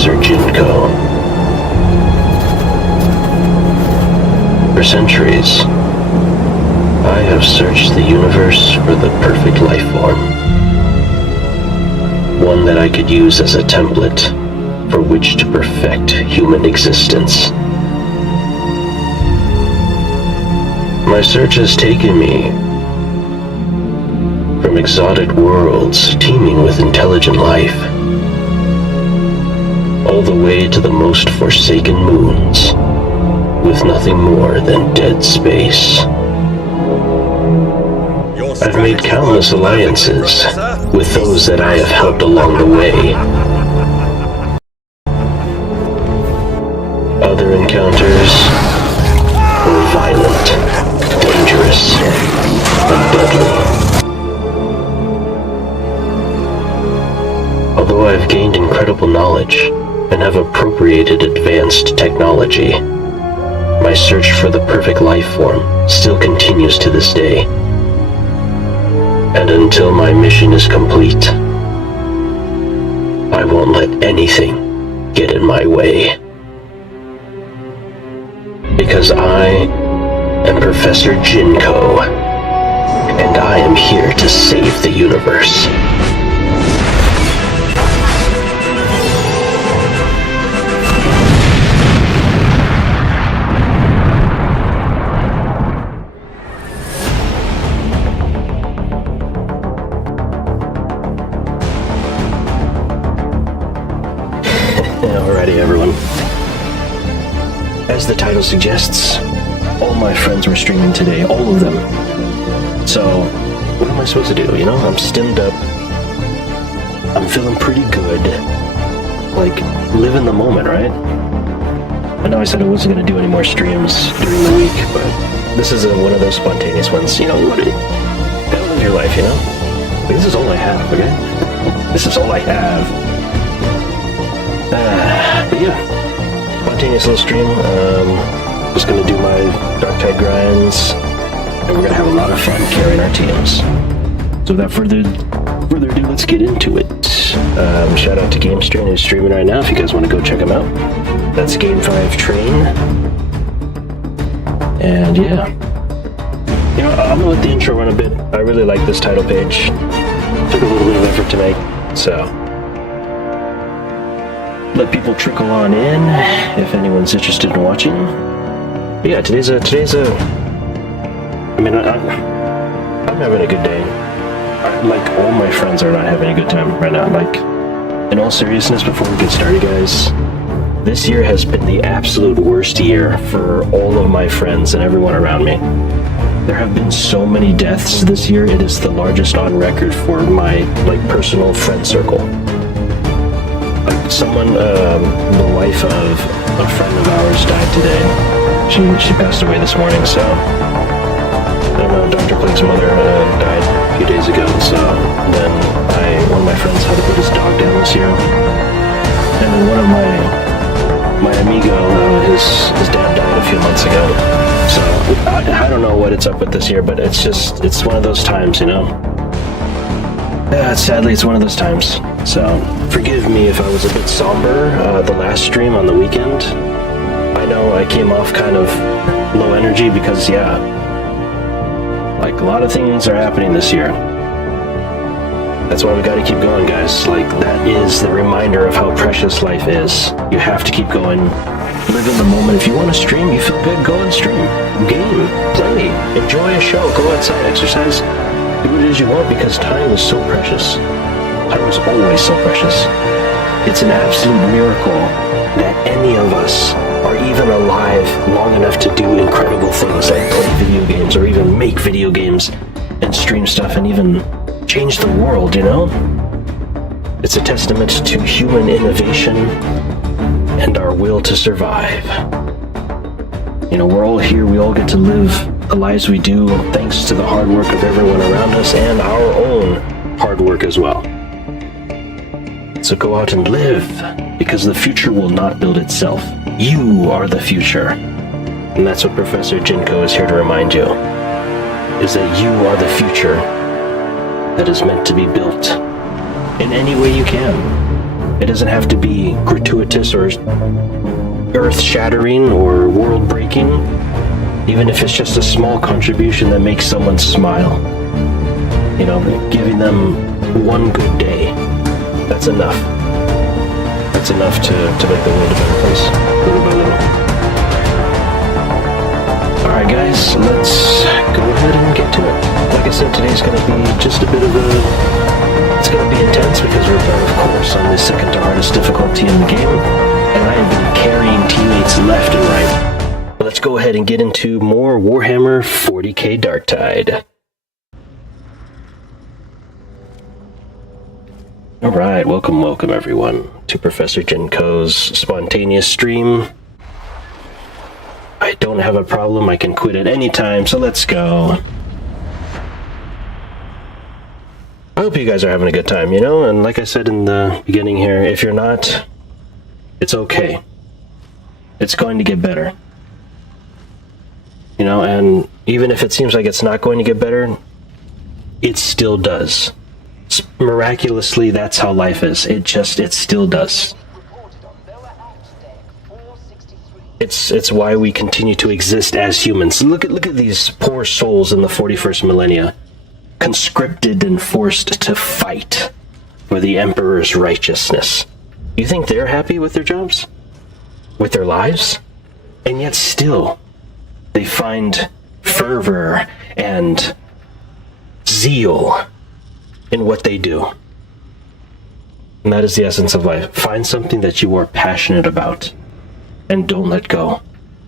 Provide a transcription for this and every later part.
Professor Jinko. For centuries, I have searched the universe for the perfect life form. One that I could use as a template for which to perfect human existence. My search has taken me from exotic worlds teeming with intelligent life, all the way to the most forsaken moons, with nothing more than dead space. I've made countless alliances with those that I have helped along the way. Other encounters were violent, dangerous, and deadly. Although I've gained incredible knowledge and have appropriated advanced technology, my search for the perfect life form still continues to this day. And until my mission is complete, I won't let anything get in my way. Because I am Professor Jinko, and I am here to save the universe. Alrighty, everyone. As the title suggests, all my friends were streaming today, all of them. So, what am I supposed to do? You know, I'm stimmed up. I'm feeling pretty good. Like, live in the moment, right? I know I said I wasn't going to do any more streams during the week, but this is one of those spontaneous ones. You know, gotta live your life, you know? Like, this is all I have, okay? This is all I have. But yeah, spontaneous little stream. Just gonna do my dark tide grinds, and we're gonna have a lot of fun carrying our teams. So without further ado, let's get into it. Shout out to Game Strain, who's streaming right now. If you guys want to go check him out, that's Game 5 Train. And yeah, you know, I'm gonna let the intro run a bit. I really like this title page. Took a little bit of effort to make, so. Let people trickle on in if anyone's interested in watching. But yeah, today's a. I mean, I'm having a good day. Like, all my friends are not having a good time right now. Like, in all seriousness, before we get started, guys, this year has been the absolute worst year for all of my friends and everyone around me. There have been so many deaths this year. It is the largest on record for my, like, personal friend circle. Someone, the wife of a friend of ours died today. She passed away this morning, so I don't know, Dr. Plague's mother died a few days ago, so then one of my friends had to put his dog down this year. And then one of my amigo, his dad died a few months ago. So I don't know what it's up with this year, but it's one of those times, you know? Yeah, sadly, it's one of those times. So, forgive me if I was a bit somber the last stream on the weekend. I know I came off kind of low energy because, yeah, like, a lot of things are happening this year. That's why we gotta keep going, guys. Like, that is the reminder of how precious life is. You have to keep going. Live in the moment. If you want to stream, you feel good, go and stream. Game, play, enjoy a show, go outside, exercise. Do what it is you want, because time is so precious. Time is always so precious. It's an absolute miracle that any of us are even alive long enough to do incredible things like play video games or even make video games and stream stuff and even change the world, you know? It's a testament to human innovation and our will to survive. You know, we're all here, we all get to live the lives we do thanks to the hard work of everyone around us and our own hard work as well. So go out and live, because the future will not build itself. You are the future. And that's what Professor Jinko is here to remind you, is that you are the future that is meant to be built in any way you can. It doesn't have to be gratuitous or earth-shattering or world-breaking. Even if it's just a small contribution that makes someone smile. You know, giving them one good day. That's enough. That's enough to make the world a better place, little by little. Alright guys, let's go ahead and get to it. Like I said, today's going to be just a bit of it's going to be intense because we're, of course, on the second to hardest difficulty in the game, and I have been carrying teammates left and right. But let's go ahead and get into more Warhammer 40k Darktide. Alright, welcome everyone to Professor Jinko's spontaneous stream. I don't have a problem, I can quit at any time, so let's go. I hope you guys are having a good time, you know, and like I said in the beginning here, if you're not, it's okay. It's going to get better. You know, and even if it seems like it's not going to get better, it still does. Miraculously, that's how life is. It still does. It's why we continue to exist as humans. Look at these poor souls in the 41st millennia, conscripted and forced to fight for the Emperor's righteousness. You think they're happy with their jobs? With their lives? And yet still, they find fervor and zeal in what they do. And that is the essence of life. Find something that you are passionate about, and don't let go.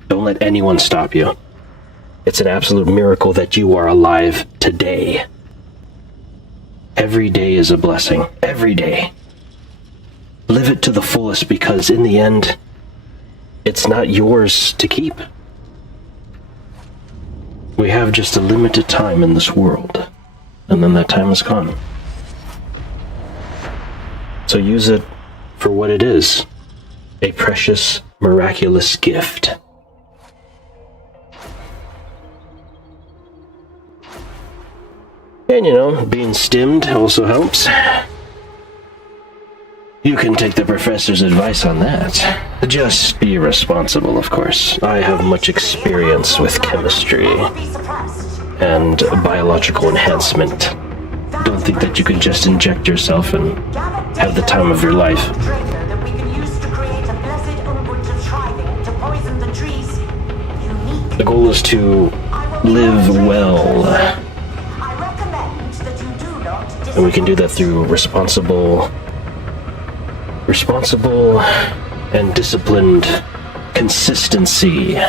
Don't let anyone stop you. It's an absolute miracle that you are alive today. Every day is a blessing. Every day. Live it to the fullest, because in the end, it's not yours to keep. We have just a limited time in this world, and then that time is gone. So use it for what it is, a precious, miraculous gift. And you know, being stimmed also helps. You can take the professor's advice on that. Just be responsible, of course. I have much experience with chemistry and biological enhancement. Don't think that you can just inject yourself and have the time of your life. The goal is to live well. And we can do that through responsible and disciplined consistency.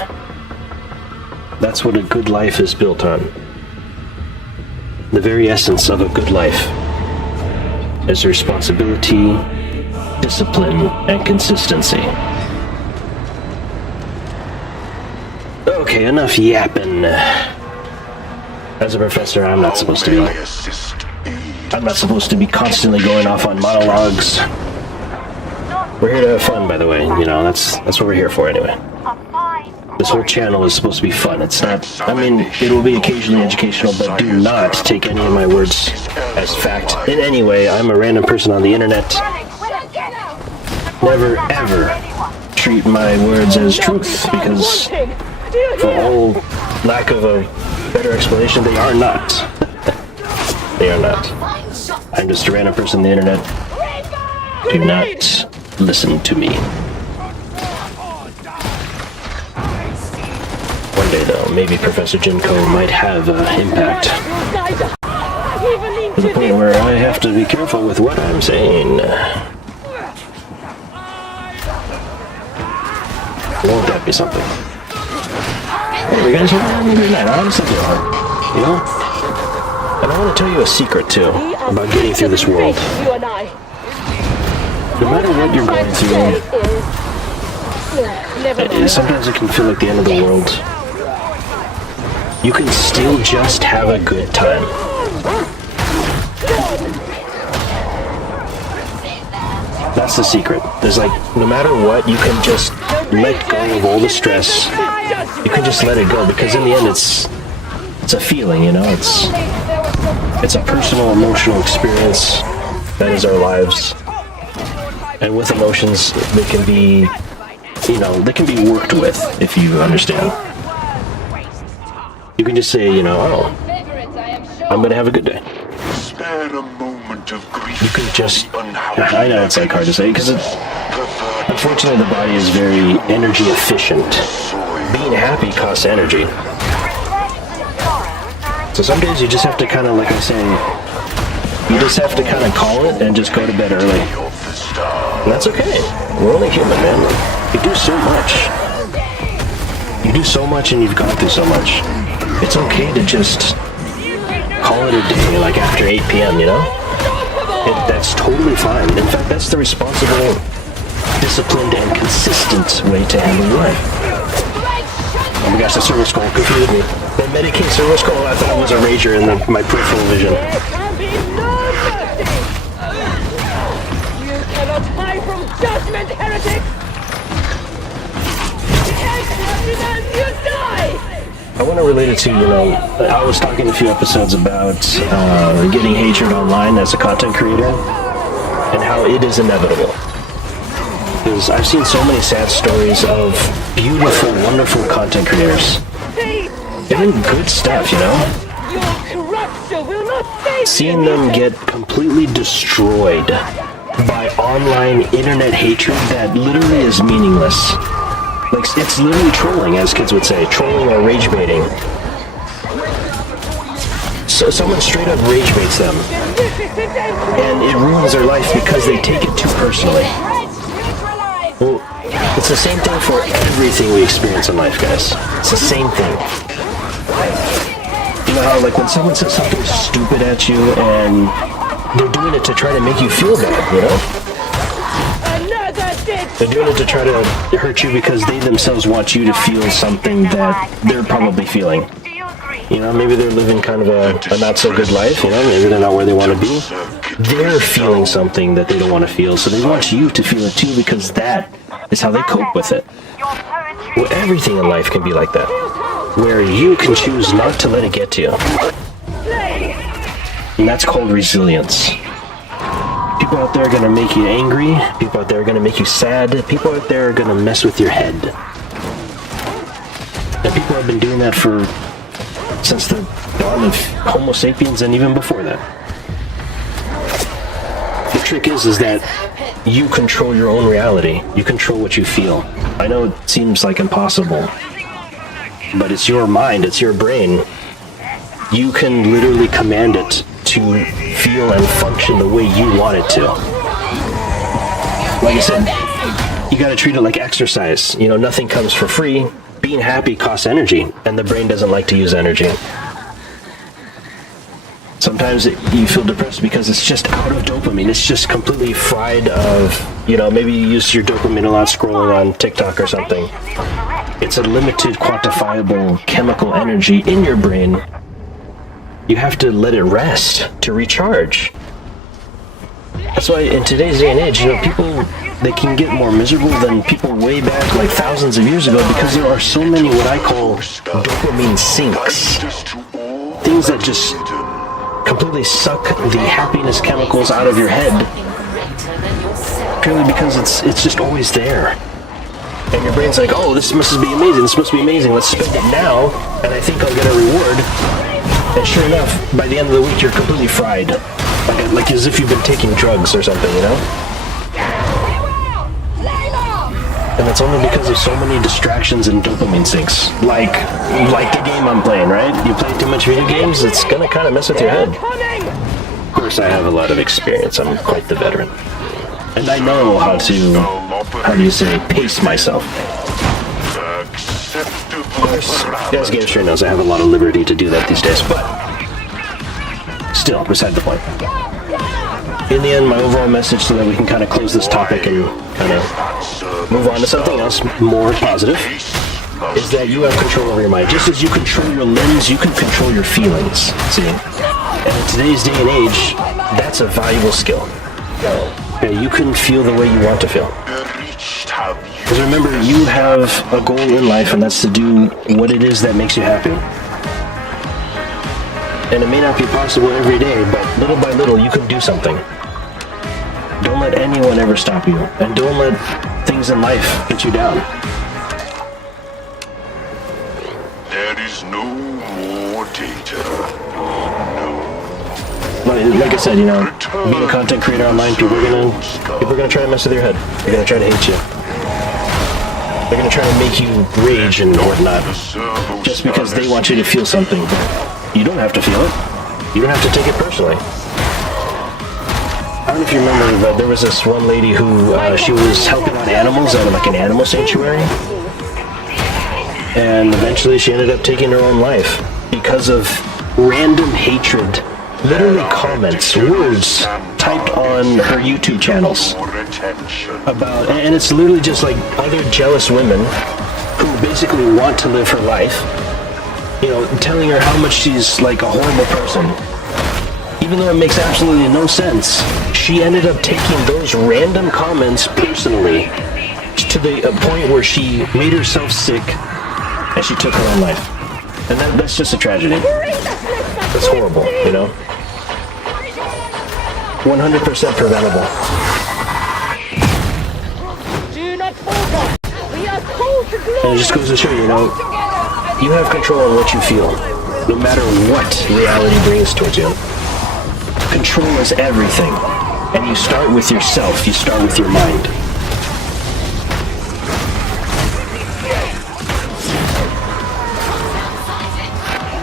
That's what a good life is built on. The very essence of a good life is responsibility, discipline, and consistency. Okay, enough yapping. As a professor, I'm not supposed to be constantly going off on monologues. We're here to have fun, by the way. You know, that's what we're here for anyway. This whole channel is supposed to be fun. It's not, I mean, it will be occasionally educational, but do not take any of my words as fact in any way. I'm a random person on the internet. Never, ever treat my words as truth, because for all lack of a better explanation, they are not. They are not. I'm just a random person on the internet. Do not listen to me. One day, though, maybe Professor Jinko might have impact. To the point where I have to be careful with what I'm saying. Won't that be something? Anyway, guys, maybe not. Honestly, you know? And I want to tell you a secret, too, about getting through this world. No matter what you're going through, sometimes it can feel like the end of the world. You can still just have a good time. That's the secret. There's like, no matter what, you can just let go of all the stress. You can just let it go, because in the end, it's a feeling, you know? It's a personal, emotional experience that is our lives. And with emotions, they can be, they can be worked with, if you understand. You can just say, oh, I'm going to have a good day. Spare a moment of grief. You can just, I know it's like hard to say, because unfortunately the body is very energy efficient. Being happy costs energy. So some days you just have to kind of, like I say, you just have to kind of call it and just go to bed early. And that's okay. We're only human, man. You do so much. You do so much and you've gone through so much. It's okay to just call it a day, like after 8 p.m., that's totally fine. In fact, that's the responsible, disciplined, and consistent way to handle your life. Oh my gosh, the servo scroll confused me. The Medicaid servo scroll, I thought it was a rager in my peripheral vision. You cannot hide from judgment, heretic! You die! I want to relate it to, I was talking a few episodes about getting hatred online as a content creator and how it is inevitable. Because I've seen so many sad stories of beautiful, wonderful content creators. Doing good stuff, Seeing them get completely destroyed by online internet hatred that literally is meaningless. Like, it's literally trolling, as kids would say. Trolling or rage baiting. So someone straight up rage baits them. And it ruins their life because they take it too personally. Well, it's the same thing for everything we experience in life, guys. It's the same thing. You know how, like, when someone says something stupid at you and they're doing it to try to make you feel bad, They're doing it to try to hurt you because they themselves want you to feel something that they're probably feeling. Maybe they're living kind of a not-so-good life, maybe they're not where they want to be. They're feeling something that they don't want to feel, so they want you to feel it too because that is how they cope with it. Well, everything in life can be like that, where you can choose not to let it get to you. And that's called resilience. People out there are going to make you angry. People out there are going to make you sad. People out there are going to mess with your head. And people have been doing that since the dawn of Homo sapiens and even before that. The trick is that you control your own reality. You control what you feel. I know it seems like impossible, but it's your mind, it's your brain. You can literally command it to feel and function the way you want it to. Like I said, you gotta treat it like exercise. Nothing comes for free. Being happy costs energy, and the brain doesn't like to use energy. Sometimes you feel depressed because it's just out of dopamine. It's just completely fried of, maybe you use your dopamine a lot scrolling on TikTok or something. It's a limited, quantifiable chemical energy in your brain. You have to let it rest to recharge. That's why in today's day and age, people, they can get more miserable than people way back, like thousands of years ago, because there are so many what I call dopamine sinks. Things that just completely suck the happiness chemicals out of your head, purely because it's just always there. And your brain's like, oh, this must be amazing, let's spend it now, and I think I'll get a reward. And sure enough, by the end of the week, you're completely fried. Like as if you've been taking drugs or something, And it's only because of so many distractions and dopamine sinks. Like the game I'm playing, right? You play too much video games, it's gonna kind of mess with your head. Of course, I have a lot of experience. I'm quite the veteran. And I know how to pace myself. Of course, as Game Street knows, I have a lot of liberty to do that these days, but still, beside the point. In the end, my overall message, so that we can kind of close this topic and kind of move on to something else more positive, is that you have control over your mind. Just as you control your limbs, you can control your feelings, see? And in today's day and age, that's a valuable skill. You can feel the way you want to feel. Because remember, you have a goal in life, and that's to do what it is that makes you happy. And it may not be possible every day, but little by little, you can do something. Don't let anyone ever stop you. And don't let things in life get you down. There is no more data. Like I said, you know, being a content creator online, people are gonna try to mess with your head. They're gonna try to hate you. They're gonna try to make you rage and whatnot, just because they want you to feel something. But you don't have to feel it. You don't have to take it personally. I don't know if you remember, but there was this one lady who she was helping out animals at like an animal sanctuary, and eventually she ended up taking her own life because of random hatred. Literally comments, words typed on her YouTube channels about, and it's literally just like other jealous women who basically want to live her life, you know, telling her how much she's like a horrible person. Even though it makes absolutely no sense, she ended up taking those random comments personally to the point where she made herself sick and she took her own life. And that's just a tragedy. That's horrible, you know? 100% preventable. Do not forget, we are called to glory. And it just goes to show you, you know, you have control on what you feel, no matter what reality brings towards you. Control is everything. And you start with yourself, you start with your mind.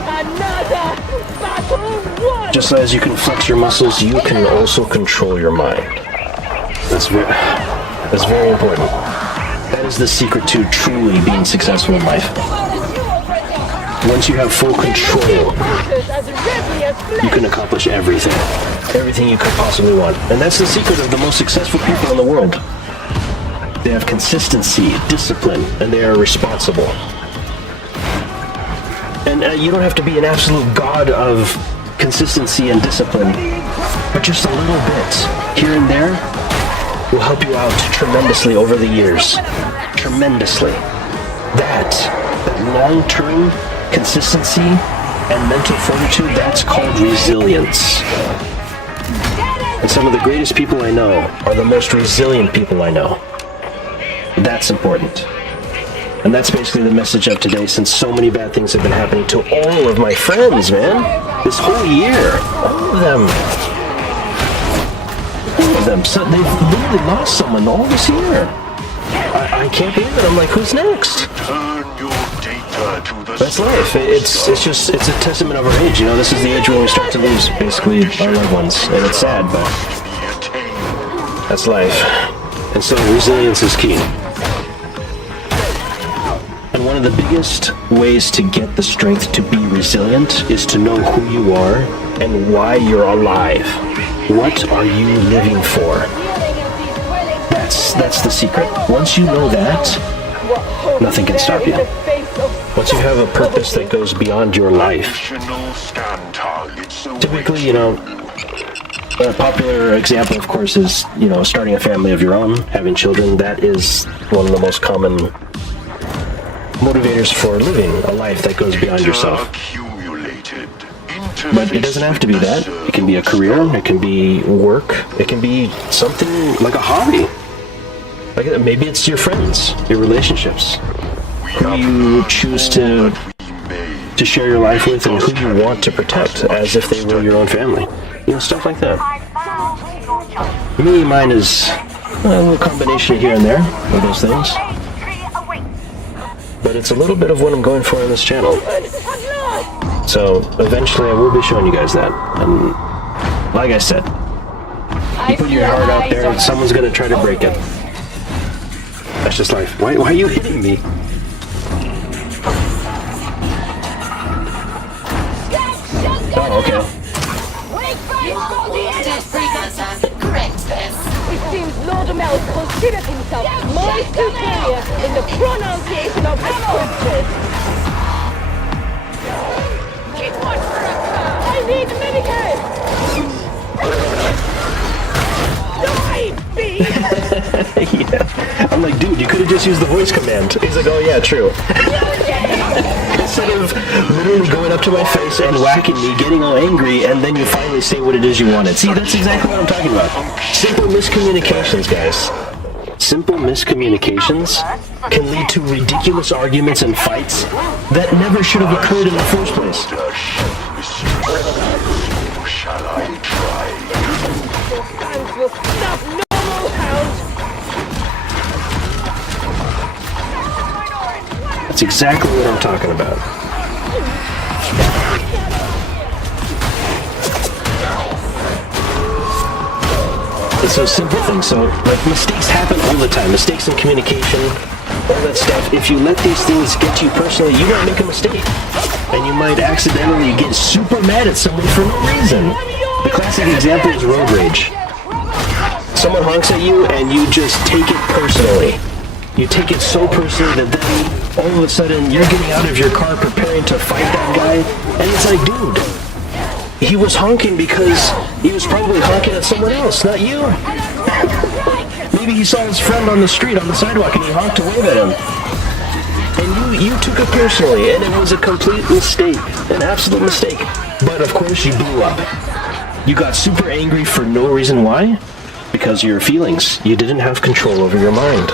Another battle won. Just as you can flex your muscles, you can also control your mind. That's very important. That is the secret to truly being successful in life. Once you have full control, you can accomplish everything. Everything you could possibly want. And that's the secret of the most successful people in the world. They have consistency, discipline, and they are responsible. And you don't have to be an absolute god of consistency and discipline, but just a little bit here and there will help you out tremendously over the years. Tremendously. That long-term consistency and mental fortitude, that's called resilience. And some of the greatest people I know are the most resilient people I know. That's important. And that's basically the message of today, since so many bad things have been happening to all of my friends, man. This whole year. All of them. All of them. So they've literally lost someone all this year. I can't believe it. I'm like, who's next? That's life. It's a testament of our age. You know, this is the age when we start to lose, basically, our loved ones. And it's sad, but that's life. And so resilience is key. And one of the biggest ways to get the strength to be resilient is to know who you are and why you're alive. What are you living for? That's the secret. Once you know that, nothing can stop you. Once you have a purpose that goes beyond your life. Typically, you know, a popular example, of course, is, you know, starting a family of your own, having children. That is one of the most common motivators for living a life that goes beyond yourself. But it doesn't have to be that. It can be a career, it can be work, it can be something like a hobby. Like maybe it's your friends, your relationships, who you choose to share your life with and who you want to protect as if they were your own family. You know, stuff like that. Mine is a little combination here and there of those things. But it's a little bit of what I'm going for on this channel. So eventually I will be showing you guys that. And like I said, you put your heart out there and someone's going to try to break it. That's just life. Why are you hitting me? Oh, okay. It seems Lord Amel considers himself more superior in the pronunciation of the scriptures. I need Medicare! Die, beast! Yeah. I'm like, dude, you could have just used the voice command. He's like, oh yeah, true. Instead of literally going up to my face and whacking me, getting all angry, and then you finally say what it is you wanted. See, that's exactly what I'm talking about. Simple miscommunications, guys. Simple miscommunications can lead to ridiculous arguments and fights that never should have occurred in the first place. Shall I try? Your hands will snap no more hound. That's exactly what I'm talking about. It's those simple things. So, like, mistakes happen all the time. Mistakes in communication, all that stuff. If you let these things get to you personally, you might make a mistake. And you might accidentally get super mad at someone for no reason. The classic example is road rage. Someone honks at you and you just take it personally. You take it so personally that then all of a sudden you're getting out of your car preparing to fight that guy. And it's like, dude, he was honking because he was probably honking at someone else, not you. Maybe he saw his friend on the street, on the sidewalk, and he honked to wave at him. And you took it personally, and it was a complete mistake, an absolute mistake. But of course you blew up. You got super angry for no reason. Why? Because of your feelings. You didn't have control over your mind.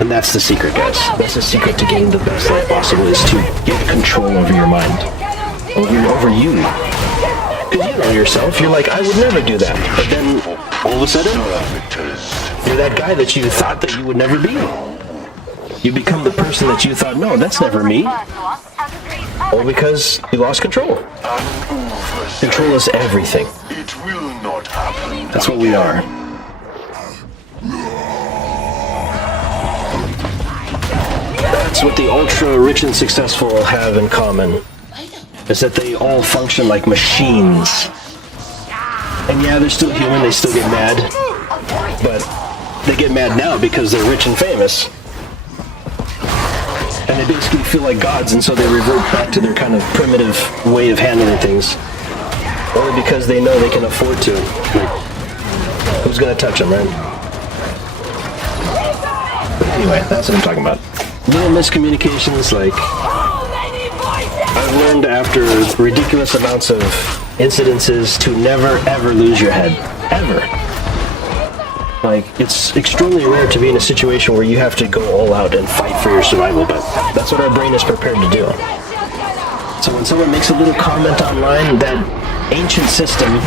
And that's the secret, guys. That's the secret to getting the best life possible, is to get control over your mind. Over you. Because you know yourself, you're like, I would never do that. But then, all of a sudden, you're that guy that you thought that you would never be. You become the person that you thought, no, that's never me. All because you lost control. Control is everything. It will not happen. That's what we are. That's what the ultra-rich and successful have in common, is that they all function like machines. And yeah, they're still human, they still get mad, but they get mad now because they're rich and famous. And they basically feel like gods, and so they revert back to their kind of primitive way of handling things. Only because they know they can afford to. Like, who's gonna touch them, right? But anyway, that's what I'm talking about. Little miscommunications, like, I've learned after ridiculous amounts of incidences to never ever lose your head. Ever. Like, it's extremely rare to be in a situation where you have to go all out and fight for your survival, but that's what our brain is prepared to do. So when someone makes a little comment online, that ancient system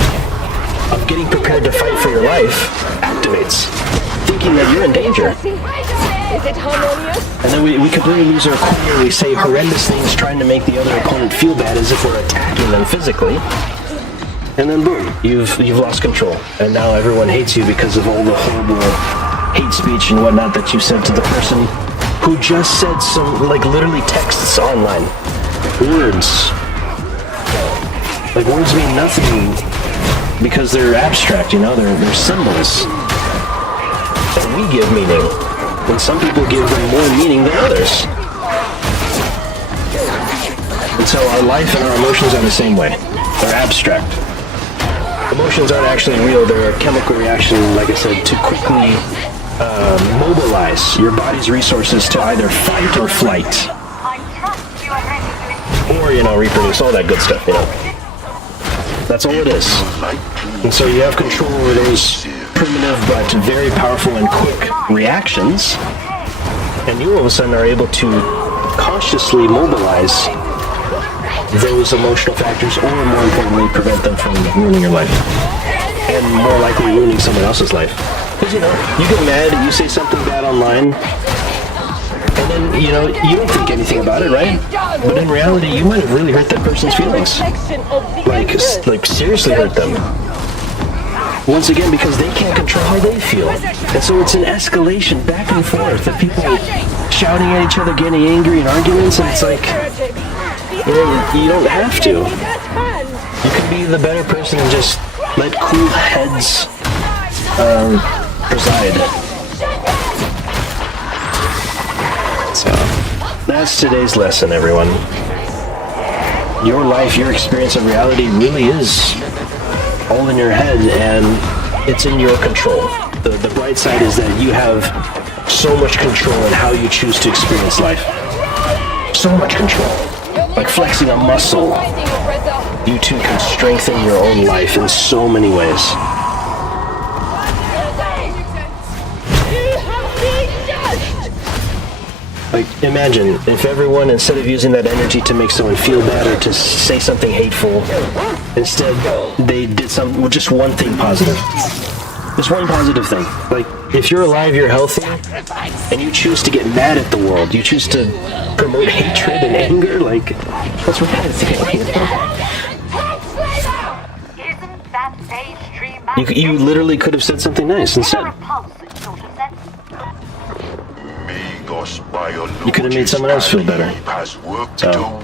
of getting prepared to fight for your life activates, thinking that you're in danger. Is it harmonious? And then we completely lose our cool and we say horrendous things trying to make the other opponent feel bad as if we're attacking them physically. And then boom, you've lost control. And now everyone hates you because of all the horrible hate speech and whatnot that you said to the person who just said some, like, literally texts online. Words. Like, words mean nothing because they're abstract, you know, they're symbols. And we give meaning. And some people give them more meaning than others. And so our life and our emotions are the same way. They're abstract. Emotions aren't actually real. They're a chemical reaction, like I said, to quickly mobilize your body's resources to either fight or flight. Or, you know, reproduce, all that good stuff, you know. That's all it is. And so you have control over those primitive but very powerful and quick reactions, and you all of a sudden are able to consciously mobilize those emotional factors, or more importantly, prevent them from ruining your life, and more likely ruining someone else's life. Because, you know, you get mad, you say something bad online, and then, you know, you don't think anything about it, right? But in reality, you might have really hurt that person's feelings. Like seriously hurt them. Once again, because they can't control how they feel. And so it's an escalation back and forth of people shouting at each other, getting angry in arguments, and it's like, you know, you don't have to. You can be the better person and just let cool heads preside. So, that's today's lesson, everyone. Your life, your experience of reality really is all in your head, and it's in your control. The bright side is that you have so much control in how you choose to experience life. So much control. Like flexing a muscle. You too can strengthen your own life in so many ways. Like, imagine if everyone, instead of using that energy to make someone feel bad or to say something hateful, instead they did just one thing positive. Just one positive thing. Like, if you're alive, you're healthy, and you choose to get mad at the world, you choose to promote hatred and anger, like, that's what I think. You literally could have said something nice instead. You could have made someone else feel better. So,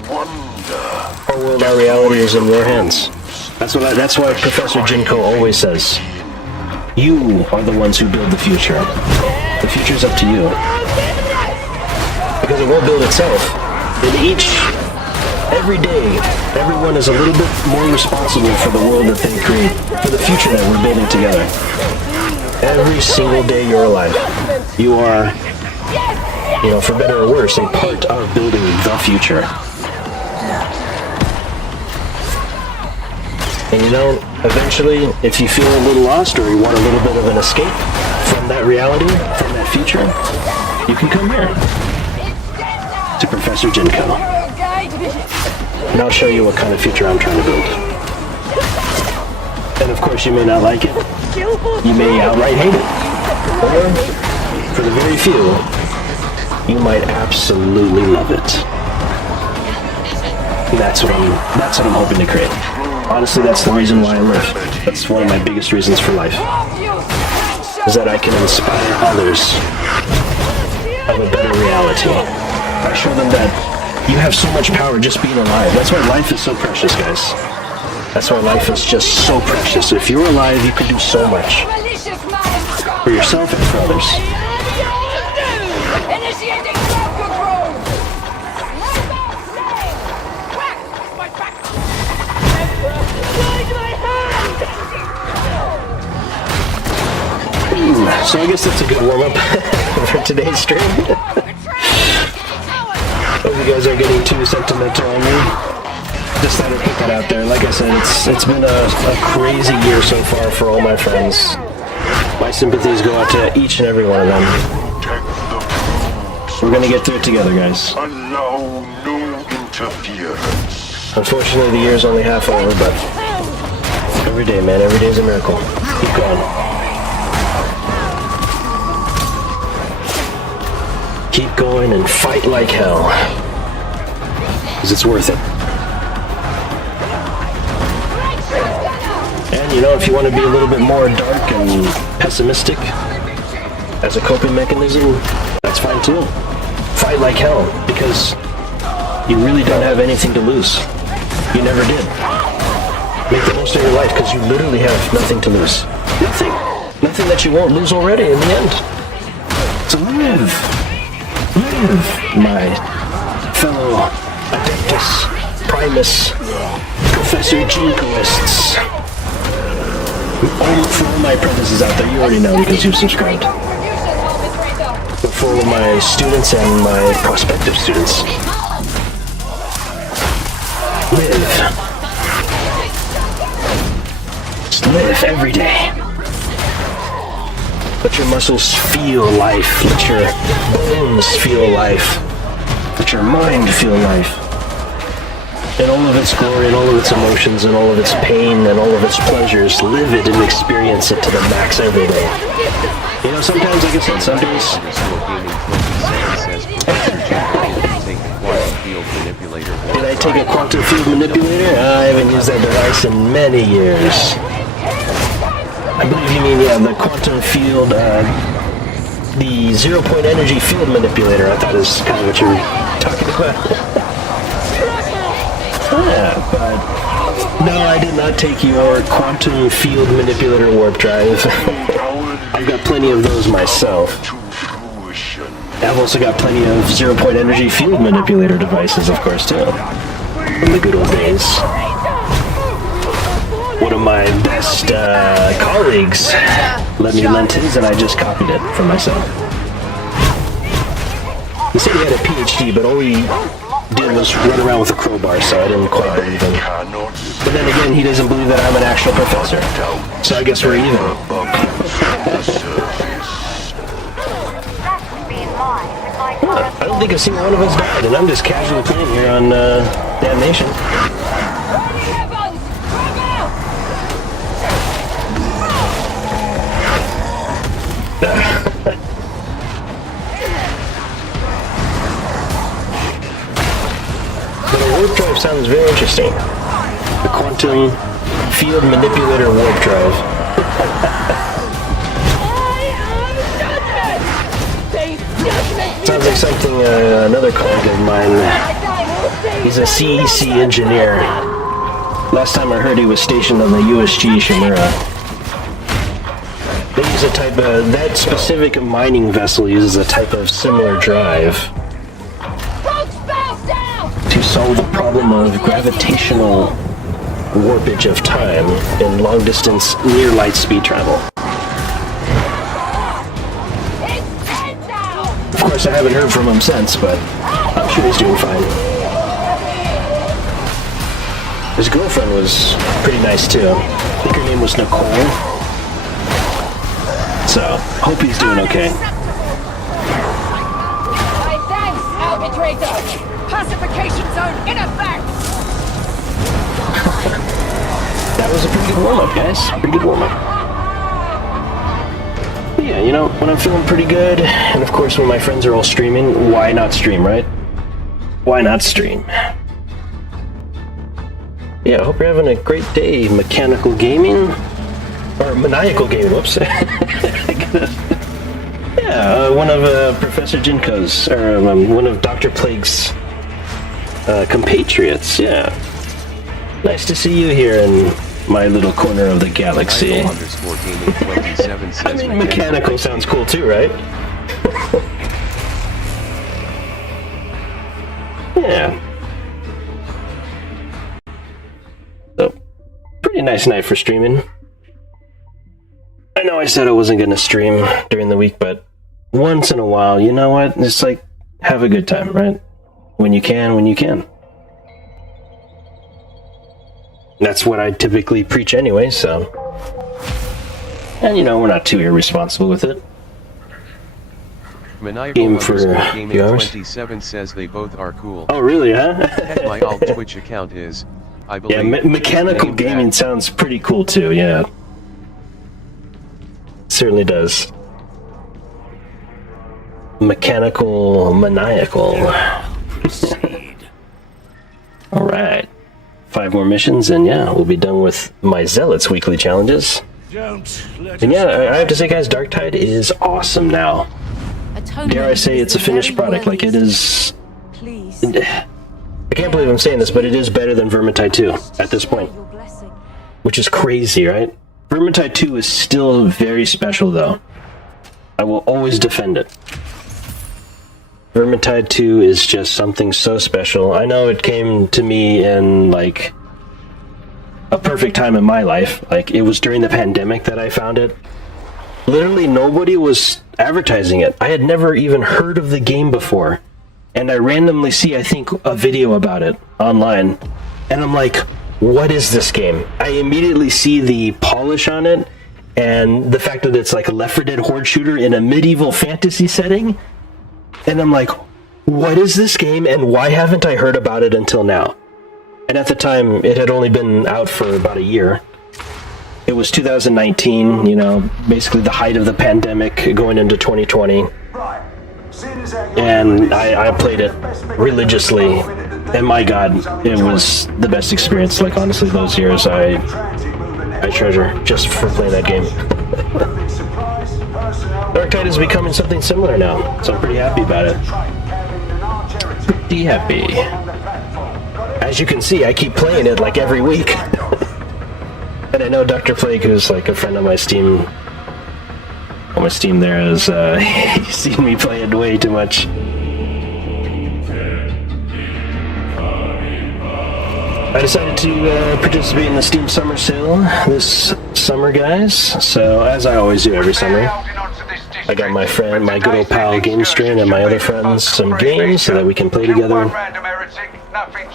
our world, our reality is in your hands. That's why Professor Jinko always says, you are the ones who build the future. The future's up to you. Because it won't build itself. Every day, everyone is a little bit more responsible for the world that they create, for the future that we're building together. Every single day you're alive, you are, for better or worse, a part of building the future. And eventually, if you feel a little lost or you want a little bit of an escape from that reality, from that future, you can come here to Professor Jinko. And I'll show you what kind of future I'm trying to build. And of course, you may not like it. You may outright hate it. Or, for the very few, you might absolutely love it. And that's what I'm hoping to create. Honestly, that's the reason why I live. That's one of my biggest reasons for life. Is that I can inspire others of a better reality. I show them that you have so much power just being alive. That's why life is so precious, guys. That's why life is just so precious. If you're alive, you can do so much. For yourself and for others. So I guess that's a good warm-up for today's stream. Hope you guys aren't getting too sentimental on me. Just thought I'd put that out there. Like I said, it's been a crazy year so far for all my friends. My sympathies go out to each and every one of them. We're gonna get through it together, guys. Allow no interference. Unfortunately, the year's only half over, but every day, man, every day's a miracle. Keep going. Keep going and fight like hell. Because it's worth it. And if you want to be a little bit more dark and pessimistic as a coping mechanism, that's fine too. Fight like hell, because you really don't have anything to lose. You never did. Make the most of your life, because you literally have nothing to lose. Nothing. Nothing that you won't lose already in the end. So live, my fellow Adeptus, Primus, Professor Jinkoists. For all my apprentices out there, you already know because you've subscribed. But for all of my students and my prospective students, live. Just live every day. Let your muscles feel life. Let your bones feel life. Let your mind feel life. In all of its glory, and all of its emotions, and all of its pain, and all of its pleasures, live it and experience it to the max every day. Sometimes, like I said, some days... Did I take a quantum field manipulator? I haven't used that device in many years. I believe you mean, the quantum field, the 0-point energy field manipulator, I thought is kind of what you were talking about. Yeah, but no, I did not take your quantum field manipulator warp drive. I've got plenty of those myself. I've also got plenty of 0-point energy field manipulator devices, of course, too. From the good old days. One of my best colleagues let me lend his, and I just copied it for myself. He said he had a PhD, but all he did was run around with a crowbar, so I didn't quite believe him. Cannot But then again, he doesn't believe that I'm an actual professor. So I guess we're even. the surface. I don't think a single one of us died, and I'm just casually playing here on Damnation. But a warp drive sounds very interesting. The quantum field manipulator warp drive. Sounds like something another colleague of mine. He's a CEC engineer. Last time I heard he was stationed on the USG Shimura. They use a type of, that specific mining vessel uses a type of similar drive to solve the problem of gravitational warpage of time in long distance near light speed travel. Of course, I haven't heard from him since, but I'm sure he's doing fine. His girlfriend was pretty nice too. I think her name was Nicole. So, hope he's doing okay. Thanks, arbitrator. Pacification zone in effect. That was a pretty good warm-up, guys. Pretty good warm-up. Yeah, you know, when I'm feeling pretty good, and of course when my friends are all streaming, why not stream, right? Why not stream? Yeah, I hope you're having a great day, mechanical gaming. Or maniacal gaming, whoops. Yeah, one of Professor Jinko's, or one of Dr. Plague's compatriots, yeah. Nice to see you here in my little corner of the galaxy. I mean, mechanical sounds cool too, right? Yeah. So, pretty nice night for streaming. I know I said I wasn't going to stream during the week, but once in a while, you know what? It's like, have a good time, right? When you can, when you can. That's what I typically preach anyway, so. And you know, we're not too irresponsible with it. Game for a few hours. 27 says they both are cool. Oh, really, huh? Heck, my alt Twitch account is, I believe. Yeah, mechanical gaming sounds pretty cool too, yeah. Certainly does. Mechanical maniacal. Alright. 5 more missions, and yeah, we'll be done with my Zealots weekly challenges. And yeah, I have to say, guys, Darktide is awesome now. Dare I say it's a finished product, like it is... I can't believe I'm saying this, but it is better than Vermintide 2 at this point. Which is crazy, right? Vermintide 2 is still very special, though. I will always defend it. Vermintide 2 is just something so special. I know it came to me in, like, a perfect time in my life. Like, it was during the pandemic that I found it. Literally nobody was advertising it. I had never even heard of the game before. And I randomly see, I think, a video about it online. And I'm like, what is this game? I immediately see the polish on it, and the fact that it's like a Left 4 Dead horde shooter in a medieval fantasy setting. And I'm like, what is this game, and why haven't I heard about it until now? And at the time, it had only been out for about a year. It was 2019, you know, basically the height of the pandemic going into 2020. And I played it religiously, and my god, it was the best experience. Like, honestly, those years I treasure just for playing that game. Darktide is becoming something similar now, so I'm pretty happy about it. Pretty happy. As you can see, I keep playing it like every week. And I know Dr. Plague, who's like a friend on my Steam, there, has he's seen me play it way too much. I decided to participate in the Steam Summer Sale this summer, guys. So, as I always do every summer, I got my good old pal GameStrain, and my other friends some games so that we can play together.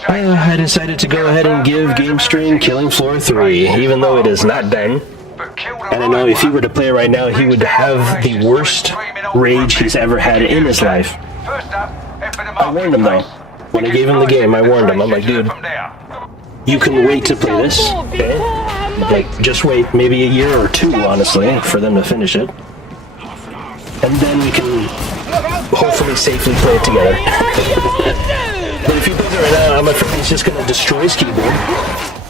I decided to go ahead and give Game Stream Killing Floor 3, even though it is not done. And I know if he were to play right now, he would have the worst rage he's ever had in his life. I warned him though. When I gave him the game, I warned him. I'm like, dude, you can wait to play this, okay? Like, just wait maybe a year or two, honestly, for them to finish it. And then we can hopefully safely play it together. But if he plays it right now, I'm afraid he's just going to destroy his keyboard.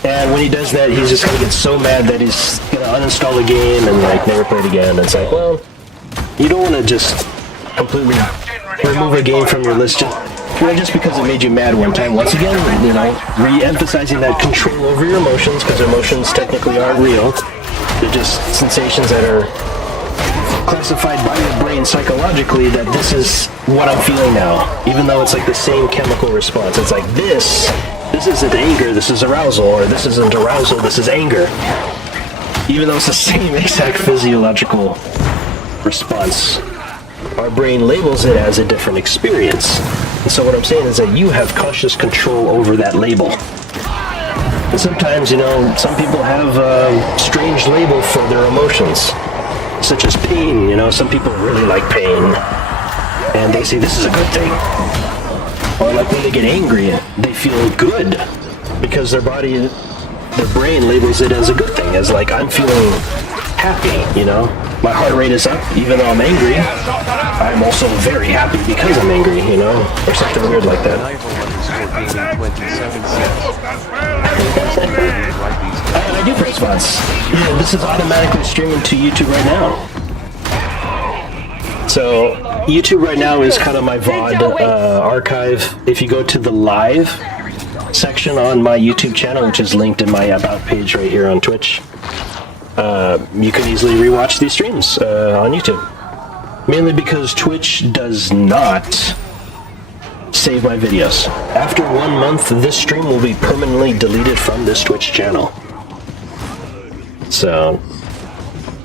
And when he does that, he's just going to get so mad that he's going to uninstall the game and like never play it again. It's like, well, you don't want to just completely remove a game from your list just because it made you mad one time. Once again, you know, re-emphasizing that control over your emotions, because emotions technically aren't real. They're just sensations that are classified by your brain psychologically that this is what I'm feeling now, even though it's like the same chemical response. It's like this isn't anger, this is arousal, or this isn't arousal, this is anger. Even though it's the same exact physiological response, our brain labels it as a different experience. And so what I'm saying is that you have conscious control over that label. And sometimes, you know, some people have a strange label for their emotions, such as pain. You know, some people really like pain, and they say this is a good thing. Or like when they get angry, they feel good because their body, their brain labels it as a good thing, as like, I'm feeling happy, you know? My heart rate is up even though I'm angry. I'm also very happy because I'm angry, you know? Or something weird like that. I do press spots. Yeah, this is automatically streaming to YouTube right now. So YouTube right now is kind of my VOD archive. If you go to the live section on my YouTube channel, which is linked in my About page right here on Twitch, you can easily rewatch these streams on YouTube. Mainly because Twitch does not save my videos. After 1 month, this stream will be permanently deleted from this Twitch channel. So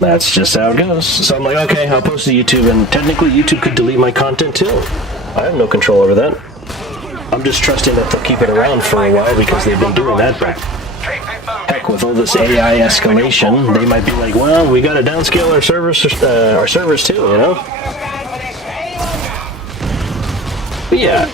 that's just how it goes. So I'm like, okay, I'll post to YouTube, and technically YouTube could delete my content too. I have no control over that. I'm just trusting that they'll keep it around for a while because they've been doing that, but heck, with all this AI escalation, they might be like, well, we gotta downscale our servers too, you know? But yeah,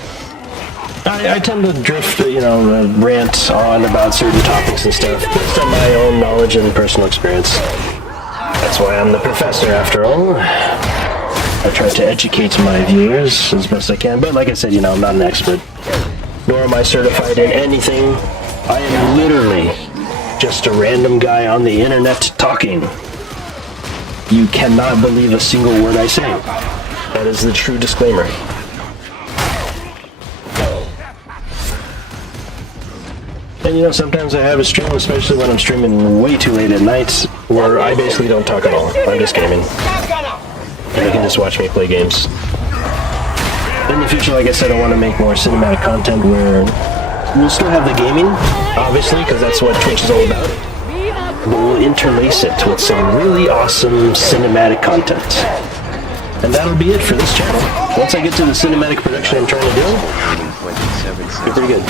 I tend to drift, you know, rant on about certain topics and stuff based on my own knowledge and personal experience. That's why I'm the professor, after all. I try to educate my viewers as best I can, but like I said, you know, I'm not an expert, nor am I certified in anything. I am literally just a random guy on the internet talking. You cannot believe a single word I say. That is the true disclaimer. And you know, sometimes I have a stream, especially when I'm streaming way too late at night, where I basically don't talk at all. I'm just gaming. And you can just watch me play games. In the future, like I said, I want to make more cinematic content where we'll still have the gaming, obviously, because that's what Twitch is all about. But we'll interlace it with some really awesome cinematic content. And that'll be it for this channel. Once I get to the cinematic production I'm trying to do, it'll be pretty good.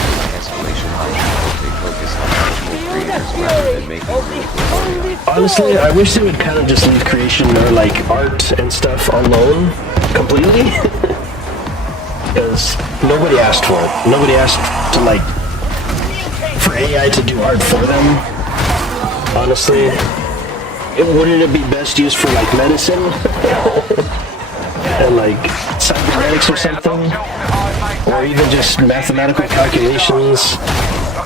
Honestly, I wish they would kind of just leave creation or like art and stuff alone completely. Because nobody asked for it. Nobody asked to like for AI to do art for them. Honestly, wouldn't it be best used for like medicine and like cybernetics or something, or even just mathematical calculations,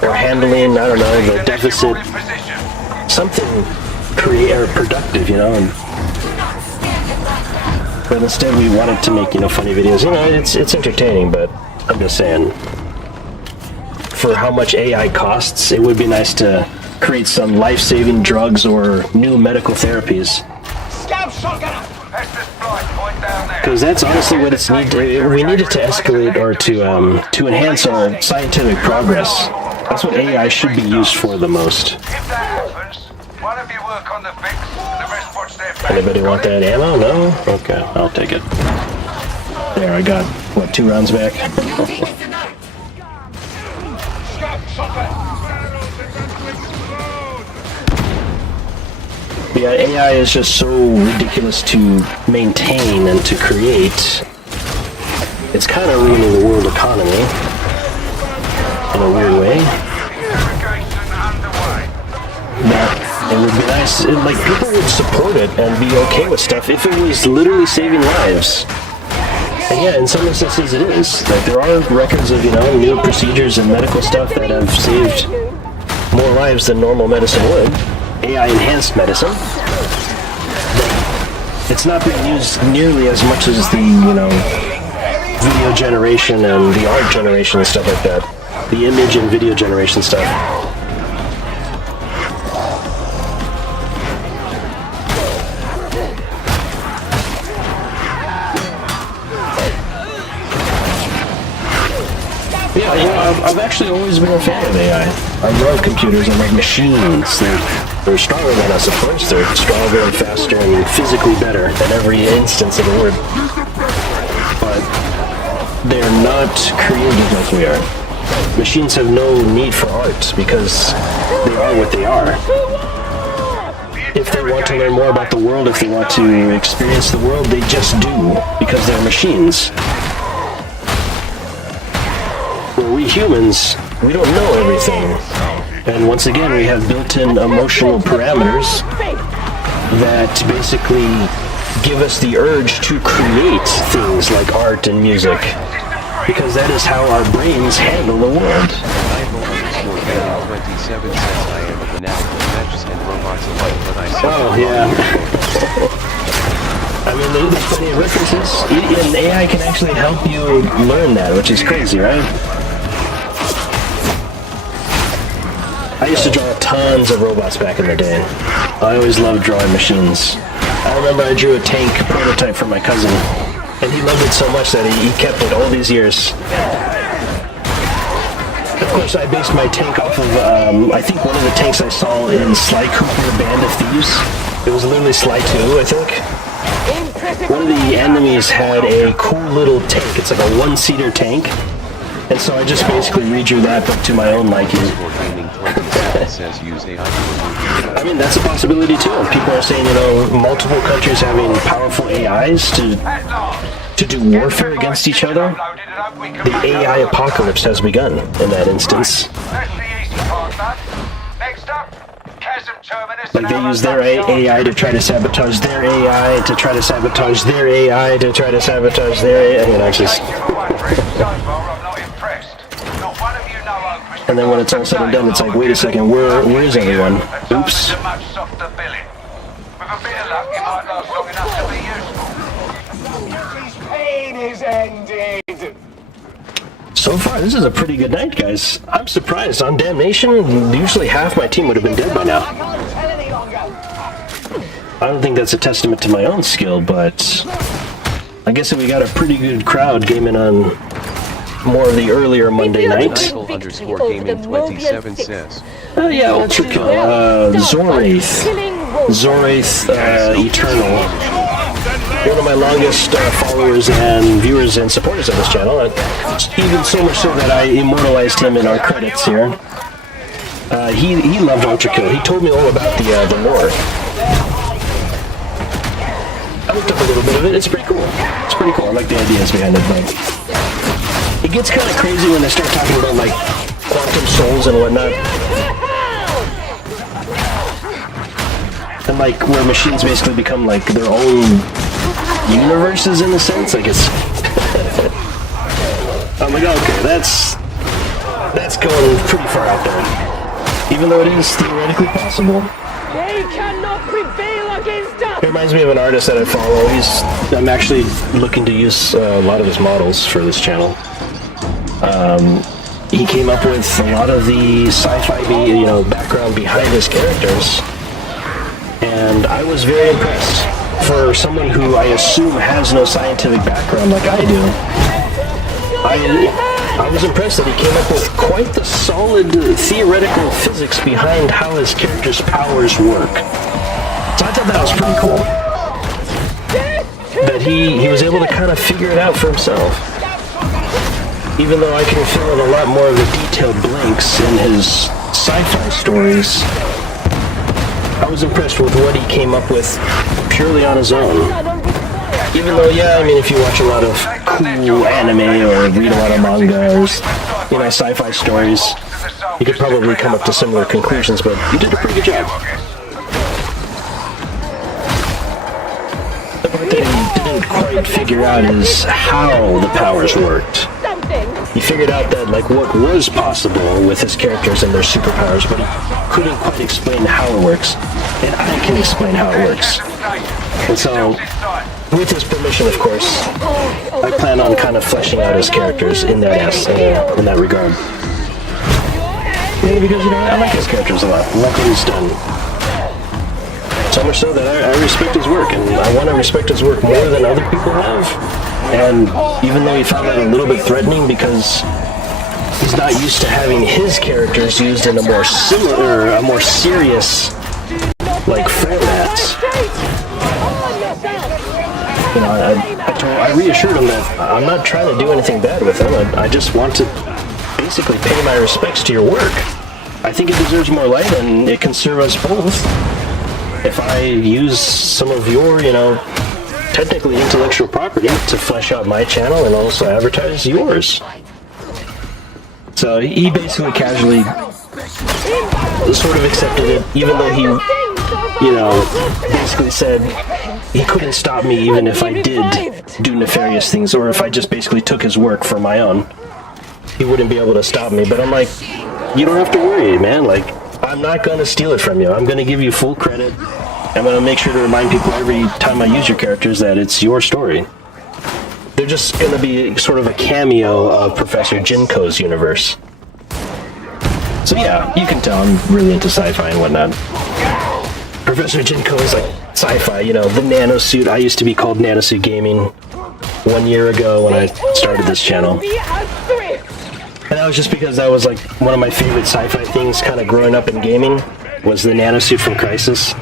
or handling, I don't know, the deficit, something productive, you know. But instead we wanted to make, you know, funny videos. You know, it's entertaining, but I'm just saying, for how much AI costs, it would be nice to create some life-saving drugs or new medical therapies. Because that's honestly what it's we need it to escalate or to enhance our scientific progress. That's what AI should be used for the most. Anybody want that ammo? No? Okay, I'll take it. There, I got, what, 2 rounds back? Yeah, AI is just so ridiculous to maintain and to create. It's kind of ruining the world economy in a weird way. But it would be nice, like, people would support it and be okay with stuff if it was literally saving lives. And yeah, in some instances it is. Like, there are records of, new procedures and medical stuff that have saved more lives than normal medicine would. AI-enhanced medicine. But it's not being used nearly as much as the, video generation and the art generation and stuff like that. The image and video generation stuff. Yeah, I've actually always been a fan of AI. I love computers. I love machines. They're stronger than us, of course. They're stronger and faster and physically better in every instance of the word. But they're not creative like we are. Machines have no need for art because they are what they are. If they want to learn more about the world, if they want to experience the world, they just do because they're machines. Where we humans, we don't know everything. And once again, we have built-in emotional parameters that basically give us the urge to create things like art and music. Because that is how our brains handle the world. 27 says I am a fanatic of matches and robots alike, but I say Oh, yeah. I mean, there's plenty of references. And AI can actually help you learn that, which is crazy, right? I used to draw tons of robots back in the day. I always loved drawing machines. I remember I drew a tank prototype for my cousin, and he loved it so much that he kept it all these years. Of course, I based my tank off of, I think one of the tanks I saw in Sly Cooper, Band of Thieves. It was literally Sly 2, I think. One of the enemies had a cool little tank. It's like a one-seater tank. And so I just basically redrew that, but to my own liking. I mean, that's a possibility too. People are saying, multiple countries having powerful AIs to do warfare against each other. The AI apocalypse has begun in that instance. Like, they use their AI to try to sabotage their AI, to try to sabotage their AI, to try to sabotage their AI. And then when it's all said and done, it's like, wait a second, where is everyone? Oops. So far, this is a pretty good night, guys. I'm surprised. On Damnation, usually half my team would have been dead by now. I don't think that's a testament to my own skill, but I guess we got a pretty good crowd gaming on more of the earlier Monday night. Gaming 27 says. Oh yeah, Ultra Kill, Zoraith Eternal. One of my longest followers and viewers and supporters of this channel. Even so much so that I immortalized him in our credits here. He loved Ultra Kill. He told me all about the lore. I looked up a little bit of it. It's pretty cool. It's pretty cool. I like the ideas behind it, but it gets kind of crazy when they start talking about, like, quantum souls and whatnot. And, like, where machines basically become, like, their own universes in a sense. Like, it's... I'm like, okay, that's going pretty far out there. Even though it is theoretically possible. They cannot prevail against us! It reminds me of an artist that I follow. I'm actually looking to use a lot of his models for this channel. He came up with a lot of the sci-fi, background behind his characters, and I was very impressed. For someone who I assume has no scientific background like I do, I was impressed that he came up with quite the solid theoretical physics behind how his character's powers work. So I thought that was pretty cool. That he was able to kind of figure it out for himself. Even though I can fill in a lot more of the detailed blanks in his sci-fi stories, I I was impressed with what he came up with purely on his own. Even though, yeah, I mean, if you watch a lot of cool anime or read a lot of manga or, you know, sci-fi stories, you could probably come up to similar conclusions, but you did a pretty good job. The part that he didn't quite figure out is how the powers worked. He figured out that, like, what was possible with his characters and their superpowers, but he couldn't quite explain how it works. And I can explain how it works. And so, with his permission, of course, I plan on kind of fleshing out his characters in that regard. Mainly because, you know, I like his characters a lot. I like what he's done. So much so that I respect his work, and I want to respect his work more than other people have. And even though he found that a little bit threatening because he's not used to having his characters used in a more similar, a more serious, like, format. You know, I reassured him that I'm not trying to do anything bad with him. I just want to basically pay my respects to your work. I think it deserves more light, and it can serve us both if I use some of your, you know, technically intellectual property to flesh out my channel and also advertise yours. So he basically casually sort of accepted it, even though he, you know, basically said he couldn't stop me even if I did do nefarious things, or if I just basically took his work for my own. He wouldn't be able to stop me, but I'm like, you don't have to worry, man. Like, I'm not going to steal it from you. I'm going to give you full credit. I'm going to make sure to remind people every time I use your characters that it's your story. They're just going to be sort of a cameo of Professor Jinko's universe. So yeah, you can tell I'm really into sci-fi and whatnot. Professor Jinko is like sci-fi, you know, the nanosuit. I used to be called Nanosuit Gaming 1 year ago when I started this channel. And that was just because that was like one of my favorite sci-fi things kind of growing up in gaming, was the nanosuit from Crysis.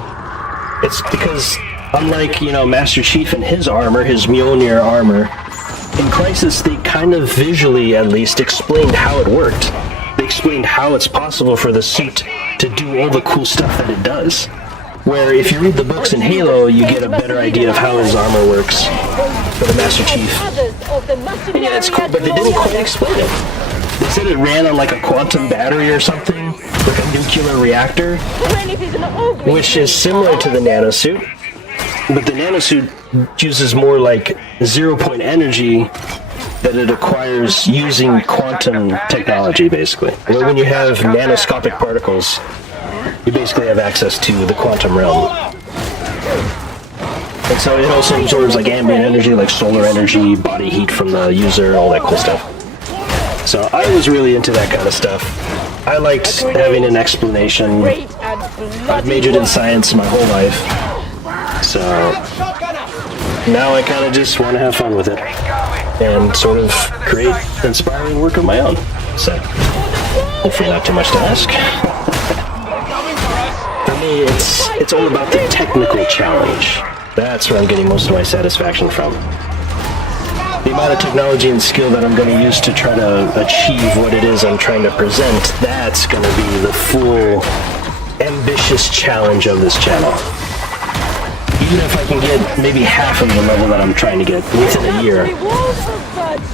It's because, unlike, you know, Master Chief and his armor, his Mjolnir armor, in Crysis they kind of visually, at least, explained how it worked. They explained how it's possible for the suit to do all the cool stuff that it does. Where if you read the books in Halo, you get a better idea of how his armor works for the Master Chief. And yeah, it's cool, but they didn't quite explain it. They said it ran on like a quantum battery or something, like a nuclear reactor, which is similar to the nanosuit, but the nanosuit uses more like 0-point energy that it acquires using quantum technology, basically. Where when you have nanoscopic particles, you basically have access to the quantum realm. And so it also absorbs like ambient energy, like solar energy, body heat from the user, all that cool stuff. So I was really into that kind of stuff. I liked having an explanation. I've majored in science my whole life. So now I kind of just want to have fun with it and sort of create inspiring work of my own. So hopefully not too much to ask. For me, it's all about the technical challenge. That's where I'm getting most of my satisfaction from. The amount of technology and skill that I'm going to use to try to achieve what it is I'm trying to present, that's going to be the full, ambitious challenge of this channel. Even if I can get maybe half of the level that I'm trying to get within a year,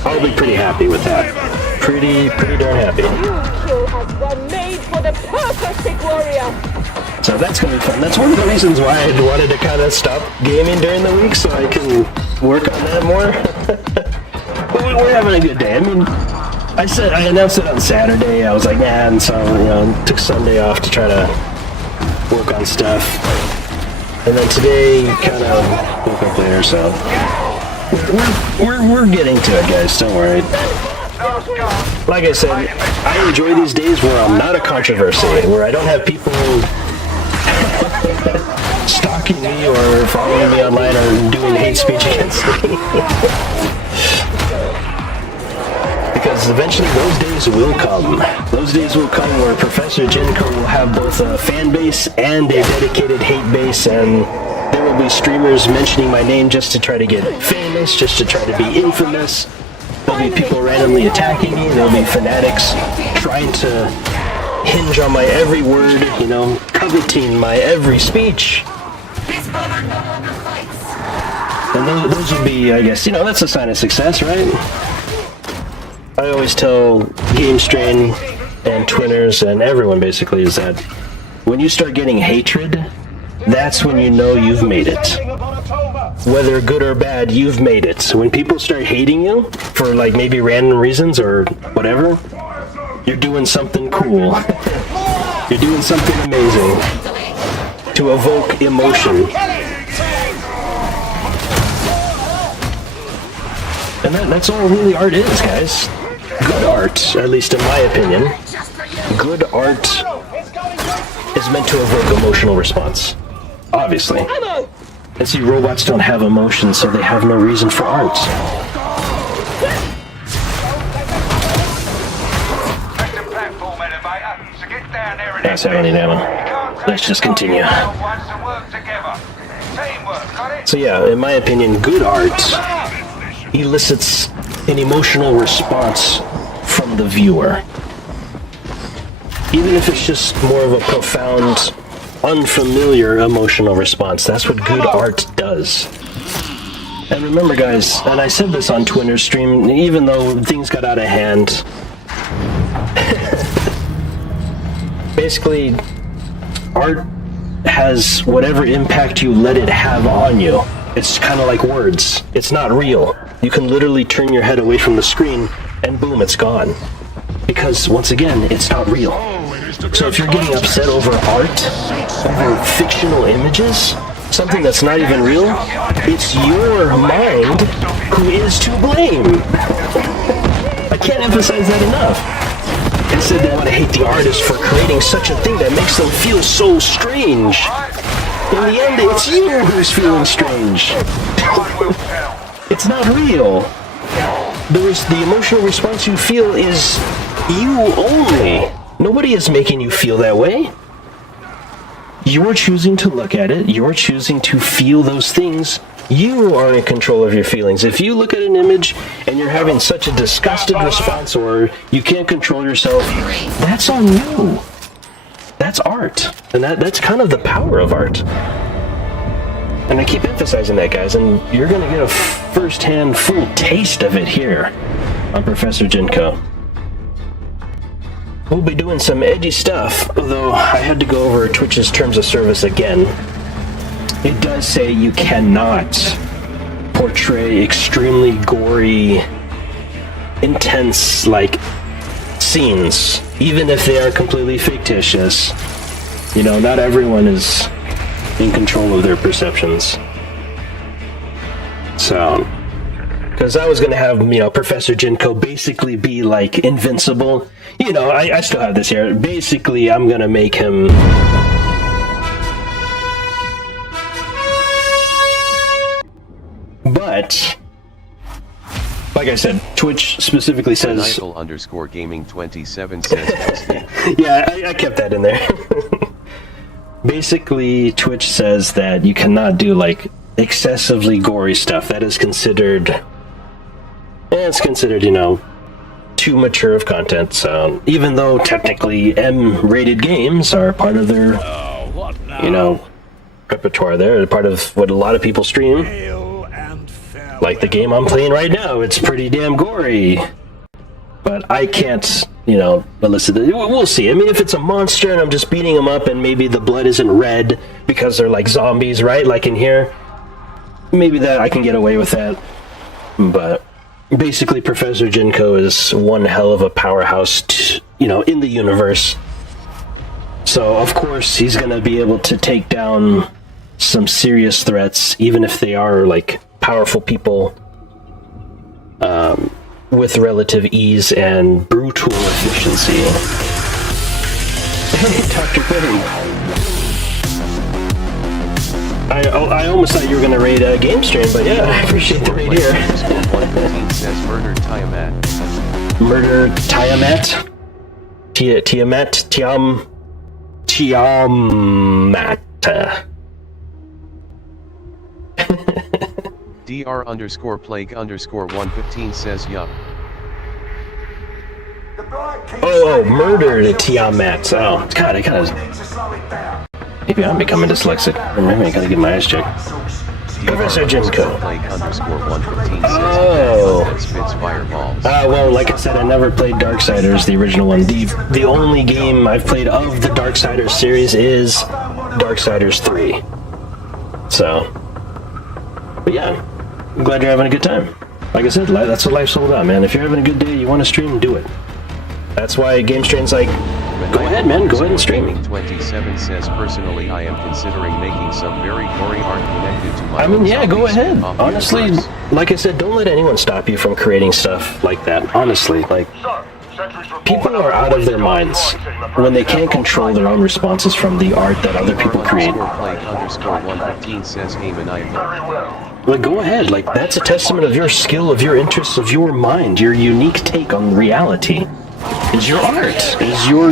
I'll be pretty happy with that. Pretty darn happy. So that's going to be fun. That's one of the reasons why I wanted to kind of stop gaming during the week, so I can work on that more. But we're having a good day. I mean, I announced it on Saturday. I was like, nah, and so, you know, took Sunday off to try to work on stuff. And then today, kind of woke up later, so we're getting to it, guys. Don't worry. Like I said, I enjoy these days where I'm not a controversy, where I don't have people stalking me or following me online or doing hate speech against me. Because eventually those days will come. Those days will come where Professor Jinko will have both a fan base and a dedicated hate base, and there will be streamers mentioning my name just to try to get famous, just to try to be infamous. There'll be people randomly attacking me. There'll be fanatics trying to hinge on my every word, you know, coveting my every speech. And those would be, I guess, you know, that's a sign of success, right? I always tell Game Strain and Twinners and everyone basically is that when you start getting hatred, that's when you know you've made it. Whether good or bad, you've made it. When people start hating you for like maybe random reasons or whatever, you're doing something cool. You're doing something amazing to evoke emotion. And that's all really art is, guys. Good art, at least in my opinion, good art is meant to evoke emotional response. Obviously. And see, robots don't have emotions, so they have no reason for art. Yes, I don't need ammo. Let's just continue. So yeah, in my opinion, good art elicits an emotional response from the viewer. Even if it's just more of a profound, unfamiliar emotional response, that's what good art does. And remember, guys, and I said this on Twinner's stream, even though things got out of hand, basically, art has whatever impact you let it have on you. It's kind of like words. It's not real. You can literally turn your head away from the screen and boom, it's gone. Because, once again, it's not real. So if you're getting upset over art, over fictional images, something that's not even real, it's your mind who is to blame. I can't emphasize that enough. Instead, they want to hate the artist for creating such a thing that makes them feel so strange. In the end, it's you who's feeling strange. It's not real. The emotional response you feel is you only. Nobody is making you feel that way. You're choosing to look at it. You're choosing to feel those things. You are in control of your feelings. If you look at an image and you're having such a disgusted response or you can't control yourself, that's on you. That's art. And that's kind of the power of art. And I keep emphasizing that, guys, and you're going to get a first-hand full taste of it here on Professor Jinko. We'll be doing some edgy stuff, although I had to go over Twitch's terms of service again. It does say you cannot portray extremely gory, intense, like, scenes, even if they are completely fictitious. You know, not everyone is in control of their perceptions. So, because I was going to have, you know, Professor Jinko basically be like invincible. You know, I still have this here. Basically, I'm going to make him... But, like I said, Twitch specifically says... Nigel_gaming27 says... Yeah, I kept that in there. Basically, Twitch says that you cannot do, like, excessively gory stuff. That is considered... it's considered, you know, too mature of content. So, even though technically M-rated games are part of their, you know, repertoire there, they're part of what a lot of people stream. Like the game I'm playing right now, it's pretty damn gory. But I can't, you know, elicit it. We'll see. I mean, if it's a monster and I'm just beating them up and maybe the blood isn't red because they're like zombies, right? Like in here, maybe that I can get away with that. But basically, Professor Jinko is one hell of a powerhouse, you know, in the universe. So, of course, he's going to be able to take down some serious threats, even if they are, like, powerful people, with relative ease and brutal efficiency. Hey, Dr. Quitty. I almost thought you were going to raid a game stream, but yeah, I appreciate the raid here. 115 says Murder Tiamat. Murder Tiamat? Tiamat. Dr_plague_115 says yup. Goodbye, Oh, murdered Tiamat. Oh, God, I kind of... Maybe I'm becoming dyslexic. Or maybe I gotta get my eyes checked. Professor Jinko. Oh. Well, like I said, I never played Darksiders, the original one. The only game I've played of the Darksiders series is Darksiders 3. So, but yeah, I'm glad you're having a good time. Like I said, that's what life's all about, man. If you're having a good day, you want to stream, do it. That's why Game Strain's like, go ahead, man, go ahead and stream. 27 says, personally, I am considering making some very gory art connected to my yeah, go ahead. Honestly, like I said, don't let anyone stop you from creating stuff like that. Honestly, like, people are out of their minds when they can't control their own responses from the art that other people create. Like, go ahead. Like, that's a testament of your skill, of your interests, of your mind, your unique take on reality. Is your art, is your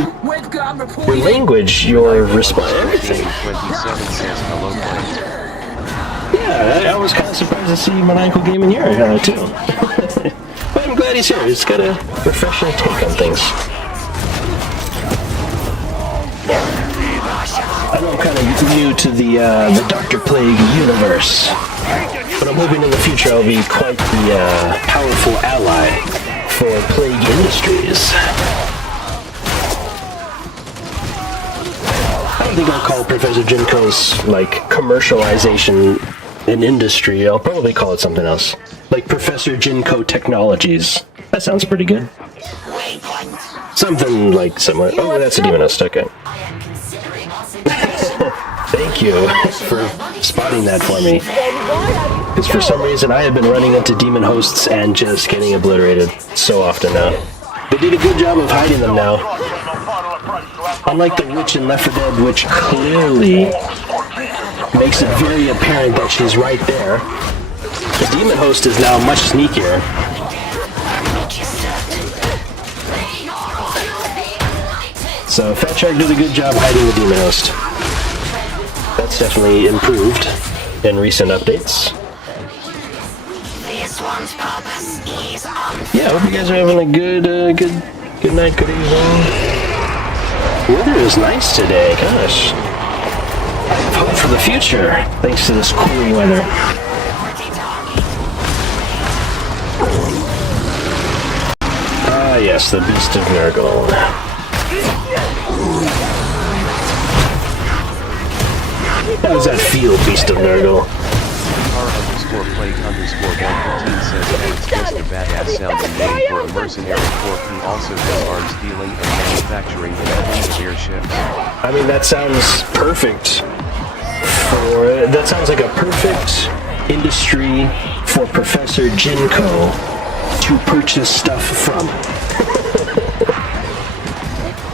language, your response, everything. Yeah, I was kind of surprised to see Maniacal Gaming here, too. But I'm glad he's here. He's got a refreshing take on things. I know I'm kind of new to the Dr. Plague universe, but I'm hoping in the future I'll be quite the powerful ally for Plague Industries. I don't think I'll call Professor Jinko's, like, commercialization an industry. I'll probably call it something else. Like Professor Jinko Technologies. That sounds pretty good. Something, like, similar. Oh, that's a demon host. Okay. Thank you for spotting that for me. Because for some reason I have been running into demon hosts and just getting obliterated so often now. They did a good job of hiding them now. Unlike the witch in Left 4 Dead, which clearly makes it very apparent that she's right there, the demon host is now much sneakier. So Fat Shark did a good job hiding the demon host. That's definitely improved in recent updates. Yeah, I hope you guys are having a good night, good evening. Weather is nice today, gosh. I have hope for the future, thanks to this cooling weather. Ah, yes, the Beast of Nurgle. How does that feel, Beast of Nurgle? R_Plague_115 says it's just a badass sounding name for a mercenary corp who also does arms dealing and manufacturing in a fleet of airships. I mean, that sounds perfect. That sounds like a perfect industry for Professor Jinko to purchase stuff from.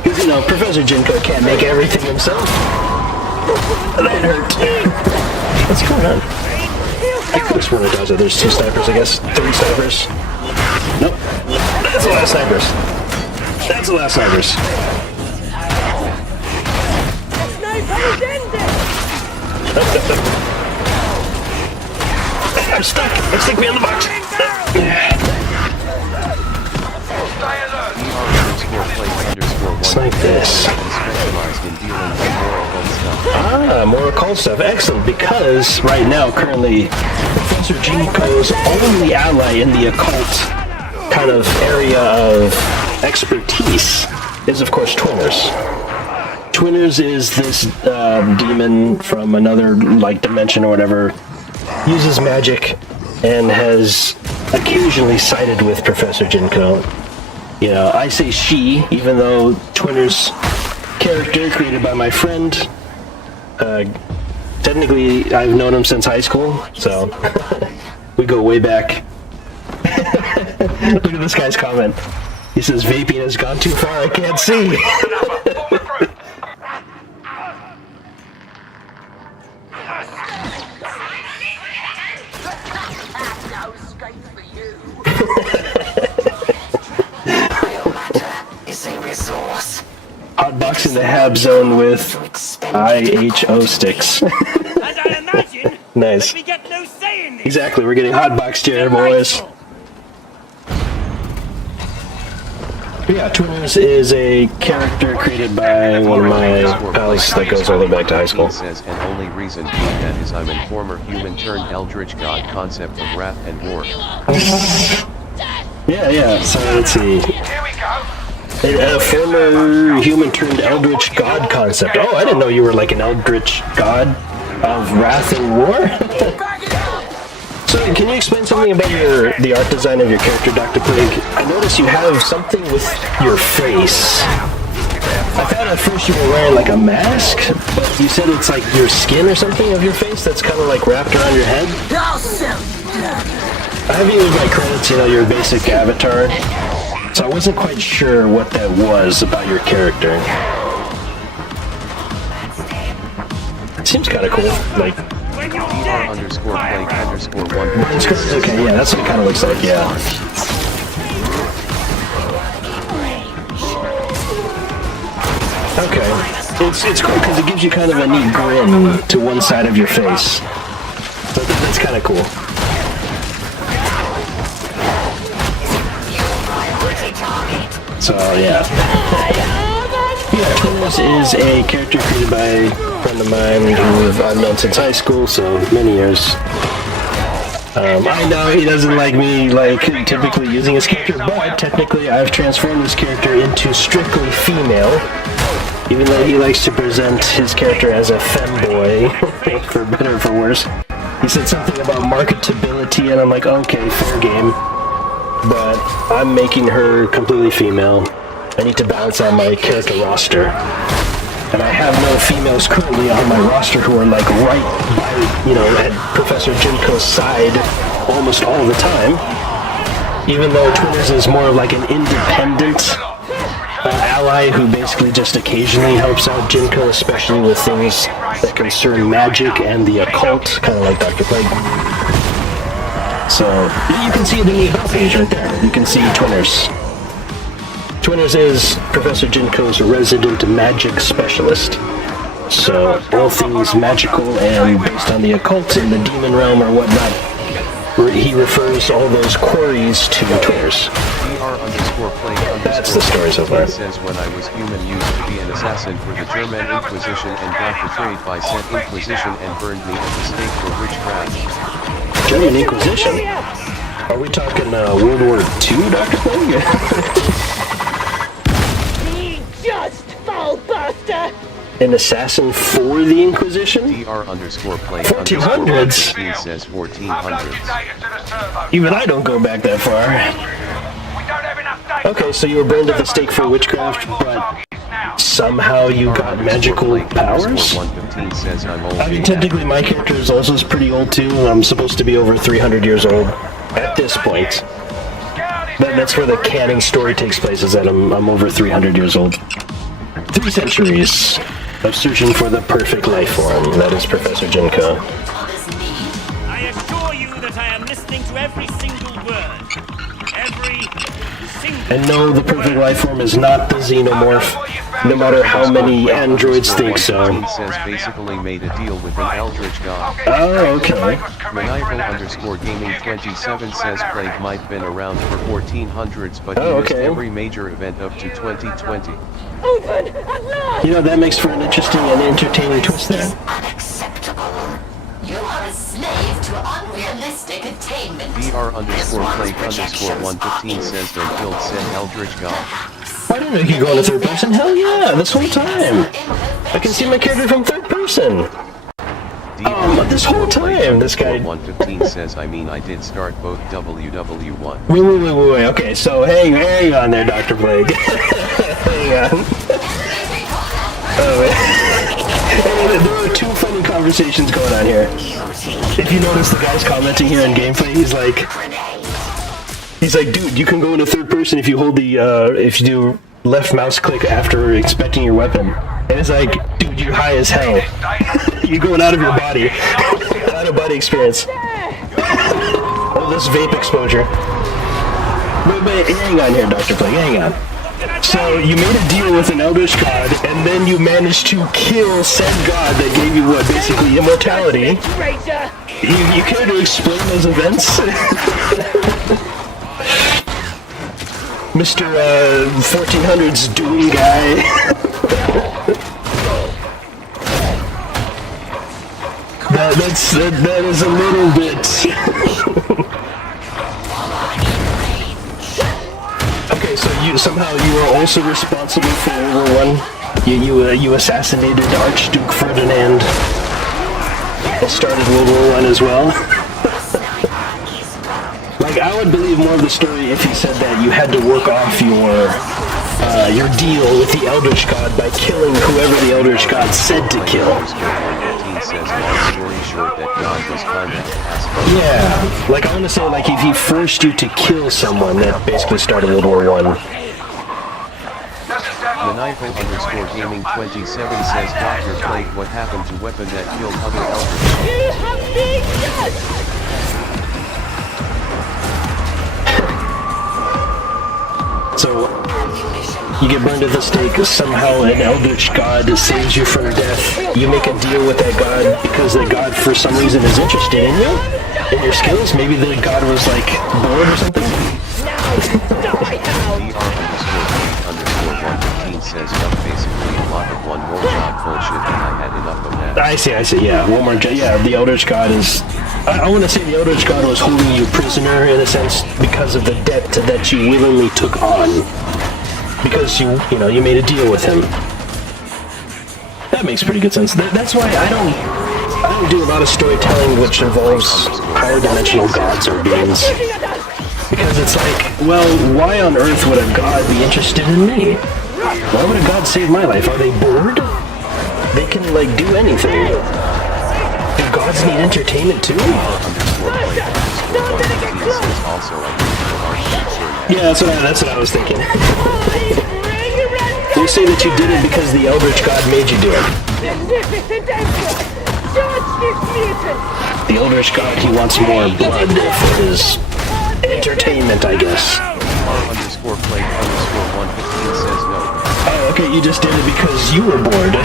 Because, you know, Professor Jinko can't make everything himself. That hurt. What's going on? I could have sworn it does it. There's 2 snipers, I guess. 3 snipers. Nope. That's the last snipers. That's the last snipers. I'm stuck. Let's stick me in the box. Snipe this. Ah, more occult stuff. Excellent, because right now, currently, Professor Jinko's only ally in the occult kind of area of expertise is, of course, Twinners. Twinners is this demon from another, like, dimension or whatever, uses magic, and has occasionally sided with Professor Jinko. You know, I say she, even though Twinner's character, created by my friend, technically I've known him since high school, so we go way back. Look at this guy's comment. He says, vaping has gone too far, I can't see. Hotboxing the Hab Zone with IHO sticks. And I imagine nice. we get no say in this. Exactly, we're getting hotboxed here, boys. Yeah, Twinners is a character created by one of my pals that goes all the way back to high school. Says, and only reason being that is I'm in former human turned eldritch god concept of wrath and war. Yeah, so let's see. A former human turned eldritch god concept. Oh, I didn't know you were like an eldritch god of wrath and war. So, can you explain something about the art design of your character, Dr. Plague? I noticed you have something with your face. I thought at first you were wearing like a mask, but you said it's like your skin or something of your face that's kind of like wrapped around your head. I have you in my credits, your basic avatar, so I wasn't quite sure what that was about your character. It seems kind of cool, like... _Plague_1. Okay, yeah, that's what it kind of looks like, yeah. Okay. It's cool because it gives you kind of a neat grin to one side of your face. So that's kind of cool. So, yeah. Yeah, Twinners is a character created by a friend of mine who I've known since high school, so many years. I know he doesn't like me, typically using his character, but technically I've transformed his character into strictly female, even though he likes to present his character as a femboy, for better or for worse. He said something about marketability, and I'm like, okay, fair game. But I'm making her completely female. I need to balance out my character roster. And I have no females currently on my roster who are right by, at Professor Jinko's side almost all the time. Even though Twinners is more of like an independent ally who basically just occasionally helps out Jinko, especially with things that concern magic and the occult, kind of like Dr. Plague. So, you can see it in the about page right there. You can see Twinners. Twinners is Professor Jinko's resident magic specialist. So, all things magical and based on the occult in the demon realm or whatnot, he refers all those queries to Twinners. _Plague_. That's the story so far. It says when I was human used to be an assassin for the German Inquisition and got betrayed by said Inquisition and burned me at the stake for witchcraft. German Inquisition? Are we talking World War II, Dr. Plague? Just foul bastard! An assassin for the Inquisition? _Plague_. 1400s? He says 1400s. Even I don't go back that far. Okay, so you were burned at the stake for witchcraft, but somehow you got magical powers? I mean, technically my character is also pretty old too. I'm supposed to be over 300 years old at this point. That's where the canon story takes place, is that I'm over 300 years old. 3 centuries of searching for the perfect life form. That is Professor Jinko. I assure you that I am listening to every single word. Every single And no, the perfect life form is not the xenomorph, no matter how many androids think so. He says basically made a deal with an eldritch god. Oh, okay. Maniacal_gaming27 says Plague might been around for 1400s, but he missed every major event up to 2020. Open at last! That makes for an interesting and entertaining twist there. Unacceptable. You are a slave to unrealistic attainment. _Plague_115 says they killed said eldritch god. I didn't know you could go into third person. Hell yeah, this whole time. I can see my character from third person. This whole time, this guy... 115 says, I did start both WW1. Wait. Okay, so hang on there, Dr. Plague. Hang on. There are 2 funny conversations going on here. If you notice, the guy's commenting here in gameplay, he's like, dude, you can go into third person if you hold the, if you do left mouse click after inspecting your weapon. And it's like, dude, you're high as hell. You're going out of your body. Out of body experience. Oh, this vape exposure. Wait, hang on here, Dr. Plague, hang on. So, you made a deal with an Eldritch God, and then you managed to kill said God that gave you, basically immortality. You care to explain those events? Mr. 1400s doom guy. that is a little bit. Okay, so somehow you were also responsible for World War I. You assassinated Archduke Ferdinand and started World War I as well. Like, I would believe more of the story if he said that you had to work off your deal with the Eldritch God by killing whoever the Eldritch God said to kill. Yeah, like I want to say, like if he forced you to kill someone, that basically started World War I. Maniacal_gaming 27 says Dr. Plague, what happened to weapon that killed other Eldritch? You have been judged! So, you get burned at the stake, somehow an Eldritch God saves you from death. You make a deal with that God because the God for some reason is interested in you, in your skills. Maybe the God was like bored or something. DR_115 says basically a lot of one more job bullshit and I had enough of that. I see, yeah. One more job. Yeah, the Eldritch God is... I want to say the Eldritch God was holding you prisoner in a sense because of the debt that you willingly took on. Because you made a deal with him. That makes pretty good sense. That's why I don't do a lot of storytelling which involves higher dimensional gods or beings. Because it's like, well, why on earth would a god be interested in me? Why would a god save my life? Are they bored? They can, like, do anything. Do gods need entertainment too? Yeah, that's what I was thinking. They say that you did it because the Eldritch God made you do it. The Eldritch God, he wants more blood for his entertainment, I guess. R_Plague_115 says no. Oh, okay, you just did it because you were bored.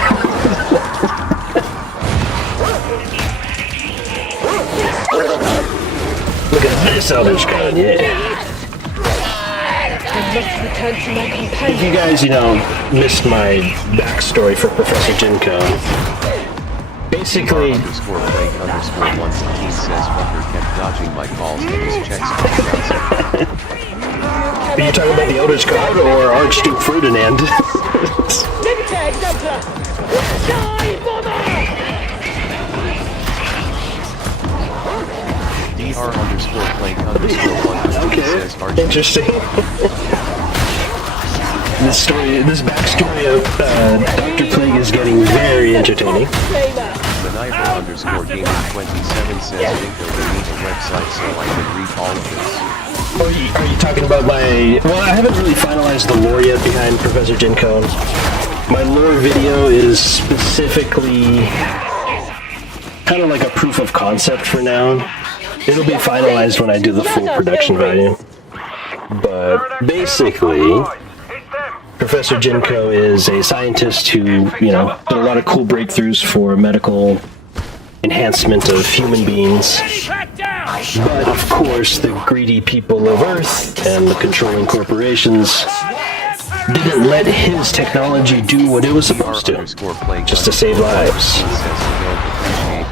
Look at this Eldritch God, yeah. If you guys, missed my backstory for Professor Jinko, basically... R_Plague_115 says Fucker kept dodging my calls and his checks. Are you talking about the Eldritch God or Archduke Ferdinand? DR_Plague_115 Okay, says Archduke. interesting. This backstory of Dr. Plague is getting very entertaining. Maniacal_gaming27 says Jinko, we need a website so I can read all of this. Are you talking about my... Well, I haven't really finalized the lore yet behind Professor Jinko. My lore video is specifically kind of like a proof of concept for now. It'll be finalized when I do the full production value. But basically, Professor Jinko is a scientist who, did a lot of cool breakthroughs for medical enhancement of human beings. But of course, the greedy people of Earth and the controlling corporations didn't let his technology do what it was supposed to, just to save lives.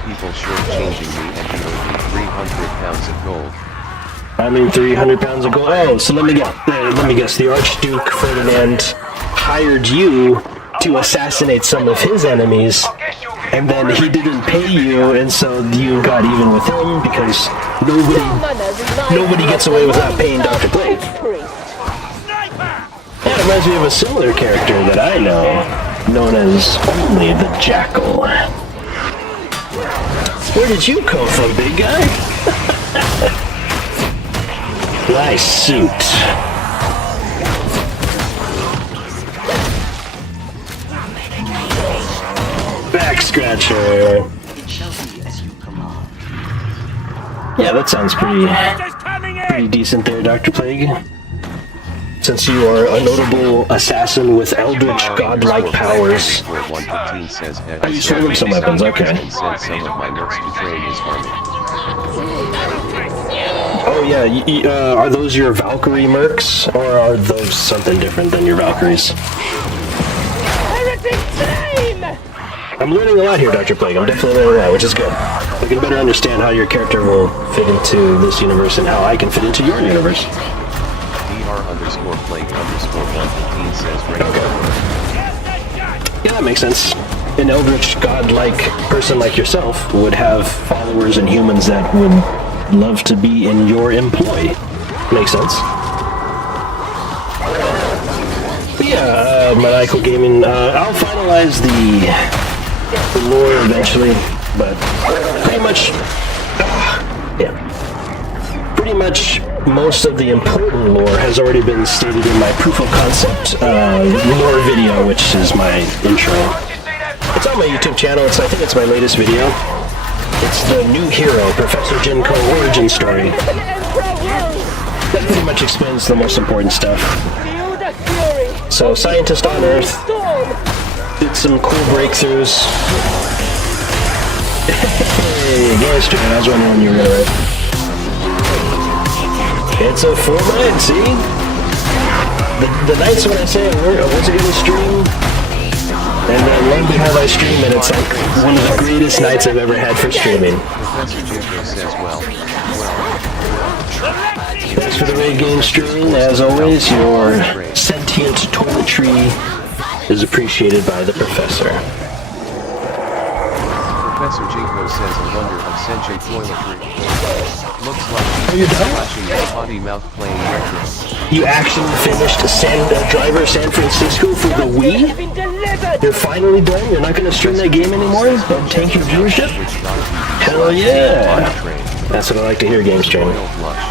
People shortchanging me and he owed me 300 pounds of gold. I mean 300 pounds of gold. Oh, so let me guess. The Archduke Ferdinand hired you to assassinate some of his enemies, and then he didn't pay you, and so you got even with him because nobody gets away without paying Dr. Plague. That reminds me of a similar character that I know, known as Only the Jackal. Where did you come from, big guy? Nice suit. Back scratcher. Yeah, that sounds pretty decent there, Dr. Plague. Since you are a notable assassin with eldritch godlike powers. Oh, you sold him some weapons, okay. Oh yeah, are those your Valkyrie mercs, or are those something different than your Valkyries? Heretic flame! I'm learning a lot here, Dr. Plague. I'm definitely learning a lot, which is good. I can better understand how your character will fit into this universe and how I can fit into your universe. DR_Plague_115 says regular. Okay. Yeah, that makes sense. An eldritch god-like person like yourself would have followers and humans that would love to be in your employ. Makes sense. But yeah, Maniacal Gaming, I'll finalize the lore eventually, but pretty much, pretty much most of the important lore has already been stated in my proof of concept lore video, which is my intro. It's on my YouTube channel. I think it's my latest video. It's the new hero, Professor Jinko origin story. That pretty much explains the most important stuff. Feel the fury. So, scientist on Earth Storm. did some cool breakthroughs. Hey, Games Stream, I was wondering when you were gonna write. It's a full night, see? The nights when I say I wasn't gonna stream, and then lo and behold I stream, and it's like one of the greatest nights I've ever had for streaming. Professor Jinko says, well. Thanks for the raid game stream. As always, your sentient toiletry is appreciated by the professor. Professor Jinko says a wonder of sentient toiletry. Looks like you he's done? flashing a potty mouth playing retro. You actually finished Driver San Francisco for the Wii? Been delivered. You're finally done? You're not going to stream that game anymore? Don't tank your viewership? Hell yeah! That's what I like to hear, Game Stream. Royal flush.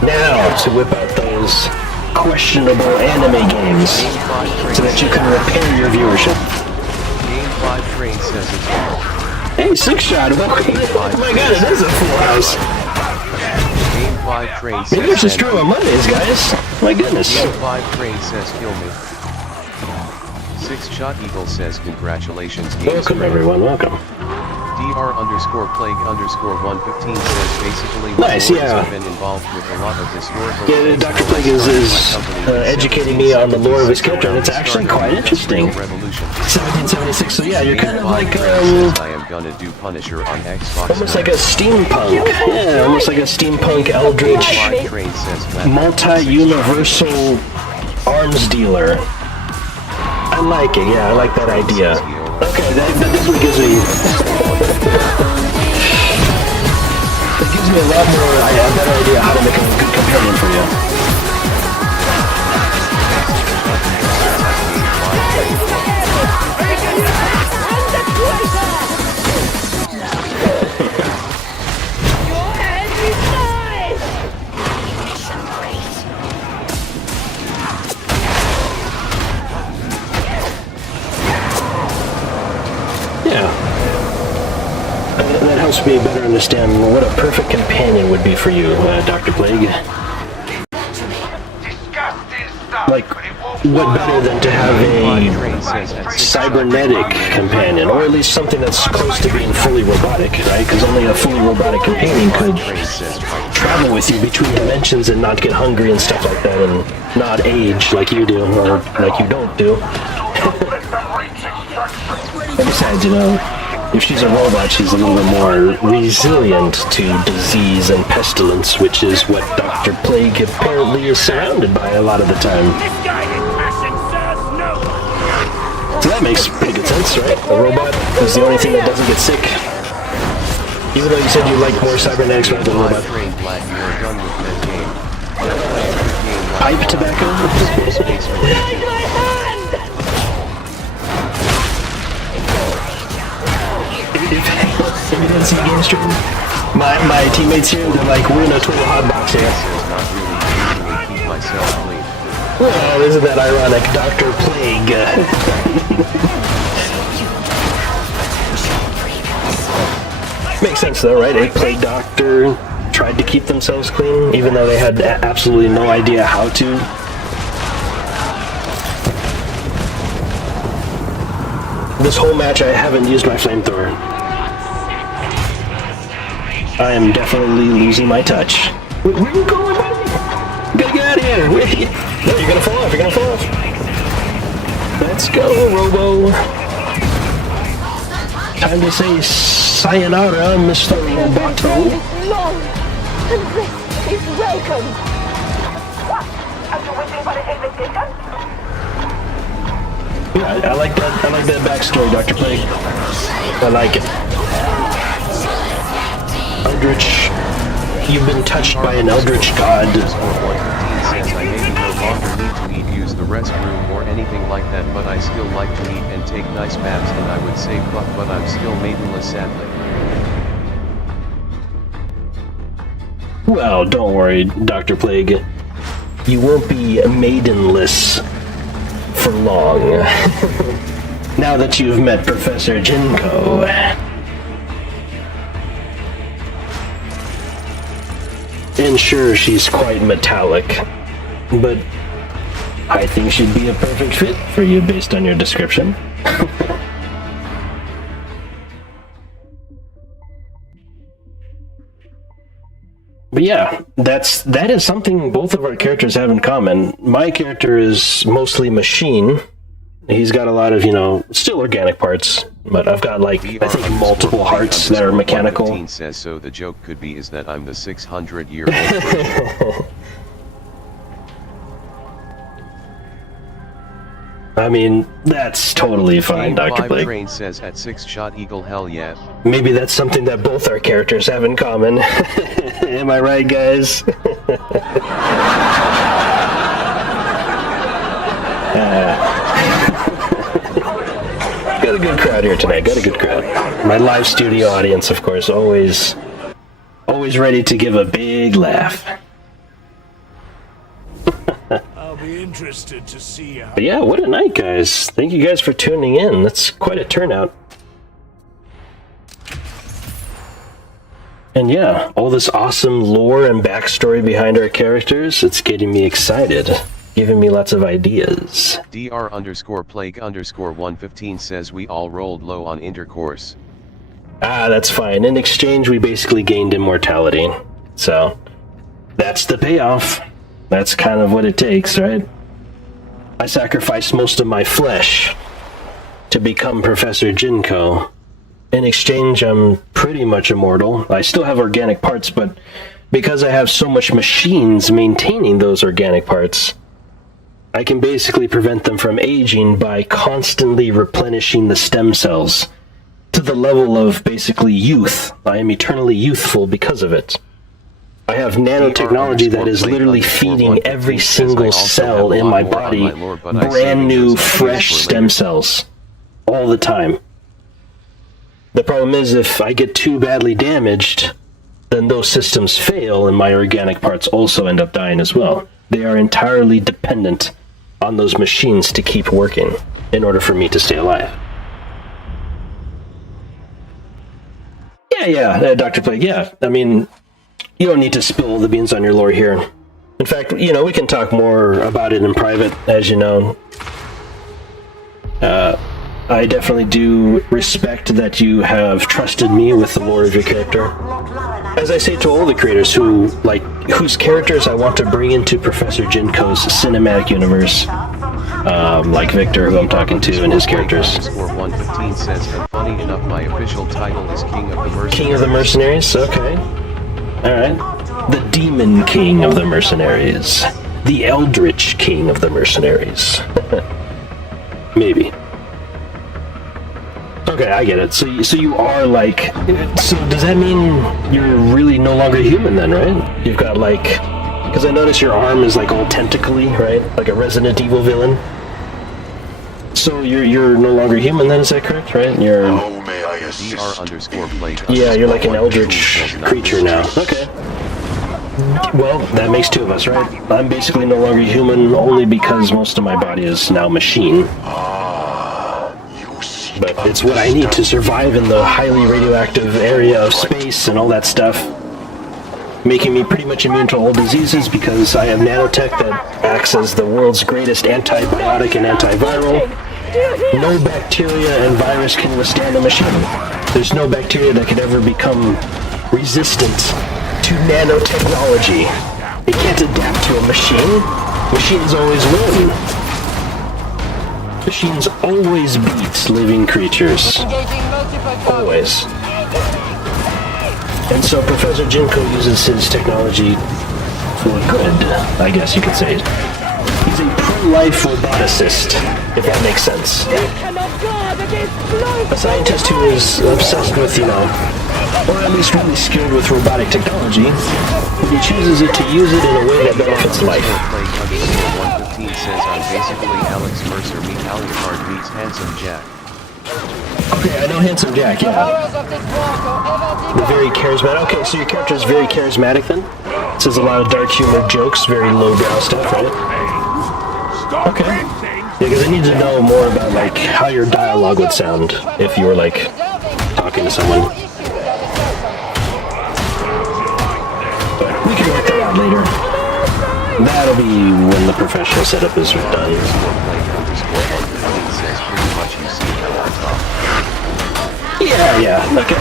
Now, to whip out those questionable anime games so that you can repair your viewership. Game 5 Train says it's all. Hey, Six Shot, welcome. Oh my god, it is a full house. Game 5 Train says Maybe we should stream on Mondays, guys. My goodness. Game 5 Train says kill me. 6 Shot Eagle says congratulations Games Welcome, Train. everyone, welcome. DR_Plague_115 says basically Nice, yeah. have been involved with a lot of historical Yeah, Dr. Plague is educating me on the lore of his character, and it's actually quite interesting. 1776, so yeah, you're kind of like, I am gonna do Punisher on Xbox. almost like a steampunk. Yeah, almost like a steampunk eldritch Train says multi-universal arms dealer. I like it, yeah, I like that idea. Okay, that definitely gives me... That gives me a lot more, a better idea how to make a good companion for you. Your end is mine. Yeah. That helps me better understand what a perfect companion would be for you, Dr. Plague. Like, what better than to have a cybernetic companion, or at least something that's close to being fully robotic, right? Because only a fully robotic companion could travel with you between dimensions and not get hungry and stuff like that, and not age like you do, or like you don't do. And besides, you know, if she's a robot, she's a little bit more resilient to disease and pestilence, which is what Dr. Plague apparently is surrounded by a lot of the time. Misguided passion serves no one. So that makes pretty good sense, right? A robot is the only thing that doesn't get sick. Even though you said you like more cybernetics rather than robot. Train Black, you are done with that game. Pipe tobacco? Take my hand. If you didn't see the game stream, my teammates here, they're like, we're in a total hotbox here. Not really easy to keep myself clean. Well, isn't that ironic? Dr. Plague. Makes sense though, right? A plague doctor tried to keep themselves clean, even though they had absolutely no idea how to. This whole match I haven't used my flamethrower. I am definitely losing my touch. Where are you going, buddy? You gotta get out of here. Wait. No, you're gonna fall off. You're gonna fall off. Let's go, Robo. Time to say sayonara, Mr. Roboto. It's long, and rest is welcome. Yeah, I like that. I like that backstory, Dr. Plague. I like it. Eldritch, you've been touched by an eldritch god. _115 says I maybe no longer need to eat, use the restroom or anything like that, but I still like to eat and take nice baths, and I would say fuck, but I'm still maidenless sadly. Well, don't worry, Dr. Plague. You won't be maidenless for long. Now that you've met Professor Jinko. And sure, she's quite metallic, but I think she'd be a perfect fit for you based on your description. But yeah, that is something both of our characters have in common. My character is mostly machine. He's got a lot of, still organic parts, but I've got I think multiple hearts that are mechanical. Says so the joke could be is that I'm the 600-year-old version. I mean, that's totally fine, Dr. Blake. Train says at 6-shot eagle, hell yeah. Maybe that's something that both our characters have in common. Am I right, guys? Got a good crowd here tonight. Got a good crowd. My live studio audience, of course, always ready to give a big laugh. I'll be interested to see how. But yeah, what a night, guys. Thank you guys for tuning in. That's quite a turnout. And yeah, all this awesome lore and backstory behind our characters, it's getting me excited. Giving me lots of ideas. Dr_Plague_115 says we all rolled low on intercourse. Ah, that's fine. In exchange, we basically gained immortality. So, that's the payoff. That's kind of what it takes, right? I sacrificed most of my flesh to become Professor Jinko. In exchange, I'm pretty much immortal. I still have organic parts, but because I have so much machines maintaining those organic parts, I can basically prevent them from aging by constantly replenishing the stem cells to the level of basically youth. I am eternally youthful because of it. I have nanotechnology that is literally feeding every single cell in my body brand new, fresh stem cells all the time. The problem is, if I get too badly damaged, then those systems fail and my organic parts also end up dying as well. They are entirely dependent on those machines to keep working in order for me to stay alive. Yeah, Dr. Plague, yeah. I mean, you don't need to spill the beans on your lore here. In fact, we can talk more about it in private, as you know. I definitely do respect that you have trusted me with the lore of your character. As I say to all the creators whose characters I want to bring into Professor Jinko's cinematic universe, like Victor, who I'm talking to, and his characters. Dr_115 says, and funny enough, my official title is King of the Mercenaries. King of the Mercenaries? Okay. Alright. The Demon King of the Mercenaries. The Eldritch King of the Mercenaries. Maybe. Okay, I get it. So you are so does that mean you're really no longer human then, right? You've got because I notice your arm is all tentacly, right? Like a Resident Evil villain. So you're no longer human then, is that correct, right? You're... Dr_Plague. Yeah, you're like an eldritch creature now. Okay. Well, that makes two of us, right? I'm basically no longer human only because most of my body is now machine. But it's what I need to survive in the highly radioactive area of space and all that stuff. Making me pretty much immune to all diseases because I have nanotech that acts as the world's greatest antibiotic and antiviral. No bacteria and virus can withstand a machine. There's no bacteria that could ever become resistant to nanotechnology. It can't adapt to a machine. Machines always win. Machines always beat living creatures. Always. And so Professor Jinko uses his technology for good, I guess you could say. He's a pro-life roboticist, if that makes sense. A scientist who is obsessed with, or at least really skilled with robotic technology, but he chooses to use it in a way that benefits life. 115 says I'm basically Alex Mercer meet Alucard meets Handsome Jack. Okay, I know Handsome Jack, yeah. The very charismatic. Okay, so your character is very charismatic then? Says a lot of dark humor jokes, very lowbrow stuff, right? Okay. Yeah, because I need to know more about, like, how your dialogue would sound if you were, like, talking to someone. But we can work that out later. That'll be when the professional setup is done. Yeah, okay.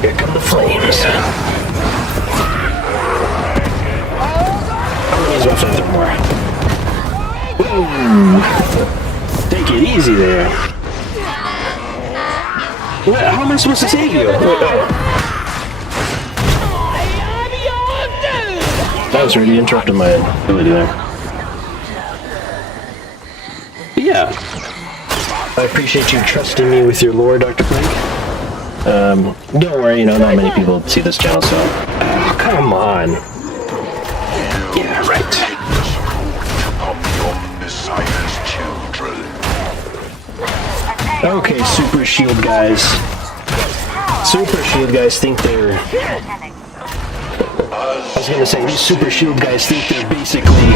Here come the flames. He's off there more. Ooh. Take it easy there. What? How am I supposed to save you? That was really interrupting my ability there. Yeah. I appreciate you trusting me with your lore, Dr. Plague. Don't worry, not many people see this channel, so... Oh, come on. Yeah, right. Okay, Super Shield guys. Super Shield guys think they're... I was gonna say, these Super Shield guys think they're basically...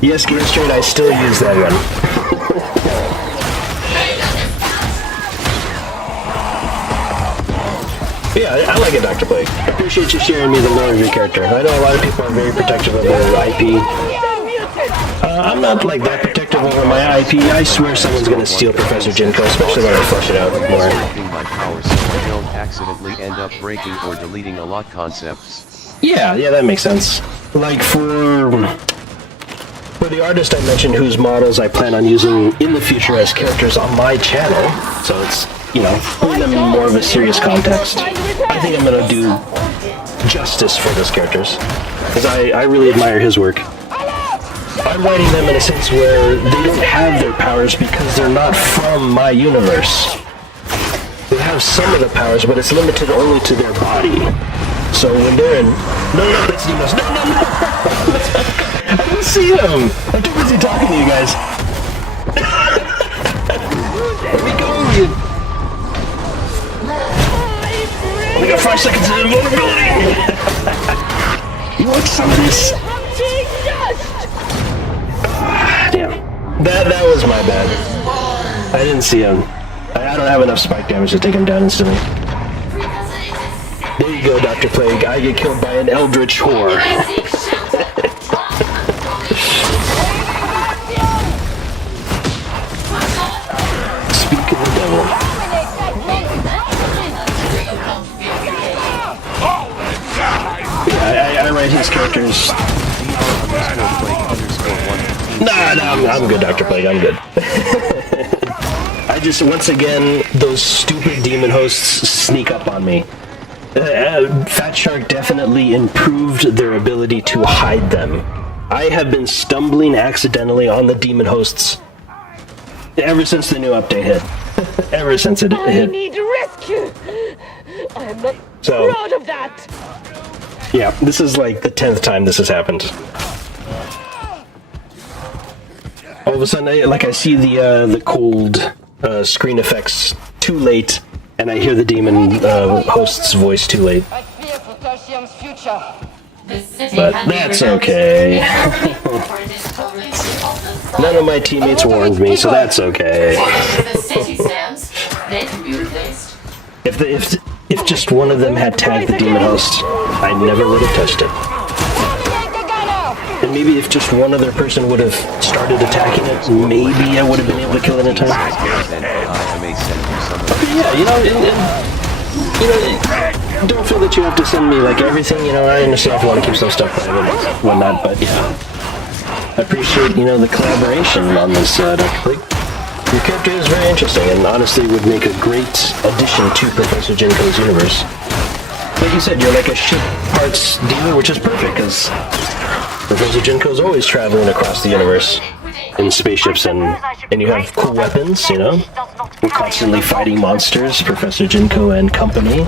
Yes, get it straight, I still use that one. Yeah, I like it, Dr. Plague. I appreciate you sharing me the lore of your character. I know a lot of people are very protective of their IP. I'm not like that protective over my IP. I swear someone's gonna steal Professor Jinko, especially when I flush it out more. My powers so I don't accidentally end up breaking or deleting a lot concepts. Yeah, that makes sense. Like for the artist I mentioned whose models I plan on using in the future as characters on my channel, so it's, putting them in more of a serious context, I think I'm gonna do justice for those characters, because I really admire his work. I'm writing them in a sense where they don't have their powers because they're not from my universe. They have some of the powers, but it's limited only to their body. So when they're in... No, that's Demos. No! I don't see him! I'm too busy talking to you guys. Let me go! We got 5 seconds of invulnerability! You want some of this? Damn. That was my bad. I didn't see him. I don't have enough spike damage to take him down instantly. There you go, Dr. Plague. I get killed by an eldritch whore. Speak of the devil. Yeah, I write his characters. Nah, I'm good, Dr. Plague. I'm good. I just, once again, those stupid demon hosts sneak up on me. Fat Shark definitely improved their ability to hide them. I have been stumbling accidentally on the demon hosts ever since the new update hit. Ever since it hit. I need rescue. I am not proud of that. Yeah, this is like the 10th time this has happened. All of a sudden, I see the cold screen effects too late, and I hear the demon host's voice too late. But that's okay. None of my teammates warned me, so that's okay. If just one of them had tagged the demon host, I never would have touched it. And maybe if just one other person would have started attacking it, maybe I would have been able to kill it in time. Then I may send you some. Okay, yeah, don't feel that you have to send me like everything. I understand if you want to keep some stuff private and whatnot, but yeah, I appreciate the collaboration on this. Dr. Blake. Your character is very interesting, and honestly would make a great addition to Professor Jinko's universe. Like you said, you're like a ship parts dealer, which is perfect because Professor Jinko's always traveling across the universe in spaceships, and you have cool weapons. We're constantly fighting monsters. Professor Jinko and company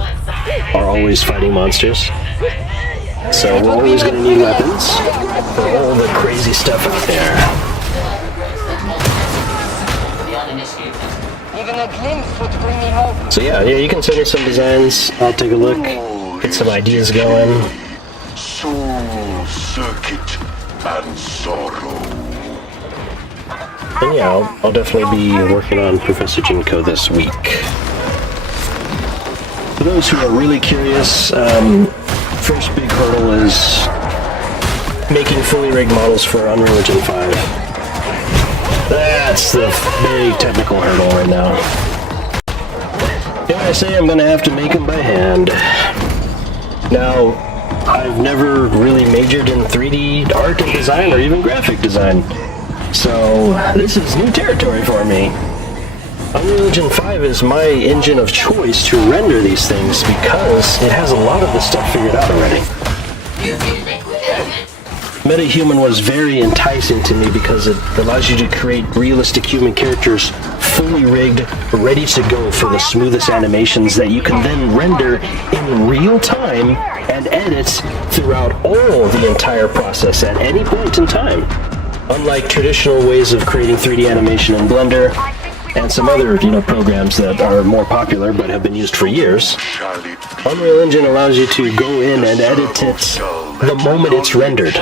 are always fighting monsters. So we're always going to need weapons for all the crazy stuff out there. Even a glimpse would bring me hope. So yeah, you can send me some designs. I'll take a look, get some ideas going. Soul circuit and sorrow. And yeah, I'll definitely be working on Professor Jinko this week. For those who are really curious, first big hurdle is making fully rigged models for Unreal Engine 5. That's the big technical hurdle right now. Yeah, I say I'm gonna have to make them by hand. Now, I've never really majored in 3D art and design or even graphic design. So, this is new territory for me. Unreal Engine 5 is my engine of choice to render these things because it has a lot of the stuff figured out already. MetaHuman was very enticing to me because it allows you to create realistic human characters fully rigged, ready to go for the smoothest animations that you can then render in real time and edit throughout all the entire process at any point in time. Unlike traditional ways of creating 3D animation in Blender and some other, programs that are more popular but have been used for years, Unreal Engine allows you to go in and edit it the moment it's rendered.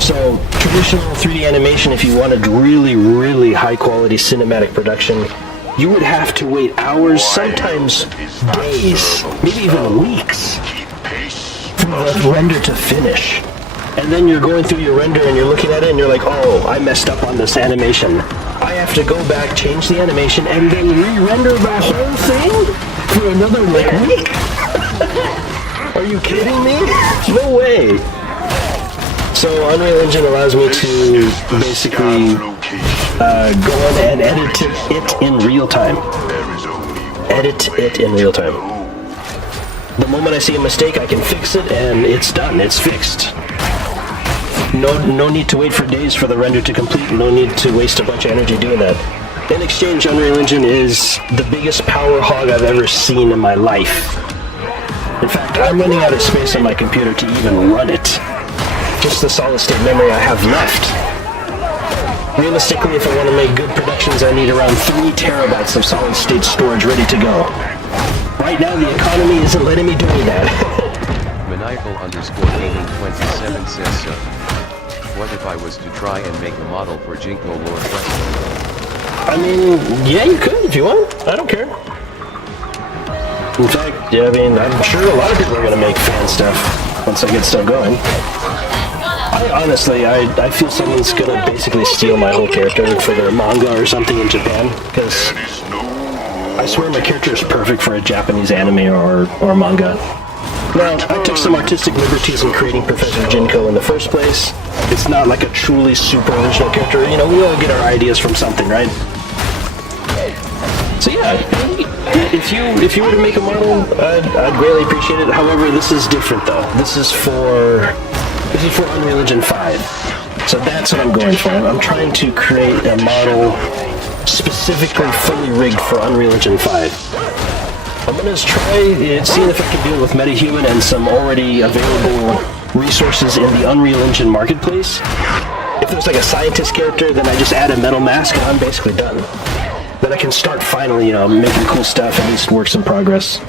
So, traditional 3D animation, if you wanted really, really high-quality cinematic production, you would have to wait hours, sometimes days, maybe even weeks, for the render to finish. And then you're going through your render and you're looking at it and you're like, oh, I messed up on this animation. I have to go back, change the animation, and then re-render the whole thing for another, week? Are you kidding me? No way. So Unreal Engine allows me to basically go on and edit it in real time. Edit it in real time. The moment I see a mistake, I can fix it, and it's done. It's fixed. No need to wait for days for the render to complete. No need to waste a bunch of energy doing that. In exchange, Unreal Engine is the biggest power hog I've ever seen in my life. In fact, I'm running out of space on my computer to even run it. Just the solid-state memory I have left. Realistically, if I want to make good productions, I need around 3 terabytes of solid-state storage ready to go. Right now, the economy isn't letting me do that. Maniacal_gaming27 says so. What if I was to try and make a model for Jinko Lord West? I mean, yeah, you could if you want. I don't care. In fact, yeah, I'm sure a lot of people are going to make fan stuff once I get stuff going. I feel someone's going to basically steal my whole character for their manga or something in Japan, because I swear my character is perfect for a Japanese anime or manga. Now, I took some artistic liberties in creating Professor Jinko in the first place. It's not like a truly super original character. We all get our ideas from something, right? So yeah, if you were to make a model, I'd greatly appreciate it. However, this is different though. This is for Unreal Engine 5. So that's what I'm going for. I'm trying to create a model specifically fully rigged for Unreal Engine 5. I'm going to try seeing if I can do it with MetaHuman and some already available resources in the Unreal Engine marketplace. If there's like a scientist character, then I just add a metal mask and I'm basically done. Then I can start finally, making cool stuff, at least works in progress.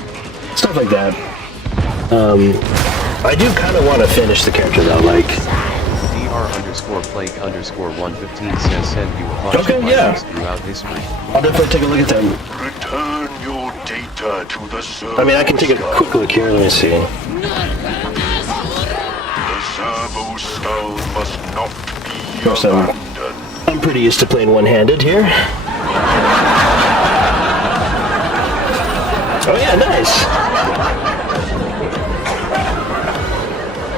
Stuff like that. I do kind of want to finish the character though, dr_plague_115 says send you a bunch of items throughout history. I'll definitely take a look at them. Return your data to the server. I can take a quick look here, let me see. The turbo skull must not be Of course, abandoned. I'm pretty used to playing one-handed here. Oh yeah, nice.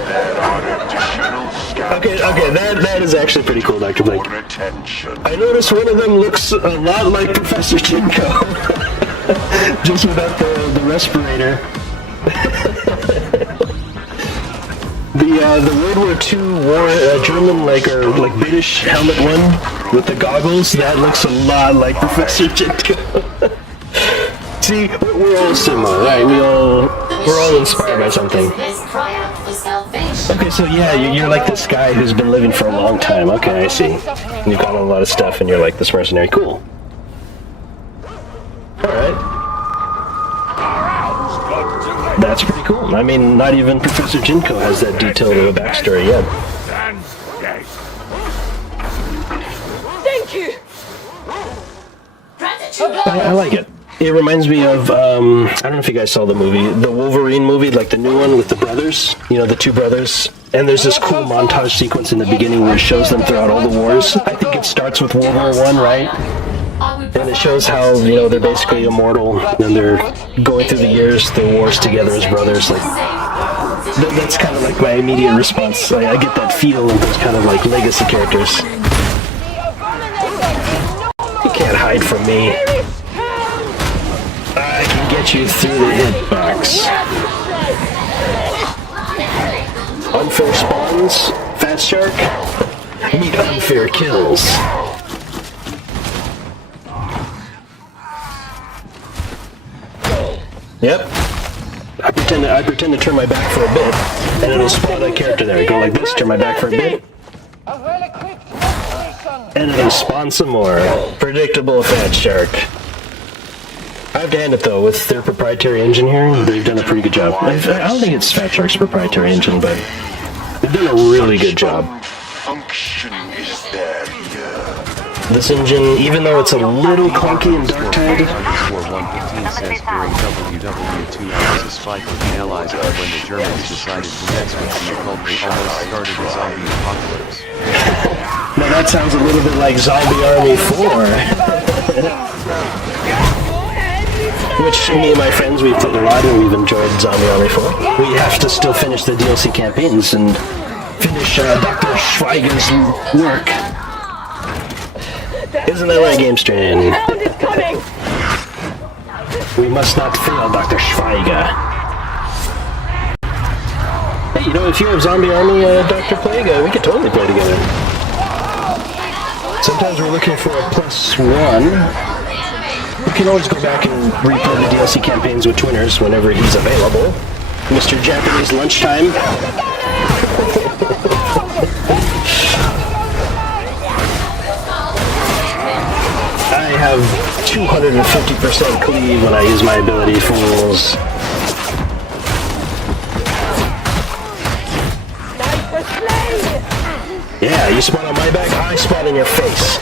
There are additional scans Okay, that is actually pretty cool, Dr. Blake. for attention. I noticed one of them looks a lot like Professor Jinko. Just without the respirator. The World War II German or British helmet one with the goggles, that looks a lot like Professor Jinko. See, we're all similar, right? We're all inspired by something. This cry out for salvation. Okay, so yeah, you're like this guy who's been living for a long time. Okay, I see. And you've got a lot of stuff, and you're like this mercenary. Cool. Alright. That's pretty cool. I mean, not even Professor Jinko has that detailed of a backstory yet. Thank you. Gratitude. I like it. It reminds me of, I don't know if you guys saw the movie, the Wolverine movie, like the new one with the brothers, you know, the two brothers. And there's this cool montage sequence in the beginning where it shows them throughout all the wars. I think it starts with World War I, right? And it shows how, you know, they're basically immortal, and they're going through the years, the wars together as brothers. Like, that's kind of like my immediate response. I get that feel of those kind of like legacy characters. You can't hide from me. I can get you through the hitbox. Unfair spawns, Fat Shark, meet unfair kills. Yep. I pretend to turn my back for a bit, and it'll spawn a character there. Go like this, turn my back for a bit, and it'll spawn some more. Predictable Fat Shark. I have to hand it though, with their proprietary engine here, they've done a pretty good job. I don't think it's Fat Shark's proprietary engine, but they've done a really good job. Function is there here. This engine, even though it's a little clunky and dark-tinted, Underscore 115 says during WW2 Allies fight with the Allies, and when the Germans decided to mess with the occult, they almost started a zombie apocalypse. now that sounds a little bit like Zombie Army 4. Which me and my friends, we've played a lot and we've enjoyed Zombie Army 4. We have to still finish the DLC campaigns and finish Dr. Schweiger's work. Isn't that right, Game Strain? Hound is coming. We must not fail, Dr. Schweiger. Hey, you know, if you have Zombie Army, Dr. Plague, we could totally play together. Sometimes we're looking for a +1. We can always go back and replay the DLC campaigns with Twinners whenever he's available. Mr. Japanese Lunchtime. I have 250% cleave when I use my ability, fools. Yeah, you spawn on my back, I spawn in your face.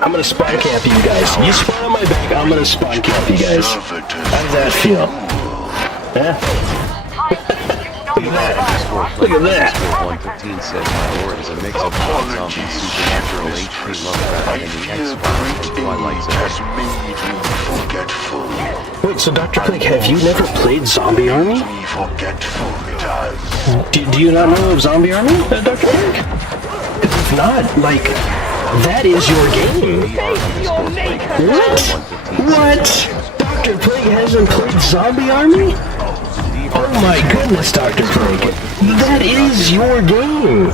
I'm gonna spawn camp you guys. You spawn on my back, I'm gonna spawn camp you guys. How does that feel? Yeah? Look at that. Look at that. 115 says my lord is a mix of blood zombie, supernatural HP Lovecraft, and the X-Files from Twilight has Zone. made me forgetful. Wait, so Dr. Click, have you never played Zombie Army? Me forgetful it has. Do you not know of Zombie Army, Dr. Click? If not, like, that is your game. What? What? Dr. Plague hasn't played Zombie Army? Oh my goodness, Dr. Plague. That is your game.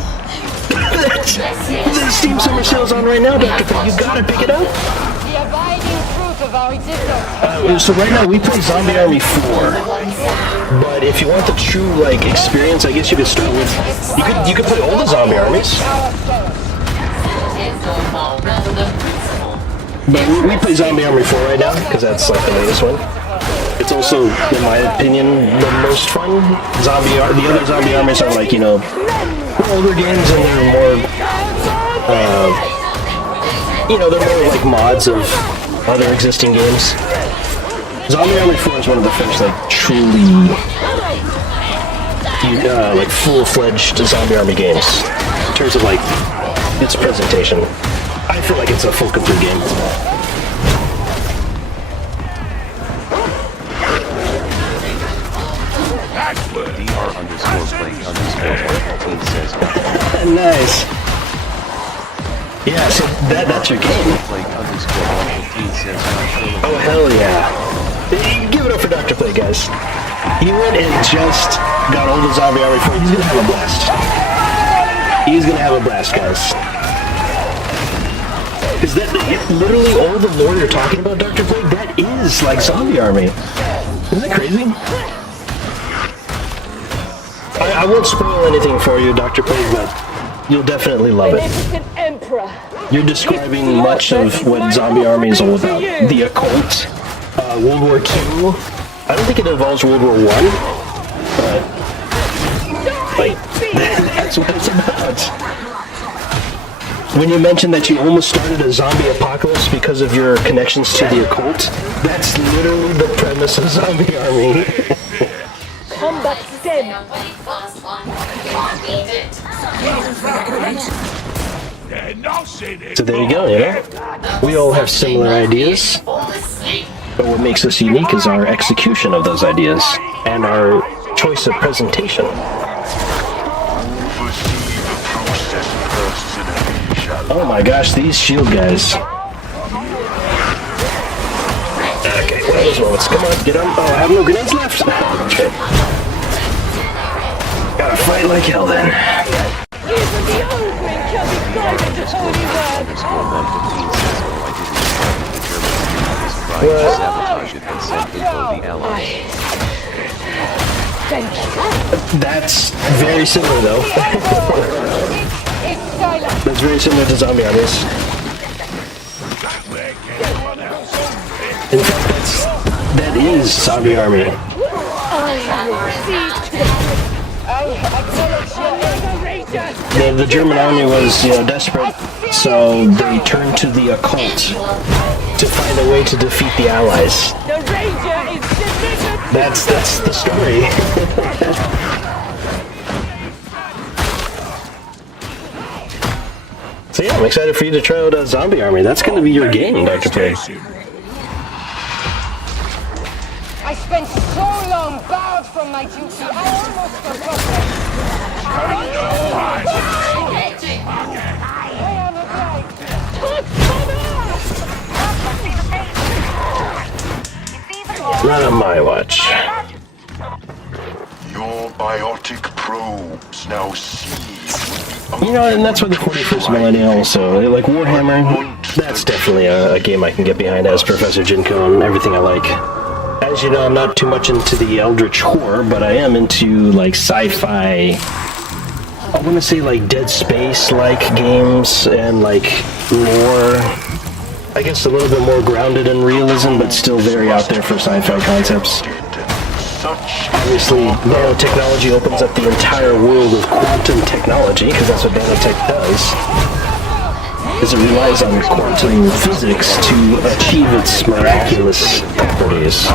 The Steam Summer Sale's on right now, Dr. Plague. You gotta pick it up. The abiding truth of our existence. So right now we play Zombie Army 4. But if you want the true, like, experience, I guess you could start with... You could play all the Zombie Armies. But we play Zombie Army 4 right now, because that's like the latest one. It's also, in my opinion, the most fun. The other Zombie Armies are like, you know, older games, and they're more, you know, they're more like mods of other existing games. Zombie Army 4 is one of the first, like, truly like full-fledged zombie army games in terms of like its presentation. I feel like it's a full complete game. DR_Plague_115 says, Nice. Yeah, so that's your game. Plague_115 says, Oh, hell yeah. Hey, give it up for Dr. Plague, guys. He went and just got all the zombie army for you. He's gonna have a blast. He's gonna have a blast, guys. Because that, literally all the lore you're talking about, Dr. Plague, that is like zombie army. Isn't that crazy? I won't spoil anything for you, Dr. Plague, but you'll definitely love it. Emperor. You're describing much of what zombie army is all about. The occult, World War II. I don't think it involves World War I, but like that's what it's about. When you mentioned that you almost started a zombie apocalypse because of your connections to the occult, that's literally the premise of zombie army. Combat stem. Nobody first one. Can't beat it. So there you go, you know? We all have similar ideas, Fall asleep. but what makes us unique is our execution of those ideas and our choice of presentation. Oversee the process first in a shall Oh my gosh, these shield guys. Okay, one of those moments. Come on, get on. Oh, I have no grenades left. Okay. Gotta fight like hell then. Even the Ogrin shall be guided to holy word. _115 says, oh, I didn't know the Germans tried to sabotage it and send info the Allies. Thank you. That's very similar though. It's silent. That's very similar to zombie armies. In fact, that is zombie army. I will see to the I acknowledge your liberator. The German army was, desperate, so they turned to the occult to find a way to defeat the Allies. The ranger is delivered. That's the story. So yeah, I'm excited for you to try out a zombie army. That's going to be your game, Dr. Plague. I spent so long barred from my duty, I almost forgot that. I am obliged. Not on my watch. Your biotic probes now see. And that's why the 41st Millennium also, like Warhammer, that's definitely a game I can get behind as Professor Jinko and everything I like. As you know, I'm not too much into the Eldritch Horror, but I am into, like, sci-fi, I want to say, like, Dead Space-like games, and, like, lore. I guess a little bit more grounded in realism, but still very out there for sci-fi concepts. Obviously, nanotechnology opens up the entire world of quantum technology, because that's what nanotech does. Is it relies on quantum physics to achieve its miraculous properties.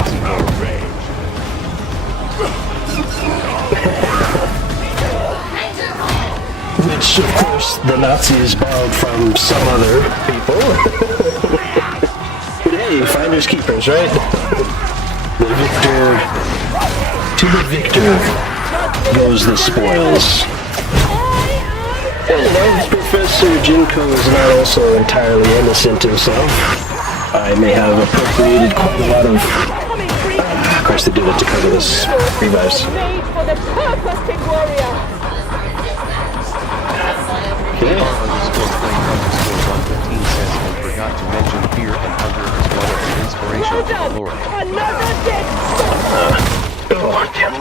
Which, of course, the Nazis borrowed from some other people. But hey, finders keepers, right? The victor... To the victor goes the spoils. Professor Jinko is not also entirely innocent himself. I may have appropriated quite a lot of... of course they do that to cover this revives. Made for the purposed warrior. Okay. DR_Plague_115 says, and forgot to mention fear and hunger as one of the inspiration Well to the done. lore. Another dead Oh, damn.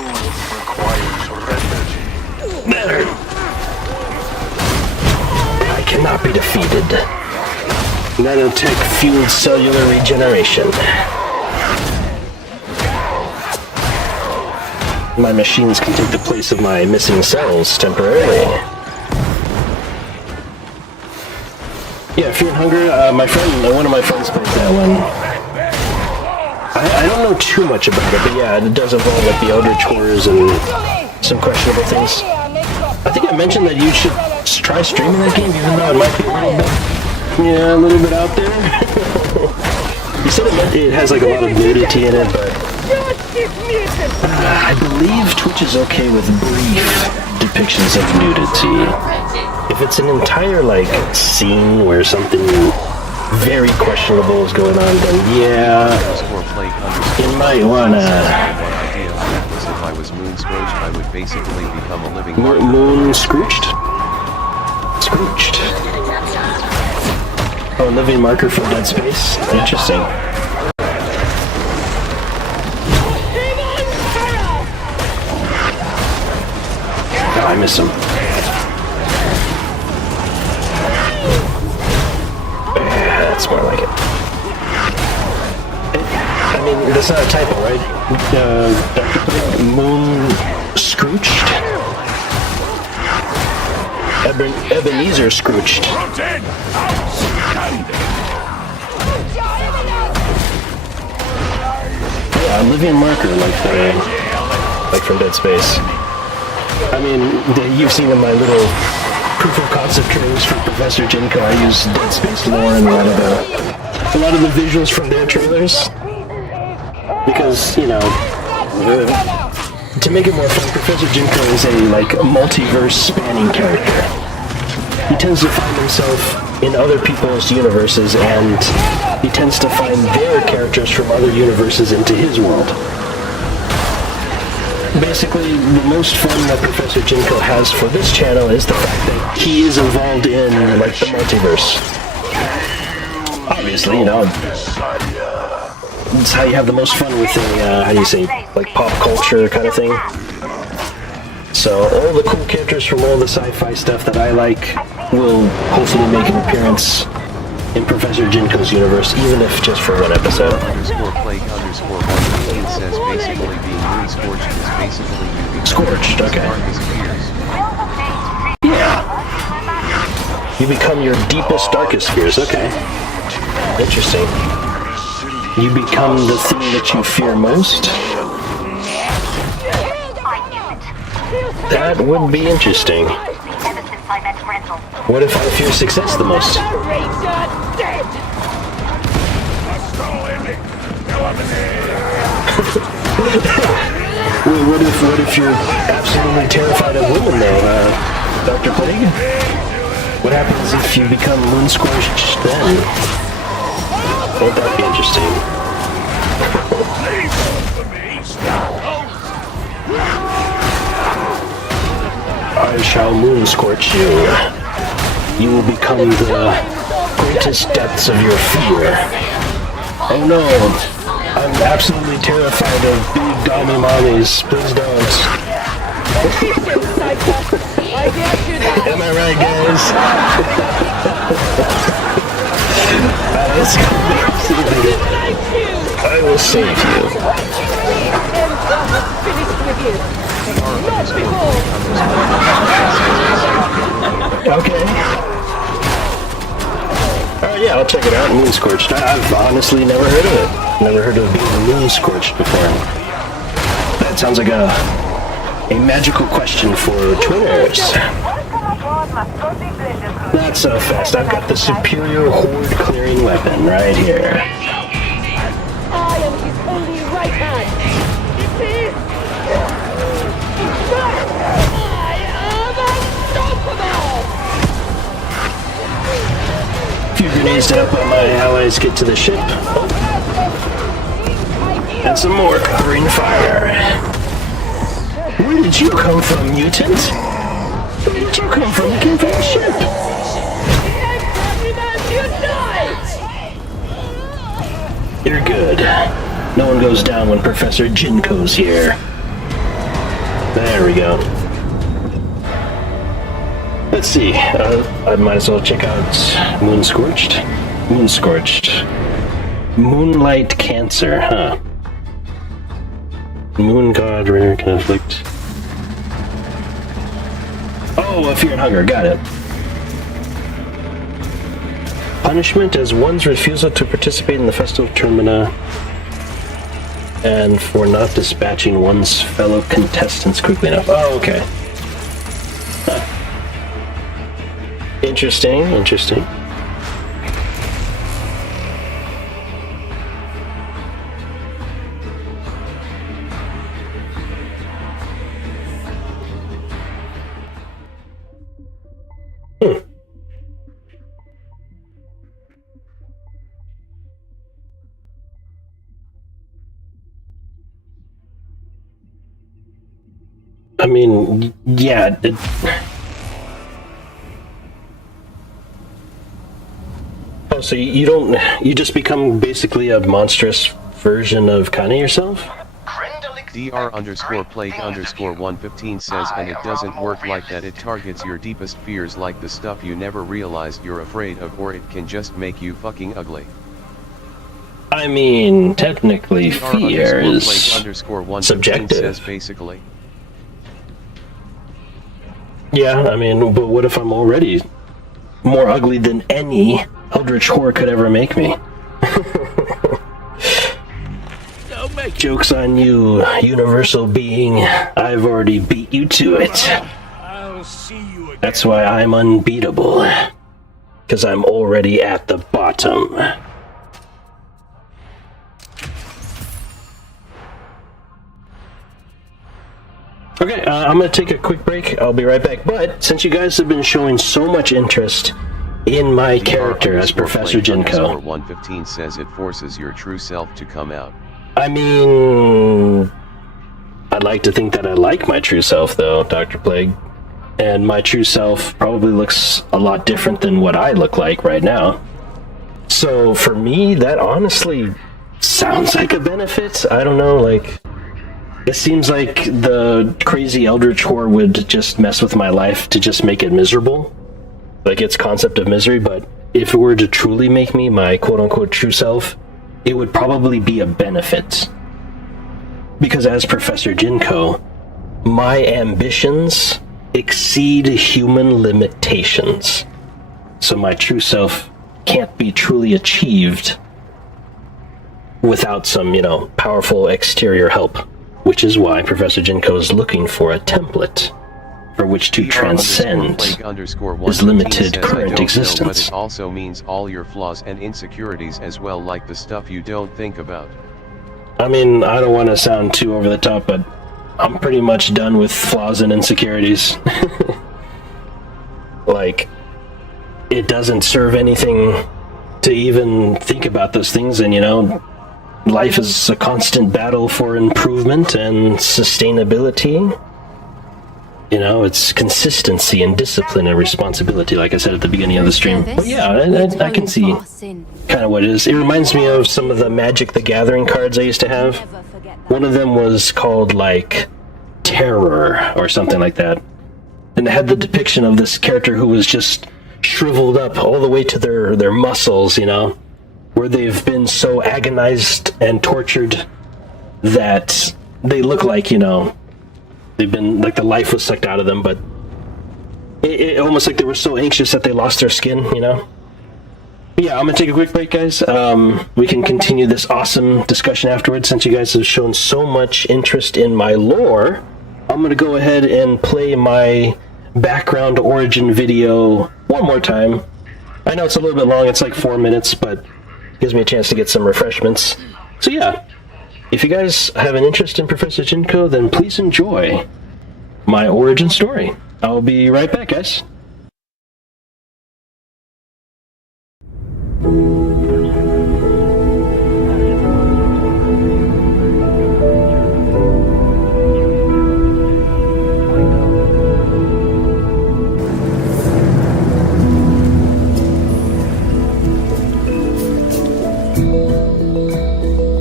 Requires remedy. Better. I cannot be defeated. Nanotech fueled cellular regeneration. My machines can take the place of my missing cells temporarily. Yeah, Fear and Hunger, one of my friends plays that one. I don't know too much about it, but yeah, it does involve like the Eldritch Horrors and some questionable things. I think I mentioned that you should try streaming that game, even though it might be a little bit out there. You said it has like a lot of nudity in it, but I believe Twitch is okay with brief depictions of nudity. If it's an entire like scene where something very questionable is going on, then yeah, you might wanna. If I was moon scrooged, I would basically become a living moon scrooged? Scrooged. Oh, living marker from Dead Space? Interesting. Oh, I miss him. That's more like it. I mean, that's not a typo, right? Dr. Plague, moon scrooched? Ebenezer scrooched. Yeah, a living marker, like from Dead Space. I mean, you've seen in my little proof of concept trailers for Professor Jinko, I use Dead Space lore and a lot of the visuals from their trailers. Because, you know, to make it more fun, Professor Jinko is a multiverse spanning character. He tends to find himself in other people's universes, and he tends to find their characters from other universes into his world. Basically, the most fun that Professor Jinko has for this channel is the fact that he is involved in, the multiverse. Obviously, you know, it's how you have the most fun with pop culture kind of thing. So, all the cool characters from all the sci-fi stuff that I like will hopefully make an appearance in Professor Jinko's universe, even if just for one episode. _plague_1 says basically being moon scorched is basically you becoming Scorched, okay. Yeah. You become your deepest, darkest fears, okay. Interesting. You become the thing that you fear most? That would be interesting. What if I fear success the most? What if you're absolutely terrified of women though, Dr. Plague? What happens if you become moon scorched then? Won't that be interesting? I shall moon scorch you. You will become the greatest depths of your fear. Oh no, I'm absolutely terrified of big dummy mommies. Please don't. Am I right, guys? Let's go. I will save you. Okay. Alright, yeah, I'll check it out. Moon Scorched. I've honestly never heard of it. Never heard of being moon scorched before. That sounds like a magical question for twinners. Not so fast. I've got the superior horde clearing weapon right here. I am his only right hand. This is... I am unstoppable! A few grenades to help my allies get to the ship. Oh. And some more covering fire. Where did you come from, mutant? Where did you come from? You came from the ship. You're good. No one goes down when Professor Jinko's here. There we go. Let's see. I might as well check out Moon Scorched. Moon Scorched. Moonlight Cancer, huh? Moon God, rare conflict. Oh, fear and hunger, got it. Punishment as one's refusal to participate in the festival termina. and for not dispatching one's fellow contestants quickly enough. Oh, okay. Huh. Interesting, interesting. I mean, yeah. Oh, so you just become basically a monstrous version of kind of yourself? Dr_Plague_115 says, and it doesn't work like that. It targets your deepest fears, like the stuff you never realized you're afraid of, or it can just make you fucking ugly. I mean, technically, fear is subjective. Says basically. Yeah, I mean, but what if I'm already more ugly than any eldritch horror could ever make me? Don't make Joke's on you, universal being. I've already beat you to it. I'll see you again. That's why I'm unbeatable. Because I'm already at the bottom. Okay, I'm going to take a quick break. I'll be right back. But since you guys have been showing so much interest in my character as Professor Jinko, 115 says it forces your true self to come out. I mean, I'd like to think that I like my true self, though, Dr. Plague. And my true self probably looks a lot different than what I look like right now. So for me, that honestly sounds like a benefit. I don't know, like... It seems like the crazy eldritch horror would just mess with my life to just make it miserable. Like its concept of misery, but if it were to truly make me my quote-unquote true self, it would probably be a benefit. Because as Professor Jinko, my ambitions exceed human limitations. So my true self can't be truly achieved without some, powerful exterior help. Which is why Professor Jinko is looking for a template for which to transcend his limited current existence. But it also means all your flaws and insecurities as well, like the stuff you don't think about. I mean, I don't want to sound too over the top, but I'm pretty much done with flaws and insecurities. Like, it doesn't serve anything to even think about those things, and life is a constant battle for improvement and sustainability. It's consistency and discipline and responsibility, like I said at the beginning of the stream. But yeah, I can see kind of what it is. It reminds me of some of the Magic the Gathering cards I used to have. One of them was called, like, Terror or something like that. And it had the depiction of this character who was just shriveled up all the way to their muscles, where they've been so agonized and tortured that they look like, they've been, like the life was sucked out of them, but it almost like they were so anxious that they lost their skin, But yeah, I'm gonna take a quick break, guys. We can continue this awesome discussion afterwards. Since you guys have shown so much interest in my lore, I'm gonna go ahead and play my background origin video one more time. I know it's a little bit long, it's like 4 minutes, but gives me a chance to get some refreshments. So yeah, if you guys have an interest in Professor Jinko, then please enjoy my origin story. I'll be right back, guys.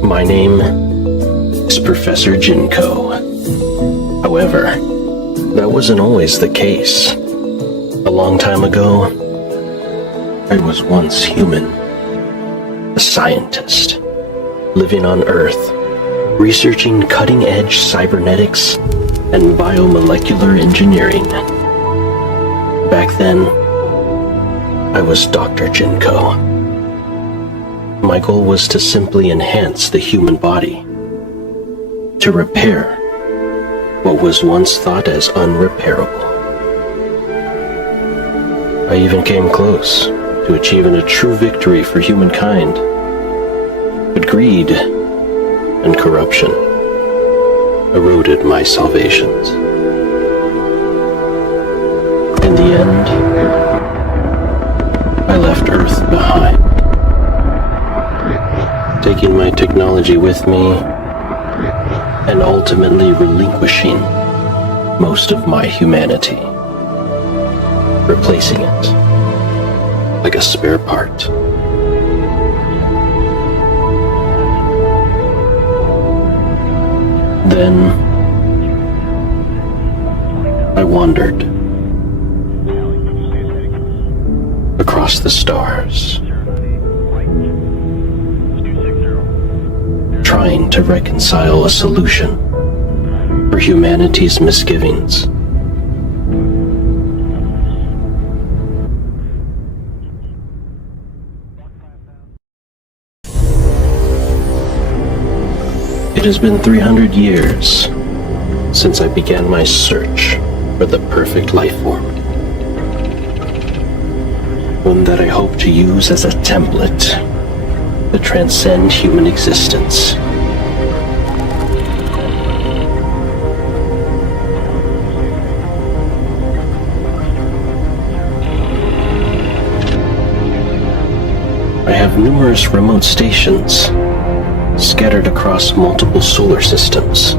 My name is Professor Jinko. However, that wasn't always the case. A long time ago, I was once human. A scientist, living on Earth, researching cutting-edge cybernetics and biomolecular engineering. Back then, I was Dr. Jinko. My goal was to simply enhance the human body, to repair what was once thought as unrepairable. I even came close to achieving a true victory for humankind. But greed and corruption eroded my salvations. In the end, I left Earth behind, taking my technology with me and ultimately relinquishing most of my humanity, replacing it like a spare part. Then I wandered across the stars, trying to reconcile a solution for humanity's misgivings. It has been 300 years since I began my search for the perfect life form. One that I hope to use as a template to transcend human existence. I have numerous remote stations scattered across multiple solar systems,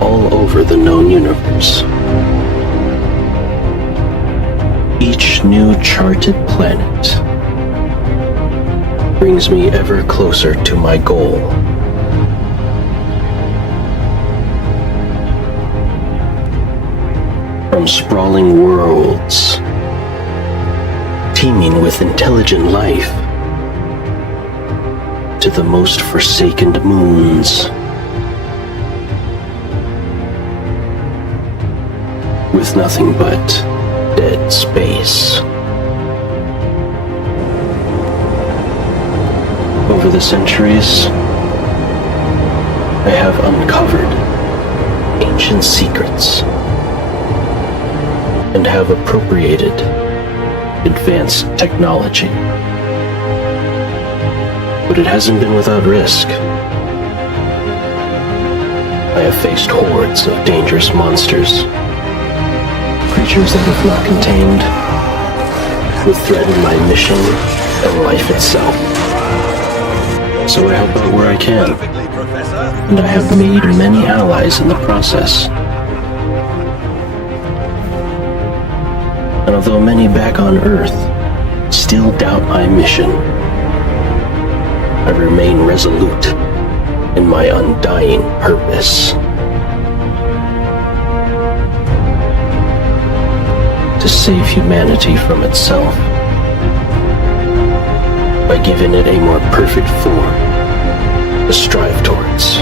all over the known universe. Each new charted planet brings me ever closer to my goal. From sprawling worlds teeming with intelligent life to the most forsaken moons, with nothing but dead space. Over the centuries, I have uncovered ancient secrets and have appropriated advanced technology. But it hasn't been without risk. I have faced hordes of dangerous monsters, creatures that, if not contained, would threaten my mission and life itself. So I help out where I can, and I have made many allies in the process. And although many back on Earth still doubt my mission, I remain resolute in my undying purpose. To save humanity from itself by giving it a more perfect form to strive towards.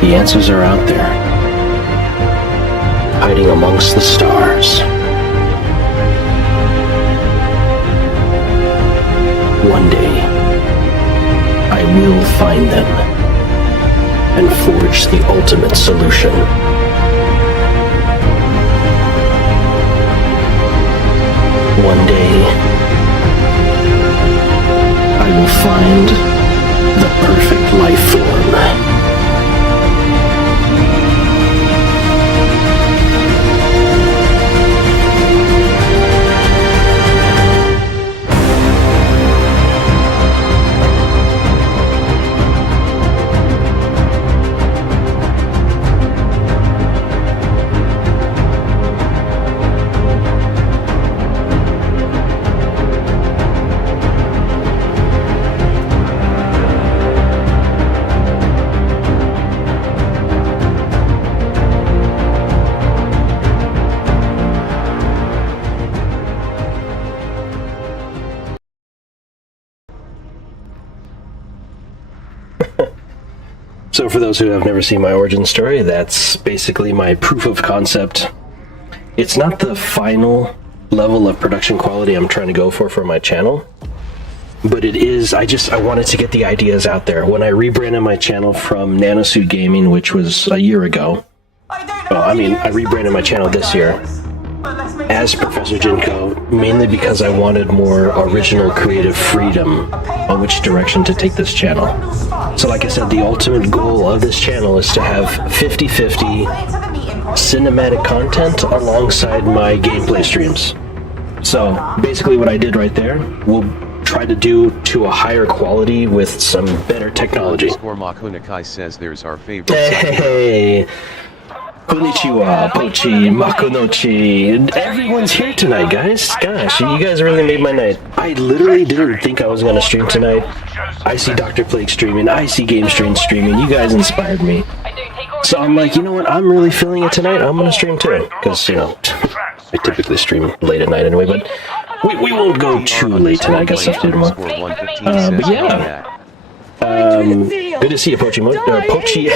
The answers are out there, hiding amongst the stars. One day, I will find them and forge the ultimate solution. One day, I will find the perfect life form. So for those who have never seen my origin story, that's basically my proof of concept. It's not the final level of production quality I'm trying to go for my channel, but it is, I wanted to get the ideas out there. When I rebranded my channel from Nanosuit Gaming, which was a year ago, I rebranded my channel this year as Professor Jinko, mainly because I wanted more original creative freedom on which direction to take this channel. So like I said, the ultimate goal of this channel is to have 50-50 cinematic content alongside my gameplay streams. So basically what I did right there, we'll try to do to a higher quality with some better technology. Makunakai says there's our favorite. Hey! Konnichiwa, Pochi, Makonochi, and everyone's here tonight, guys. Gosh, you guys really made my night. I literally didn't think I was gonna stream tonight. I see Dr. Plague streaming, I see Game Stream streaming, you guys inspired me. So I'm like, you know what, I'm really feeling it tonight, I'm gonna stream too. Because, you know, I typically stream late at night anyway, but we won't go too late tonight, I got stuff to do tomorrow. But yeah. Good to see you, Pochi Makunochi.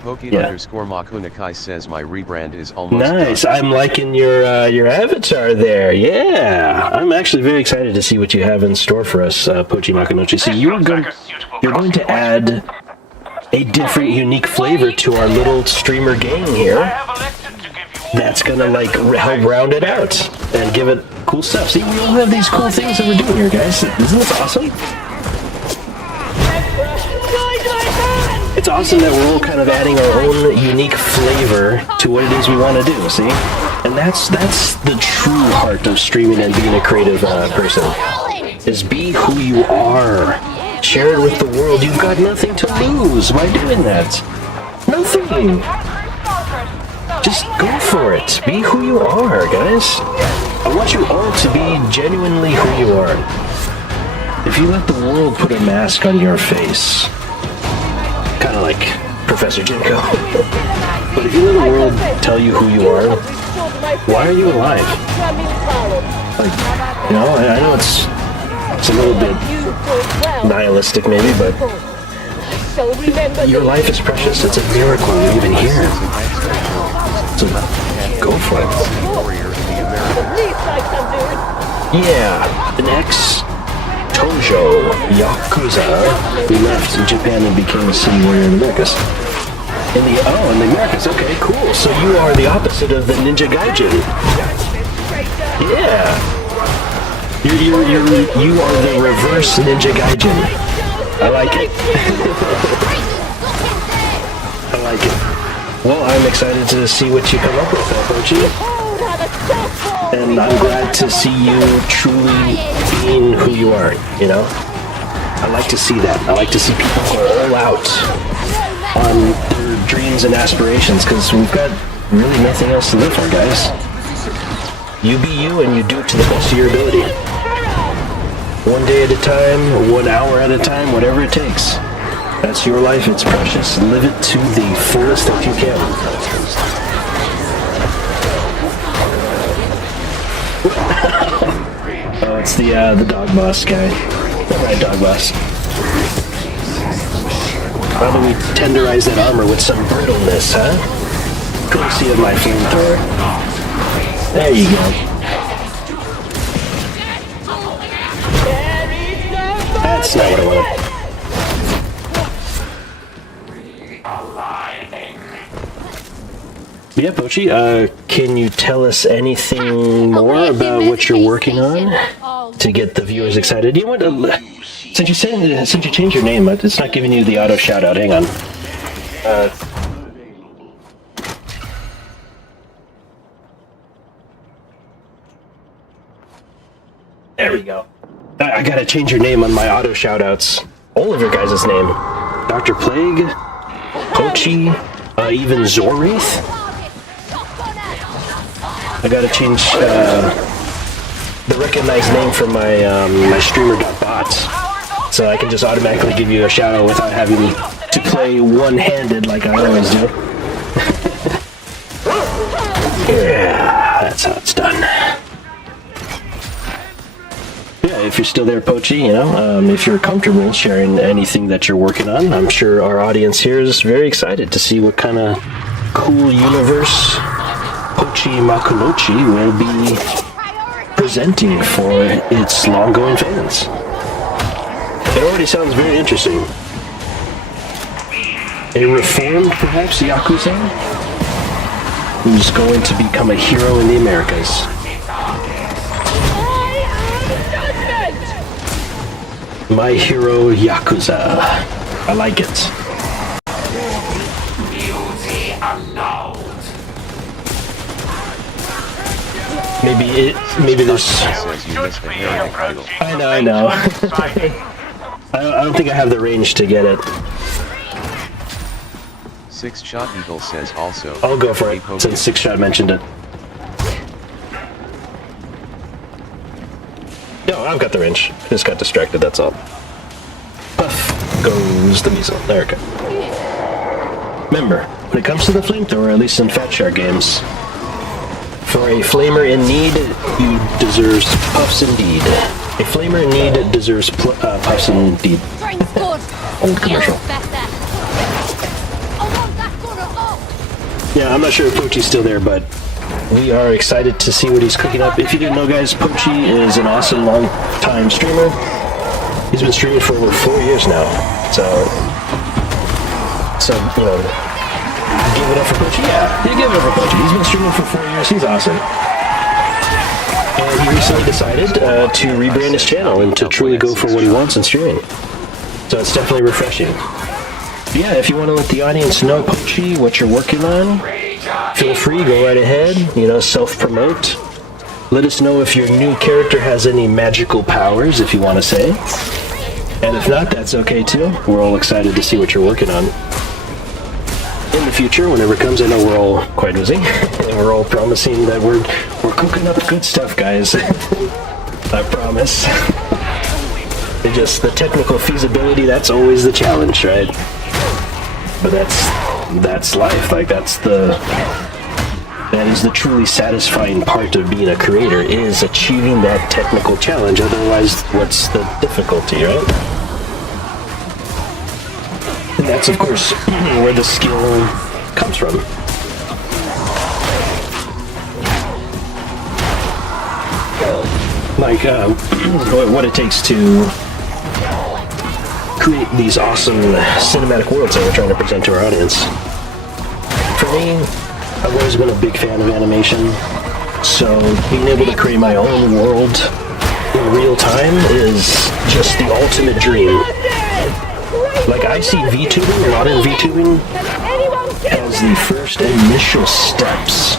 Poki underscore Makunakai says my rebrand is almost nice. done. I'm liking your avatar there. Yeah, I'm actually very excited to see what you have in store for us, Pochi Makunochi. So you're going to add a different, unique flavor to our little streamer gang here. That's gonna like help round it out and give it cool stuff. See, we all have these cool things that we're doing here, guys. Isn't this awesome? It's awesome that we're all kind of adding our own unique flavor to what it is we want to do, see? And that's the true heart of streaming and being a creative person, is be who you are. Share it with the world. You've got nothing to lose by doing that. Nothing. Just go for it. Be who you are, guys. I want you all to be genuinely who you are. If you let the world put a mask on your face, kind of like Professor Jinko, but if you let the world tell you who you are, why are you alive? Like, you know, I know it's a little bit nihilistic maybe, but your life is precious. It's a miracle you're even here. So go for it. Yeah, the next Tojo Yakuza who left Japan and became a city warrior in the Americas. In the Americas, okay, cool. So you are the opposite of the Ninja Gaijin. Yeah. You are the reverse Ninja Gaijin. I like it. I like it. Well, I'm excited to see what you come up with, Pochi. And I'm glad to see you truly being who you are, you know? I like to see that. I like to see people go all out on their dreams and aspirations, because we've got really nothing else to live for, guys. You be you, and you do it to the best of your ability. One day at a time, 1 hour at a time, whatever it takes. That's your life, it's precious. Live it to the fullest that you can. Oh, it's the dog boss guy. Alright, dog boss. How do we tenderize that armor with some brittleness, huh? Courtesy of my flamethrower. There you go. That's not what I wanted. Yeah, Pochi, can you tell us anything more about what you're working on to get the viewers excited? You know what? Since you changed your name, it's not giving you the auto shout out. Hang on. There we go. I gotta change your name on my auto shout outs. All of your guys' name. Dr. Plague, Pochi, even Zorwraith. I gotta change the recognized name for my my streamer.bot, so I can just automatically give you a shout out without having to play one-handed like I always do. Yeah, that's how it's done. Yeah, if you're still there, Pochi, you know, if you're comfortable sharing anything that you're working on, I'm sure our audience here is very excited to see what kind of cool universe Pochi Makunochi will be presenting for its long-going fans. It already sounds very interesting. A reformed, perhaps, Yakuza, who's going to become a hero in the Americas. My Hero Yakuza. I like it. Maybe there's... Says you missed the Harry title. I know. I don't think I have the range to get it. Six Shot Eagle says also. I'll go for Hey, it, Poki. since Six Shot mentioned it. No, I've got the range. I just got distracted, that's all. Puff goes the Measle. There we go. Remember, when it comes to the flamethrower, at least in Fat Shark games, for a flamer in need, you deserves puffs indeed. A flamer in need deserves puffs indeed. Drink's good. Old commercial. Better. I want that good at all. Yeah, I'm not sure if Pochi's still there, but we are excited to see what he's cooking up. If you didn't know, guys, Pochi is an awesome long-time streamer. He's been streaming for over 4 years now. So you know, give it up for Pochi. Yeah, give it up for Pochi. He's been streaming for 4 years. He's awesome. And he recently decided to rebrand his channel and to truly go for what he wants in streaming. So it's definitely refreshing. Yeah, if you want to let the audience know, Pochi, what you're working on, feel free, go right ahead, you know, self-promote. Let us know if your new character has any magical powers, if you want to say. And if not, that's okay too. We're all excited to see what you're working on. In the future, whenever it comes, I know we're all quite busy, and we're all promising that we're cooking up good stuff, guys. I promise. It just, the technical feasibility, that's always the challenge, right? But that's life. Like, that is the truly satisfying part of being a creator, is achieving that technical challenge. Otherwise, what's the difficulty, right? And that's, of course, where the skill comes from. Like, what it takes to create these awesome cinematic worlds that we're trying to present to our audience. For me, I've always been a big fan of animation, so being able to create my own world in real time is just the ultimate dream. Like, I see VTubing, modern VTubing, as the first initial steps.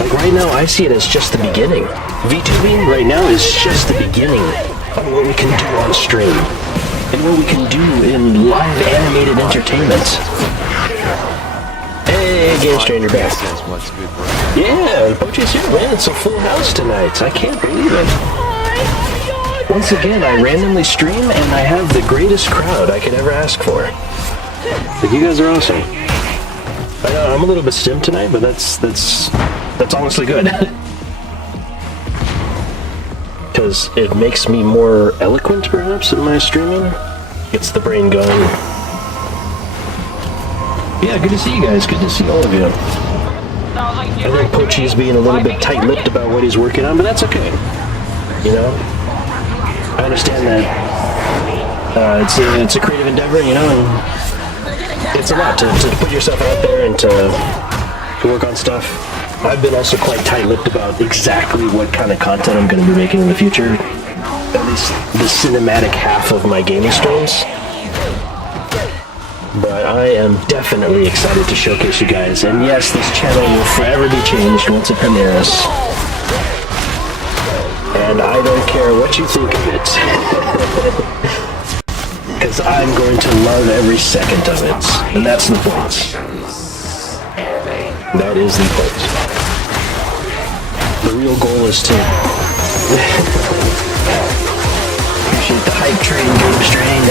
Like, right now, I see it as just the beginning. VTubing right now is just the beginning of what we can do on stream, and what we can do in live animated entertainment. Hey, Game Stranger back. Says what's good, bro? Yeah, Pochi's here, man. It's a full house tonight. I can't believe it. Once again, I randomly stream, and I have the greatest crowd I could ever ask for. Like, you guys are awesome. I know, I'm a little bit stimmed tonight, but that's honestly good. Because it makes me more eloquent, perhaps, in my streaming. Gets the brain going. Yeah, good to see you guys. Good to see all of you. I think Pochi's being a little bit tight-lipped about what he's working on, but that's okay. You know? I understand that it's a creative endeavor, you know, and it's a lot to put yourself out there and to work on stuff. I've been also quite tight-lipped about exactly what kind of content I'm going to be making in the future. At least the cinematic half of my gaming streams. But I am definitely excited to showcase you guys. And yes, this channel will forever be changed once it premieres. And I don't care what you think of it. Because I'm going to love every second of it. And that's the point. That is the point. The real goal is to appreciate the hype train, Game Strain.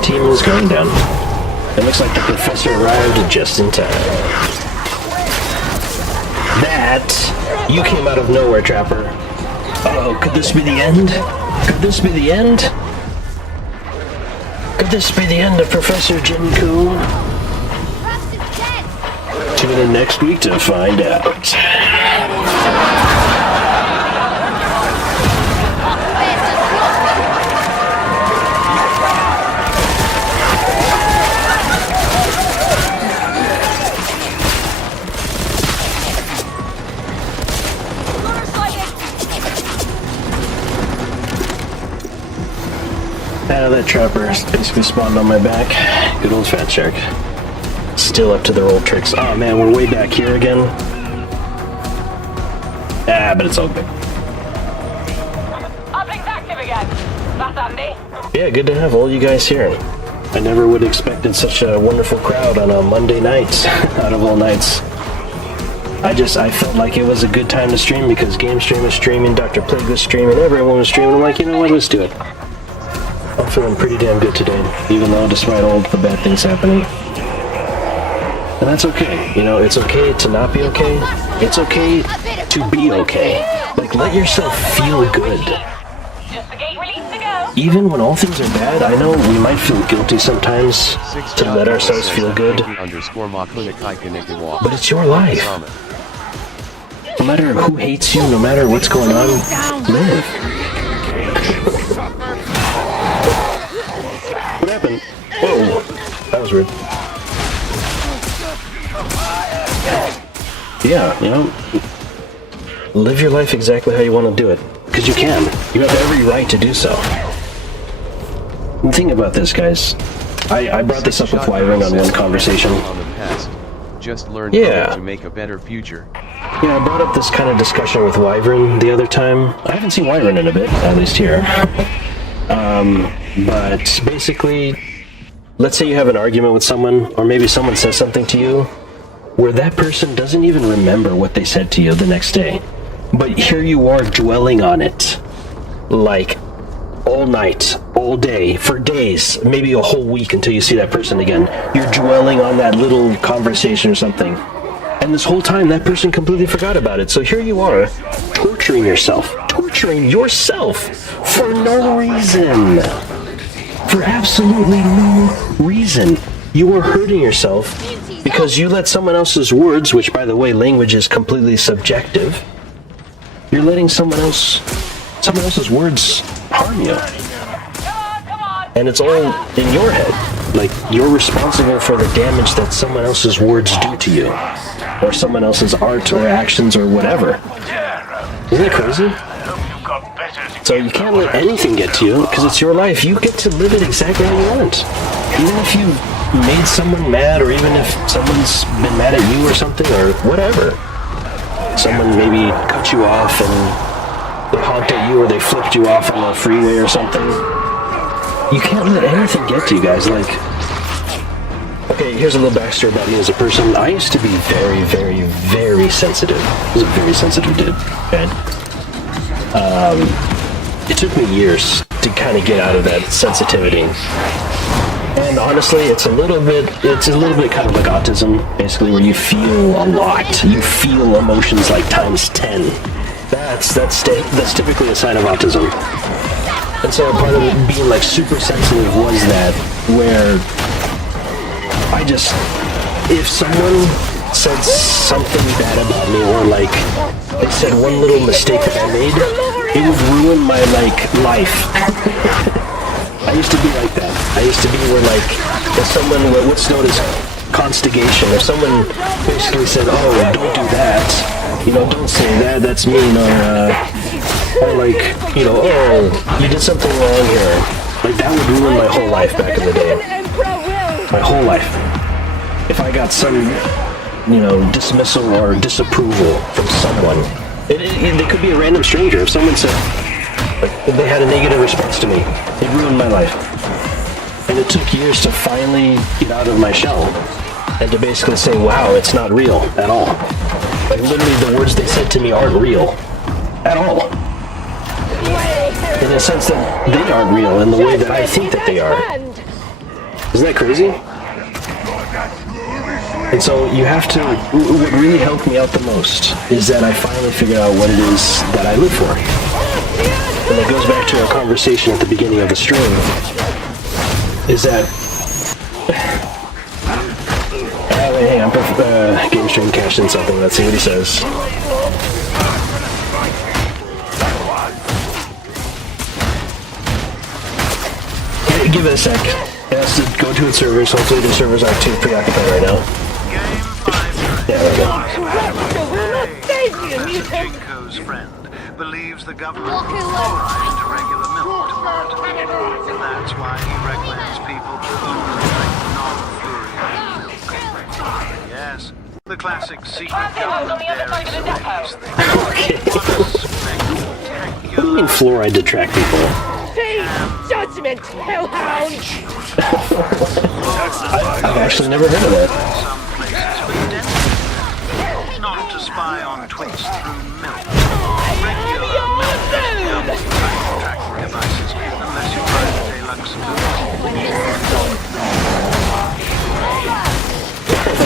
our team is going down. It looks like the professor arrived just in time. That... You came out of nowhere, Trapper. Uh-oh, could this be the end? Could this be the end? Could this be the end of Professor Jinko? Tune in next week to find out. That Trapper basically spawned on my back. Good old Fat Shark. Still up to their old tricks. Oh man, we're way back here again. Ah, but it's all good. Uplink's active again. That's Andy. Yeah, good to have all you guys here. I never would have expected such a wonderful crowd on a Monday night, out of all nights. I felt like it was a good time to stream because Game Stream was streaming, Dr. Plague was streaming, everyone was streaming. I'm like, you know what, let's do it. I'm feeling pretty damn good today, even though despite all the bad things happening. And that's okay. You know, it's okay to not be okay. It's okay to be okay. Like, let yourself feel good. Just the gate release to go. Even when all things are bad, I know we might feel guilty sometimes to let ourselves feel good. But it's your life. No matter who hates you, no matter what's going on, live. What happened? Whoa, that was rude. Yeah, you know, live your life exactly how you want to do it. Because you can. You have every right to do so. And think about this, guys. I brought this up with Wyvern on one conversation. Just learn to make a better future. Yeah, I brought up this kind of discussion with Wyvern the other time. I haven't seen Wyvern in a bit, at least here. But basically, let's say you have an argument with someone, or maybe someone says something to you, where that person doesn't even remember what they said to you the next day. But here you are dwelling on it, like, all night, all day, for days, maybe a whole week until you see that person again. You're dwelling on that little conversation or something. And this whole time, that person completely forgot about it. So here you are, torturing yourself for no reason. For absolutely no reason. You are hurting yourself because you let someone else's words, which by the way, language is completely subjective, you're letting someone else's words harm you. And it's all in your head. Like, you're responsible for the damage that someone else's words do to you. Or someone else's art or actions or whatever. Isn't it crazy? So you can't let anything get to you, because it's your life. You get to live it exactly how you want. Even if you made someone mad, or even if someone's been mad at you or something, or whatever. Someone maybe cut you off and they honked at you, or they flipped you off on the freeway or something. You can't let anything get to you, guys. Like, okay, here's a little backstory about me as a person. I used to be very, very, very sensitive. I was a very sensitive dude, okay? It took me years to kind of get out of that sensitivity. And honestly, it's a little bit kind of like autism, basically, where you feel a lot. You feel emotions like times 10. That's typically a sign of autism. And so part of it being like super sensitive was that, where if someone said something bad about me, or like they said one little mistake that I made, it would ruin my life. I used to be like that. I used to be where if someone, what's known as constigation, if someone basically said, oh, don't do that, don't say that, that's mean, or oh, you did something wrong here. Like, that would ruin my whole life back in the day. My whole life. If I got some, dismissal or disapproval from someone, it could be a random stranger. If someone said, they had a negative response to me, it ruined my life. And it took years to finally get out of my shell and to basically say, wow, it's not real at all. Like, literally the words they said to me aren't real at all. In the sense that they aren't real in the way that I think that they are. Isn't that crazy? And so you have to, what really helped me out the most is that I finally figured out what it is that I live for. And it goes back to our conversation at the beginning of the stream, is that, hey, I'm game stream cashed in something, let's see what he says. Give it a sec. It has to go to its servers. Hopefully the servers aren't too preoccupied right now. Yeah, there we go. Professor Jinko's friend believes the government will fluoride into regular milk tomorrow. That's why he recommends people only drink non-fluoridated milk. Yes, the classic secret government dairy surveillance thing. What do you mean fluoride to track people? Judgment, hellhound! I've actually never heard of that. Some places for dentistry, not to spy on twits through milk. Regular milk tracking devices, unless you try to deluxe food.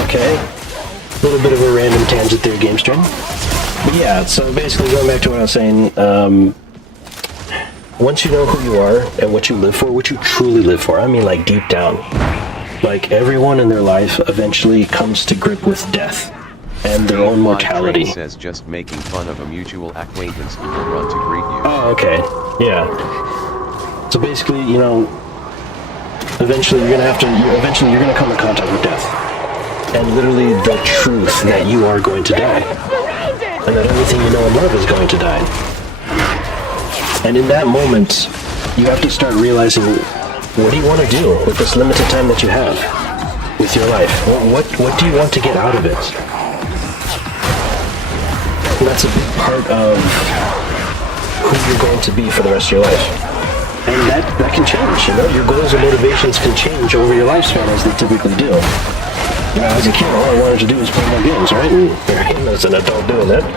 Okay. A little bit of a random tangent there, game stream. But yeah, so basically going back to what I was saying, once you know who you are and what you live for, what you truly live for, I mean like deep down, like everyone in their life eventually comes to grip with death and their own mortality. Says just making fun of a mutual acquaintance who will run to greet you. Oh, okay. Yeah. So basically, you know, eventually you're gonna come in contact with death. And literally the truth that you are going to die. And that everything you know and love is going to die. And in that moment, you have to start realizing, what do you want to do with this limited time that you have with your life? What do you want to get out of it? And that's a big part of who you're going to be for the rest of your life. And that can change, you know? Your goals and motivations can change over your lifespan as they typically do. You know, as a kid, all I wanted to do was play my games, right? And as an adult doing that.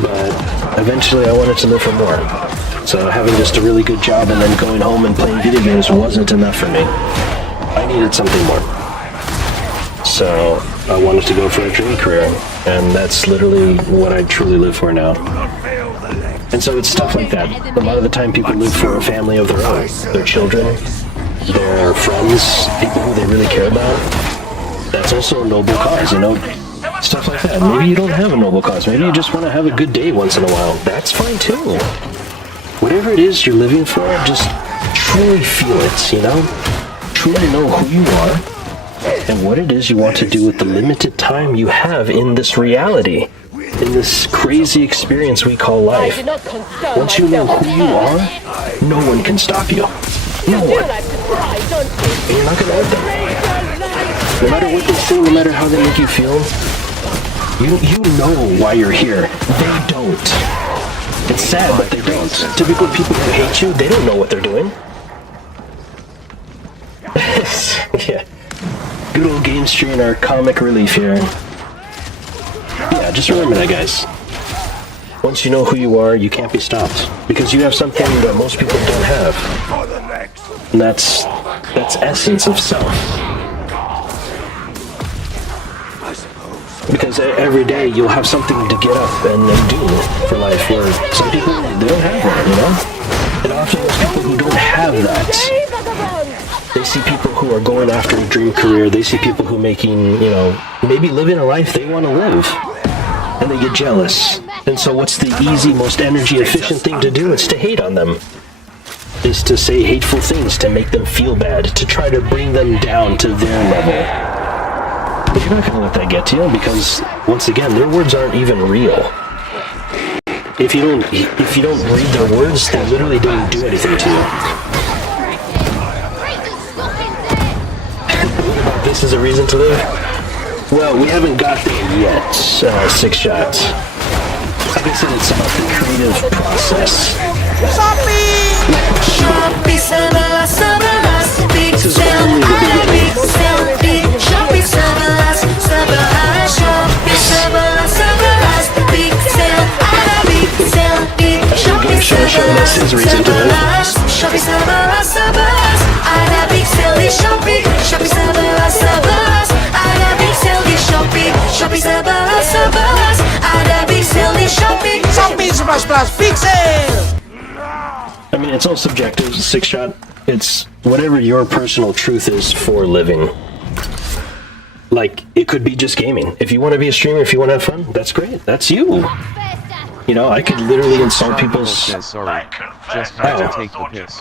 But eventually I wanted to live for more. So having just a really good job and then going home and playing video games wasn't enough for me. I needed something more. So I wanted to go for a dream career, and that's literally what I truly live for now. And so it's stuff like that. A lot of the time people live for a family of their own. Their children, their friends, people who they really care about. That's also a noble cause, you know? Stuff like that. Maybe you don't have a noble cause. Maybe you just want to have a good day once in a while. That's fine too. Whatever it is you're living for, just truly feel it, you know? Truly know who you are and what it is you want to do with the limited time you have in this reality, in this crazy experience we call life. Once you know who you are, no one can stop you. No one. And you're not going to let them. No matter what they say, no matter how they make you feel, you know why you're here. They don't. It's sad, but they don't. Typically, people who hate you, they don't know what they're doing. Yeah. Good old game stream, our comic relief here. Yeah, just remember that, guys. Once you know who you are, you can't be stopped. Because you have something that most people don't have. And that's essence of self. Because every day you'll have something to get up and do for life, where some people, they don't have that, you know? And often those people who don't have that, they see people who are going after a dream career, they see people who making, you know, maybe living a life they want to live, and they get jealous. And so what's the easy, most energy efficient thing to do? It's to hate on them. Is to say hateful things to make them feel bad, to try to bring them down to their level. But you're not going to let that get to you, because once again, their words aren't even real. If you don't read their words, they literally don't do anything to you. This is a reason to live? Well, we haven't got there yet, 6 shots. Like I said, it's about the creative process. This is only the beginning. Showing us his reason to live. I mean, it's all subjective, six shot. It's whatever your personal truth is for living. Like, it could be just gaming. If you want to be a streamer, if you want to have fun, that's great. That's you. You know, I could literally insult people's... Sorry, just had to take the piss.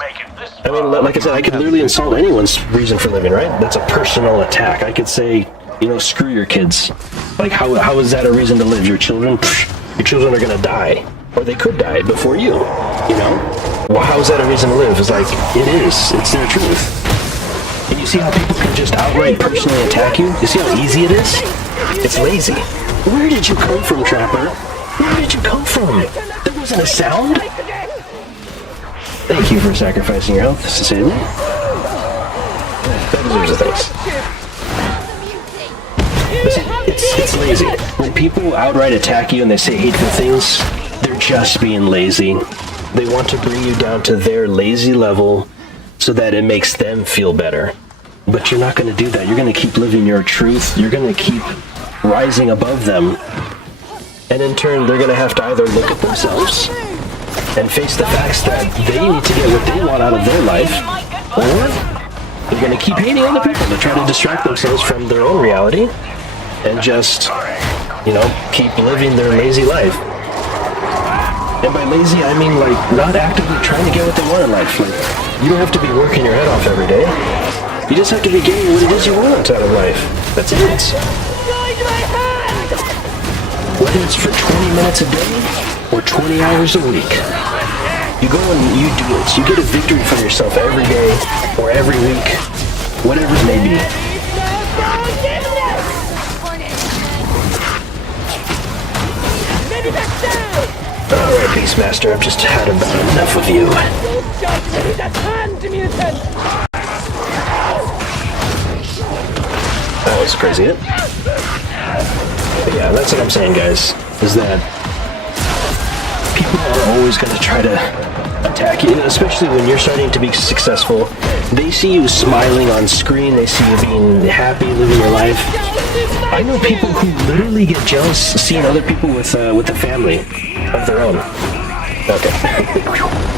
I mean, like I said, I could literally insult anyone's reason for living, right? That's a personal attack. I could say, you know, screw your kids. Like, how is that a reason to live? Your children are gonna die. Or they could die before you, you know? Well, how is that a reason to live? It's like, it is. It's their truth. And you see how people can just outright personally attack you? You see how easy it is? It's lazy. Where did you come from, Trapper? Where did you come from? There wasn't a sound? Thank you for sacrificing your health to save me. That deserves a thanks. Listen, it's lazy. When people outright attack you and they say hateful things, they're just being lazy. They want to bring you down to their lazy level so that it makes them feel better. But you're not going to do that. You're going to keep living your truth. You're going to keep rising above them. And in turn, they're going to have to either look at themselves and face the facts that they need to get what they want out of their life, or they're going to keep hating other people to try to distract themselves from their own reality and just, you know, keep living their lazy life. And by lazy, I mean, like, not actively trying to get what they want in life. Like, you don't have to be working your head off every day. You just have to be getting what it is you want out of life. That's it. Whether it's for 20 minutes a day or 20 hours a week, you go and you do it. You get a victory for yourself every day or every week, whatever it may be. Alright, Beastmaster, I've just had about enough of you. That was crazy, it? But yeah, that's what I'm saying, guys, is that people are always going to try to attack you, especially when you're starting to be successful. They see you smiling on screen, they see you being happy, living your life. I know people who literally get jealous seeing other people with a family of their own. Okay.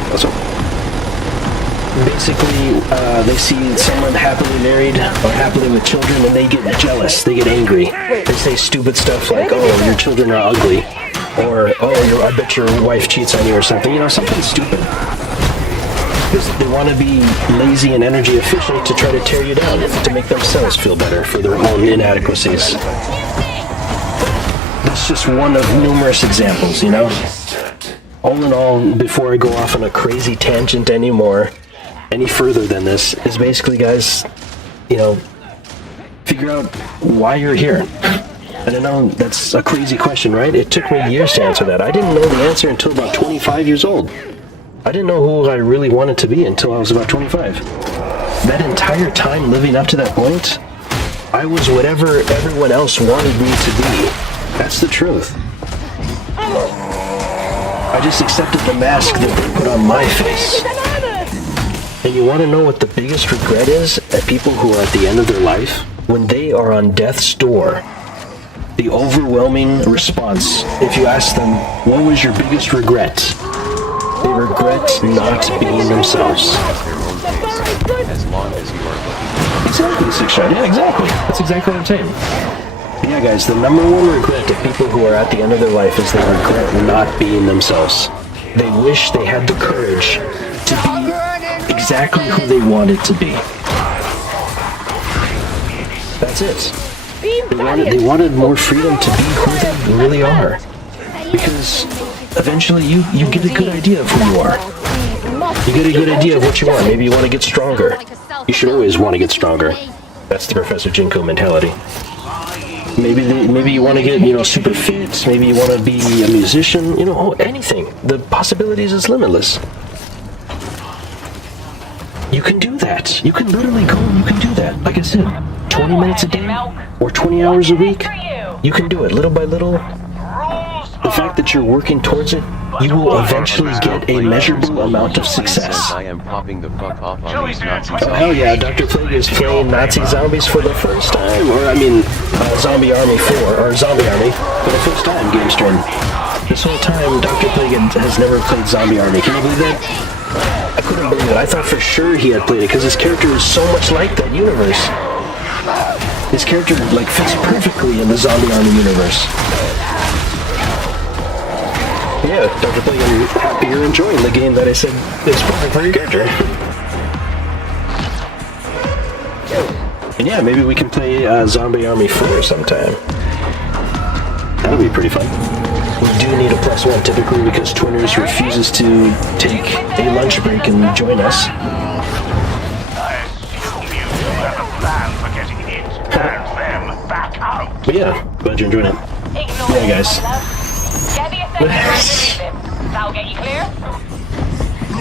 That's all. Basically, they see someone happily married or happily with children and they get jealous, they get angry. They say stupid stuff like, oh, your children are ugly, or, oh, I bet your wife cheats on you or something, you know, something stupid. Because they want to be lazy and energy efficient to try to tear you down, to make themselves feel better for their own inadequacies. That's just one of numerous examples, you know? All in all, before I go off on a crazy tangent any further than this, is basically, guys, you know, figure out why you're here. And I know that's a crazy question, right? It took me years to answer that. I didn't know the answer until about 25 years old. I didn't know who I really wanted to be until I was about 25. That entire time living up to that point, I was whatever everyone else wanted me to be. That's the truth. I just accepted the mask that they put on my face. And you want to know what the biggest regret is at people who are at the end of their life? When they are on death's door, the overwhelming response, if you ask them, what was your biggest regret? They regret not being themselves. As long as you are looking. Exactly, Six Shot. Yeah, exactly. That's exactly what I'm saying. But yeah, guys, the number one regret of people who are at the end of their life is they regret not being themselves. They wish they had the courage to be exactly who they wanted to be. That's it. They wanted more freedom to be who they really are. Because eventually you get a good idea of who you are. You get a good idea of what you want. Maybe you want to get stronger. You should always want to get stronger. That's the Professor Jinko mentality. Maybe you want to get, you know, super fit. Maybe you want to be a musician. You know, anything. The possibilities is limitless. You can do that. You can literally go and you can do that. Like I said, 20 minutes a day or 20 hours a week, you can do it little by little. The fact that you're working towards it, you will eventually get a measurable amount of success. I am popping the fuck off on these Nazi zombies. Oh hell yeah, Dr. Plague is playing Nazi zombies for the first time. Or I mean, Zombie Army 4, or Zombie Army, for the first time, game stream. This whole time, Dr. Plague has never played Zombie Army. Can you believe that? I couldn't believe it. I thought for sure he had played it because his character is so much like that universe. His character like fits perfectly in the Zombie Army universe. Yeah, Dr. Plague, I'm happy you're enjoying the game that I said is perfect for your character. And yeah, maybe we can play Zombie Army 4 sometime. That'll be pretty fun. We do need a +1 typically because Twinners refuses to take a lunch break and join us. But yeah, glad you're enjoying it. Yeah, guys. That'll get you clear.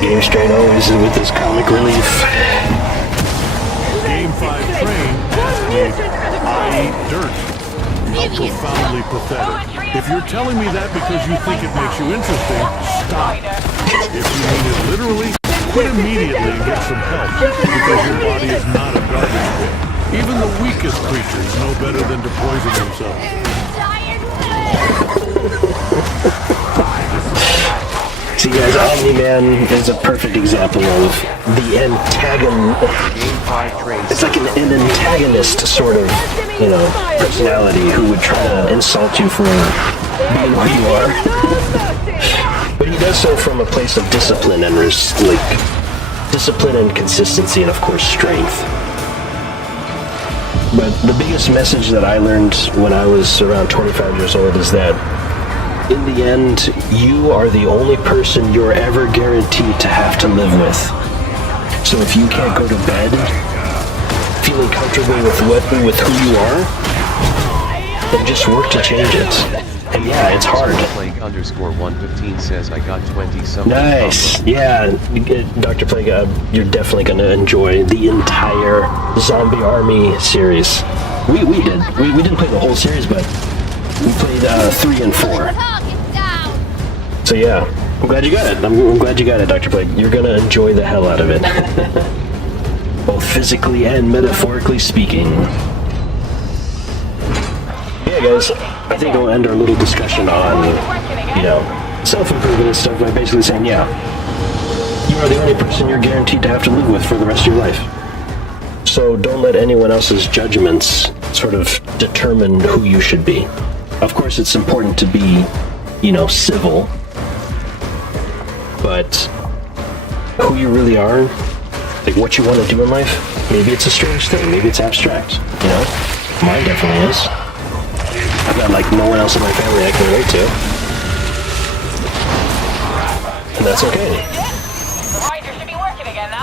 Game Strain always with this comic relief. Game 5 train asked me, I eat dirt. How profoundly pathetic. If you're telling me that because you think it makes you interesting, stop. If you mean it literally, quit immediately and get some help, because your body is not a garbage bin. Even the weakest creatures know better than to poison themselves. See guys, Omni-Man is a perfect example of the antagonist. It's like an antagonist sort of, you know, personality who would try to insult you for being who you are. But he does so from a place of discipline and discipline and consistency and of course strength. But the biggest message that I learned when I was around 25 years old is that in the end, you are the only person you're ever guaranteed to have to live with. So if you can't go to bed feeling comfortable with who you are, then just work to change it. And yeah, it's hard. Plague_115 says I got 20 something. Nice. Yeah, Dr. Plague, you're definitely going to enjoy the entire Zombie Army series. We did. We didn't play the whole series, but we played 3 and 4. So yeah, I'm glad you got it. I'm glad you got it, Dr. Plague. You're gonna enjoy the hell out of it. Both physically and metaphorically speaking. Yeah guys, I think I'll end our little discussion on, you know, self-improvement and stuff by basically saying, yeah, you are the only person you're guaranteed to have to live with for the rest of your life. So don't let anyone else's judgments sort of determine who you should be. Of course, it's important to be, you know, civil, but who you really are, like what you want to do in life, maybe it's a strange thing, maybe it's abstract, you know? Mine definitely is. I've got like no one else in my family I can relate to. And that's okay.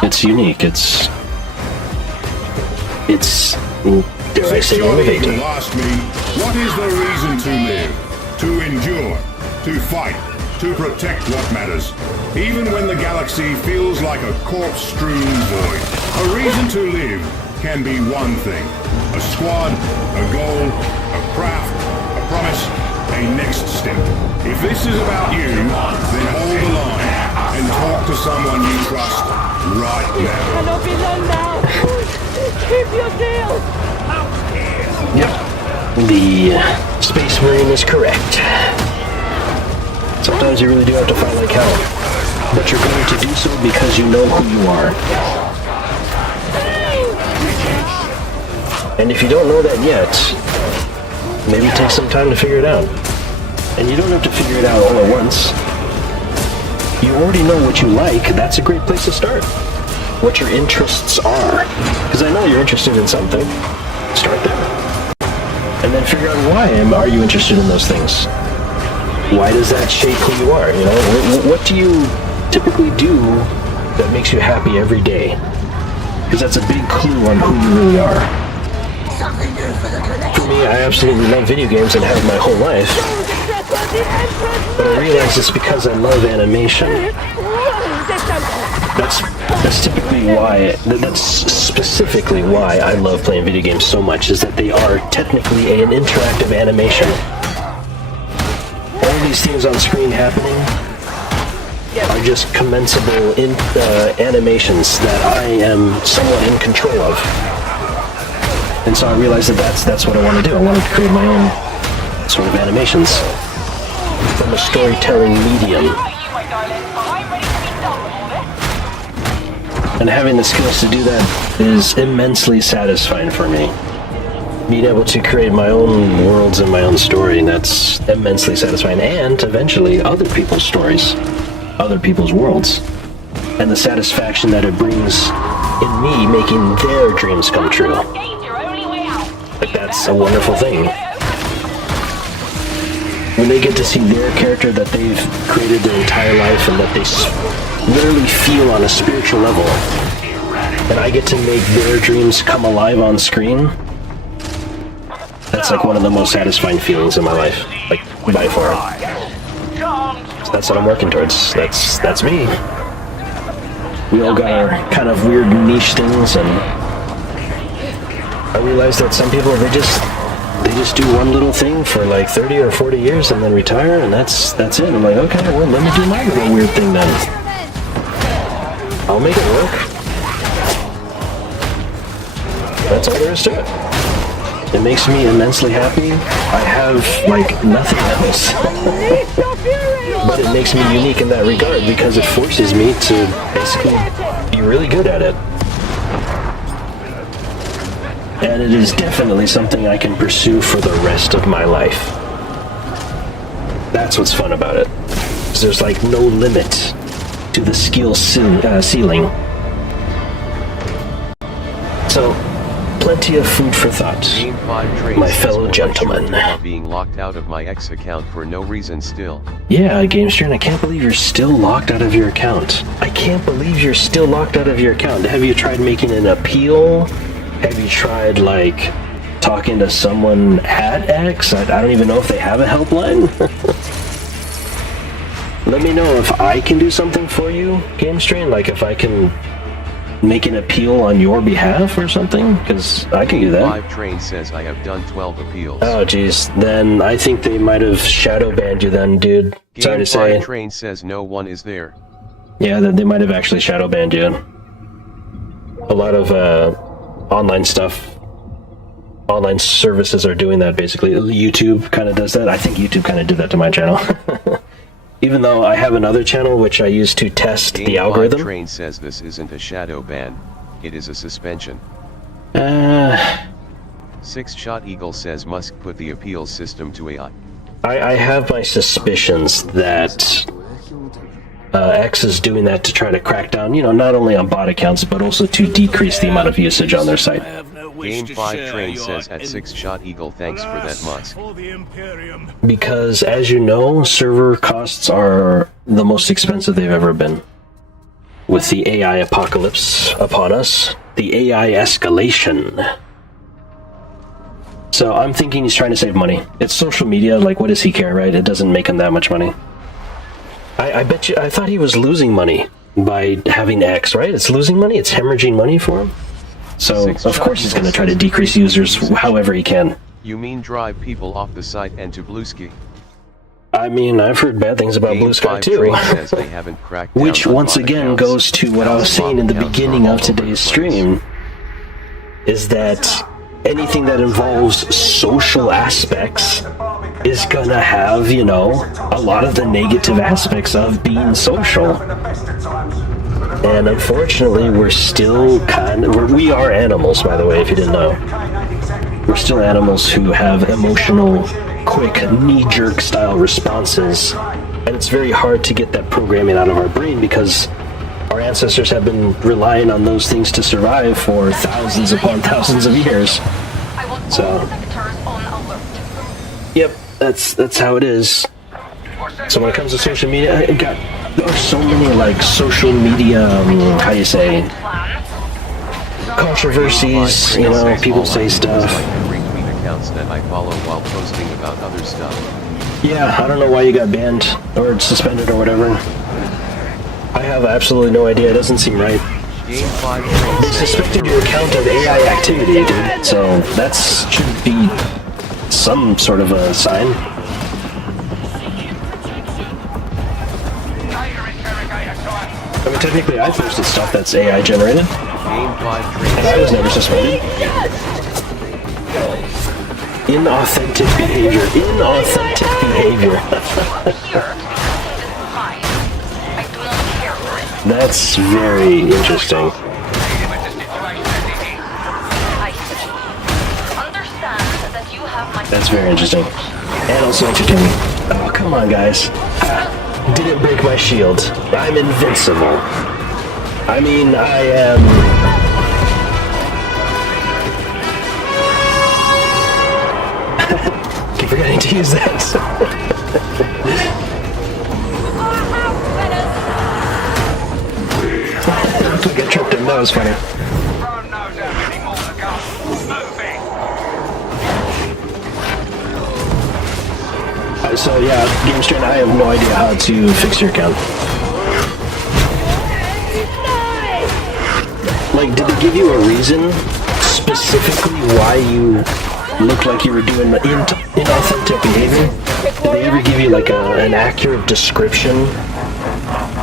It's unique, it's dare I say, innovative. You ask me, what is the reason to live? To endure, to fight, to protect what matters. Even when the galaxy feels like a corpse-strewn void, a reason to live can be one thing. A squad, a goal, a craft, a promise, a next step. If this is about you, then hold the line and talk to someone you trust right now. Cannot be done now. Keep your deal. Yep. The Space Marine is correct. Sometimes you really do have to fight like hell. But you're going to do so because you know who you are. And if you don't know that yet, maybe take some time to figure it out. And you don't have to figure it out all at once. You already know what you like, that's a great place to start. What your interests are. Because I know you're interested in something. Start there. And then figure out why are you interested in those things. Why does that shape who you are, you know? What do you typically do that makes you happy every day? Because that's a big clue on who you really are. For me, I absolutely love video games and have my whole life. But I realize it's because I love animation. That's typically why, that's specifically why I love playing video games so much, is that they are technically an interactive animation. All these things on screen happening are just commensable animations that I am somewhat in control of. And so I realized that that's what I want to do. I want to create my own sort of animations. from a storytelling medium. And having the skills to do that is immensely satisfying for me. Being able to create my own worlds and my own story, that's immensely satisfying. And eventually other people's stories, other people's worlds. And the satisfaction that it brings in me making their dreams come true. Like, that's a wonderful thing. When they get to see their character that they've created their entire life and that they literally feel on a spiritual level, and I get to make their dreams come alive on screen, that's like one of the most satisfying feelings in my life, like by far. So that's what I'm working towards. That's me. We all got our kind of weird niche things, and I realize that some people they just do one little thing for like 30 or 40 years and then retire, and that's it. I'm like, okay, well, let me do my little weird thing then. I'll make it work. That's all there is to it. It makes me immensely happy. I have like nothing else. But it makes me unique in that regard because it forces me to basically be really good at it. And it is definitely something I can pursue for the rest of my life. That's what's fun about it. There's like no limit to the skill ceiling. So, plenty of food for thought, my fellow gentlemen. Being locked out of my X account for no reason still. Yeah, GameStream, I can't believe you're still locked out of your account. I can't believe you're still locked out of your account. Have you tried making an appeal? Have you tried, like, talking to someone at X? I don't even know if they have a helpline. Let me know if I can do something for you, GameStream. Like, if I can make an appeal on your behalf or something, because I can do that. Live Train says I have done 12 appeals. Oh jeez, then I think they might have shadow banned you then, dude. Sorry to say. Live Train says no one is there. Yeah, they might have actually shadow banned you. A lot of online stuff, online services are doing that basically. YouTube kind of does that. I think YouTube kind of did that to my channel. Even though I have another channel which I use to test the algorithm. Train says this isn't a shadow ban, it is a suspension. Six Shot Eagle says Musk put the appeals system to AI. I have my suspicions that X is doing that to try to crack down, you know, not only on bot accounts, but also to decrease the amount of usage on their site. Game 5 Train says at 6 Shot Eagle, thanks for that, Musk. Because, as you know, server costs are the most expensive they've ever been. With the AI apocalypse upon us, the AI escalation. So I'm thinking he's trying to save money. It's social media, like what does he care, right? It doesn't make him that much money. I bet you, I thought he was losing money by having X, right? It's losing money, it's hemorrhaging money for him. So, of course he's going to try to decrease users however he can. You mean drive people off the site and to Bluesky? I mean, I've heard bad things about Blue Sky too. Which, once again, goes to what I was saying in the beginning of today's stream, is that anything that involves social aspects is gonna have, you know, a lot of the negative aspects of being social. And unfortunately, we're still we are animals, by the way, if you didn't know. We're still animals who have emotional, quick, knee-jerk style responses. And it's very hard to get that programming out of our brain because our ancestors have been relying on those things to survive for thousands upon thousands of years. So, yep, that's how it is. So when it comes to social media, there are so many like social media, how do you say, controversies. You know, people say stuff. Accounts that I follow while posting about other stuff. Yeah, I don't know why you got banned or suspended or whatever. I have absolutely no idea. It doesn't seem right. They suspected your account of AI activity, dude. So that should be some sort of a sign. I mean, technically, I posted stuff that's AI generated, and I was never suspended. Inauthentic behavior. Inauthentic behavior. That's very interesting. That's very interesting. And also entertaining. Oh, come on, guys. Didn't break my shield. I'm invincible. I mean, I am... Keep forgetting to use that. Looks like I tripped him. That was funny. So yeah, Game Strain, I have no idea how to fix your account. Like, did they give you a reason specifically why you looked like you were doing inauthentic behavior? Did they ever give you like an accurate description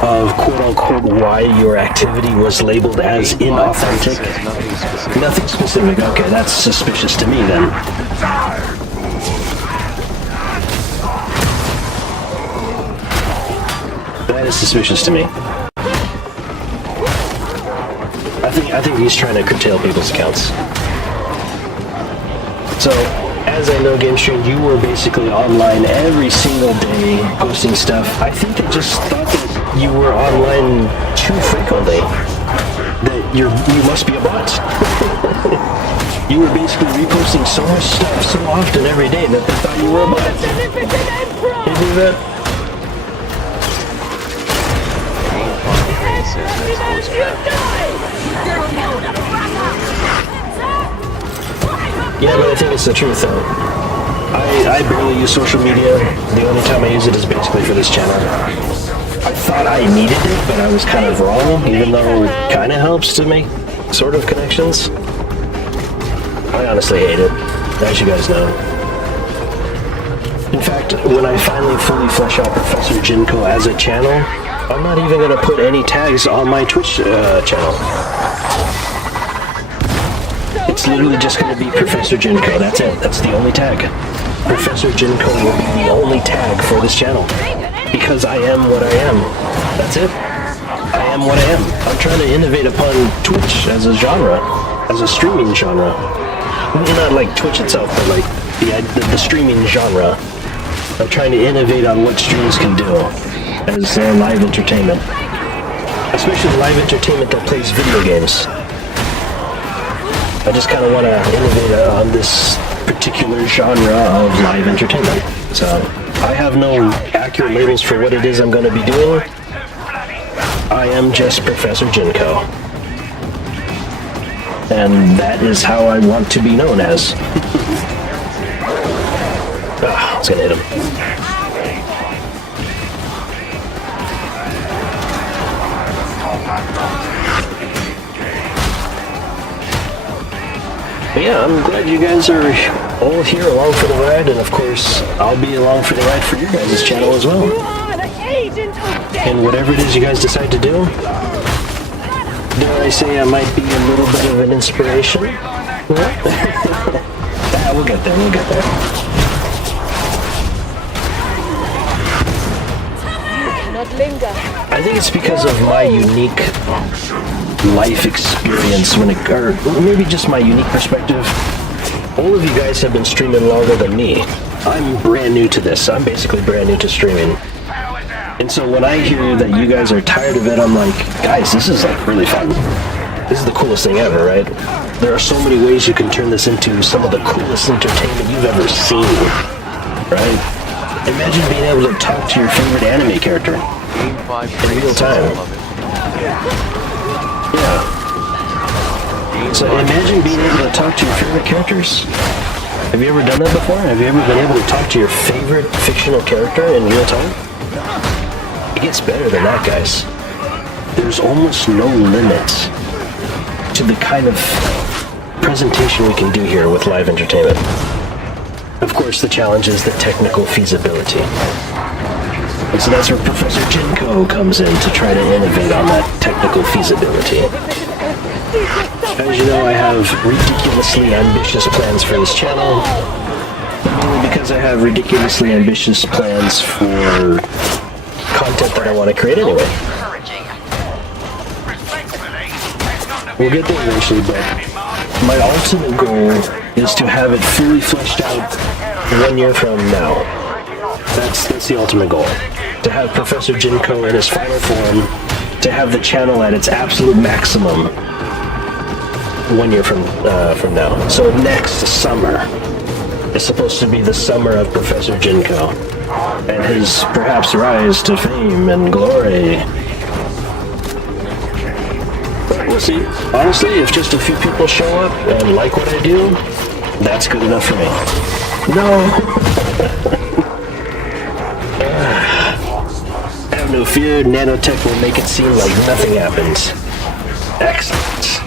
of quote-unquote why your activity was labeled as inauthentic? Nothing specific. Okay, that's suspicious to me then. That is suspicious to me. I think he's trying to curtail people's accounts. So, as I know, Game Stream, you were basically online every single day posting stuff. I think they just thought that you were online too frequently. That you must be a bot. You were basically reposting so much stuff so often every day that they thought you were a bot. Can you do that? Yeah, but I think it's the truth though. I barely use social media. The only time I use it is basically for this channel. I thought I needed it, but I was kind of wrong, even though it kind of helps to make sort of connections. I honestly hate it, as you guys know. In fact, when I finally fully flesh out Professor Jinko as a channel, I'm not even going to put any tags on my Twitch channel. It's literally just going to be Professor Jinko. That's it. That's the only tag. Professor Jinko will be the only tag for this channel. Because I am what I am. That's it. I am what I am. I'm trying to innovate upon Twitch as a genre. As a streaming genre. Not like Twitch itself, but like the streaming genre. I'm trying to innovate on what streams can do as live entertainment. Especially live entertainment that plays video games. I just kind of want to innovate on this particular genre of live entertainment. So, I have no accurate labels for what it is I'm going to be doing. I am just Professor Jinko. And that is how I want to be known as. I was going to hit him. But yeah, I'm glad you guys are all here along for the ride, and of course, I'll be along for the ride for your guys' channel as well. And whatever it is you guys decide to do, dare I say I might be a little bit of an inspiration? Yeah, we'll get there, we'll get there. I think it's because of my unique life experience or maybe just my unique perspective. All of you guys have been streaming longer than me. I'm brand new to this. I'm basically brand new to streaming. And so when I hear that you guys are tired of it, I'm like, guys, this is like really fun. This is the coolest thing ever, right? There are so many ways you can turn this into some of the coolest entertainment you've ever seen, right? Imagine being able to talk to your favorite anime character in real time. Yeah. So imagine being able to talk to your favorite characters. Have you ever done that before? Have you ever been able to talk to your favorite fictional character in real time? It gets better than that, guys. There's almost no limit to the kind of presentation we can do here with live entertainment. Of course, the challenge is the technical feasibility. And so that's where Professor Jinko comes in to try to innovate on that technical feasibility. As you know, I have ridiculously ambitious plans for this channel. Mainly because I have ridiculously ambitious plans for content that I want to create anyway. We'll get there eventually, but my ultimate goal is to have it fully fleshed out 1 year from now. That's the ultimate goal. To have Professor Jinko in his final form, to have the channel at its absolute maximum 1 year from now. So next summer is supposed to be the summer of Professor Jinko and his perhaps rise to fame and glory. But we'll see. Honestly, if just a few people show up and like what I do, that's good enough for me. No! Have no fear, nanotech will make it seem like nothing happened. Excellent.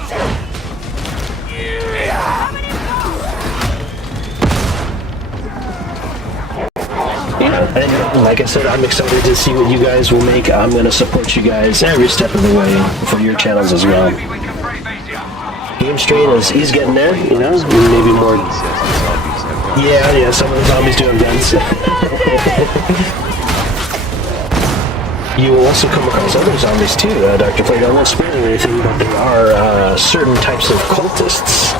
And like I said, I'm excited to see what you guys will make. I'm going to support you guys every step of the way for your channels as well. Game Strain he's getting there, you know, maybe more. Yeah, some of the zombies do have guns. You will also come across other zombies too, Dr. Plague. I won't spoil anything, but there are certain types of cultists.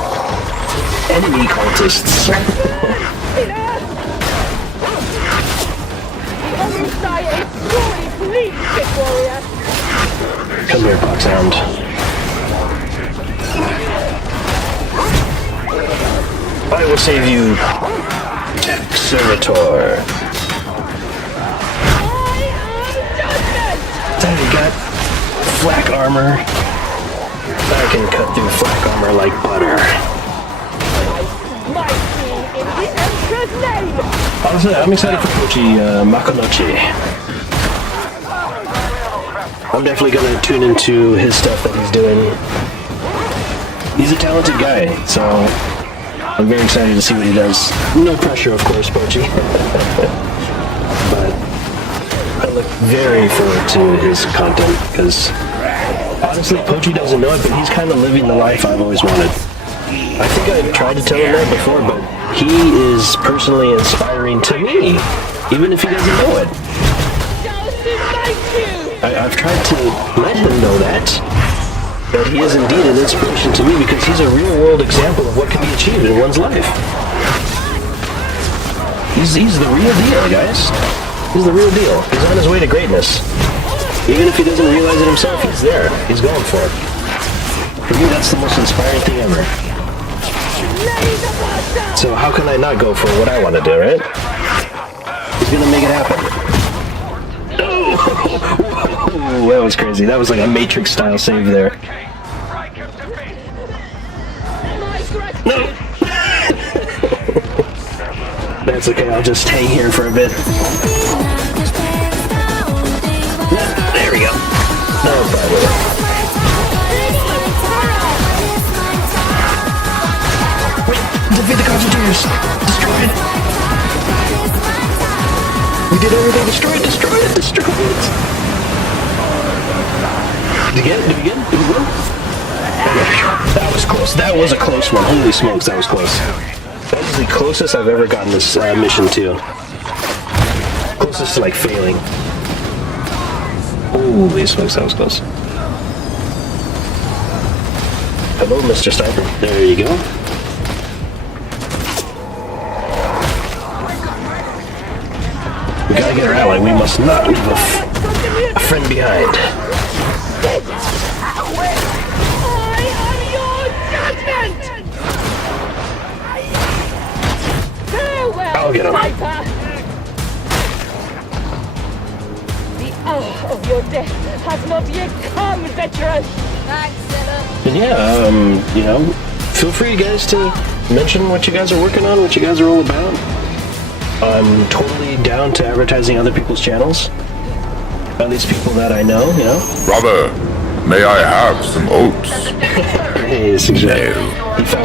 Enemy cultists. Come here, Boxhound. I will save you, Texerator. There you got flak armor. I can cut through flak armor like butter. Honestly, I'm excited for Pochi Makonochi. I'm definitely going to tune into his stuff that he's doing. He's a talented guy, so I'm very excited to see what he does. No pressure, of course, Pochi. But I look very forward to his content, because honestly, Pochi doesn't know it, but he's kind of living the life I've always wanted. I think I've tried to tell him that before, but he is personally inspiring to me, even if he doesn't know it. I've tried to let him know that he is indeed an inspiration to me, because he's a real-world example of what can be achieved in one's life. He's the real deal, guys. He's the real deal. He's on his way to greatness. Even if he doesn't realize it himself, he's there. He's going for it. For me, that's the most inspiring thing ever. So how can I not go for what I want to do, right? He's gonna make it happen. Oh, that was crazy. That was like a Matrix-style save there. No! That's okay, I'll just hang here for a bit. There we go. No problem. Defeat the concentrators! Destroy it! We did everything! Destroy it! Destroy it! Destroy it! Did we get it? Did we get it? Did we win? Okay. That was close. That was a close one. Holy smokes, that was close. That was the closest I've ever gotten this mission to. Closest to like failing. Holy smokes, that was close. Hello, Mr. Sniper. There you go. We gotta get our ally. We must not leave a friend behind. I'll get him. The hour of your death has not yet come, veteran. And yeah, you know, feel free, guys, to mention what you guys are working on, what you guys are all about. I'm totally down to advertising other people's channels. At least people that I know, you know. Brother, may I have some oats? Hey, No.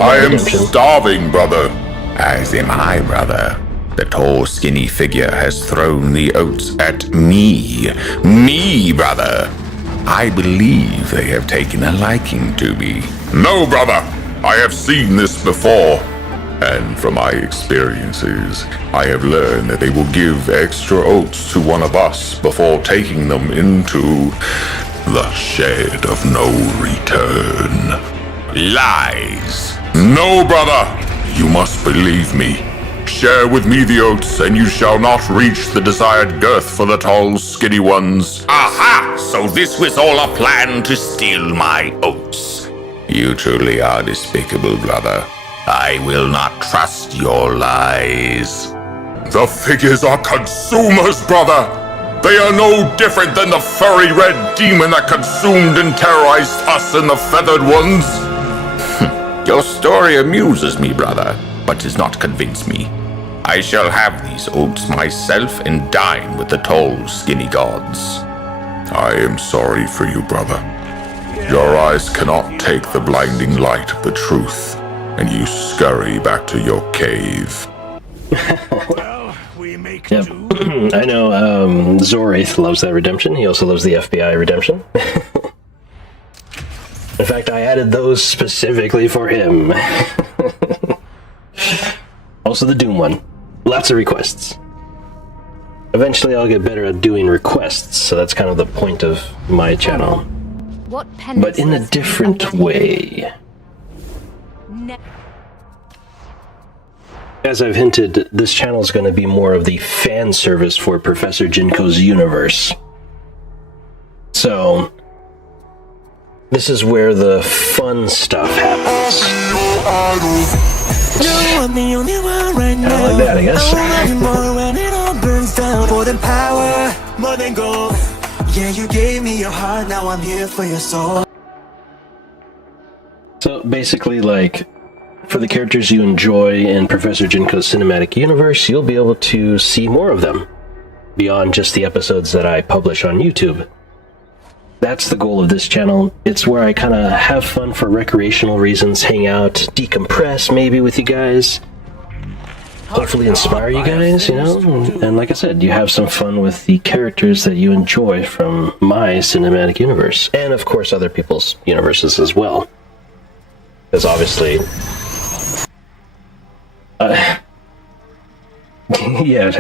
I am starving, brother. As am I, brother. The tall, skinny figure has thrown the oats at me. Me, brother. I believe they have taken a liking to me. No, brother. I have seen this before. And from my experiences, I have learned that they will give extra oats to one of us before taking them into the shed of no return. Lies! No, brother! You must believe me. Share with me the oats, and you shall not reach the desired girth for the tall, skinny ones. Aha! So this was all a plan to steal my oats. You truly are despicable, brother. I will not trust your lies. The figures are consumers, brother! They are no different than the furry red demon that consumed and terrorized us and the feathered ones. Your story amuses me, brother, but does not convince me. I shall have these oats myself and dine with the tall, skinny gods. I am sorry for you, brother. Your eyes cannot take the blinding light of the truth, and you scurry back to your cave. Well, we make Yep. I know Zorath loves that redemption. He also loves the FBI redemption. In fact, I added those specifically for him. Also the Doom one. Lots of requests. Eventually I'll get better at doing requests, so that's kind of the point of my channel. What But in a different way. As I've hinted, this channel is going to be more of the fan service for Professor Jinko's universe. So, this is where the fun stuff happens. I like that, I guess. Yeah, you gave me your heart, now I'm here for your soul. So basically, like, for the characters you enjoy in Professor Jinko's cinematic universe, you'll be able to see more of them, beyond just the episodes that I publish on YouTube. That's the goal of this channel. It's where I kind of have fun for recreational reasons, hang out, decompress maybe with you guys, hopefully inspire you guys, you know? And like I said, you have some fun with the characters that you enjoy from my cinematic universe, and of course other people's universes as well. Because obviously... yeah.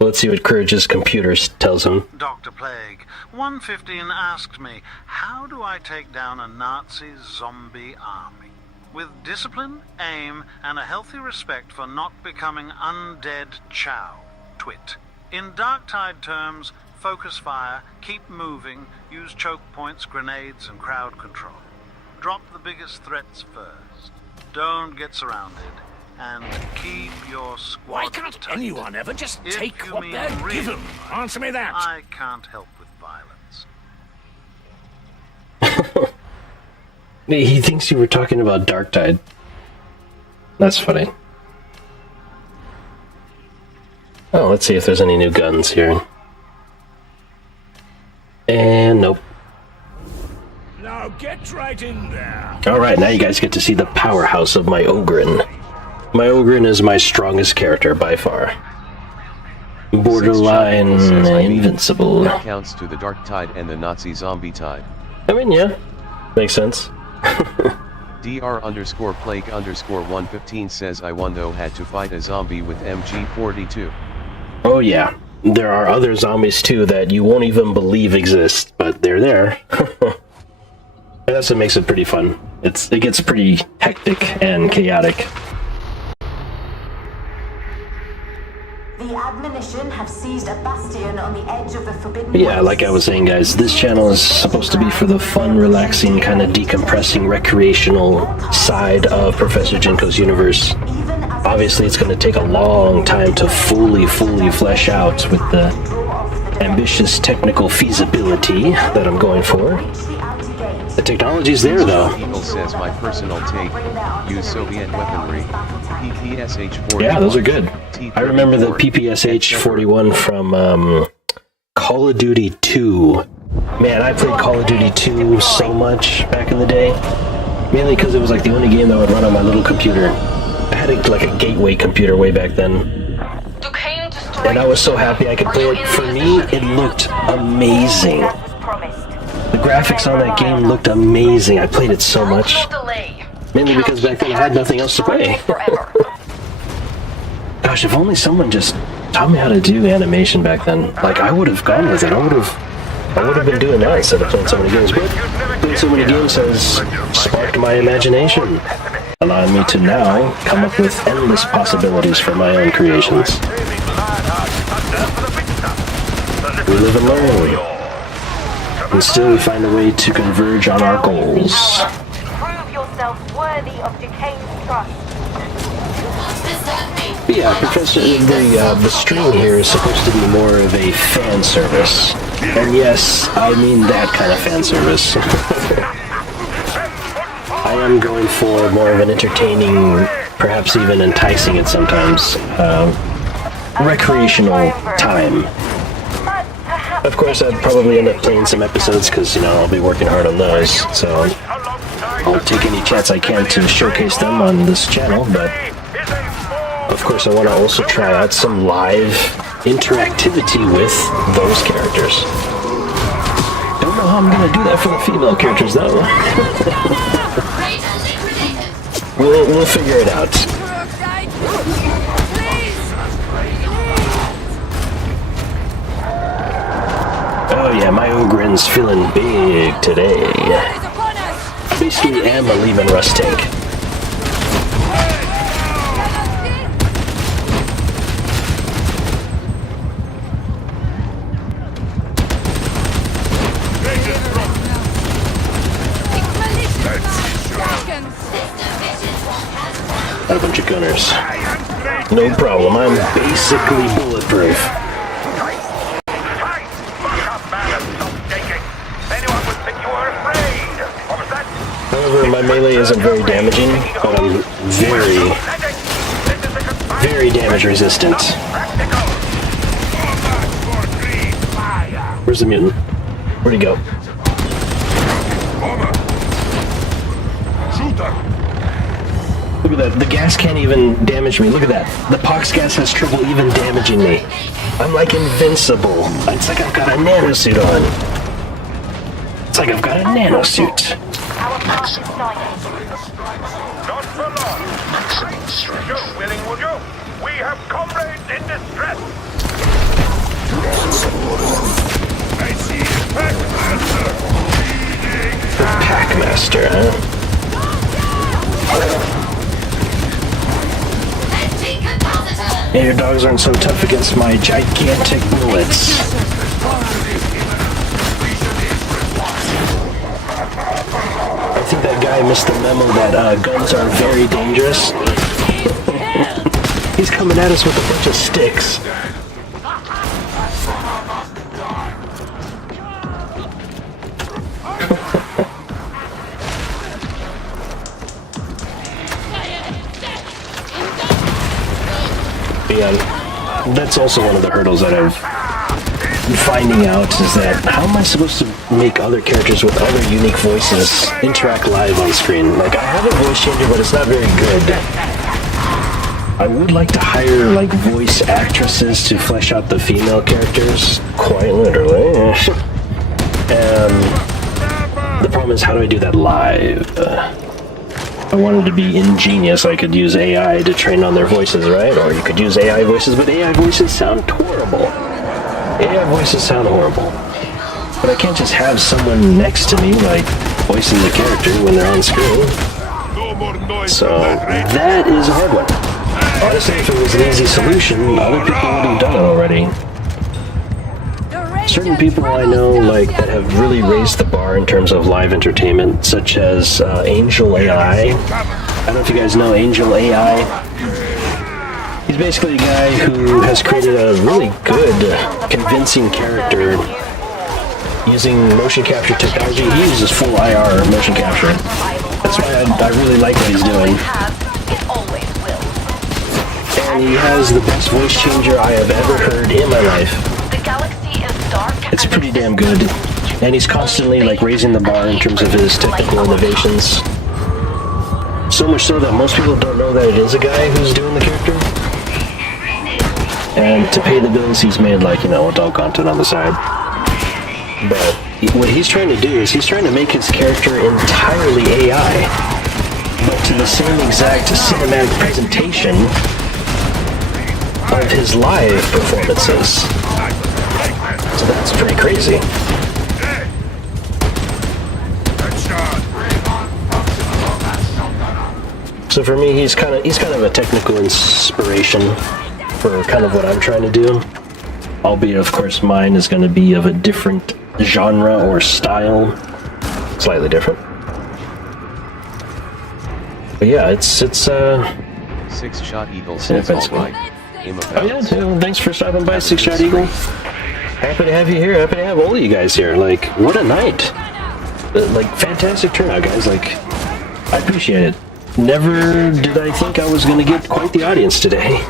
Let's see what Courage's computer tells him. Dr. Plague, 115 asks me, how do I take down a Nazi zombie army? With discipline, aim, and a healthy respect for not becoming undead chow. Twit. In Dark Tide terms, focus fire, keep moving, use choke points, grenades, and crowd control. Drop the biggest threats first. Don't get surrounded. And keep your squad Why can't tight. anyone ever just If take you what mean they're real given? Answer me that. I can't help with violence. He thinks you were talking about Dark Tide. That's funny. Oh, let's see if there's any new guns here. And nope. Now get right in there. Alright, now you guys get to see the powerhouse of my Ogren. My Ogren is my strongest character by far. Borderline invincible. That counts to the Dark Tide and the Nazi Zombie Tide. I mean, yeah. Makes sense. Dr_Plague_115 says I one though had to fight a zombie with MG42. Oh yeah. There are other zombies too that you won't even believe exist, but they're there. And that's what makes it pretty fun. It gets pretty hectic and chaotic. The admonition have seized a bastion on the edge of the Forbidden But yeah, West. like I was saying, guys, this channel is supposed to be for the fun, relaxing, kind of decompressing, recreational side of Professor Jinko's universe. Obviously, it's going to take a long time to fully flesh out with the ambitious technical feasibility that I'm going for. The technology's there, though. Eagle says my personal take, use Soviet weaponry, PPSH-41. Yeah, those are good. I remember the PPSH-41 from Call of Duty 2. Man, I played Call of Duty 2 so much back in the day. Mainly because it was like the only game that would run on my little computer. I had like a gateway computer way back then. And I was so happy I could play it. For me, it looked amazing. The graphics on that game looked amazing. I played it so much. Mainly because back then I had nothing else to play. Gosh, if only someone just taught me how to do animation back then. Like, I would have gone with it. I would have been doing that instead of playing so many games. But playing so many games has sparked my imagination, allowing me to now come up with endless possibilities for my own creations. We live and learn, and still we find a way to converge on our goals. Prove yourself worthy of Duquesne's trust. But yeah, Professor, the stream here is supposed to be more of a fan service. And yes, I mean that kind of fan service. I am going for more of an entertaining, perhaps even enticing at sometimes, recreational time. Of course, I'd probably end up playing some episodes because, I'll be working hard on those, so I'll take any chance I can to showcase them on this channel, but of course I want to also try out some live interactivity with those characters. Don't know how I'm going to do that for the female characters, though. We'll figure it out. Oh yeah, my Ogren's feeling big today. Basically am a Lehman Russ tank. Got a bunch of gunners. No problem, I'm basically bulletproof. However, my melee isn't very damaging, but I'm very damage resistant. Where's the mutant? Where'd he go? Look at that, the gas can't even damage me. Look at that. The pox gas has trouble even damaging me. I'm like invincible. It's like I've got a nanosuit on. It's like I've got a nanosuit. Maximum Not for long. Maximum strength. You're willing, would you? We have comrades in distress. I see Packmaster. The Packmaster, huh? Hey, your dogs aren't so tough against my gigantic bullets. I think that guy missed the memo that guns are very dangerous. He's coming at us with a bunch of sticks. Yeah, that's also one of the hurdles that I've been finding out is that how am I supposed to make other characters with other unique voices interact live on screen? Like, I have a voice changer, but it's not very good. I would like to hire, like, voice actresses to flesh out the female characters, quite literally. The problem is, how do I do that live? If I wanted to be ingenious, I could use AI to train on their voices, right? Or you could use AI voices, but AI voices sound horrible. AI voices sound horrible. But I can't just have someone next to me, like, voicing the character when they're on screen. So, that is a hard one. Honestly, if it was an easy solution, other people would have done it already. Certain people I know, like, that have really raised the bar in terms of live entertainment, such as Angel AI. I don't know if you guys know Angel AI. He's basically a guy who has created a really good, convincing character using motion capture technology. He uses full IR motion capture. That's why I really like what he's doing. And he has the best voice changer I have ever heard in my life. It's pretty damn good. And he's constantly, like, raising the bar in terms of his technical innovations. So much so that most people don't know that it is a guy who's doing the character. And to pay the bills, he's made, like, adult content on the side. But what he's trying to do is he's trying to make his character entirely AI. but to the same exact cinematic presentation of his live performances. So that's pretty crazy. So for me, he's kind of a technical inspiration for kind of what I'm trying to do. Albeit, of course, mine is going to be of a different genre or style, slightly different. But yeah, it's 6-shot Eagle says alright. Oh yeah, thanks for stopping by, 6-shot Eagle. Happy to have you here. Happy to have all of you guys here. Like, what a night! Like, fantastic turnout, guys. Like, I appreciate it. Never did I think I was going to get quite the audience today.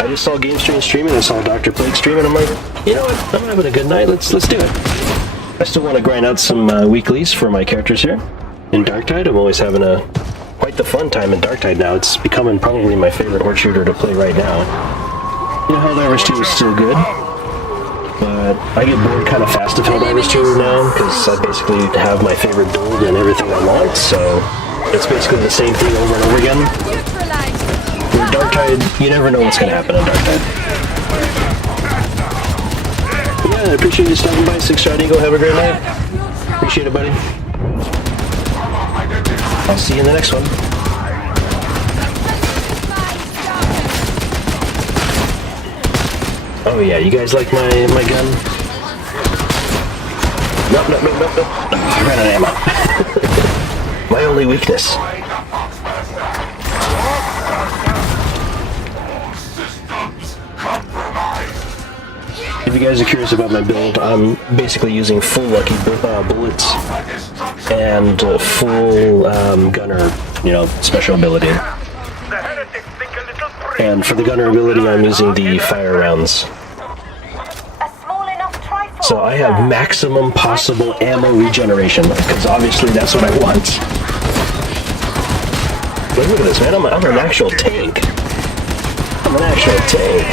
I just saw GameStream streaming, I saw Dr. Plague streaming, I'm like, you know what, I'm having a good night, let's do it. I still want to grind out some weeklies for my characters here. In Darktide, I'm always having quite the fun time in Darktide now. It's becoming probably my favorite horde shooter to play right now. You know, Helldivers 2 is still good, but I get bored kind of fast of Helldivers 2 now, because I basically have my favorite build and everything I want, so it's basically the same thing over and over again. Where Darktide, you never know what's going to happen in Darktide. Yeah, I appreciate you stopping by, 6-shot Eagle. Have a great night. Appreciate it, buddy. I'll see you in the next one. Oh yeah, you guys like my gun? Nope. Oh, I ran out of ammo. My only weakness. If you guys are curious about my build, I'm basically using full lucky bullets and full gunner, special ability. And for the gunner ability, I'm using the fire rounds. So I have maximum possible ammo regeneration, because obviously that's what I want. Look at this, man, I'm an actual tank. I'm an actual tank.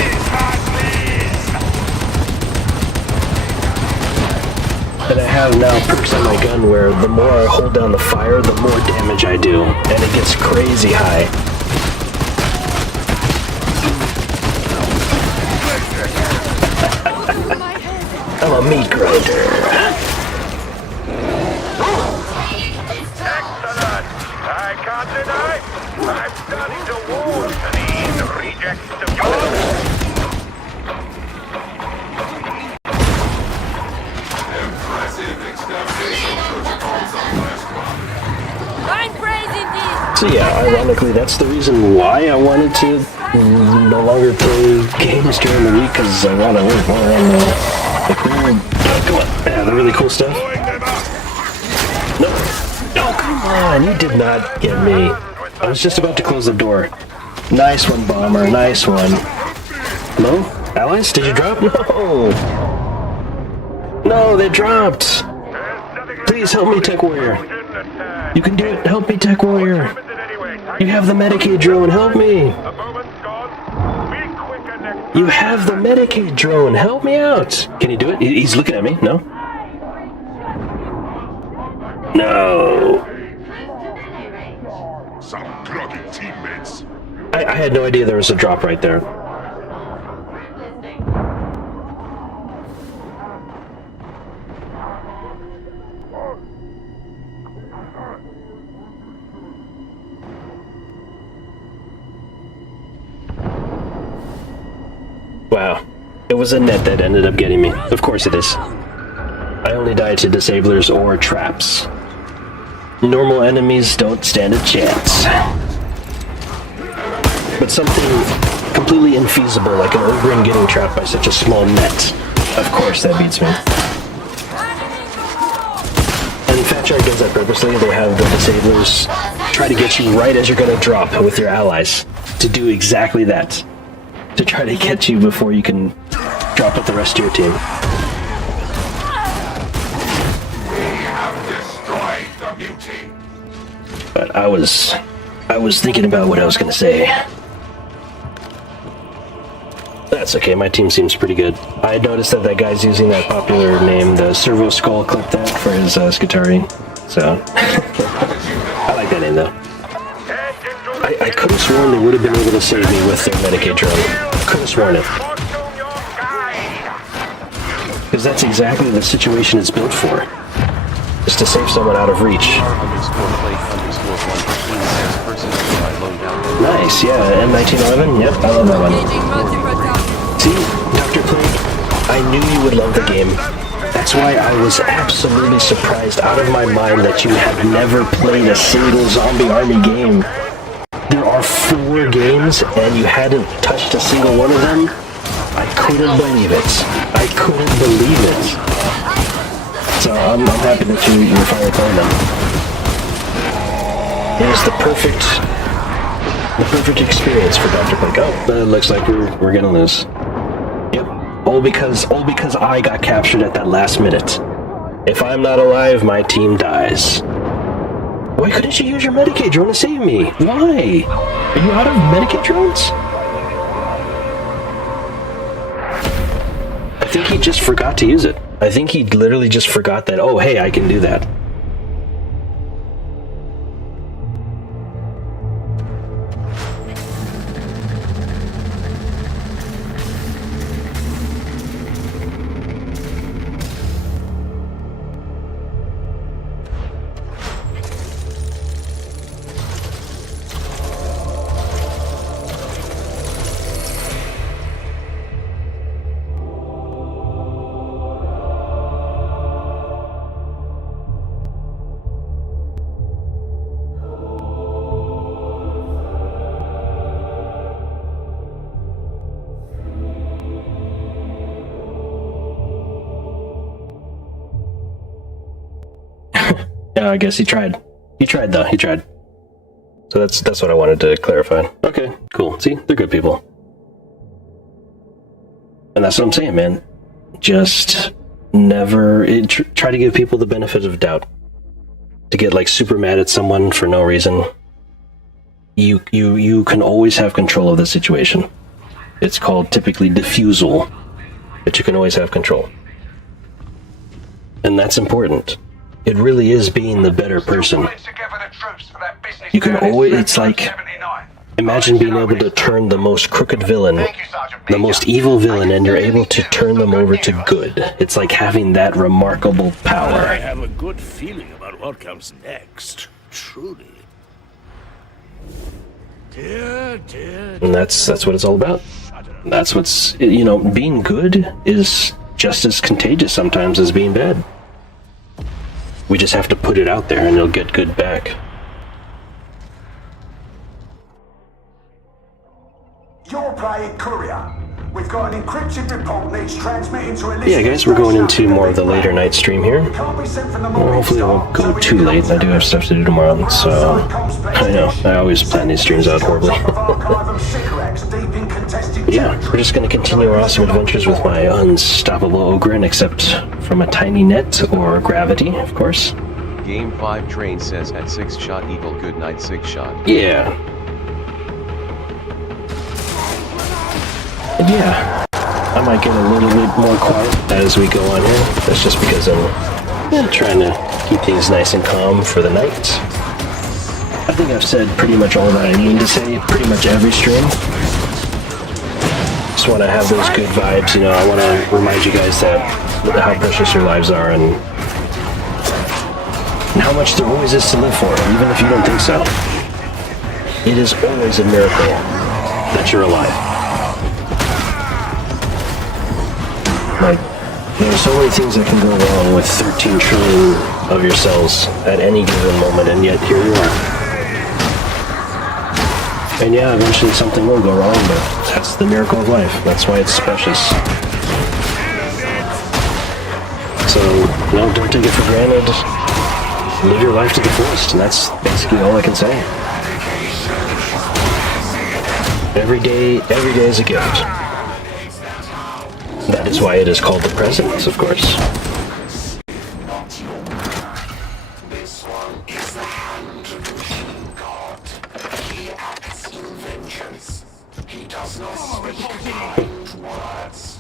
And I have now perks on my gun where the more I hold down the fire, the more damage I do. And it gets crazy high. I'm a meat grinder. Excellent! I can't deny, I'm starting to warm to these rejects of yours. So yeah, ironically, that's the reason why I wanted to no longer play games during the week, because I want to work more on the really cool stuff. No, come on, you did not get me. I was just about to close the door. Nice one, Bomber, nice one. No? Allies, did you drop? No! No, they dropped! Please help me, Tech Warrior. You can do it, help me, Tech Warrior. You have the Medicaid drone, help me! You have the Medicaid drone, help me out! Can you do it? He's looking at me, no? No! Some bloody teammates. I had no idea there was a drop right there. Wow. It was a net that ended up getting me. Of course it is. I only die to disablers or traps. Normal enemies don't stand a chance. But something completely infeasible, like an Ogrin getting trapped by such a small net, of course that beats me. And Fat Shark does that purposely. They have the disablers try to get you right as you're going to drop with your allies, to do exactly that. To try to get you before you can drop with the rest of your team. But I was thinking about what I was gonna say. That's okay, my team seems pretty good. I noticed that guy's using that popular name, the Servo Skull clip that for his Skitari. So I like that name though. could have sworn they would have been able to save me with their Medicaid drone. Could have sworn it. Because that's exactly the situation it's built for. Is to save someone out of reach. Nice, yeah, M1911, yep, I love that one. See, Dr. Plague, I knew you would love the game. That's why I was absolutely surprised out of my mind that you have never played a single zombie army game. There are 4 games and you hadn't touched a single one of them? I couldn't believe it. I couldn't believe it. So I'm happy that you're finally playing them. It was the perfect experience for Dr. Plague. Oh, it looks like we're gonna lose. Yep. All because I got captured at that last minute. If I'm not alive, my team dies. Why couldn't you use your Medicaid drone to save me? Why? Are you out of Medicaid drones? I think he just forgot to use it. I think he literally just forgot that, oh, hey, I can do that. Yeah, I guess he tried. He tried, though. He tried. So that's what I wanted to clarify. Okay, cool. See? They're good people. And that's what I'm saying, man. Just never... try to give people the benefit of doubt. To get, like, super mad at someone for no reason. You can always have control of the situation. It's called, typically, diffusal. But you can always have control. And that's important. It really is being the better person. You can always, it's like, imagine being able to turn the most crooked villain, the most evil villain, and you're able to turn them over to good. It's like having that remarkable power. I have a good feeling about what comes next, truly. And that's what it's all about. That's what's, being good is just as contagious sometimes as being bad. We just have to put it out there and you'll get good back. You're playing courier. We've got an encrypted report needs transmitting to Yeah, guys, we're going into more of the later night stream here. Well, hopefully it won't go too late. I do have stuff to do tomorrow, so... I know, I always plan these streams out horribly. Yeah, we're just going to continue our awesome adventures with my unstoppable Ogre, except from a tiny net or gravity, of course. Game 5 Train says at 6 shot eagle good night 6 shot. Yeah. And yeah, I might get a little bit more quiet as we go on here. That's just because I'm trying to keep things nice and calm for the night. I think I've said pretty much all that I need to say pretty much every stream. Just want to have those good vibes, I want to remind you guys that how precious your lives are and how much there always is to live for, even if you don't think so. It is always a miracle that you're alive. Like, there are so many things that can go wrong with 13 trillion of your cells at any given moment, and yet here you are. And yeah, eventually something will go wrong, but that's the miracle of life. That's why it's precious. So, don't take it for granted. Live your life to the fullest, and that's basically all I can say. Every day is a gift. That is why it is called the present, of course. This one is the hand of the King God. He acts in vengeance. He does not speak kind words.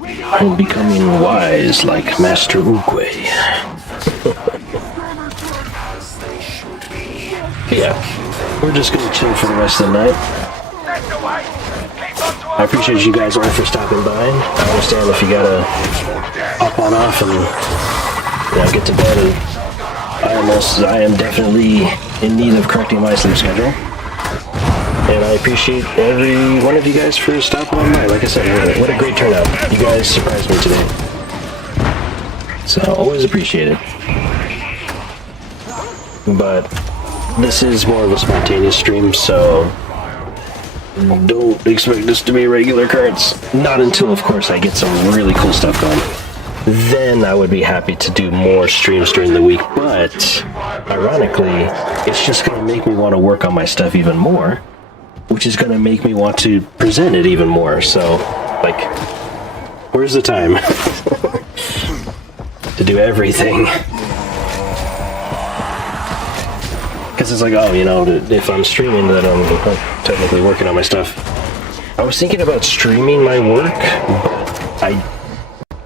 I'm becoming wise like Master Oogway. As they should be. Yeah. we're just gonna chill for the rest of the night. I appreciate you guys all for stopping by. I understand if you gotta hop on off and get to bed. And I am definitely in need of correcting my sleep schedule. And I appreciate every one of you guys for stopping on by. Like I said, what a great turnout. You guys surprised me today. So, always appreciate it. But this is more of a spontaneous stream, so don't expect this to be a regular occurrence. Not until, of course, I get some really cool stuff going. Then I would be happy to do more streams during the week, but ironically, it's just going to make me want to work on my stuff even more, which is going to make me want to present it even more. So, like, where's the time to do everything? Because it's like, oh, if I'm streaming, then I'm technically working on my stuff. I was thinking about streaming my work, but I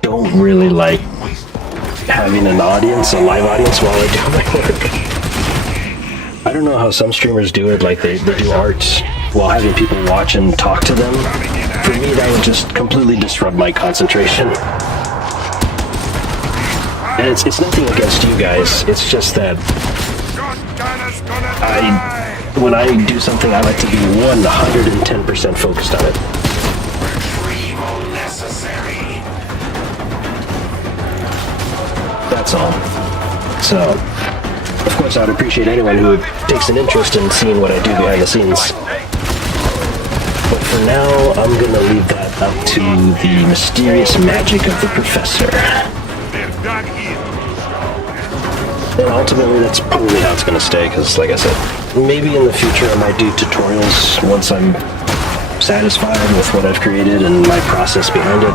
don't really like having an audience, a live audience, while I do my work. I don't know how some streamers do it, like they do art while having people watch and talk to them. For me, that would just completely disrupt my concentration. And it's nothing against you guys, it's just that when I do something, I like to be 110% focused on it. That's all. So, of course, I would appreciate anyone who takes an interest in seeing what I do behind the scenes. But for now, I'm gonna leave that up to the mysterious magic of the Professor. And ultimately, that's probably how it's gonna stay, because, like I said, maybe in the future I might do tutorials once I'm satisfied with what I've created and my process behind it.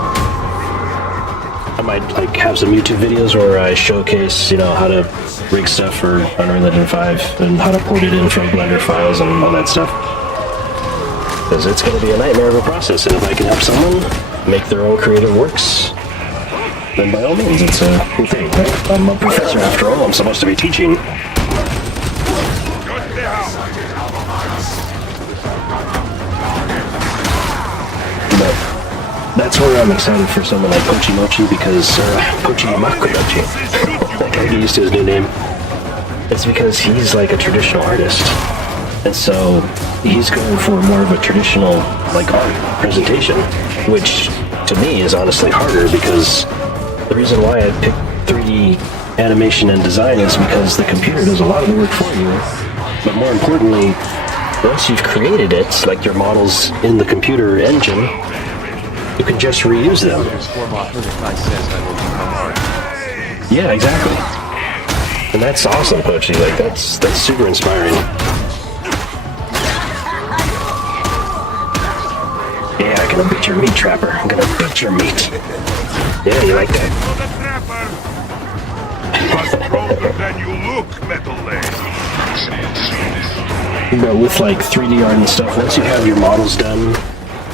I might have some YouTube videos where I showcase, how to rig stuff for Unreal Engine 5 and how to port it in from Blender files and all that stuff. Because it's going to be a nightmare of a process, and if I can help someone make their own creative works, then by all means, it's a cool thing, right? I'm a professor after all, I'm supposed to be teaching. But that's where I'm excited for someone like Pochi Mochi, because, Pochi Makudochi, I gotta get used to his new name. It's because he's like a traditional artist. And so, he's going for more of a traditional, art presentation, which, to me, is honestly harder, because the reason why I picked 3D animation and design is because the computer does a lot of the work for you. But more importantly, once you've created it, like your models in the computer engine, you can just reuse them. Yeah, exactly. And that's awesome, Pochi. That's super inspiring. Yeah, I'm gonna beat your meat, Trapper. I'm gonna beat your meat. Yeah, you like that? But with 3D art and stuff, once you have your models done,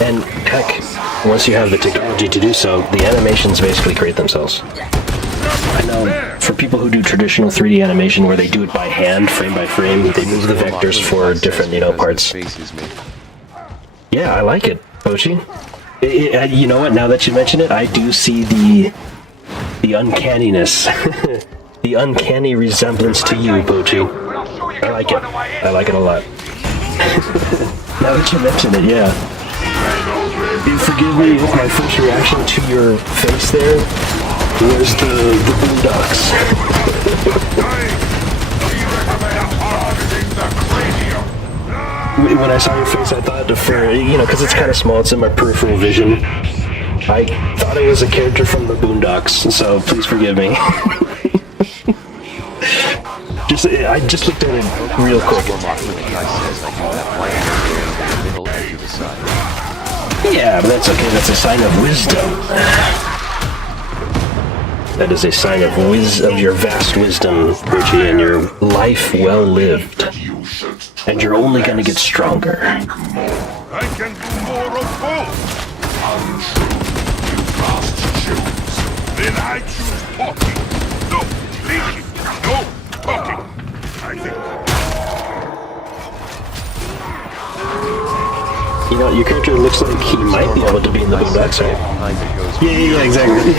and heck, once you have the technology to do so, the animations basically create themselves. I know, for people who do traditional 3D animation where they do it by hand, frame by frame, they move the vectors for different, parts. Yeah, I like it, Pochi. You know what, now that you mention it, I do see the uncanniness, the uncanny resemblance to you, Pochi. I like it. I like it a lot. Now that you mention it, yeah. You forgive me with my first reaction to your face there. Where's the boondocks? When I saw your face, I thought, because it's kind of small, it's in my peripheral vision. I thought it was a character from the Boondocks, so please forgive me. I just looked at it real quick. Yeah, but that's okay. That's a sign of wisdom. That is a sign of your vast wisdom, Richie, and your life well lived. And you're only gonna get stronger. I can do more of both. You must choose. Then I choose talking. No, thinking. No, talking. I think. You know, your character looks like he might be able to be in the Boondock Side. Yeah, exactly.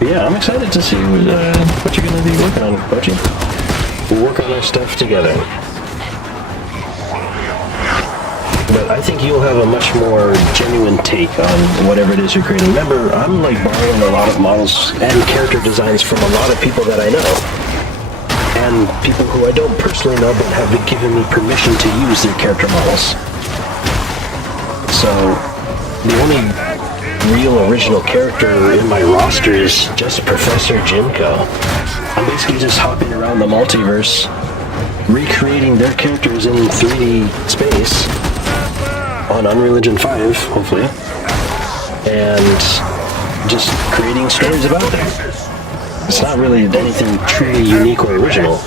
Yeah, I'm excited to see what you're going to be working on, Bochi. We'll work on our stuff together. But I think you'll have a much more genuine take on whatever it is you're creating. Remember, I'm like borrowing a lot of models and character designs from a lot of people that I know. And people who I don't personally know but have been given me permission to use their character models. So, the only real original character in my roster is just Professor Jinko. I'm basically just hopping around the multiverse, recreating their characters in 3D space on Unreal Engine 5, hopefully, and just creating stories about them. It's not really anything truly unique or original.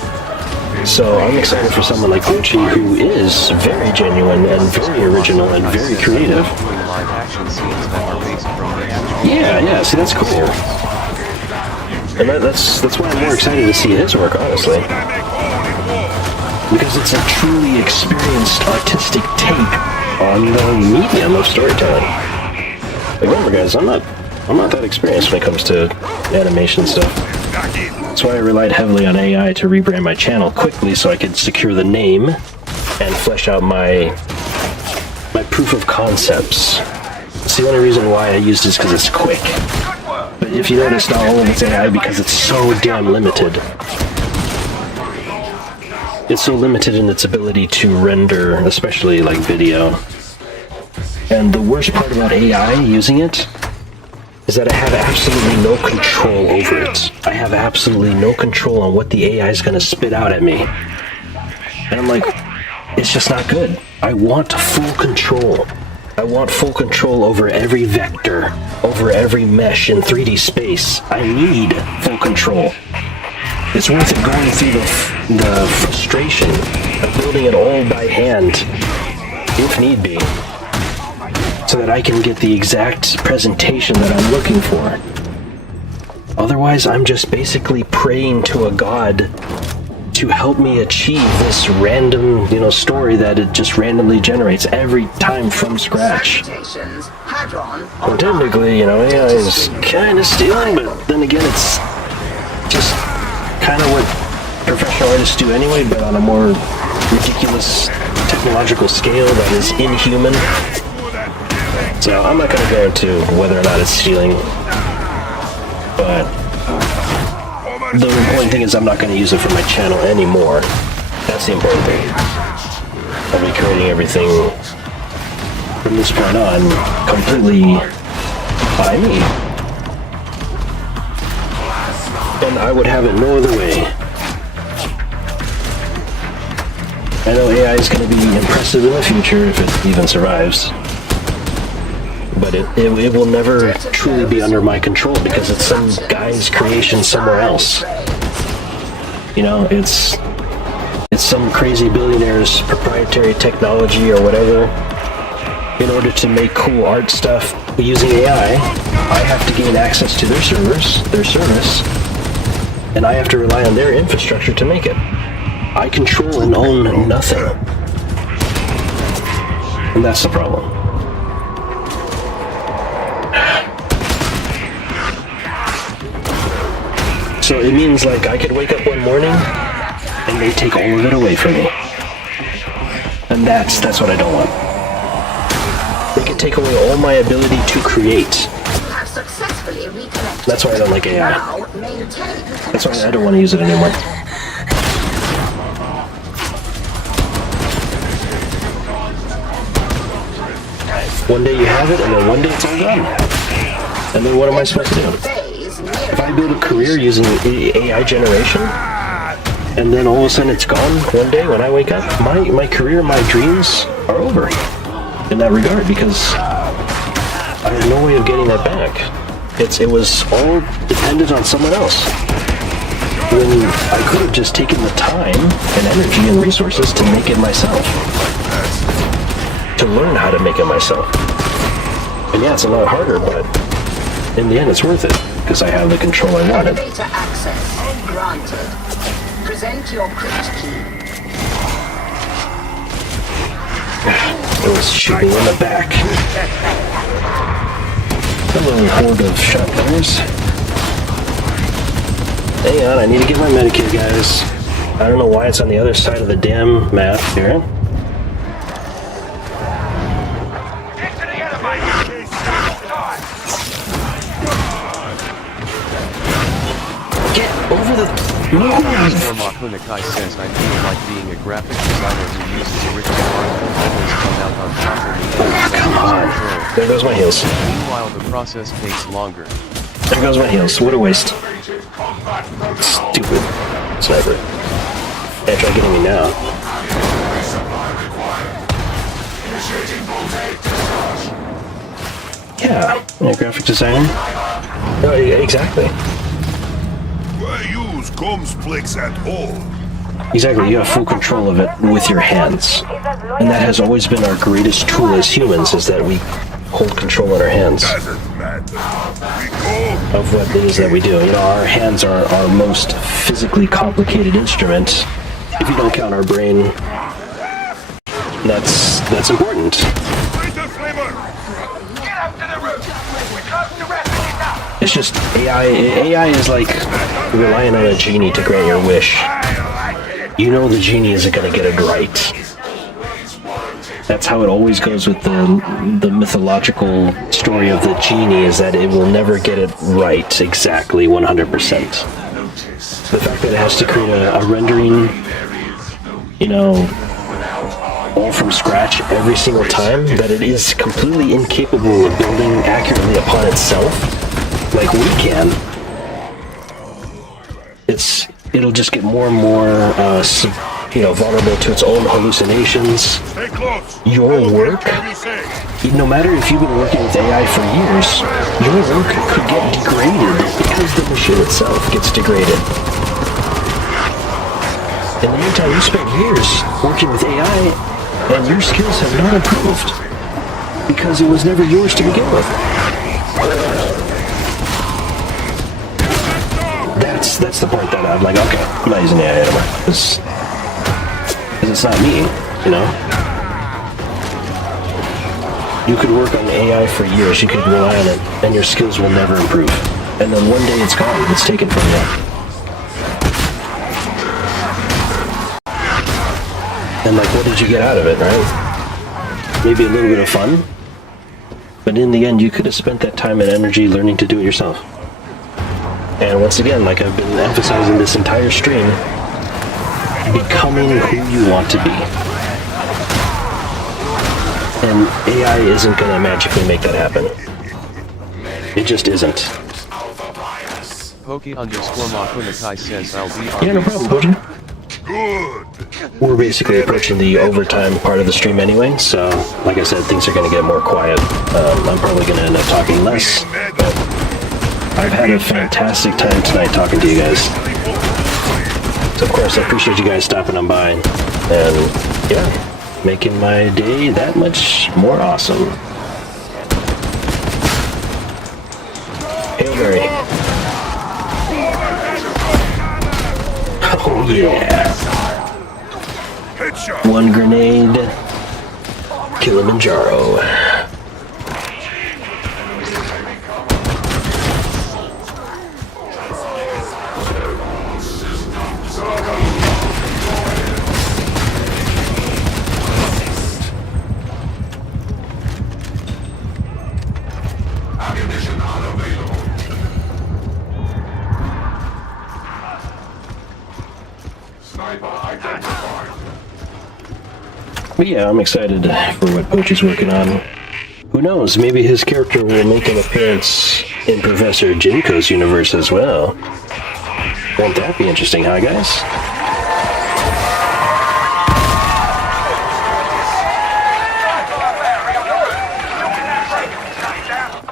So I'm excited for someone like Gucci, who is very genuine and very original and very creative. Yeah, see, that's cool. And that's why I'm more excited to see his work, honestly. Because it's a truly experienced artistic take on the medium of storytelling. Like, remember, guys, I'm not that experienced when it comes to animation stuff. That's why I relied heavily on AI to rebrand my channel quickly so I could secure the name and flesh out my proof of concepts. It's the only reason why I used this, because it's quick. But if you notice, not all of it's AI because it's so damn limited. It's so limited in its ability to render, especially like video. And the worst part about AI using it is that I have absolutely no control over it. I have absolutely no control on what the AI is going to spit out at me. And I'm like, it's just not good. I want full control. I want full control over every vector, over every mesh in 3D space. I need full control. It's worth it going through the frustration of building it all by hand, if need be, so that I can get the exact presentation that I'm looking for. Otherwise, I'm just basically praying to a god to help me achieve this random, story that it just randomly generates every time from scratch. Well, technically, AI is kind of stealing, but then again, it's just kind of what professional artists do anyway, but on a more ridiculous technological scale that is inhuman. So I'm not going to go into whether or not it's stealing, but the important thing is I'm not going to use it for my channel anymore. That's the important thing. I'll be creating everything from this point on completely by me. And I would have it no other way. I know AI is going to be impressive in the future if it even survives. But it will never truly be under my control because it's some guy's creation somewhere else. It's some crazy billionaire's proprietary technology or whatever. In order to make cool art stuff using AI, I have to gain access to their servers, their service, and I have to rely on their infrastructure to make it. I control and own nothing. And that's the problem. So it means like I could wake up one morning and they take all of it away from me. And that's what I don't want. They could take away all my ability to create. That's why I don't like AI. That's why I don't want to use it anymore. One day you have it, and then one day it's all gone. And then what am I supposed to do? If I build a career using AI generation, and then all of a sudden it's gone one day when I wake up, my career, my dreams are over in that regard, because I have no way of getting that back. It was all dependent on someone else. When I could have just taken the time and energy and resources to make it myself. To learn how to make it myself. And yeah, it's a lot harder, but in the end it's worth it. because I have the control I wanted. Elevator access granted. Present your crypt key. It was shooting in the back. Hello, horde of shotgunners. Hang on, I need to get my Medikit, guys. I don't know why it's on the other side of the damn map here. Get over the move! Makunakai says I feel like being a graphic designer who uses original art will always come out on top of me. Come on. There goes my heals. Meanwhile, the process takes longer. There goes my heals. What a waste. Stupid sniper. Yeah, try getting me now. Yeah, graphic designer. Oh, exactly. Why use complex at all? Exactly, you have full control of it with your hands. And that has always been our greatest tool as humans, is that we hold control in our hands of what it is that we do. You know, our hands are our most physically complicated instrument. If you don't count our brain, that's important. It's just AI. AI is like relying on a genie to grant your wish. You know the genie isn't going to get it right. That's how it always goes with the mythological story of the genie, is that it will never get it right exactly 100%. The fact that it has to create a rendering, you know, all from scratch every single time, that it is completely incapable of building accurately upon itself, like we can, it'll just get more and more, vulnerable to its own hallucinations. Your work, no matter if you've been working with AI for years, your work could get degraded because the machine itself gets degraded. In the meantime, you spent years working with AI, and your skills have not improved because it was never yours to begin with. That's the part that I'm like, okay, I'm not using AI anymore. Because it's not me, you know? You could work on AI for years, you could rely on it, and your skills will never improve. And then one day it's gone, it's taken from you. And like, what did you get out of it, right? Maybe a little bit of fun, but in the end, you could have spent that time and energy learning to do it yourself. And once again, like I've been emphasizing this entire stream, becoming who you want to be. And AI isn't going to magically make that happen. It just isn't. Pokey_Makunakai says I'll be Yeah, no problem, Pokey. We're basically approaching the overtime part of the stream anyway, so like I said, things are going to get more quiet. I'm probably going to end up talking less, but I've had a fantastic time tonight talking to you guys. So of course, I appreciate you guys stopping on by, and yeah, making my day that much more awesome. Hail Mary. Oh yeah. One grenade. Kilimanjaro. But yeah, I'm excited for what Pochi's working on. Who knows, maybe his character will make an appearance in Professor Jinko's universe as well. Won't that be interesting, huh, guys?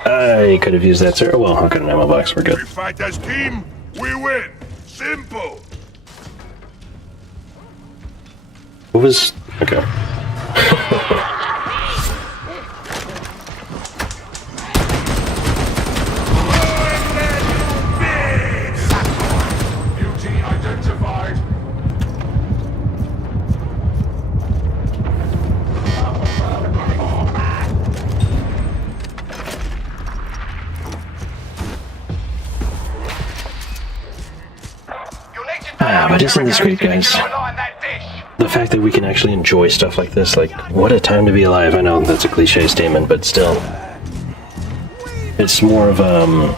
I could have used that, sir. Well, I'll cut an ammo box. We're good. We fight as team, we win. Simple. What was... Okay. But isn't this great, guys? The fact that we can actually enjoy stuff like this, like, what a time to be alive. I know that's a cliche statement, but still. It's more of a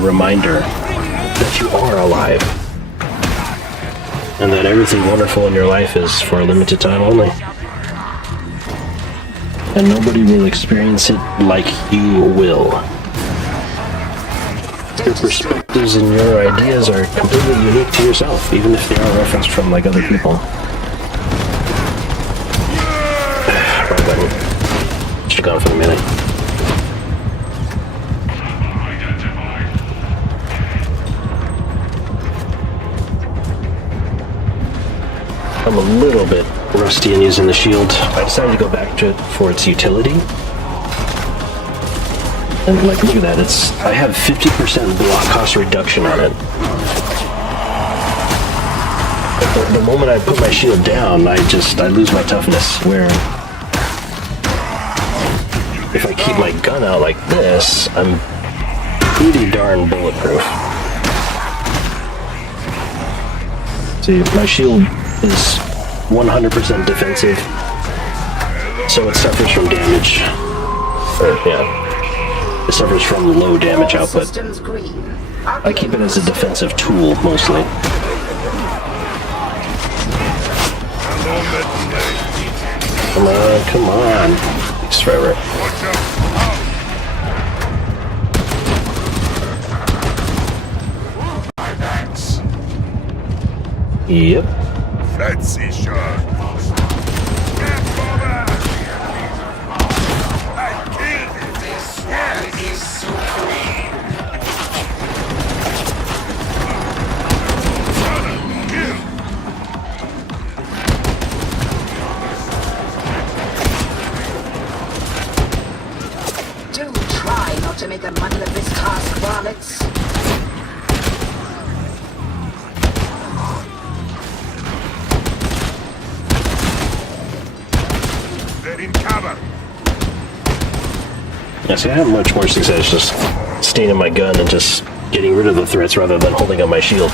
reminder that you are alive. And that everything wonderful in your life is for a limited time only. And nobody will experience it like you will. Your perspectives and your ideas are completely unique to yourself, even if they are referenced from like other people. Wrong button. Should've gone for the melee. I'm a little bit rusty in using the shield. I decided to go back to it for its utility. And like, look at that, I have 50% block cost reduction on it. But the moment I put my shield down, I lose my toughness, where if I keep my gun out like this, I'm pretty darn bulletproof. See, my shield is 100% defensive, so it suffers from damage. It suffers from low damage output. I keep it as a defensive tool, mostly. Come on, come on. Takes forever. Yep. Let's see, sure. To make a muddle of this task, varlets. They're in cover. Yeah, see, I have much more success just staying in my gun and just getting rid of the threats rather than holding up my shield.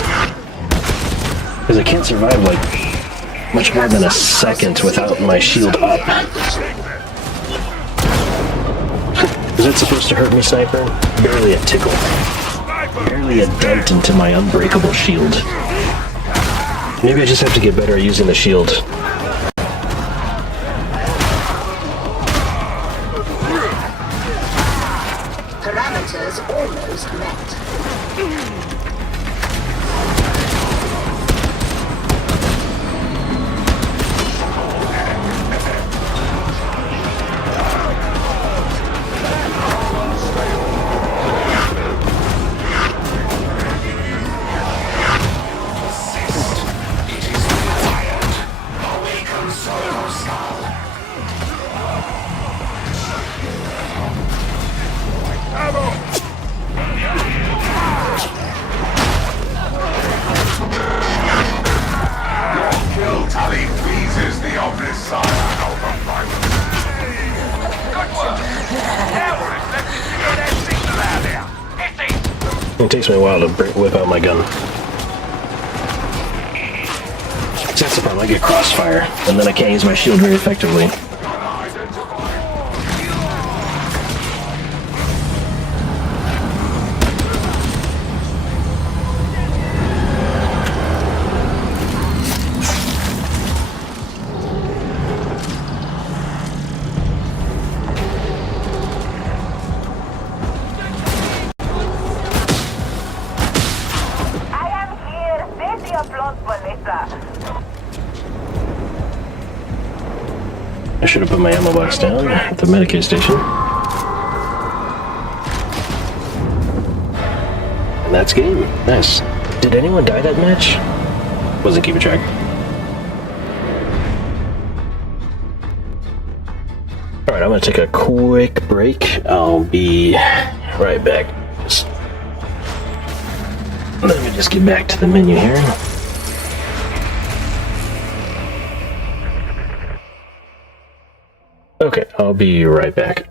Because I can't survive, like, much more than a second without my shield up. Is it supposed to hurt me, sniper? Barely a tickle. Barely a dent into my unbreakable shield. Maybe I just have to get better at using the shield. Parameters almost met. It takes me a while to whip out my gun. That's the problem, I get crossfire, and then I can't use my shield very effectively. I should have put my ammo box down at the Medicaid station. And that's game. Nice. Did anyone die that match? Wasn't keeping track. Alright, I'm gonna take a quick break. I'll be right back. Let me just get back to the menu here. Okay, I'll be right back.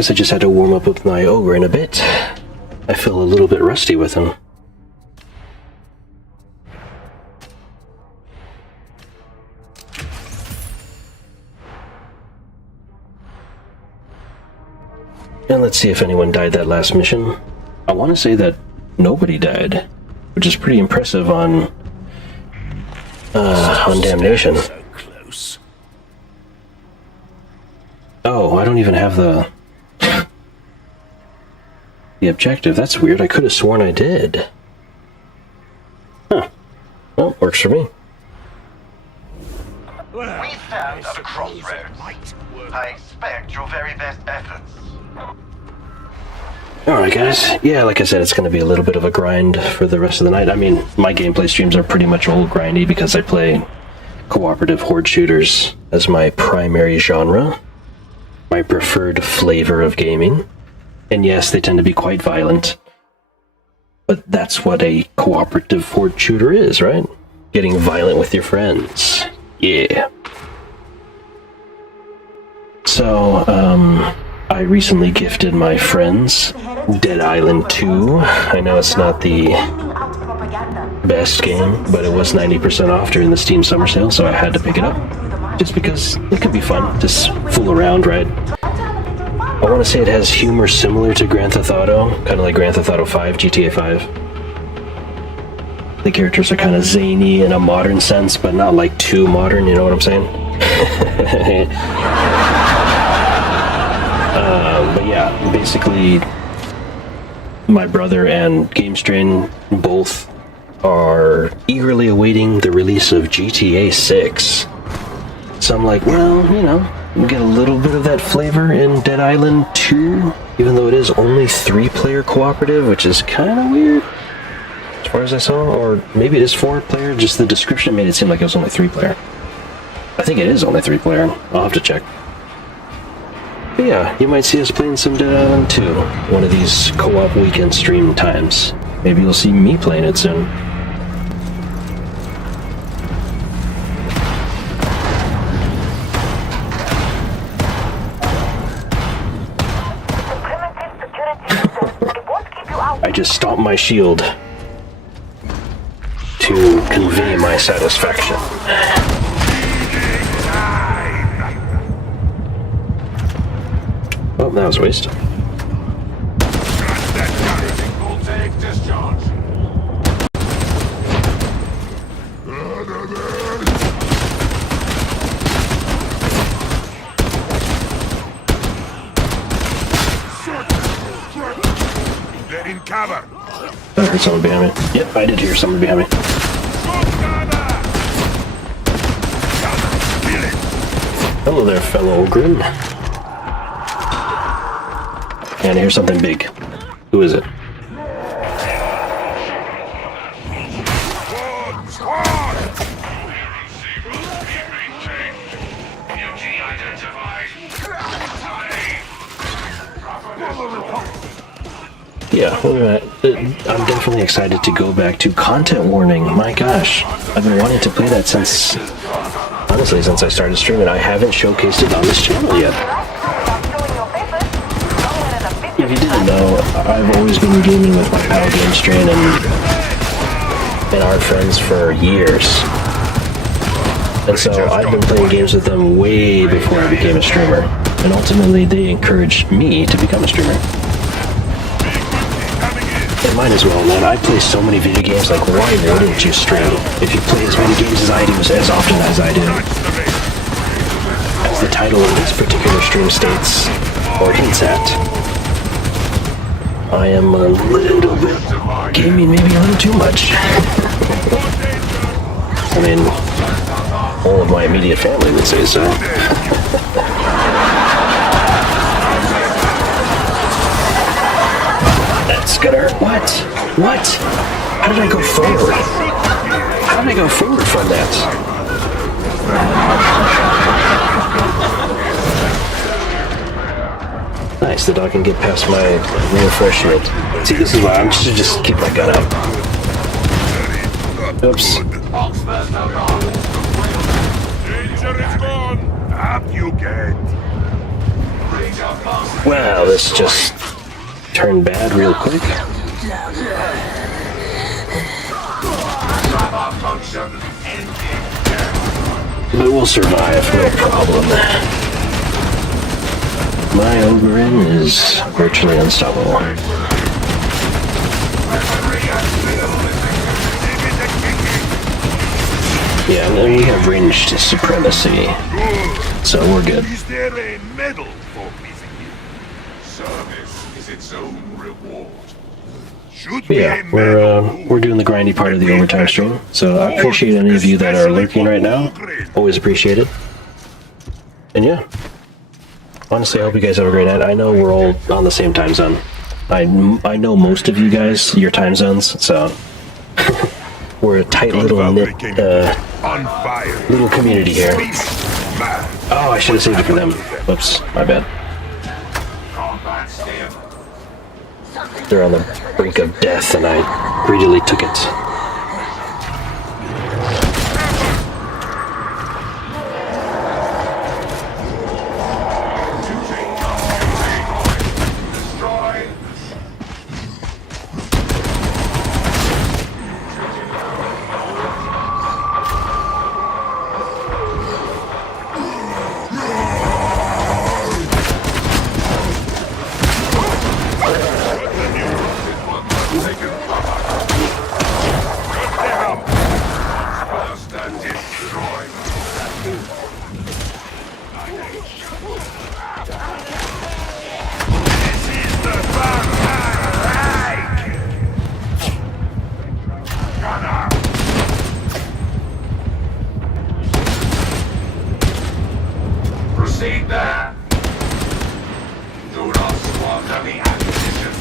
Guess I just had to warm up with my ogre in a bit. I feel a little bit rusty with him. And let's see if anyone died that last mission. I want to say that nobody died, which is pretty impressive on Damnation. Oh, I don't even have the objective. That's weird. I could have sworn I did. Huh. Well, works for me. We stand at a crossroads. I expect your very best efforts. Alright guys, yeah, like I said, it's going to be a little bit of a grind for the rest of the night. I mean, my gameplay streams are pretty much all grindy because I play cooperative horde shooters as my primary genre, my preferred flavor of gaming. And yes, they tend to be quite violent, but that's what a cooperative horde shooter is, right? Getting violent with your friends. Yeah. So, I recently gifted my friends Dead Island 2. I know it's not the best game, but it was 90% off during the Steam Summer Sale, so I had to pick it up. Just because it could be fun, just fool around, right? I want to say it has humor similar to Grand Theft Auto, kind of like Grand Theft Auto 5, GTA 5. The characters are kind of zany in a modern sense, but not like too modern, you know what I'm saying? But yeah, basically, my brother and GameStrain both are eagerly awaiting the release of GTA 6. So I'm like, well, you know, get a little bit of that flavor in Dead Island 2, even though it is only 3-player cooperative, which is kind of weird, as far as I saw. Or maybe it is 4-player, just the description made it seem like it was only 3-player. I think it is only 3-player. I'll have to check. But yeah, you might see us playing some Dead Island 2, one of these co-op weekend stream times. Maybe you'll see me playing it soon. I just stomped my shield to convey my satisfaction. Oh, that was a waste. They're in cover. I heard someone behind me. Yep, I did hear someone behind me. Hello there, fellow Grim. And I hear something big. Who is it? Yeah, I'm definitely excited to go back to content warning. My gosh, I've been wanting to play that since, honestly, since I started streaming. I haven't showcased it on this channel yet. If you didn't know, I've always been gaming with my pal GameStrain and our friends for years. And so I've been playing games with them way before I became a streamer. And ultimately they encouraged me to become a streamer. And mine as well, man. I play so many video games, like why wouldn't you stream? If you play as many games as I do, as often as I do. As the title of this particular stream states, or hints at, I am a little bit gaming, maybe a little too much. I mean, all of my immediate family would say so. That's gonna hurt. What? What? How did I go forward? How did I go forward from that? Nice, the dog can get past my reinforcement. See, this is why I should just keep my gun out. Oops. Danger is gone. Up you get. Well, this just turned bad real quick. But we'll survive, no problem. My Oberon is virtually unstoppable. Yeah, no, we have ranged supremacy, so we're good. Is there a medal for pleasing you? Service is its own reward. But yeah, we're doing the grindy part of the overtime stream, so I appreciate any of you that are lurking right now. Always appreciate it. And yeah, honestly, I hope you guys have a great night. I know we're all on the same time zone. I know most of you guys, your time zones, so we're a tight little knit, little community here. Oh, I should have saved it for them. Whoops, my bad. They're on the brink of death, and I greedily took it. Proceed there. Do not squander the ammunition.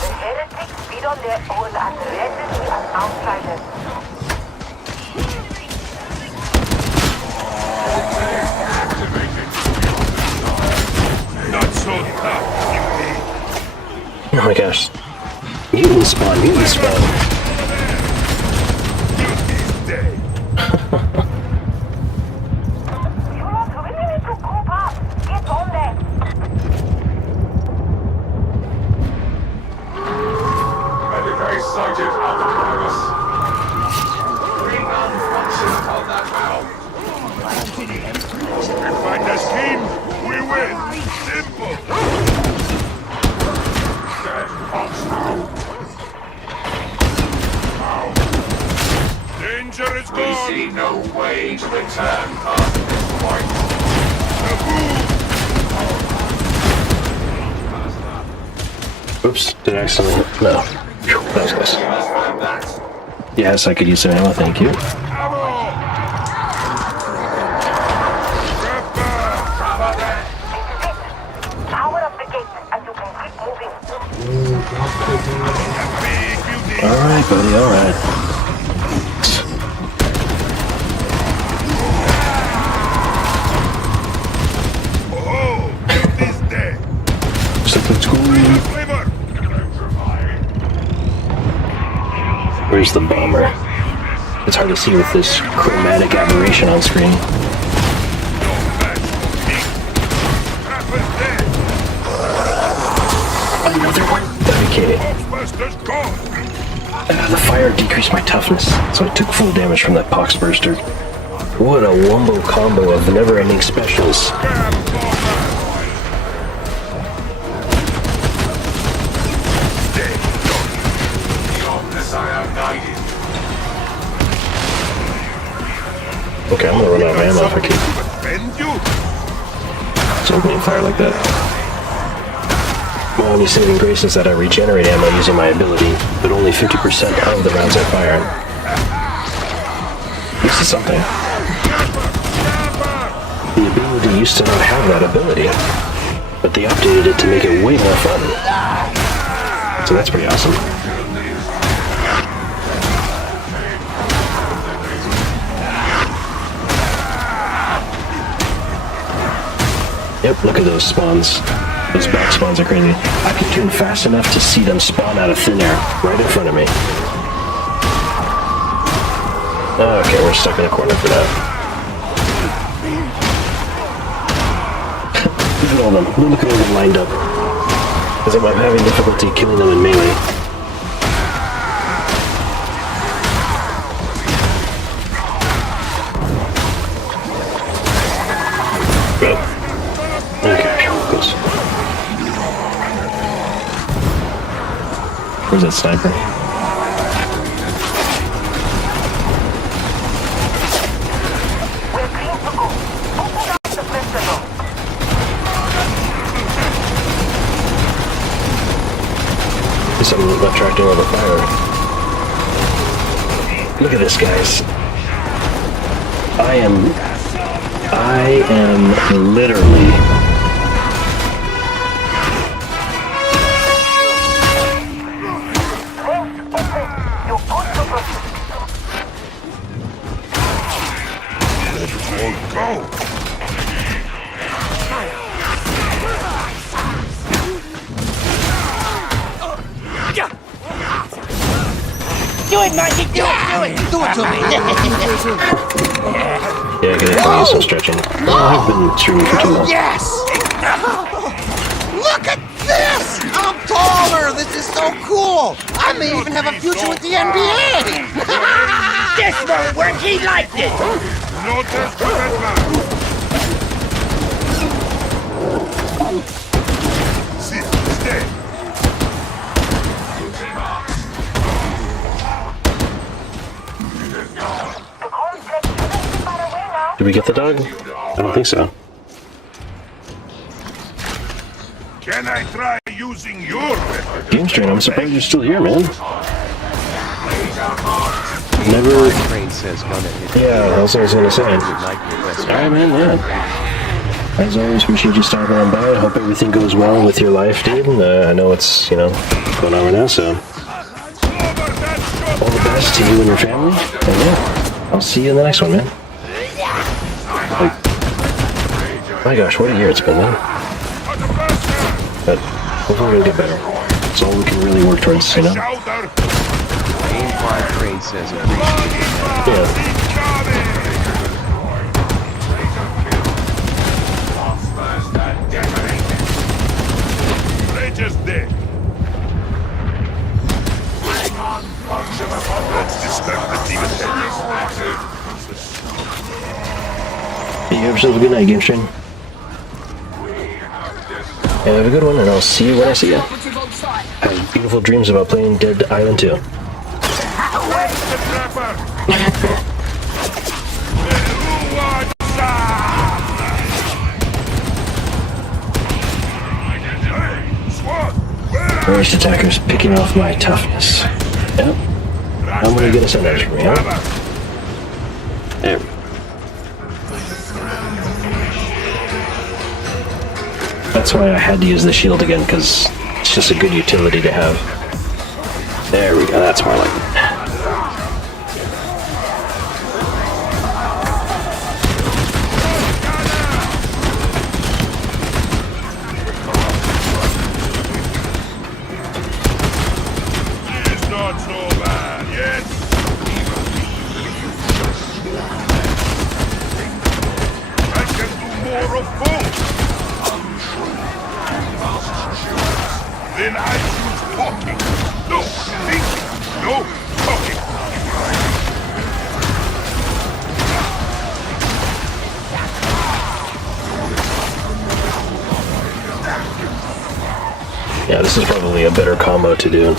The heretics feed on their own and threaten me as outsiders. Not so tough, Oh my gosh. Mutant spawn, mutant spawn. Medicae sighted out of virus. Bring unfunction on that valve. We find a scheme, we win. Simple. Dead fox now. Danger is We gone. see no way to return past this point. Oops, did I accidentally? No. Phew, that was close. Yes, I could use some ammo, thank you. Power up the gate and you can keep moving. Alright, buddy, alright. So let's go. Where's the bomber? It's hard to see with this chromatic aberration on screen. Another one? Okay. The fire decreased my toughness, so I took full damage from that pox burster. What a wombo combo of never-ending specials. Okay, I'm gonna run out of ammo if I keep opening fire like that. My only saving grace is that I regenerate ammo using my ability, but only 50% of the rounds I fire. This is something. The ability used to not have that ability, but they updated it to make it way more fun. So that's pretty awesome. Yep, look at those spawns. Those back spawns are crazy. I can turn fast enough to see them spawn out of thin air right in front of me. Okay, we're stuck in a corner for that. Look at all them. Look at all them lined up. Because I'm having difficulty killing them in melee. Okay, close. Where's that sniper? I'm attracting all the fire. Look at this, guys. I am literally Go! Do it, Mikey! Do it! Do it to me! yeah, I can use some stretching. I've been streaming for too long. Yes! Look at this! I'm taller! This is so cool! I may even have a future with the NBA! This won't work! He liked it! No test for that man! Sit, stay! Did we get the dog? I don't think so. Can I try using your weapon? Game Strain, I'm surprised you're still here, man. Never. Yeah, that's what I was gonna say. Alright, man, yeah. As always, appreciate you stopping on by. I hope everything goes well with your life, dude. I know it's, going on right now, so. All the best to you and your family. And yeah, I'll see you in the next one, man. My gosh, what a year it's been, man. But hopefully we're gonna get better. It's all we can really work towards, Aim 5 Crane says Yeah. Just dead. Let's dispatch the demon heads. Hey, you have yourself a good night, Game Strain. Yeah, have a good one, and I'll see you when I see you. Have beautiful dreams about playing Dead Island 2. Ranged attackers picking off my toughness. Yep. I'm gonna get a send from me, huh? There we go. That's why I had to use the shield again, because it's just a good utility to have. There we go, that's more like it. It's not so bad, yes? I can do more of both. Then I choose talking. No thinking. No talking. Yeah, this is probably a better combo to do.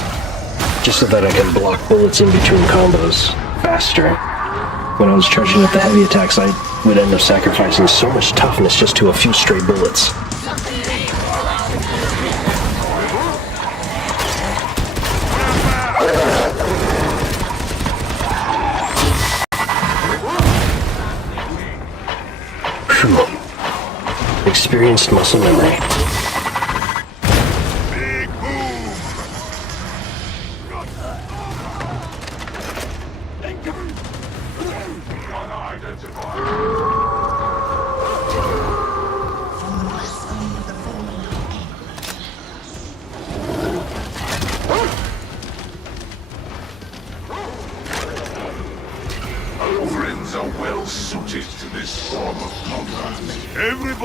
Just so that I can block bullets in between combos faster. When I was charging up the heavy attacks, I would end up sacrificing so much toughness just to a few stray bullets. Experienced muscle memory.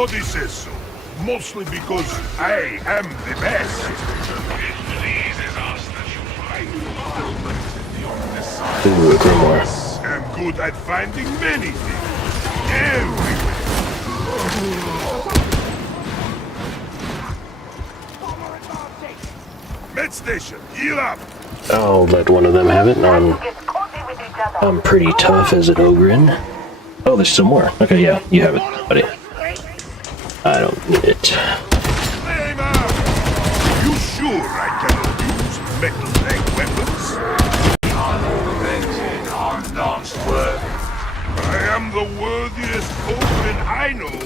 Everybody says so. Mostly because I am the best. Ooh, a grimoire. I'm good at finding many things. Everywhere. Med station, heal up. I'll let one of them have it. I'm pretty tough as an ogrin. Oh, there's some more. Okay, yeah, you have it, buddy. I don't need it. You sure I cannot use metal leg weapons? Unprevented are not worthy. I am the worthiest ogrin I know.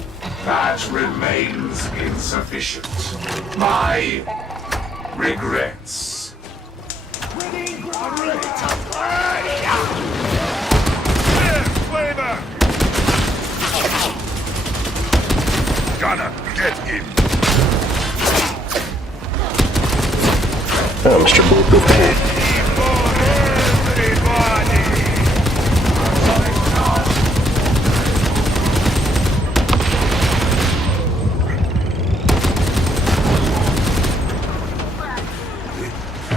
That remains insufficient. My regrets. Flavor! Gotta get him. Oh, Mr. Bulletproof Pants.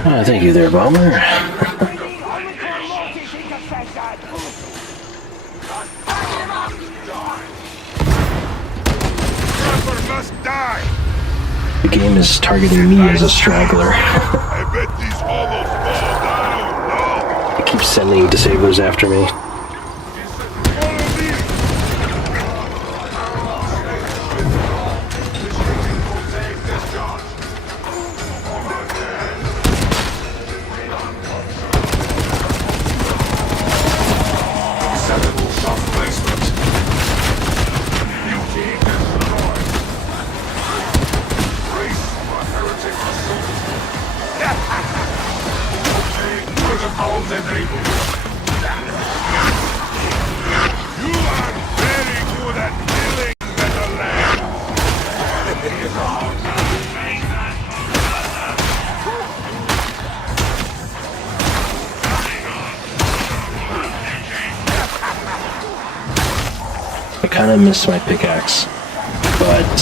Oh, thank you there, Bomber. Must die. The game is targeting me as a straggler. I bet these hovels fall down. It keeps sending disablers after me. I kind of miss my pickaxe, but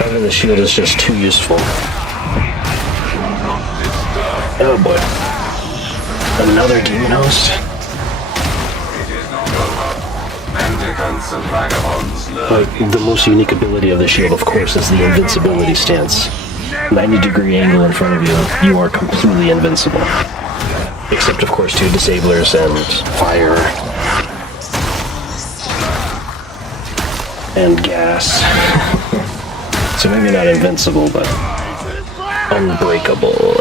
having the shield is just too useful. Oh boy. Another demon host? But the most unique ability of the shield, of course, is the invincibility stance. 90-degree angle in front of you, you are completely invincible. Except, of course, to disablers and fire. And gas. So maybe not invincible, but unbreakable.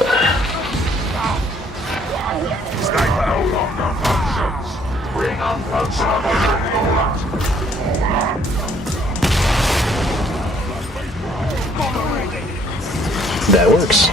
That works.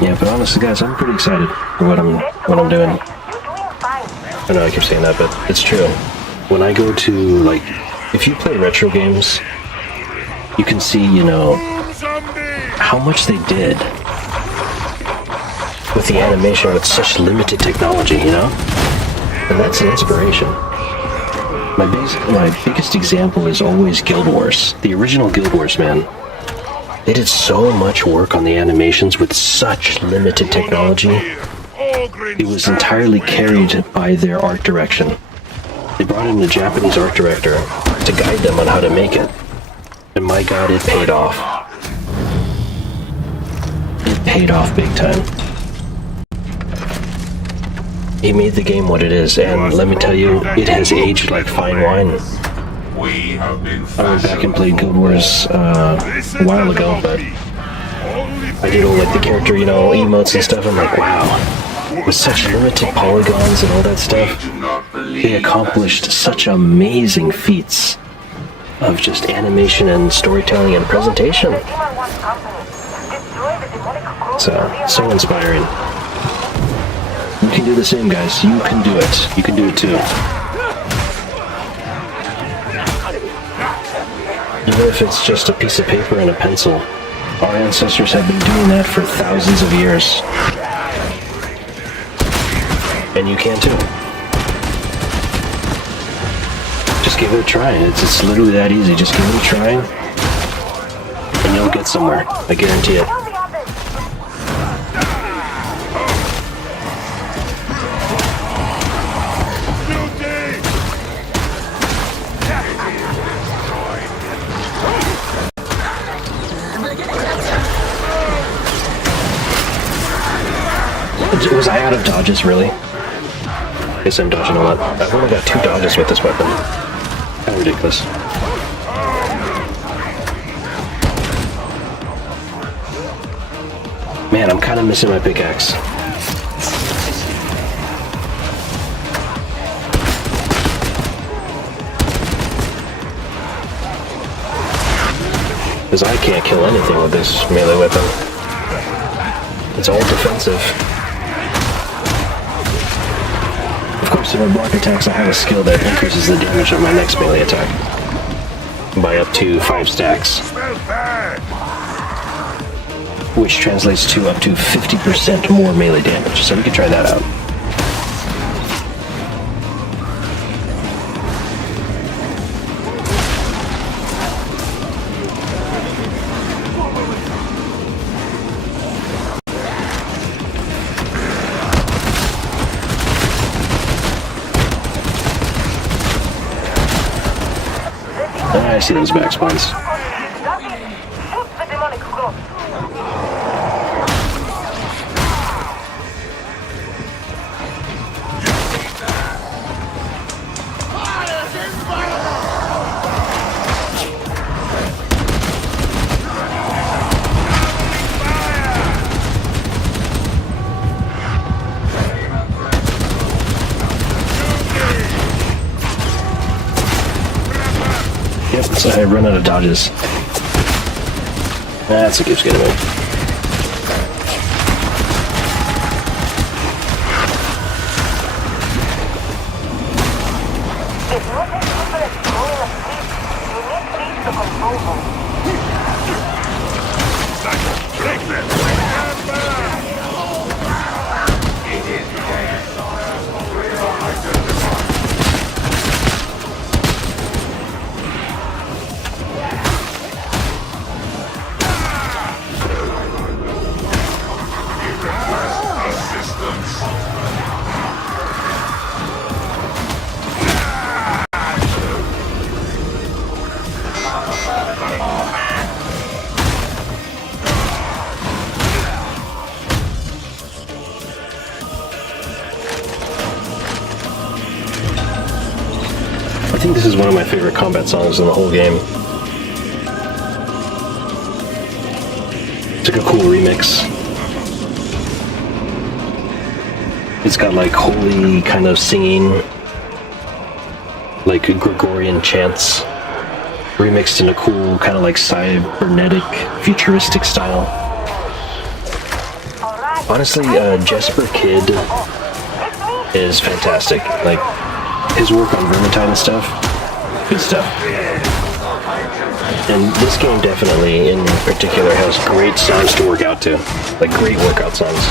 Yeah, but honestly, guys, I'm pretty excited for what I'm doing. I know I keep saying that, but it's true. When I go to, like, if you play retro games, you can see, you know, how much they did with the animation with such limited technology, you know? And that's an inspiration. My biggest example is always Guild Wars. The original Guild Wars, man. They did so much work on the animations with such limited technology. It was entirely carried by their art direction. They brought in a Japanese art director to guide them on how to make it. And my god, it paid off. It paid off big time. He made the game what it is, and let me tell you, it has aged like fine wine. I went back and played Guild Wars a while ago, but I did all like the character, you know, emotes and stuff. I'm like, wow, with such limited polygons and all that stuff, they accomplished such amazing feats of just animation and storytelling and presentation. So inspiring. do the same, guys. You can do it. You can do it too. Even if it's just a piece of paper and a pencil, our ancestors have been doing that for thousands of years. And you can too. Just give it a try. It's literally that easy. Just give it a try, and you'll get somewhere. I guarantee it. Was I out of dodges, really? I guess I'm dodging a lot. I've only got 2 dodges with this weapon. Kind of ridiculous. Man, I'm kind of missing my pickaxe. Because I can't kill anything with this melee weapon. It's all defensive. Of course, if I block attacks, I have a skill that increases the damage of my next melee attack by up to 5 stacks. Which translates to up to 50% more melee damage, so we can try that out. I see those back spawns. Yep, so I run out of dodges. That's what keeps getting me. I think this is one of my favorite combat songs in the whole game. It's like a cool remix. It's got like holy kind of singing, like Gregorian chants, remixed in a cool kind of like cybernetic, futuristic style. Honestly, Jesper Kid is fantastic. Like, his work on Vermintide and stuff, good stuff. And this game definitely, in particular, has great songs to work out to. Like, great workout songs.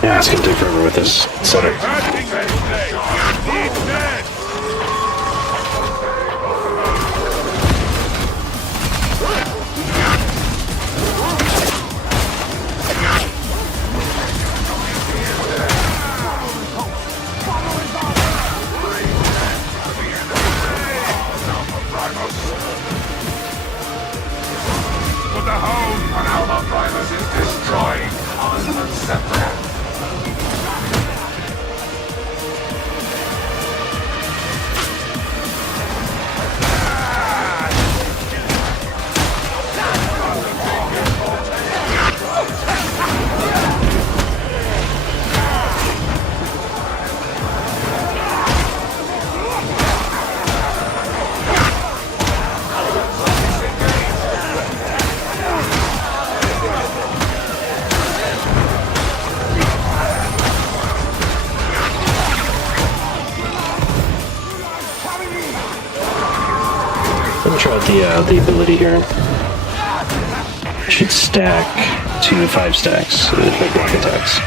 Yeah, it's gonna take forever with this setup. But the home on Alpha Primus is destroying us separate. try out the ability here. Should stack to 5 stacks with block attacks.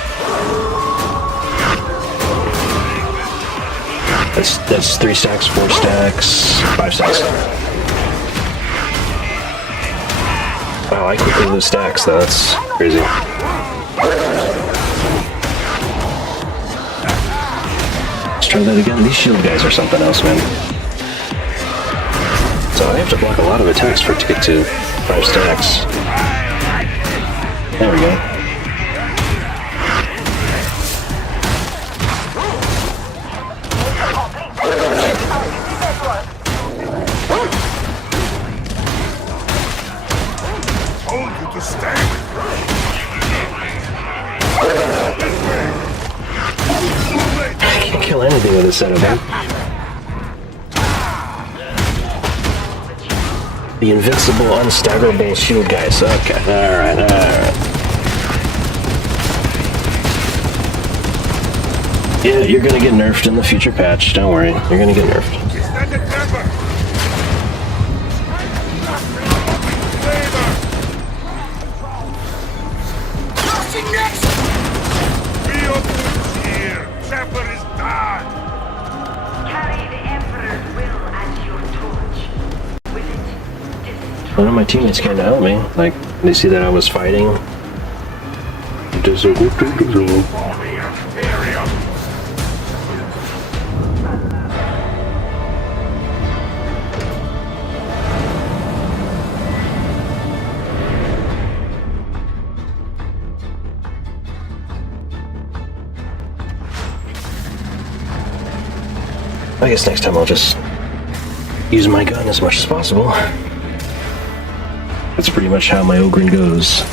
That's 3 stacks, 4 stacks, 5 stacks. Wow, I quickly lose stacks though, that's crazy. Let's try that again. These shield guys are something else, man. So I have to block a lot of attacks for it to get to 5 stacks. There we go. Told you to stay. I can't kill anything with this setup, man. The invincible, unstaggerable shield guys. Okay, alright. Yeah, you're gonna get nerfed in the future patch. Don't worry, you're gonna get nerfed. One of my teammates came to help me. Like, they see that I was fighting. I guess next time I'll just use my gun as much as possible. That's pretty much how my Ogren goes.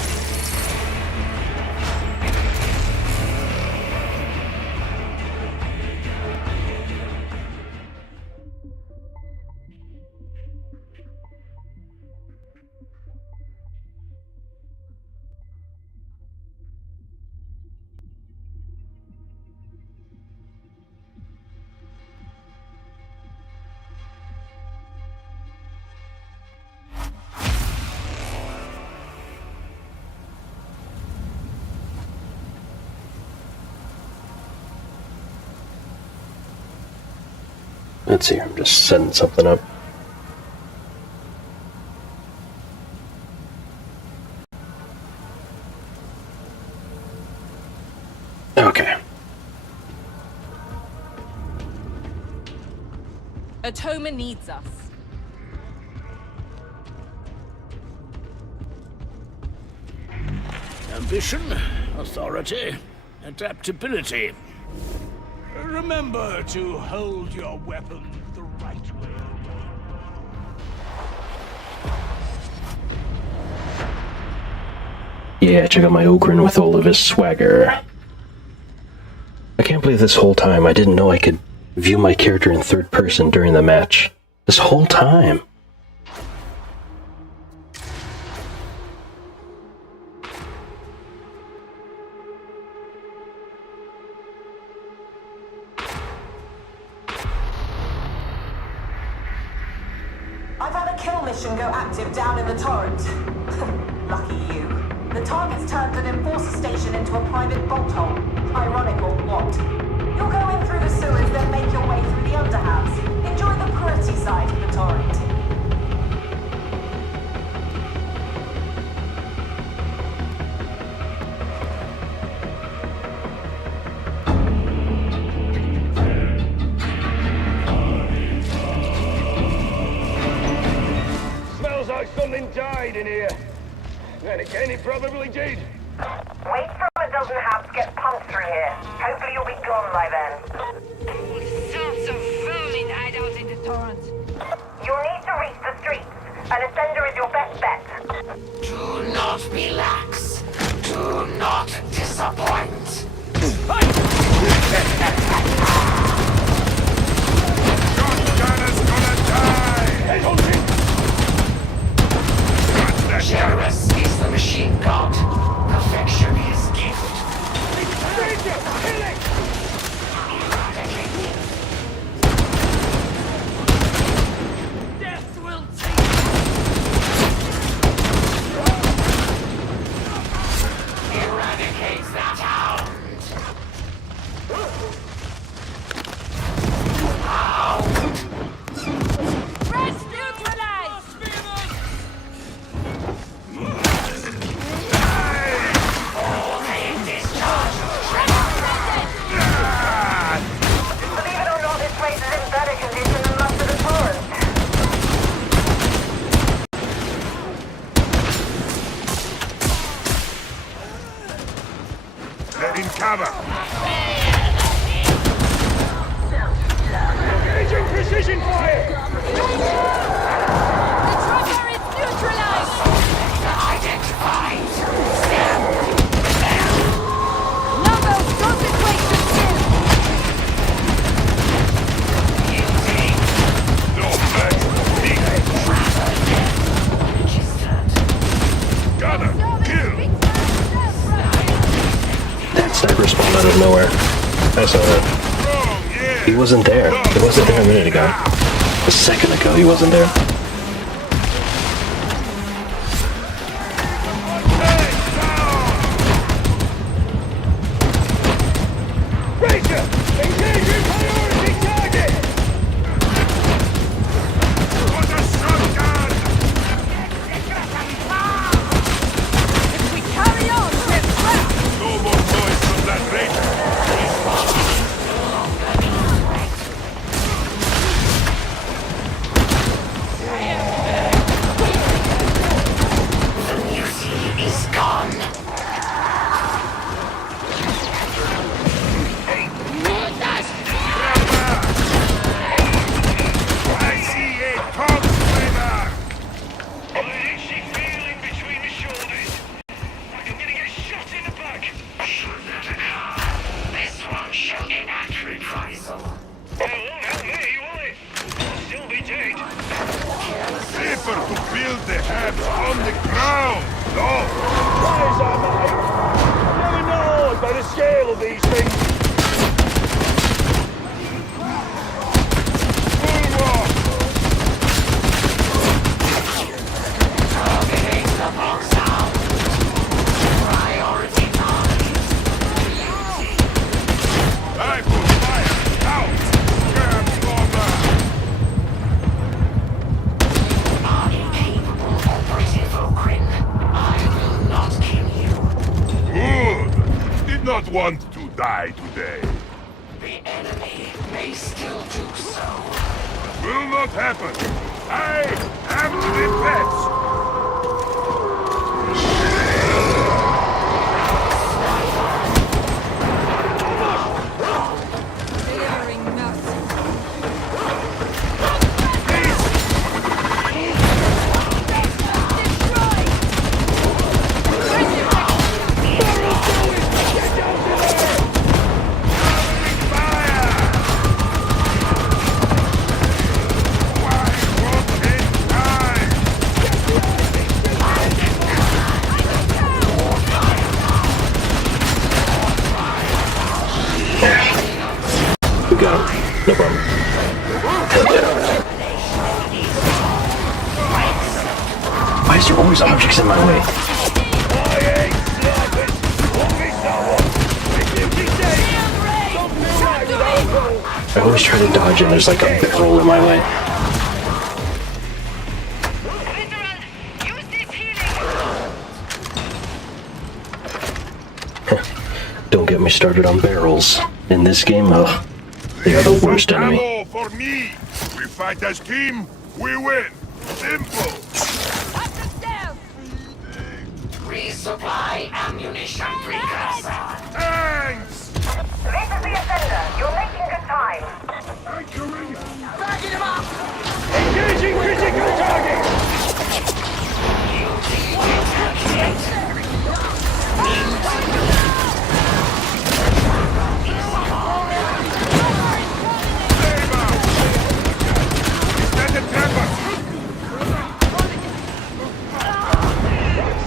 Let's see, I'm just setting something up. Okay. Atoma needs us. Ambition, authority, adaptability. Remember to hold your weapon the right way. Yeah, check out my Ogren with all of his swagger. I can't believe this whole time I didn't know I could view my character in third person during the match. This whole time. I've had a kill mission go active down in the torrent. Lucky you. The target's turned an enforcer station into a private bolt hole. Ironic or what? You'll go in through the sewers, then make your way through the underhouse. Enjoy the pretty side of the torrent. Smells like something died in here. Then again, it probably did. Wait for a dozen habs get pumped through here. Hopefully you'll be gone by then. All sorts of vermin hide out in the torrent. You'll need to reach the streets. An ascender is your best bet. Do not be lax. Do not disappoint. Shotgunner's gonna die! Generous is the machine god. Perfection is cover! Engaging precision fire! The trapper is neutralized! Identified. Number, concentrate the skill! No match for me! Gunner, kill! That sniper spawned out of nowhere. I saw that. He wasn't there. He wasn't there a minute ago. A second ago, he wasn't there. Ranger! Engaging priority target! What a shotgun! If we carry on, we're trapped! No more noise from that ranger! Is gone. I see a top slinger! I'm actually feeling between the shoulders. Like I'm gonna get shot in the back. This one shall enact reprisal. It won't help me, will it? I'll still be dead. Safer to build the habs on the ground, no? Rise on, mate! Never know by the scale of these things. Bulwark! Targeting the box out. Priority target. I put fire out! Transformer! Incapable operative Okrin. I will not kill you. Good! Did not want to die today. The enemy may still do so. Will not happen. I am the best. Delivering mercy. We got him. No problem. Hell yeah. Why is there always objects in my way? I always try to dodge and there's like a barrel in my way. Don't get me started on barrels. In this game, they are the worst enemy. Ammo for me. We fight as team, we win. Simple. Resupply ammunition precursor. Thanks. This is the offender. You're making good time. Backing him up. Engaging critical target! Is that a trapper?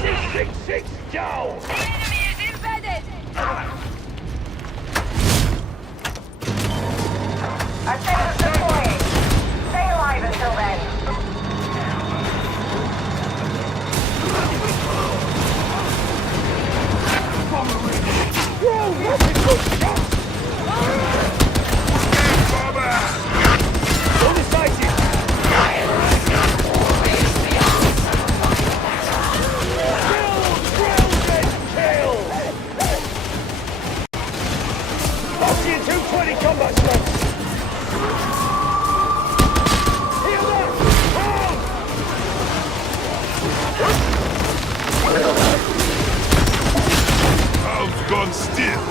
666 down! The enemy is embedded! Ascendant deploying. Stay alive until then. Whoa, that's a good shot! Undecided! Kill! Marching 220 combat slots! Heal up! Hound's gone still.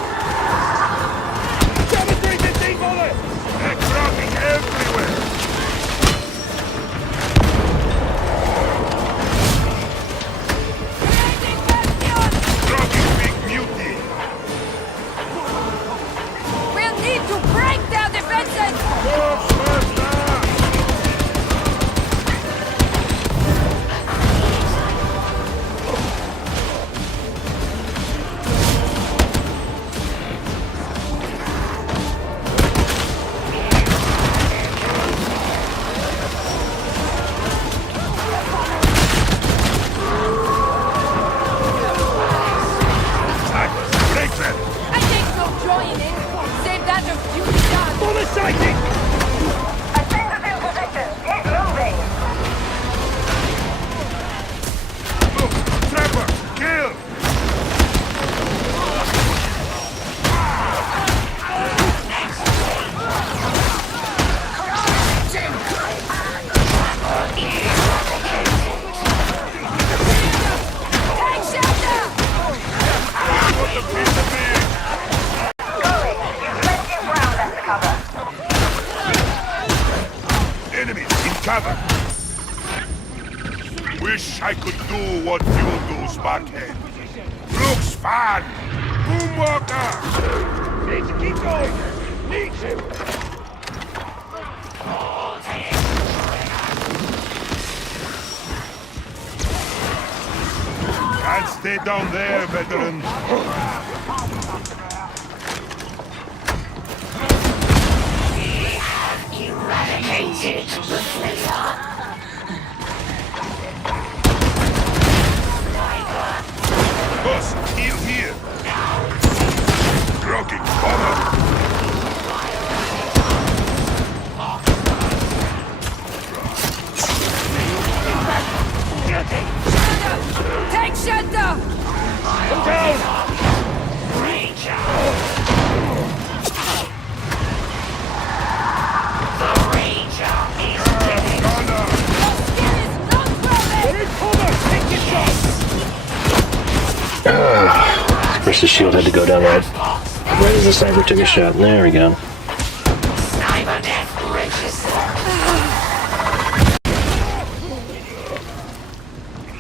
cover. Wish I could do what you do, Sparkhead. Looks fun. Boomwalker. Need to keep going. Need to. Can't stay down there, veteran. Eradicated the flavor. Boss, heal here. Rocking bomber. Take shelter! Come down! Ranger. The Ranger is dead. Of course, the shield had to go down right as the sniper took a shot. There we go. Sniper death register.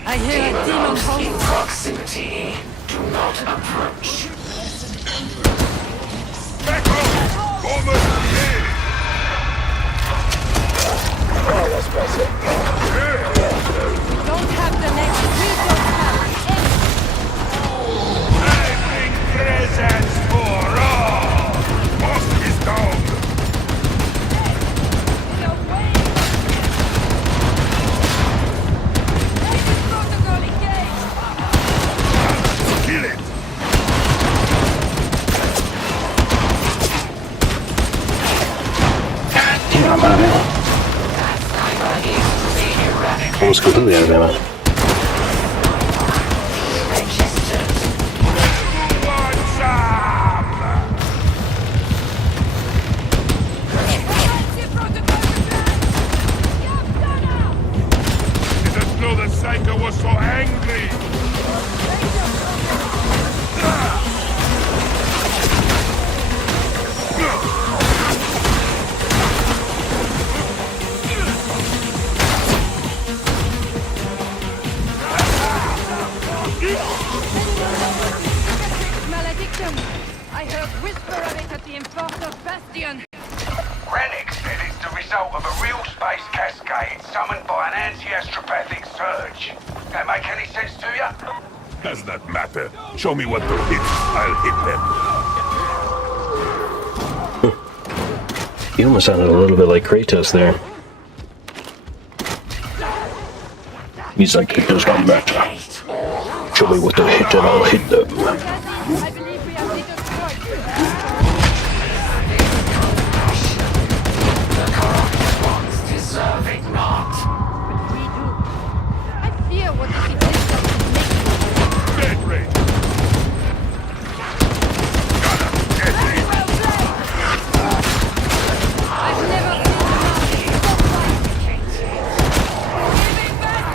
I hear a demon home. In proximity, do not approach. Back off! Bomber here! Oh, that's better. We don't have the next. We don't have I bring presents for all! Boss is down! protocol engaged. Kill it! Damn, I'm out of ammo. Almost completely out of ammo. Didn't know the Psycho was so angry! Malediction! I heard whisper of it at the Enforcer's Bastion. Rennick said it's the result of a real space cascade summoned by an anti-astropathic surge. That make any sense to you? Does not matter. Show me what to hit. I'll hit them. You almost sounded a little bit like Kratos there. He's like, it does not matter. Show me what to hit and I'll hit them. I believe we have destroyed. The corrupt ones deserve it not. But we do. I fear what this existence is making. Dead ray! Well played! I've never seen a man so fast. Giving Bastion!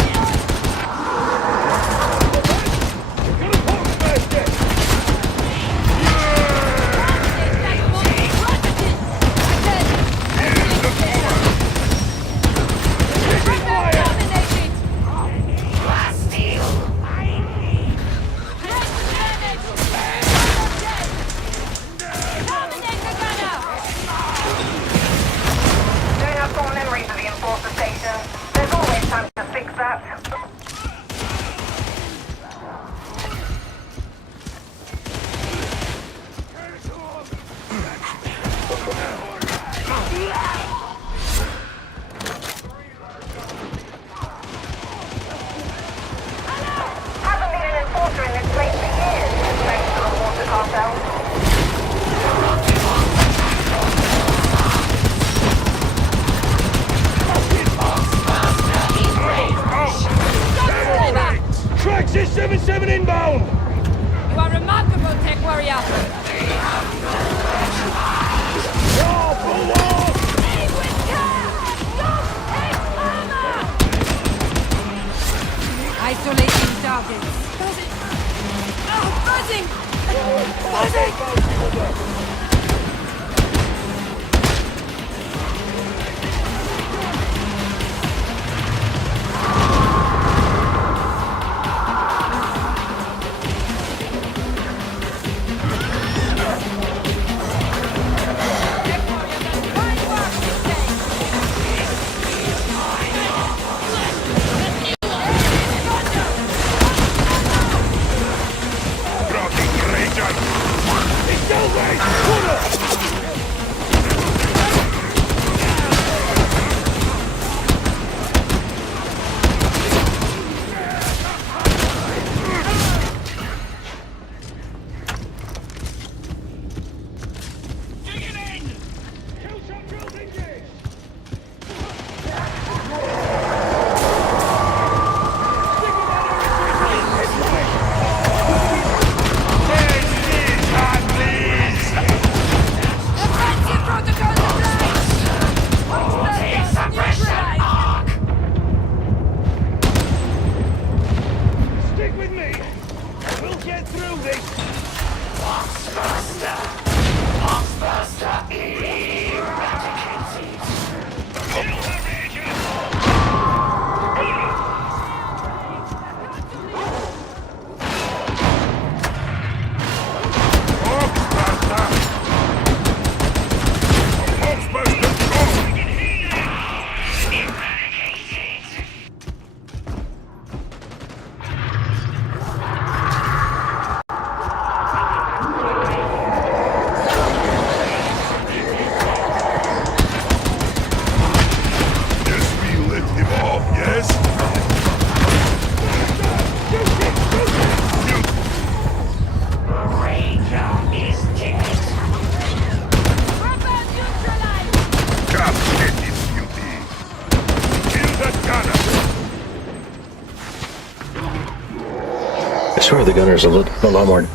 swear the gunner's a lot more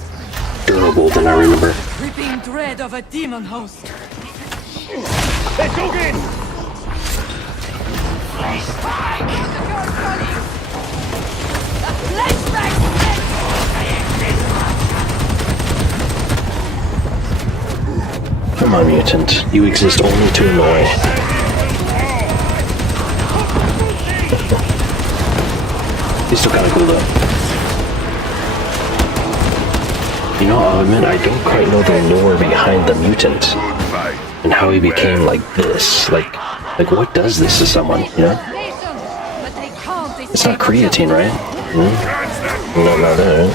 durable than I remember. Creeping dread of a demon host. Let's go in! Come on, mutant. You exist only to annoy. He's still kind of cool, though. You know, I'll admit, I don't quite know the lore behind the mutant. And how he became like this. Like what does this to someone, you know? It's not creatine, right? Hmm? No, not that.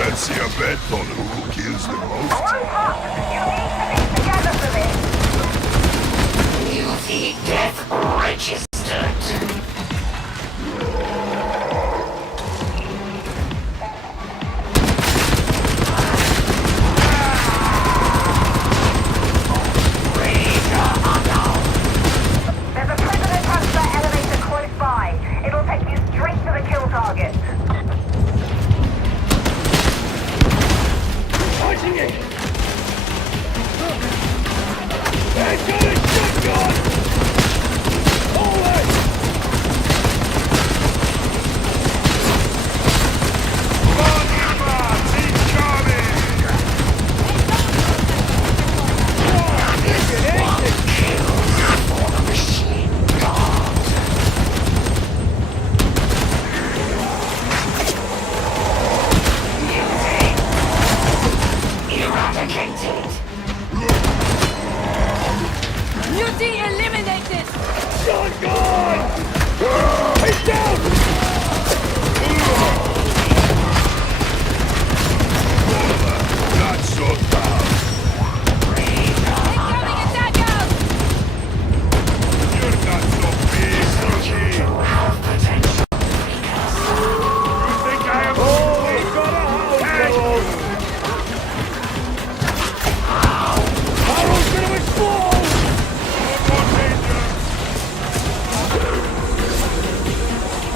Fancy a bet on who kills the most? Guilty death registered. There's a prisoner transfer elevator close by. It'll take you straight to the kill target. Punching it! I got a shotgun! Forward! Beauty eliminated! Shotgun! He's down! Not so tough. Incoming attacker! You're not so big, okay? You think I am? Oh, he's got a house! Barrel's gonna explode!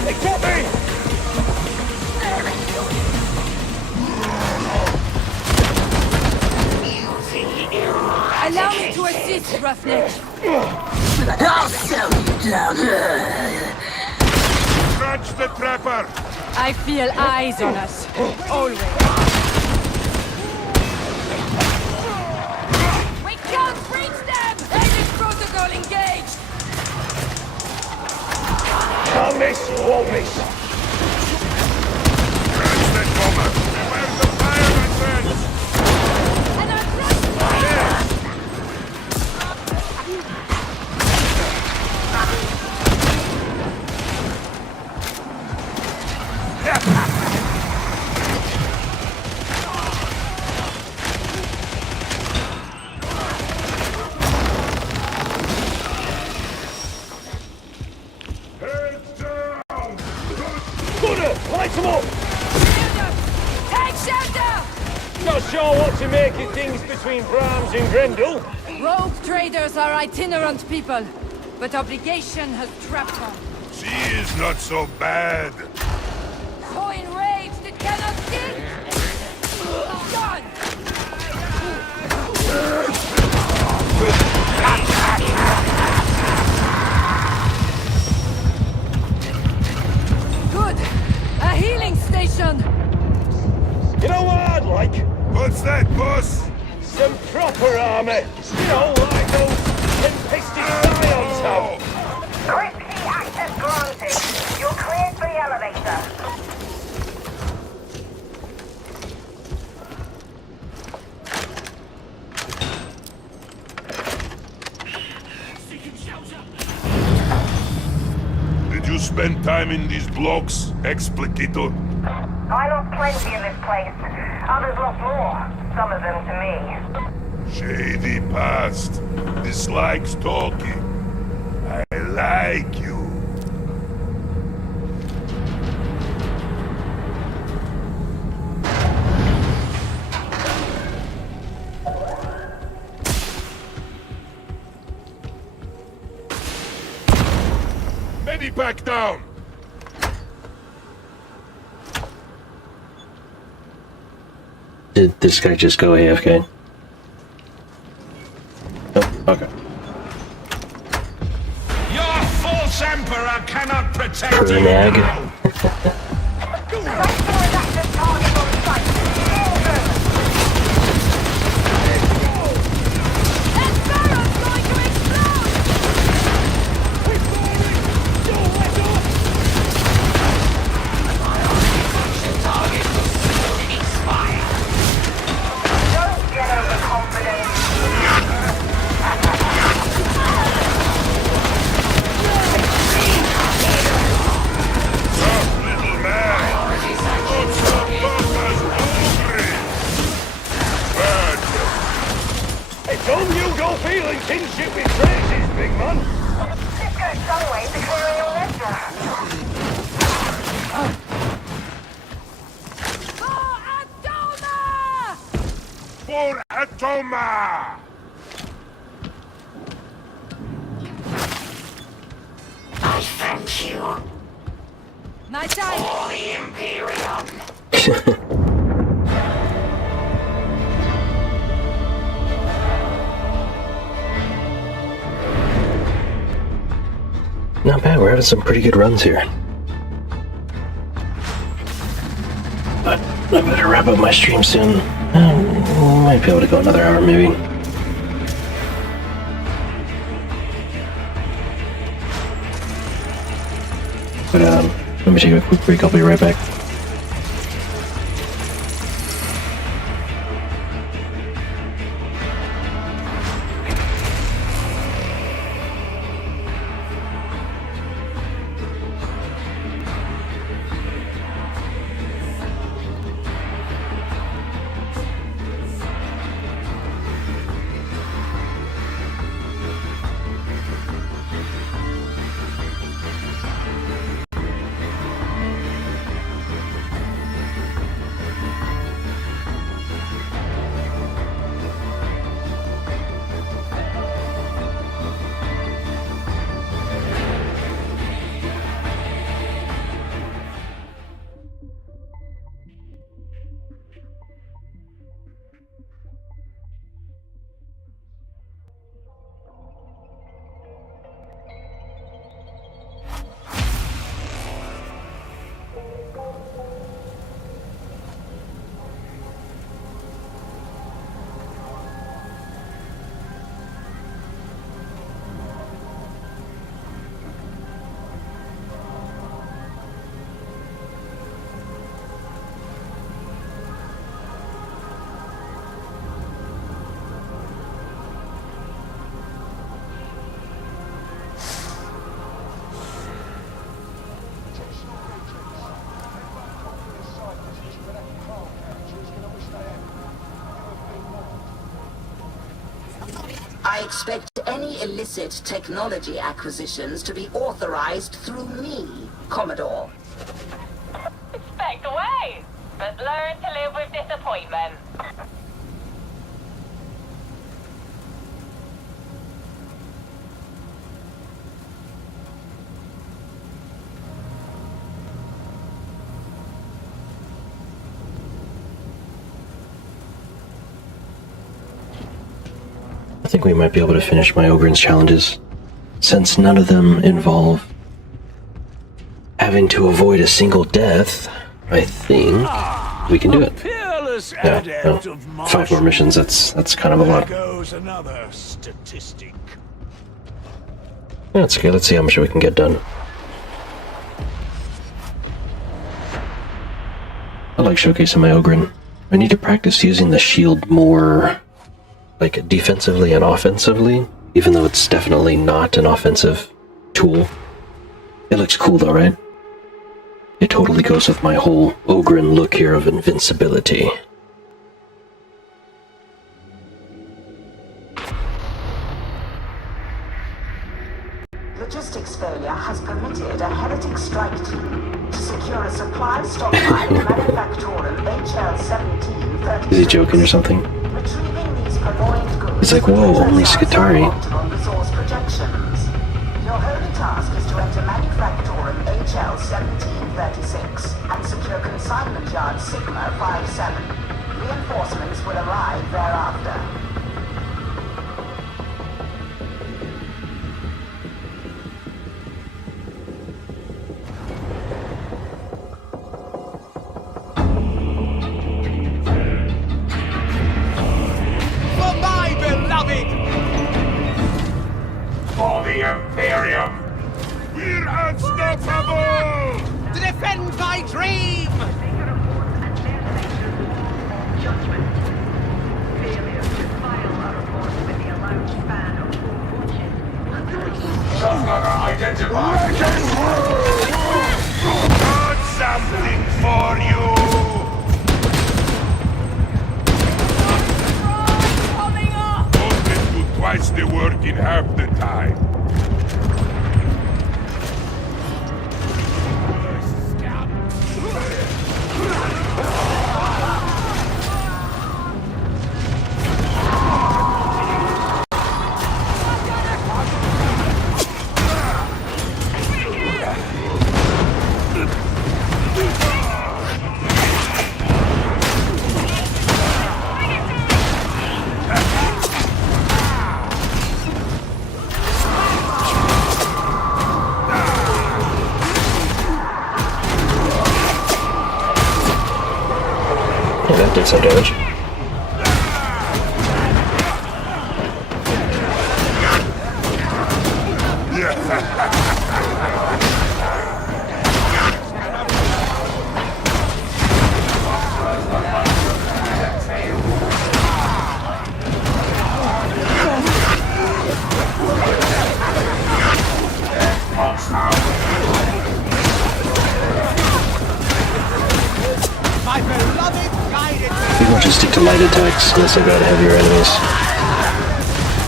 They got me! Allow me to assist, Roughneck. I'll sell you down. Catch the trapper! I feel eyes on us. Always. We can't reach them! Aegis protocol engaged! I'll miss, you won't miss. Catch that bomber! Where's the fire, my friends? And I'm right. Heads down! Gunner, light them up! Take shelter! Not sure what to make of things between Brahms and Grendel. Rogue traders are itinerant people, but obligation has trapped them. She is not so bad. So enraged it cannot think! Gone! Good! A healing station! You know what I'd like? What's that, boss? Some proper armor. You know, like those tempistic scions have. Group C access granted. You're cleared for the elevator. The Did you spend time in these blocks, Explicator? I lost plenty in this place. Others lost more. Some of them to me. Shady past. Dislikes talking. I like you. Back down! Did this guy just go AFK? Oh, okay. Your false emperor cannot protect you. Pernag. Don't you go feeling kinship with traces, big man! This goes some way to clearing your ledger. For Atoma! I thank you. Night time. For the Imperium. Not bad, we're having some pretty good runs here. But I better wrap up my stream soon. We might be able to go another hour, maybe. But let me take a quick break, I'll be right back. I expect any illicit technology acquisitions to be authorized through me, Commodore. Expect away, but learn to live with disappointment. I think we might be able to finish my Ogryn's challenges, since none of them involve having to avoid a single death. I think we can do it. Yeah, no, 5 more missions, that's kind of a lot. Goes another statistic. That's okay, let's see how much we can get done. I like showcasing my Ogryn. I need to practice using the shield more, like, defensively and offensively, even though it's definitely not an offensive tool. It looks cool though, right? It totally goes with my whole Ogren look here of invincibility. Logistics failure has permitted a heretic strike team to secure a supply stockpile of Manufactorum HL1736. Is he joking or something? Retrieving these purloined goods. He's like, whoa, only Skitari. Optimal resource projections. Your only task is to enter Manufactorum HL1736 and secure consignment yard Sigma 57. Reinforcements will arrive thereafter. For my beloved! For the Imperium! We're unstoppable! To defend my dream! Got something for you! Don't let do twice the work in half the time. Yeah, that did some damage. My beloved guided Pretty much just stick to light attacks unless I've got heavier enemies.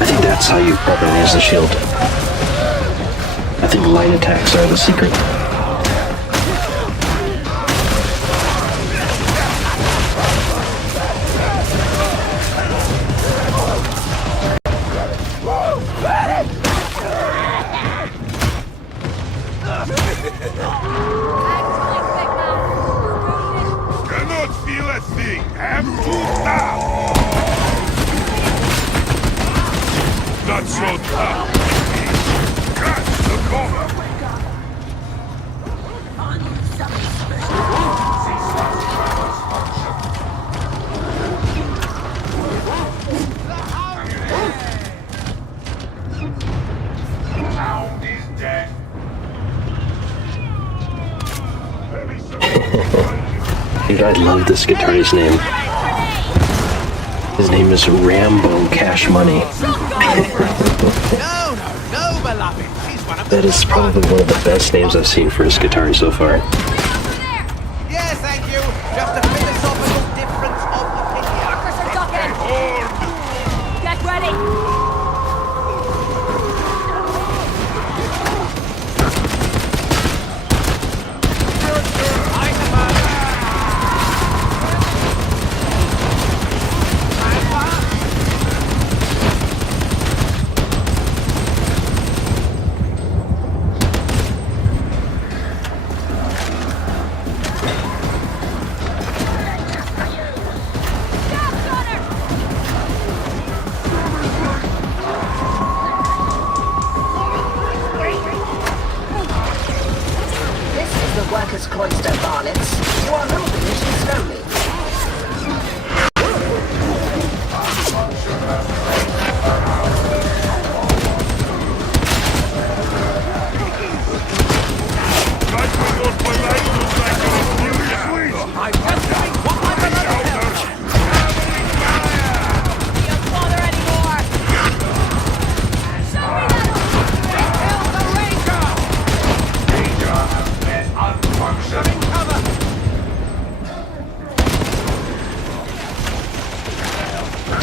I think that's how you properly use the shield. I think light attacks are the secret. Cannot feel a thing. I'm too tough. Not so tough. Catch the cover. Hound is dead. Dude, I love this Skitari's name. His name is Rambo Cash Money. No, beloved. She's one of That is probably one of the best names I've seen for a Skitari so far. Yes, thank you. Just a philosophical difference of opinion. Markers are ducking! Get ready!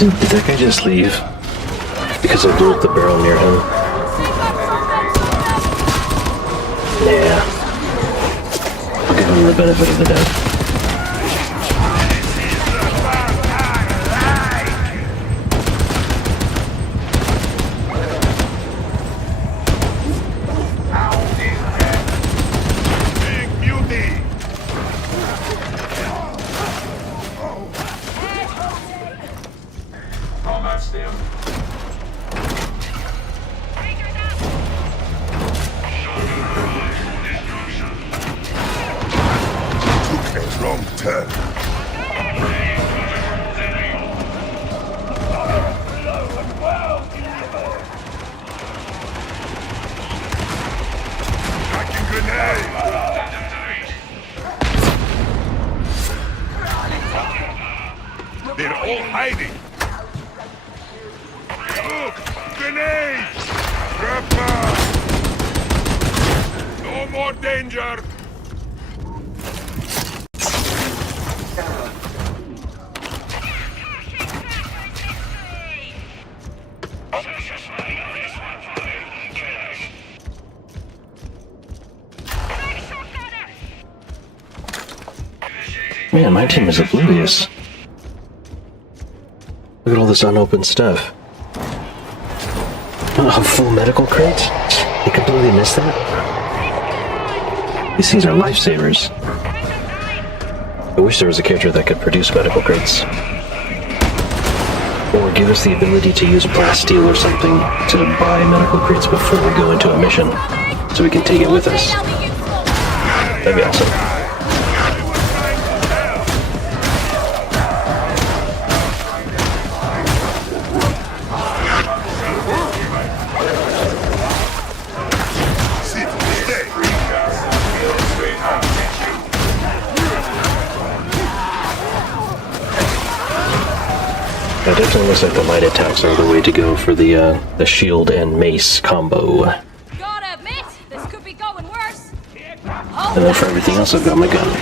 Did that guy just leave? Because I blew up the barrel near him? Nah. I'll give him the benefit of the doubt. Wrong turn. Tracking grenade. They're all hiding. Look, grenade. Grappa. No more danger. Man, my team is oblivious. Look at all this unopened stuff. Oh, full medical crates? They completely missed that? These things are lifesavers. I wish there was a character that could produce medical crates. Or give us the ability to use plasteel or something to buy medical crates before we go into a mission, so we can take it with us. That'd be awesome. It definitely looks like the light attacks are the way to go for the shield and mace combo. Gotta admit, this could be going worse. And then for everything else, I've got my gun.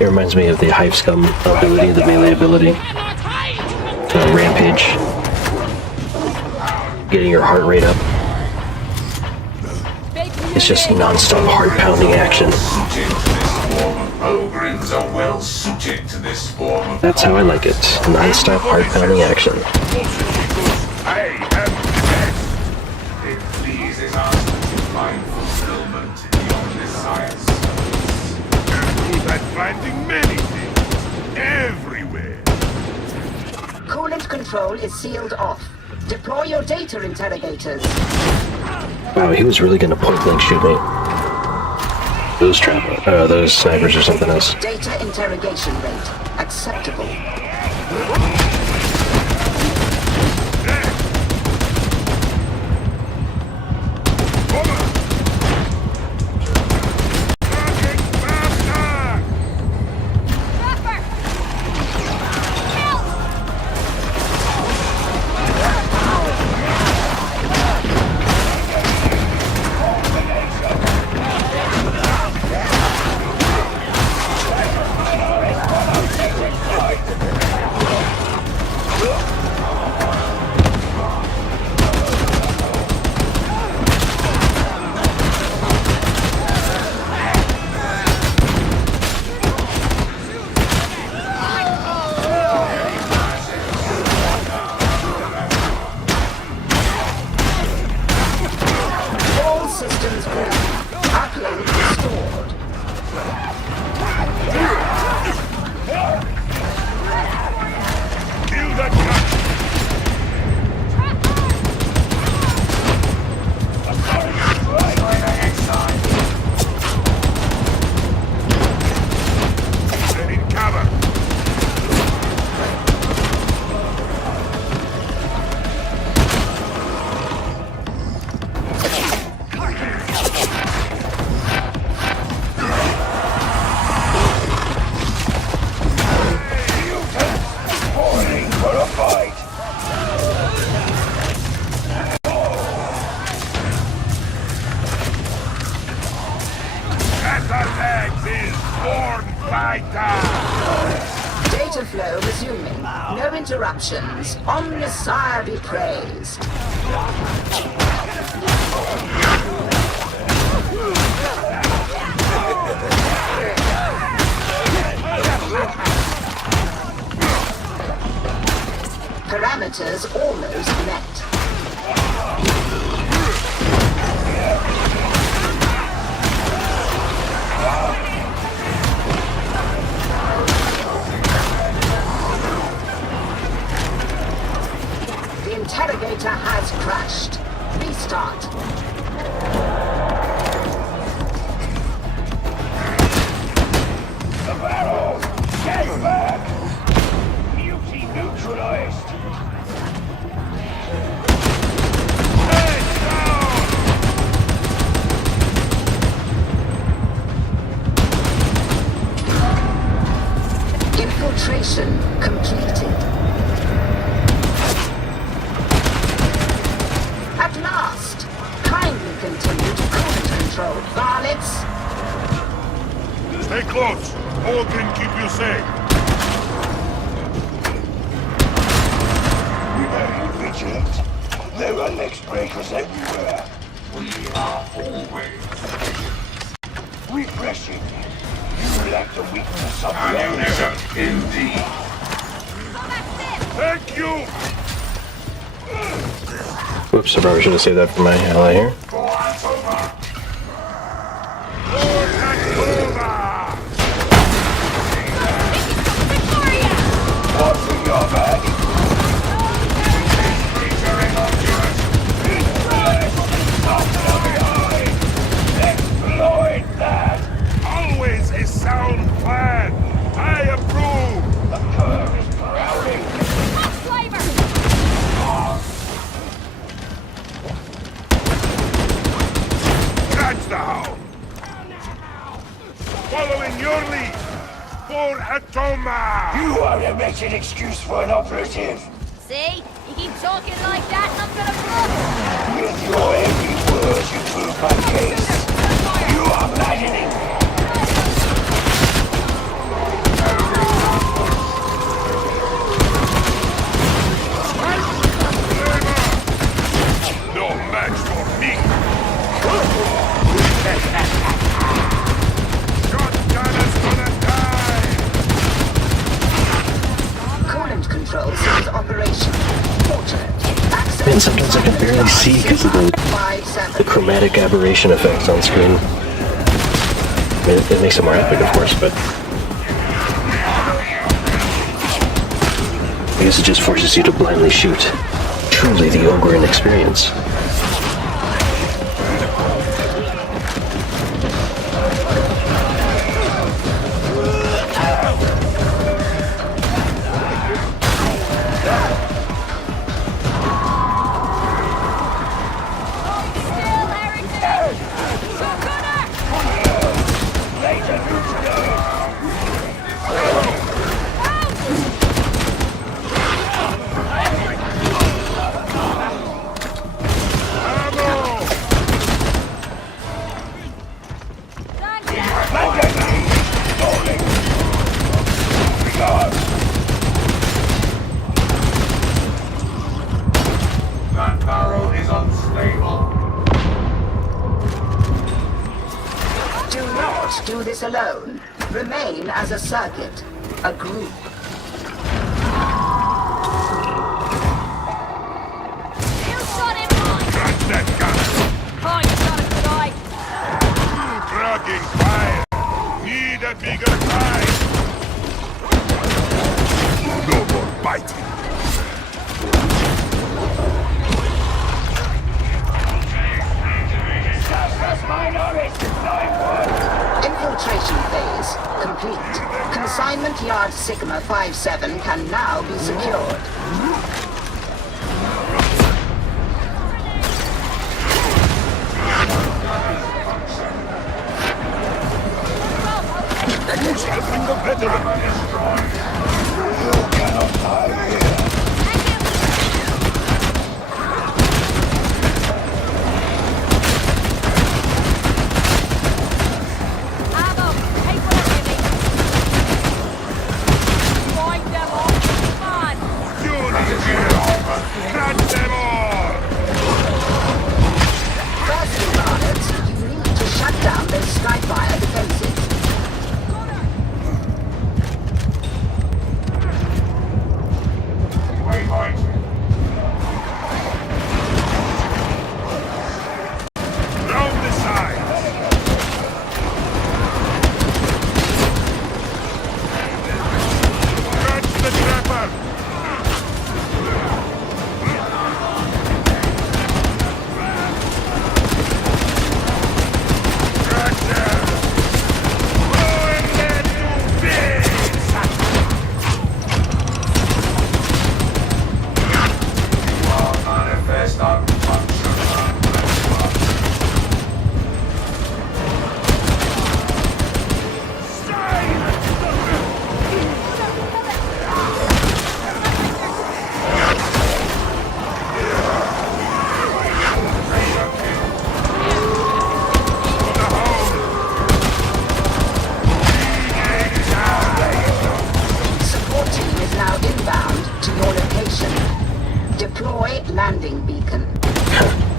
It reminds me of the Hive Scum ability, the melee ability. Rampage. Getting your heart rate up. It's just non-stop heart-pounding action. That's how I like it. Non-stop heart-pounding action. It pleases us to find fulfillment beyond this science. Good at finding many things. Everywhere. Coolant control is sealed off. Deploy your data interrogators. Wow, he was really gonna point-blank shoot me. Those snipers or something else. Data interrogation rate acceptable. fighter! Data flow resuming. No interruptions. Omnissiah be praised. Parameters almost met. The interrogator has crashed. Restart. The barrel! Get back! Mutiny neutralized! Infiltration completed. At last! Kindly continue to cruise control, varlets! Stay close! All can keep you safe! Remain vigilant. There are next breakers everywhere. We are always refreshing. You lack the weakness of the others. Indeed. Thank you! Whoops, I probably should have saved that for my ally here. What's in your bag? Exploit that! Always a sound plan! I approve! The curve is prowling! Catch the hound! Following your lead! For Atoma! You are a wretched excuse for an operative! See? You keep talking like that and I'm gonna block. With your every word you prove my case! You are maddening! No match for me! Shotgun is gonna die! Coolant control seems operational. Fortunate. Man, sometimes I can barely see because of the chromatic aberration effects on screen. I mean, it makes it more epic, of course, but I guess it just forces you to blindly shoot. Truly the Ogren experience. That barrel is unstable. Do not do this alone. Remain as a circuit, a group. Catch that gun! Oh, you got a good eye. Dragging fire! Need a bigger knife! No more biting! Infiltration phase complete. Consignment yard Sigma 57 can now be secured. Who's helping the veteran? You cannot hide here.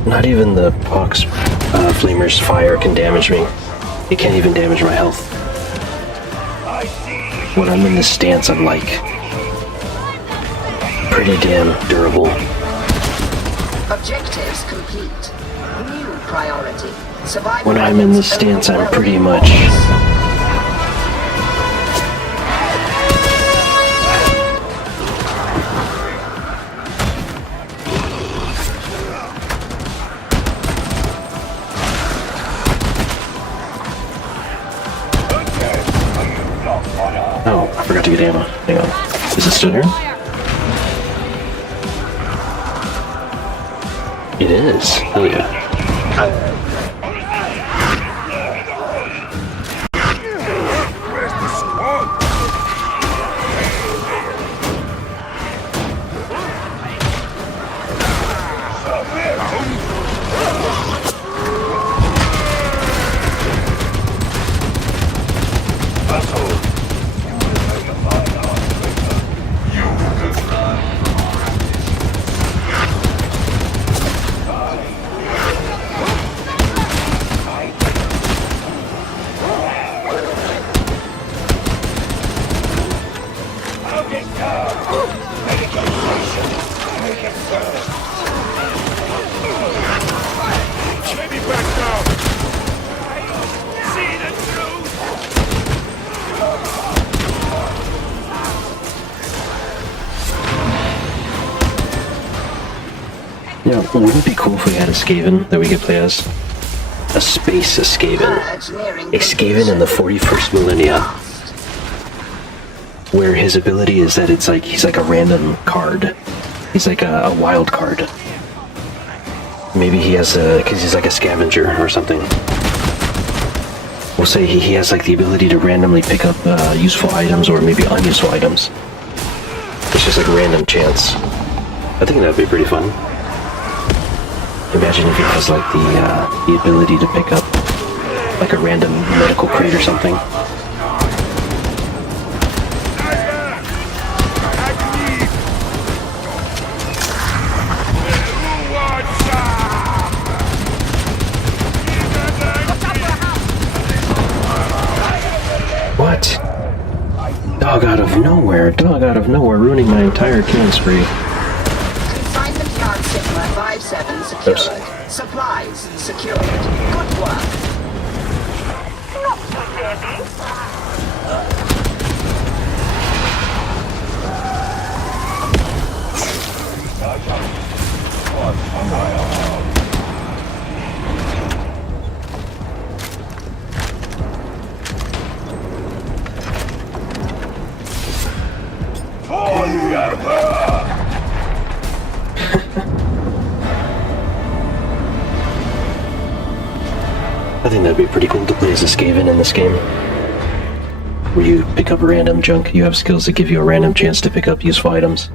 Not even the Pox Flamer's fire can damage me. It can't even damage my health. When I'm in this stance, I'm like pretty damn durable. Objectives complete. New priority. Survival. When I'm in this stance, I'm pretty much oh, I forgot to get ammo. Hang on. Is it still here? It is. Hell yeah. Yeah, wouldn't it be cool if we had a Skaven that we could play as? A space Skaven. A Skaven in the 41st millennia. Where his ability is that it's like, he's like a random card. He's like a wild card. Maybe he has because he's like a scavenger or something. We'll say he has like the ability to randomly pick up useful items or maybe unuseful items. It's just like random chance. I think that'd be pretty fun. Imagine if he has like the ability to pick up like a random medical crate or something. What? Dog out of nowhere, ruining my entire killing spree. Consignment yard Sigma 57 secured. Oops. Supplies secured. Good work. Not too shabby. I think that'd be pretty cool to play as a Skaven in this game. Where you pick up random junk, you have skills that give you a random chance to pick up useful items.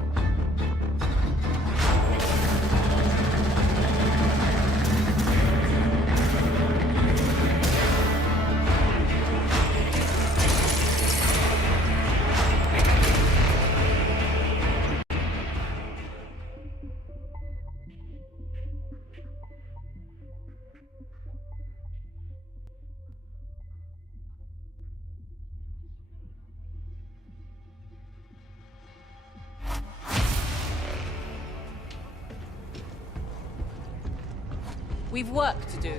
We've work to do.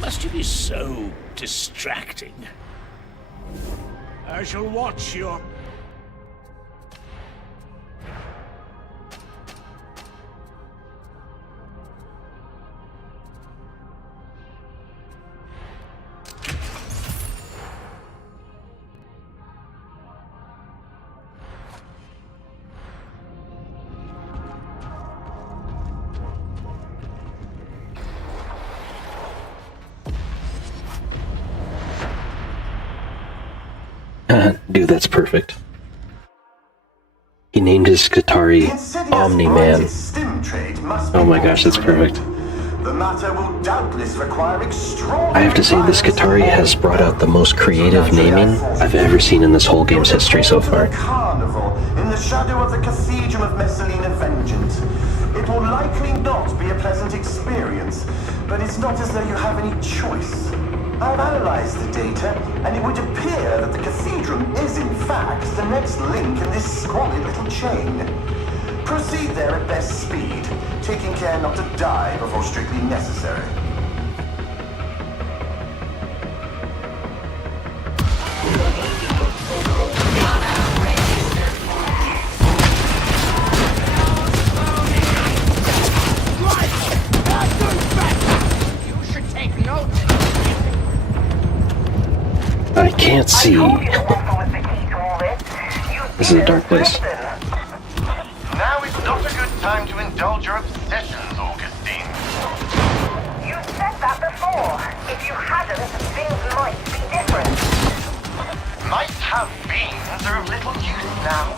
Must you be so distracting? I shall watch your... Dude, that's perfect. He named his Skitarii Omni-Man. Oh my gosh, that's perfect. The matter will doubtless require extraordinary. I have to say, this Skitarii has brought out the most creative naming I've ever seen in this whole game's history so far. Carnival in the shadow of the Cathedral of Messalina Vengeance. It will likely not be a pleasant experience, but it's not as though you have any choice. I've analyzed the data, and it would appear that the Cathedral is in fact the next link in this squalid little chain. Proceed there at best speed, taking care not to die before strictly necessary. I can't see. This is a dark place. Now is not a good time to indulge your obsessions, Augustine. You said that before. If you hadn't, things might be different. Might have beans are of little use now.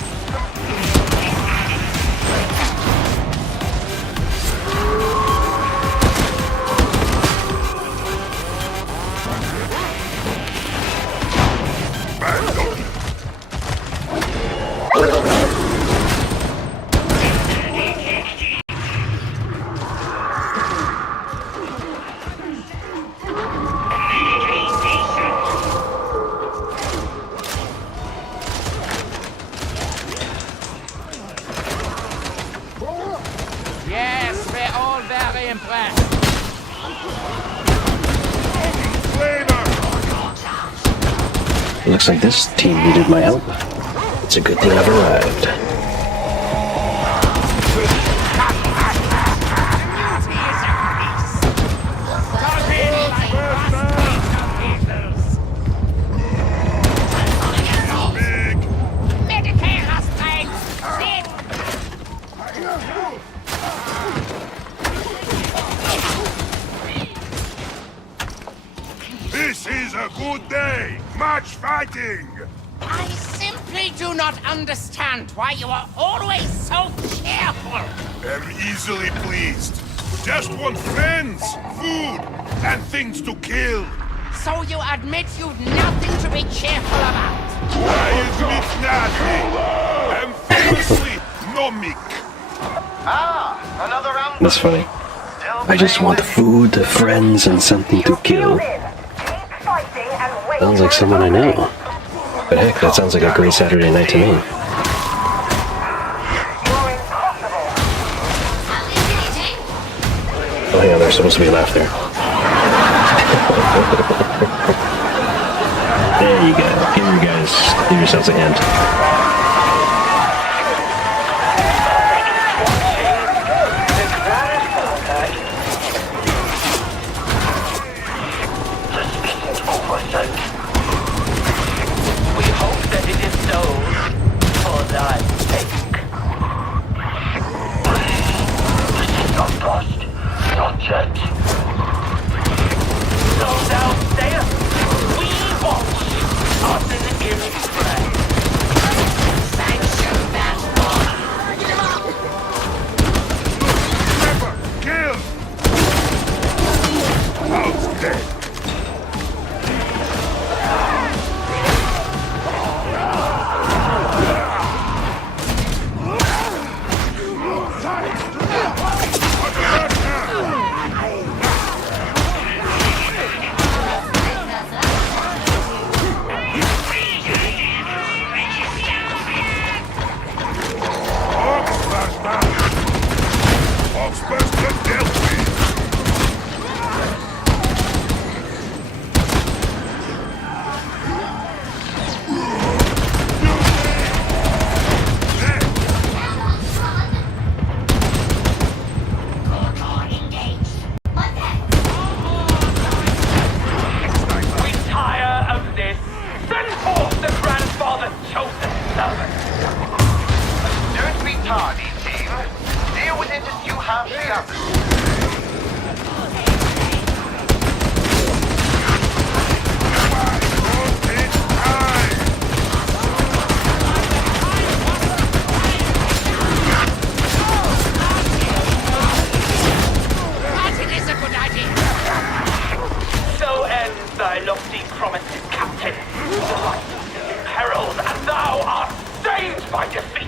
Yes, we're all very impressed. Looks like this team needed my help. It's a good thing I've arrived. This is a good day. Much fighting. I simply do not understand why you are always so cheerful. Am easily pleased. Just want friends, food, and things to kill. So you admit you've nothing to be cheerful about? I admit nothing. Am famously nomic. Ah, another round. That's funny. I just want food, friends, and something to kill. Sounds like someone I know. But heck, that sounds like a great Saturday night to me. Oh, hang on, there's supposed to be a laugh there. There you go. Give yourselves a hand. Perils, and thou art saved by defeat!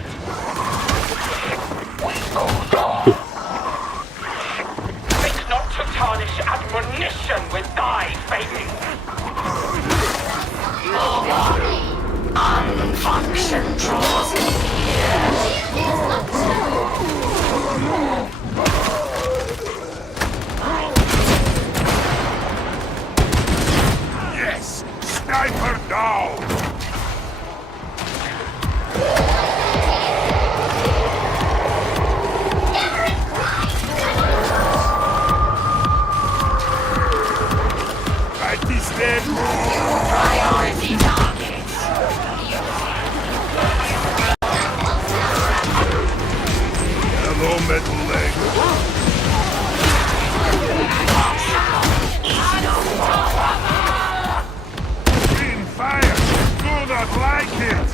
Green fire! Do not like it!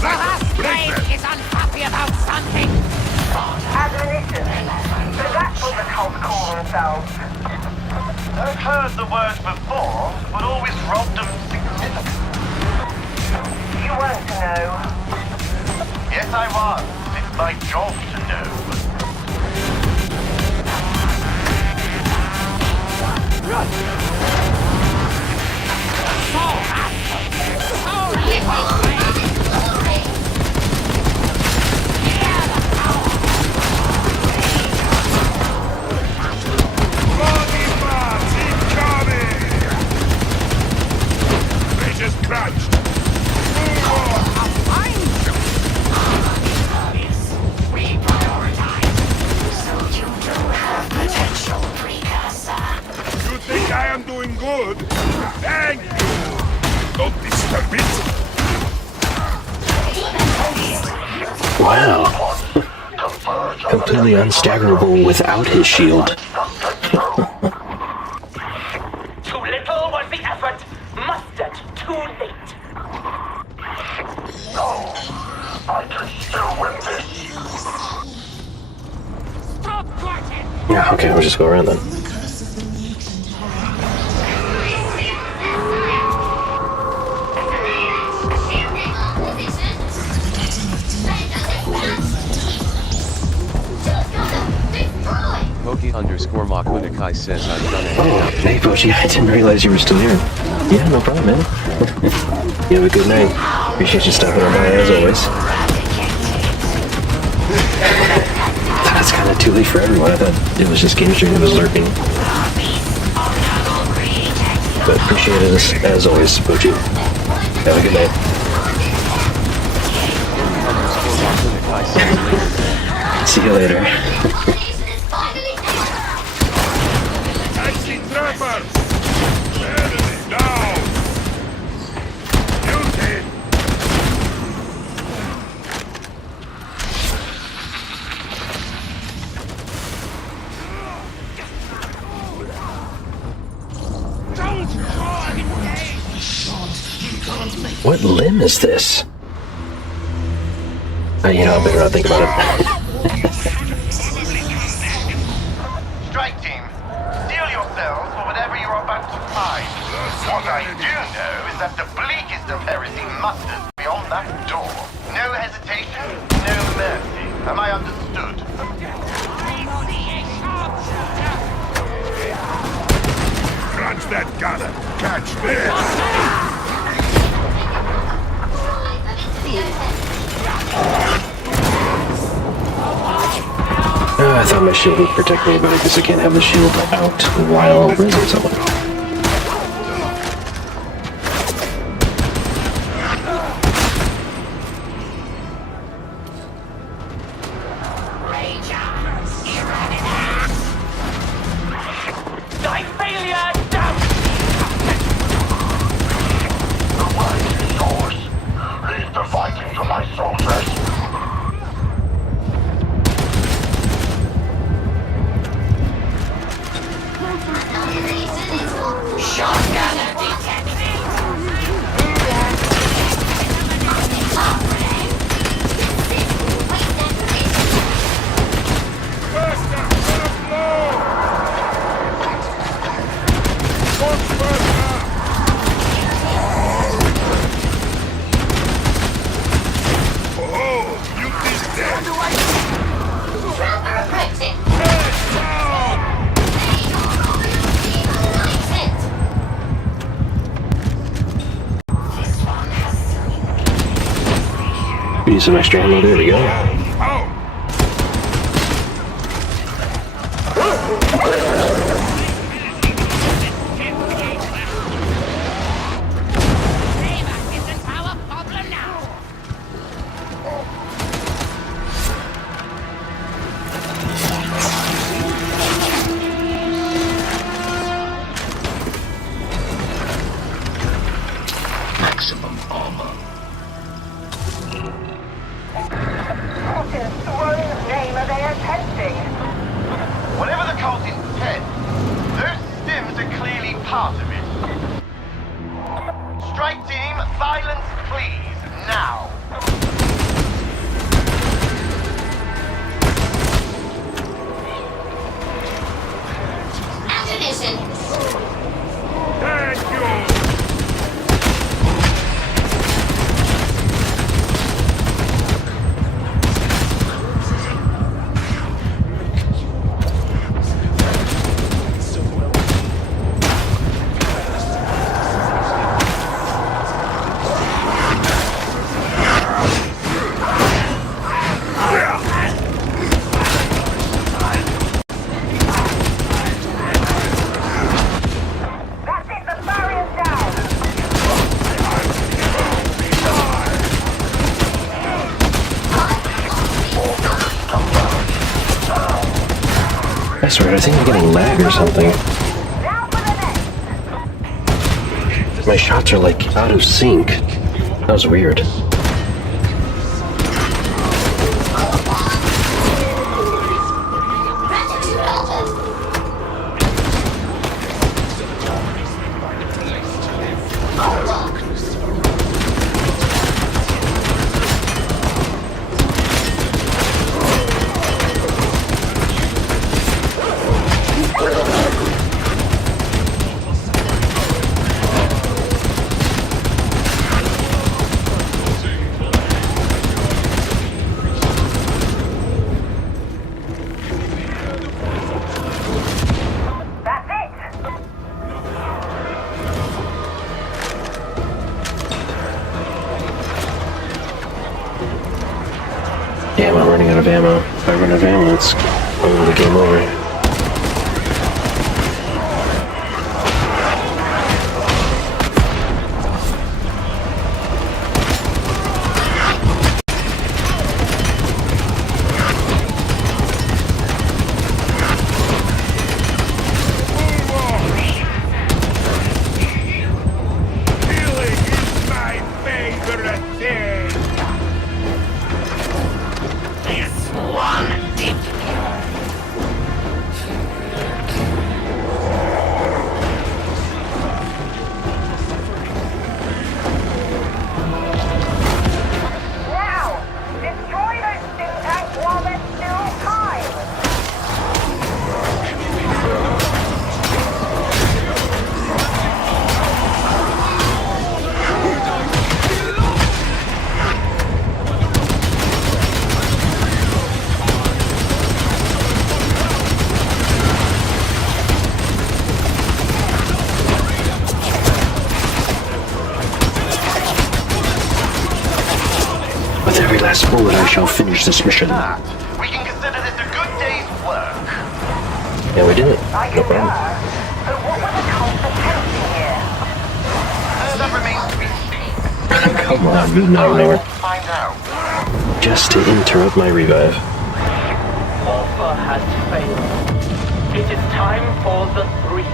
The last slave is unhappy about something. Admonition. So that's what the cult call themselves. I've heard the word before, but always robbed of significance. You weren't to know. Yes, I was. It's my job to know. They just crouched! You think I am doing good? Thank you! Don't disturb it! Wow. Completely unstaggerable without his shield. Too little was the effort. Mustered too late. No! I can still win this! Stop fighting! Yeah, okay, we'll just go around then. Poki_Makunakai says I'm gonna Oh, head out. hey Pochi, I didn't realize you were still here. Yeah, no problem, man. You have a good night. Appreciate you stopping by as always. That's kind of too late for everyone. I thought it was just Game Street that was lurking. But appreciate it as always, Pochi. Have a good night. See you later. I see trappers! Enemy down! You did! What limb is this? You know, I better not think about it. Strike team, steel yourselves for whatever you're about to find. What I do know is that the bleakest of heresy musters beyond that door. No hesitation, no mercy. Am I understood? Crunch that gun! Catch this! I thought my shield would protect me, but I guess I can't have the shield out while raising someone. Thy failure, damn! The way is yours! Leave the fighting to my soldiers! Shotgunner detected! Use some extra ammo, there we go. Maximum armor. start of it. Strike team, silence please, now. Attention! Thank you! I swear, I think I'm getting lag or something. My shots are like out of sync. That was weird. Damn, I'm running out of ammo. If I run out of ammo, it's the game over. With every last bullet, I shall finish this mission. We can consider this a good day's work. Yeah, we did it. No problem. That remains to be seen. Come on, you know never. Find out. Just to interrupt my revive. Offer has failed. It is time for the breed.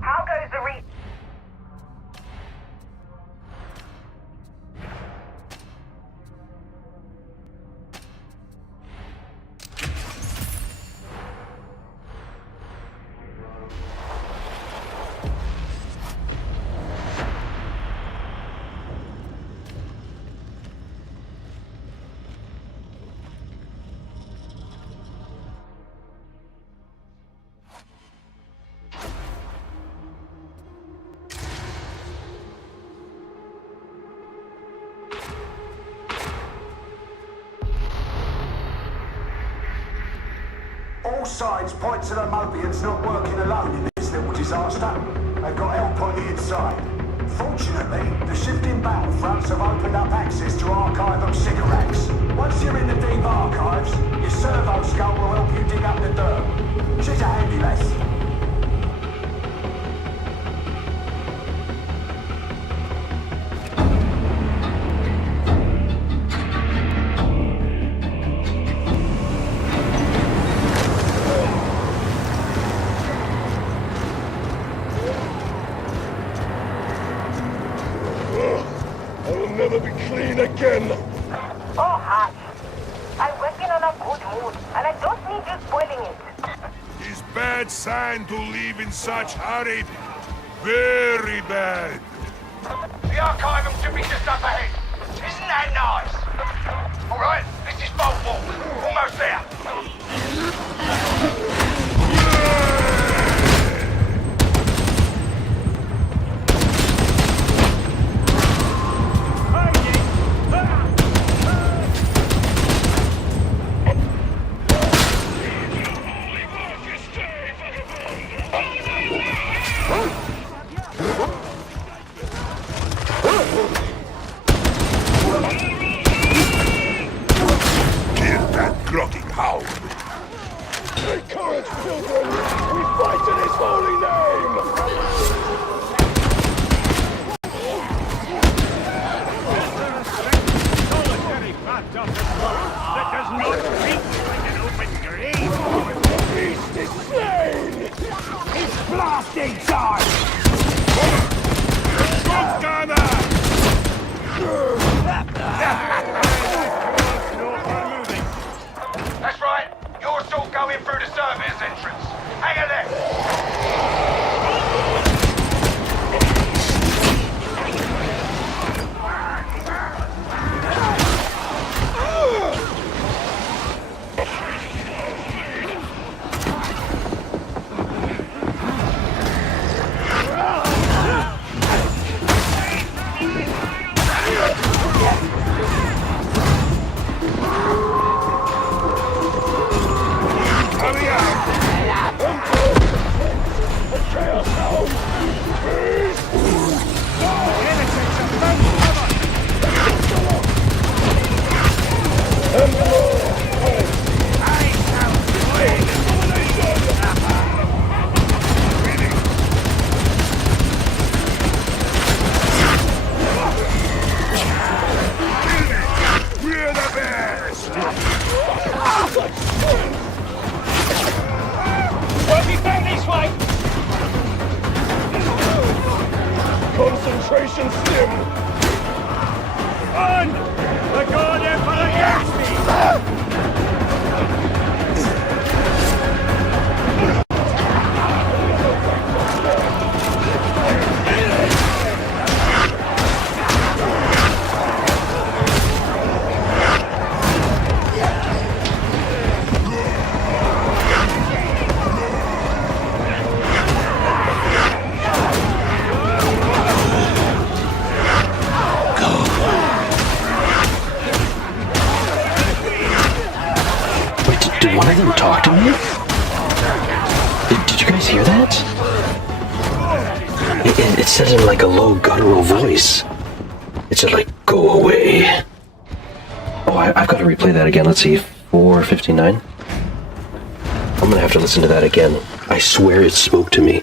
How goes the All signs point to the Mobians not working alone in this little disaster. They've got help on the inside. Fortunately, the shifting battlefronts have opened up access to archive of cigarettes. Once you're in the deep archives, your servo skull will help you dig up the dirt. She's a handy lass. I'll never be clean again. Oh, Hatch. I'm working on a good mood, and I don't need you spoiling it. It's bad sign to leave in such hurry. Very bad. The archivum should be just up ahead. Isn't that nice? All right, this is Bolt Walk. Almost there. Kill that groggy hound. Take courage, children. We fight in his holy name. Solitary fat that does not treat like an open grave. The beast is slain. It's blasting time! Gunner! That's right. You're still going through the service entrance. Hang a left. Hurry up! Chaos now! We're the best! Working back this way! Concentration stim! On! The God Emperor against me! Did one of them talk to me? Did you guys hear that? It said in like a low guttural voice. It said like, go away. Oh, I've got to replay that again. Let's see, 4:59. I'm gonna have to listen to that again. I swear it spoke to me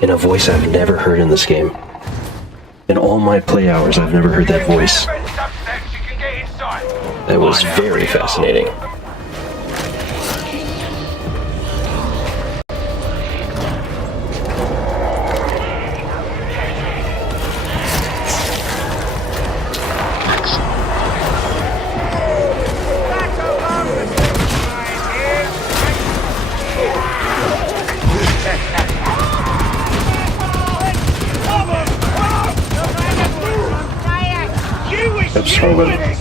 in a voice I've never heard in this game. In all my play hours, I've never heard that voice. That was very fascinating. Oops, wrong button.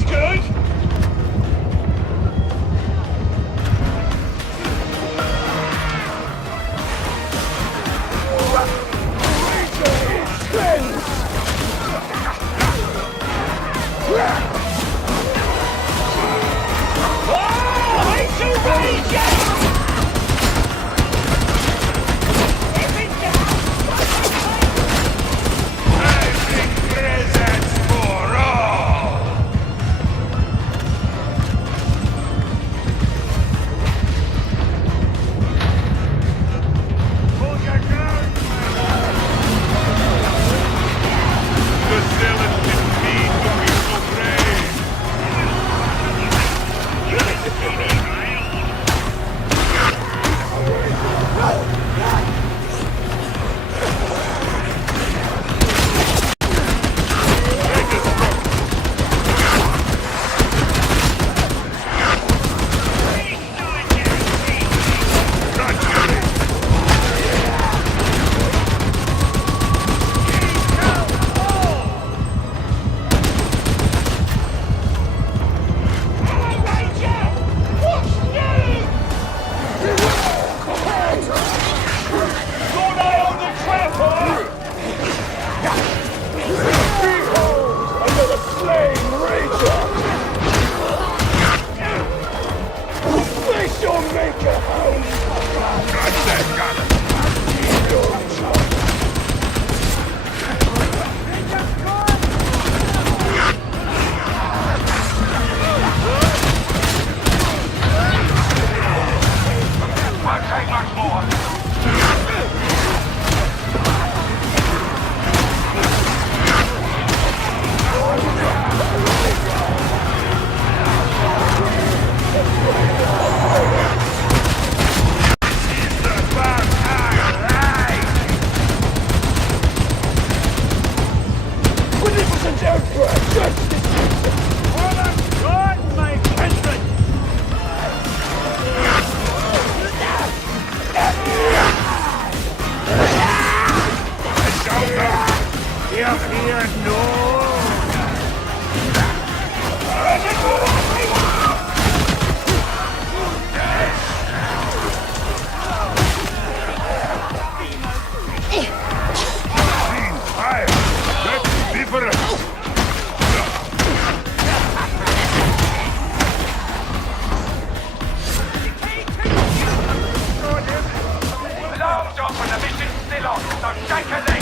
Alarms off and the mission's still on, so shake a leg!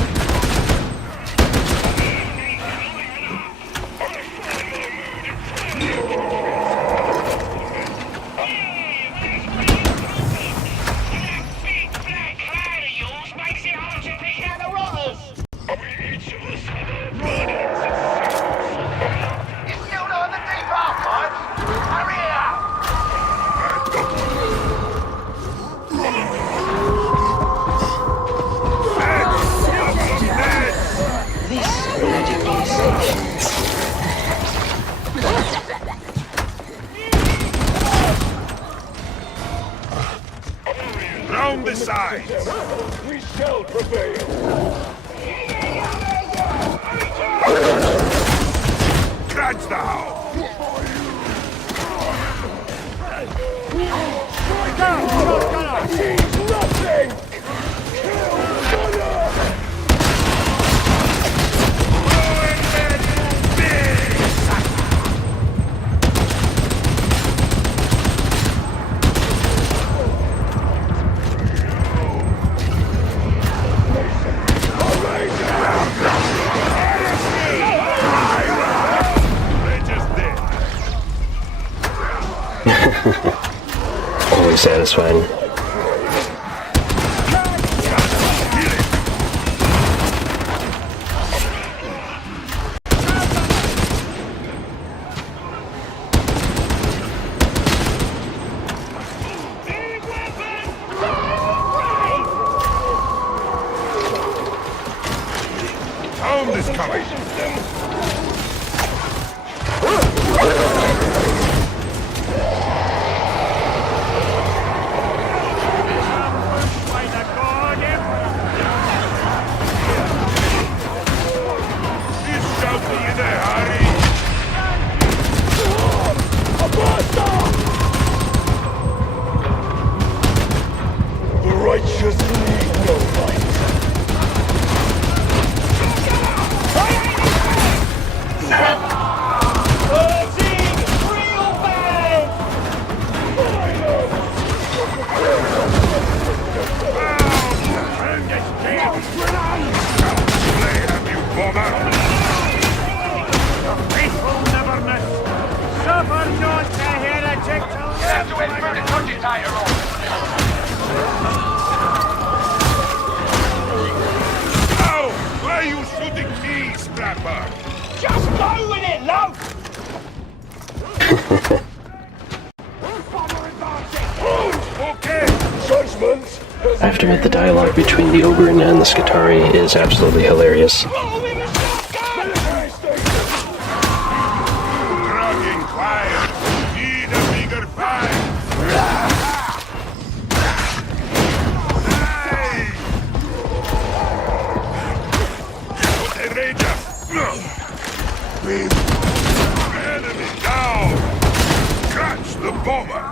Round the sides! We shall prevail! Catch thou! Nothing! Always satisfying. Home is coming! The righteous need no fight. Ow! Why are you shooting me, Scrapper? Just go with it, love! Okay, judgment! I have to admit, the dialogue between the Oberyn and the Skitarii is absolutely hilarious. Dragging quiet. Need a bigger fight. Hey! Ranger! Enemy down! Catch the bomber!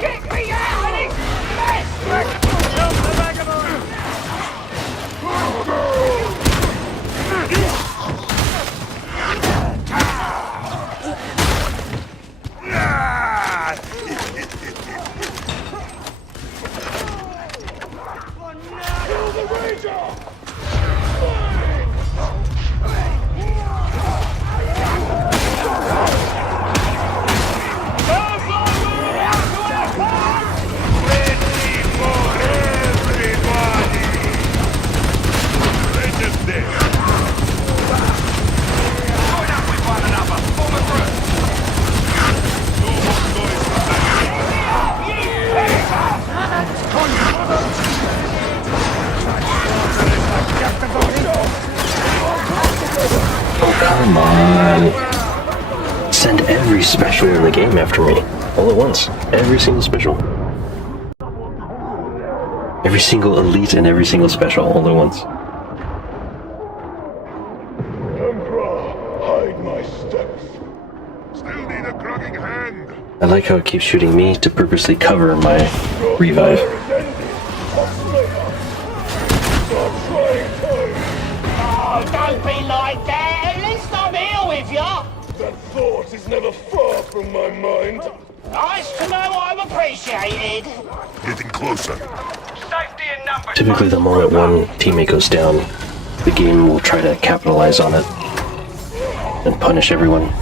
Get me out of this mess! Kill the Ranger! Come on. Send every special in the game after me. All at once. Every single special. Every single elite and every single special all at once. Emperor, hide my steps. Still need a grunting hand. I like how it keeps shooting me to purposely cover my revive. Oh, don't be like that. At least I'm here with you. That thought is never far from my mind. Nice to know I'm appreciated. Getting closer. Safety in numbers. Typically the moment one teammate goes down, the game will try to capitalize on it and punish everyone.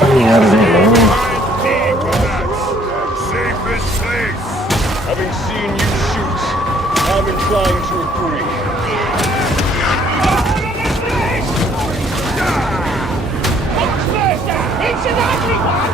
Running out of ammo. Safest place. Having seen you shoot, I'm inclined to agree. It's an ugly one!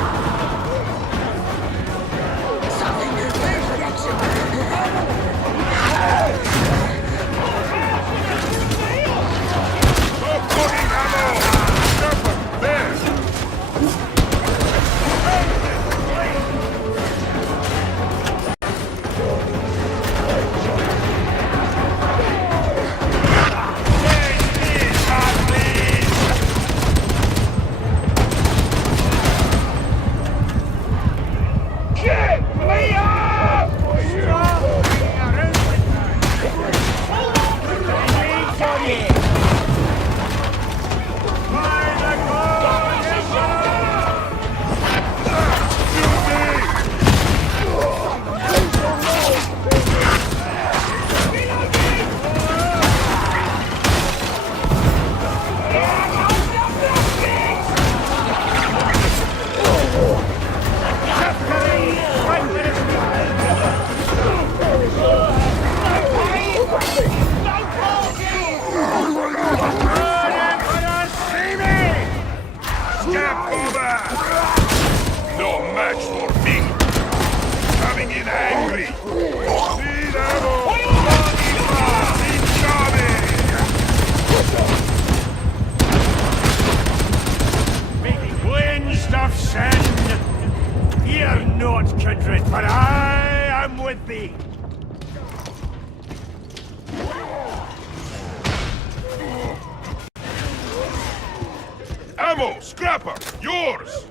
But I am with thee. Ammo, scrapper, yours.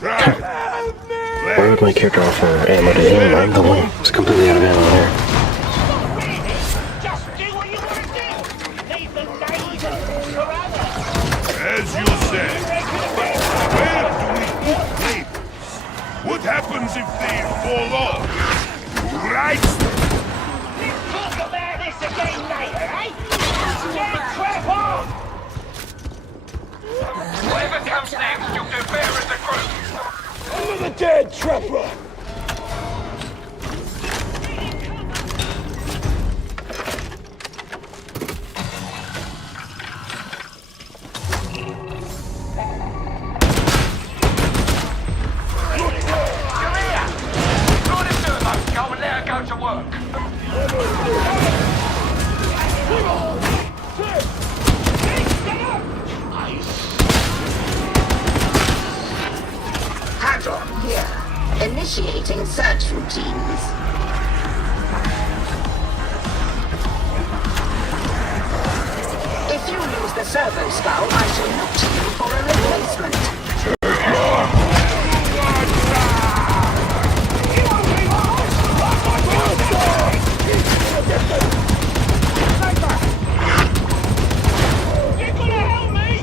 Why would my character offer ammo to him? I'm the one who's completely out of ammo there. As you said, where do we put labels? What happens if they fall off? Who writes them? Let's talk about this again later, eh? Get crap on! Whatever comes next, you'll do better as a group. Under the dead, Trapper! Initiating search routines. If you lose the servo skull, I shall look to you for a replacement.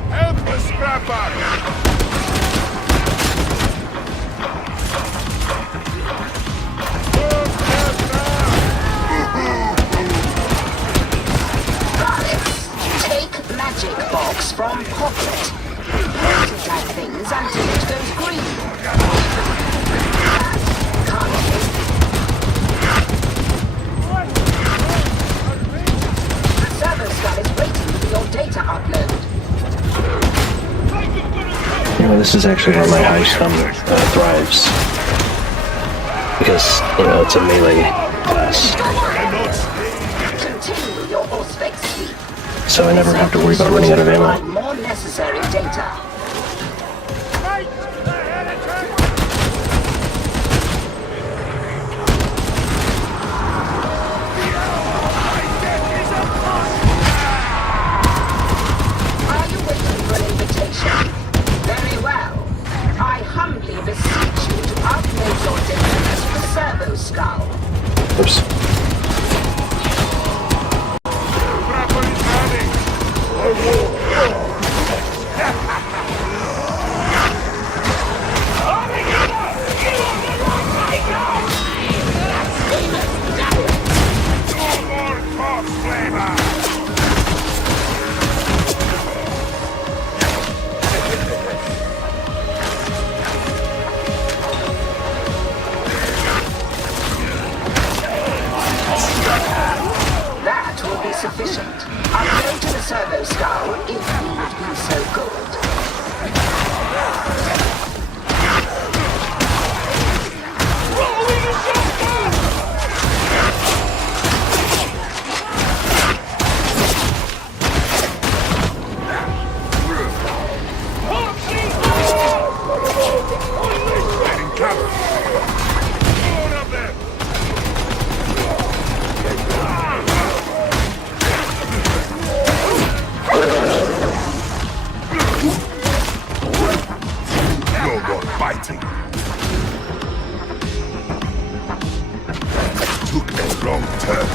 Help the scrapper! Take magic box from pocket. Point it at things until it goes green. Servo skull is waiting for your data upload. You know, this is actually where my high stun thrives. Because, you know, it's a melee class. Continue your Auspex sweep. So I never have to worry about running out of ammo. More necessary data. Are you waiting for an invitation? Very well. I humbly beseech you to upload your data to the servo skull. Oops. That will be sufficient. Upload to the servo skull if you would be so good. You're not fighting. Took a wrong turn.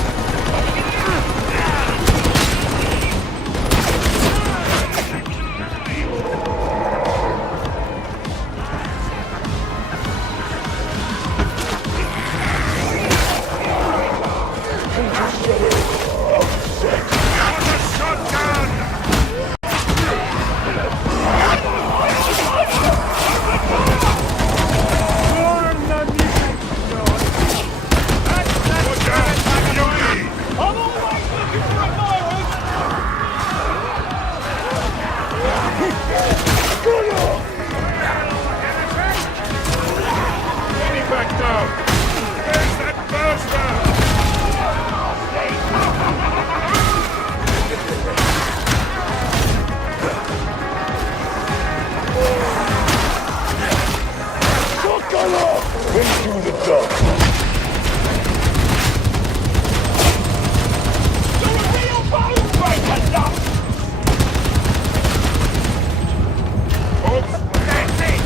Back down! Where's that burster? Shotgun off! Into the dark! You're a real bone breaker, Doc! Oops! That's it!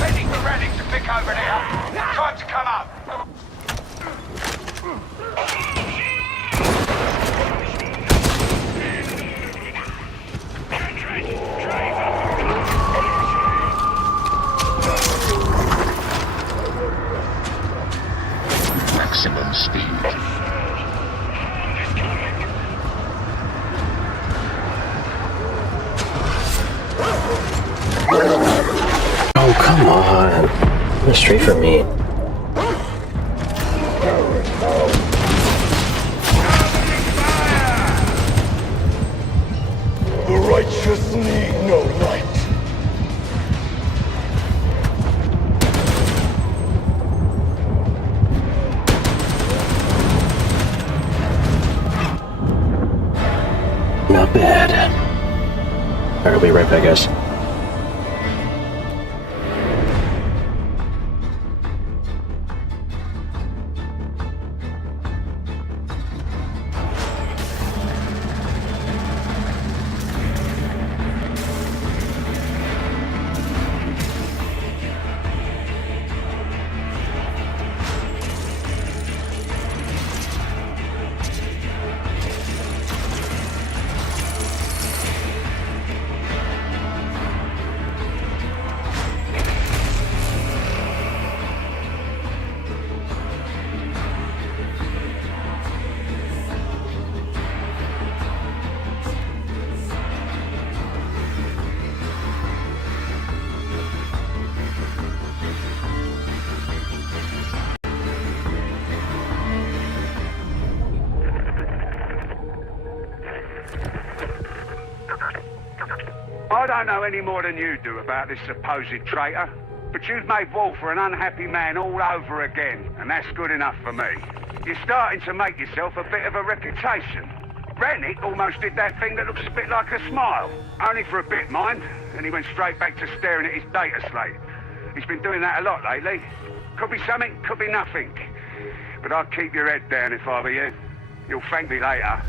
Ready for Relic to pick over there. Time to come up. Maximum speed. Oh, come on. Go straight for me. The righteous need no light. Not bad. Alright, I'll be right back, guys. don't know any more than you do about this supposed traitor, but you've made war for an unhappy man all over again, and that's good enough for me. You're starting to make yourself a bit of a reputation. Rennick almost did that thing that looks a bit like a smile. Only for a bit, mind, and he went straight back to staring at his data slate. He's been doing that a lot lately. Could be something, could be nothing. But I'd keep your head down if I were you. You'll thank me later.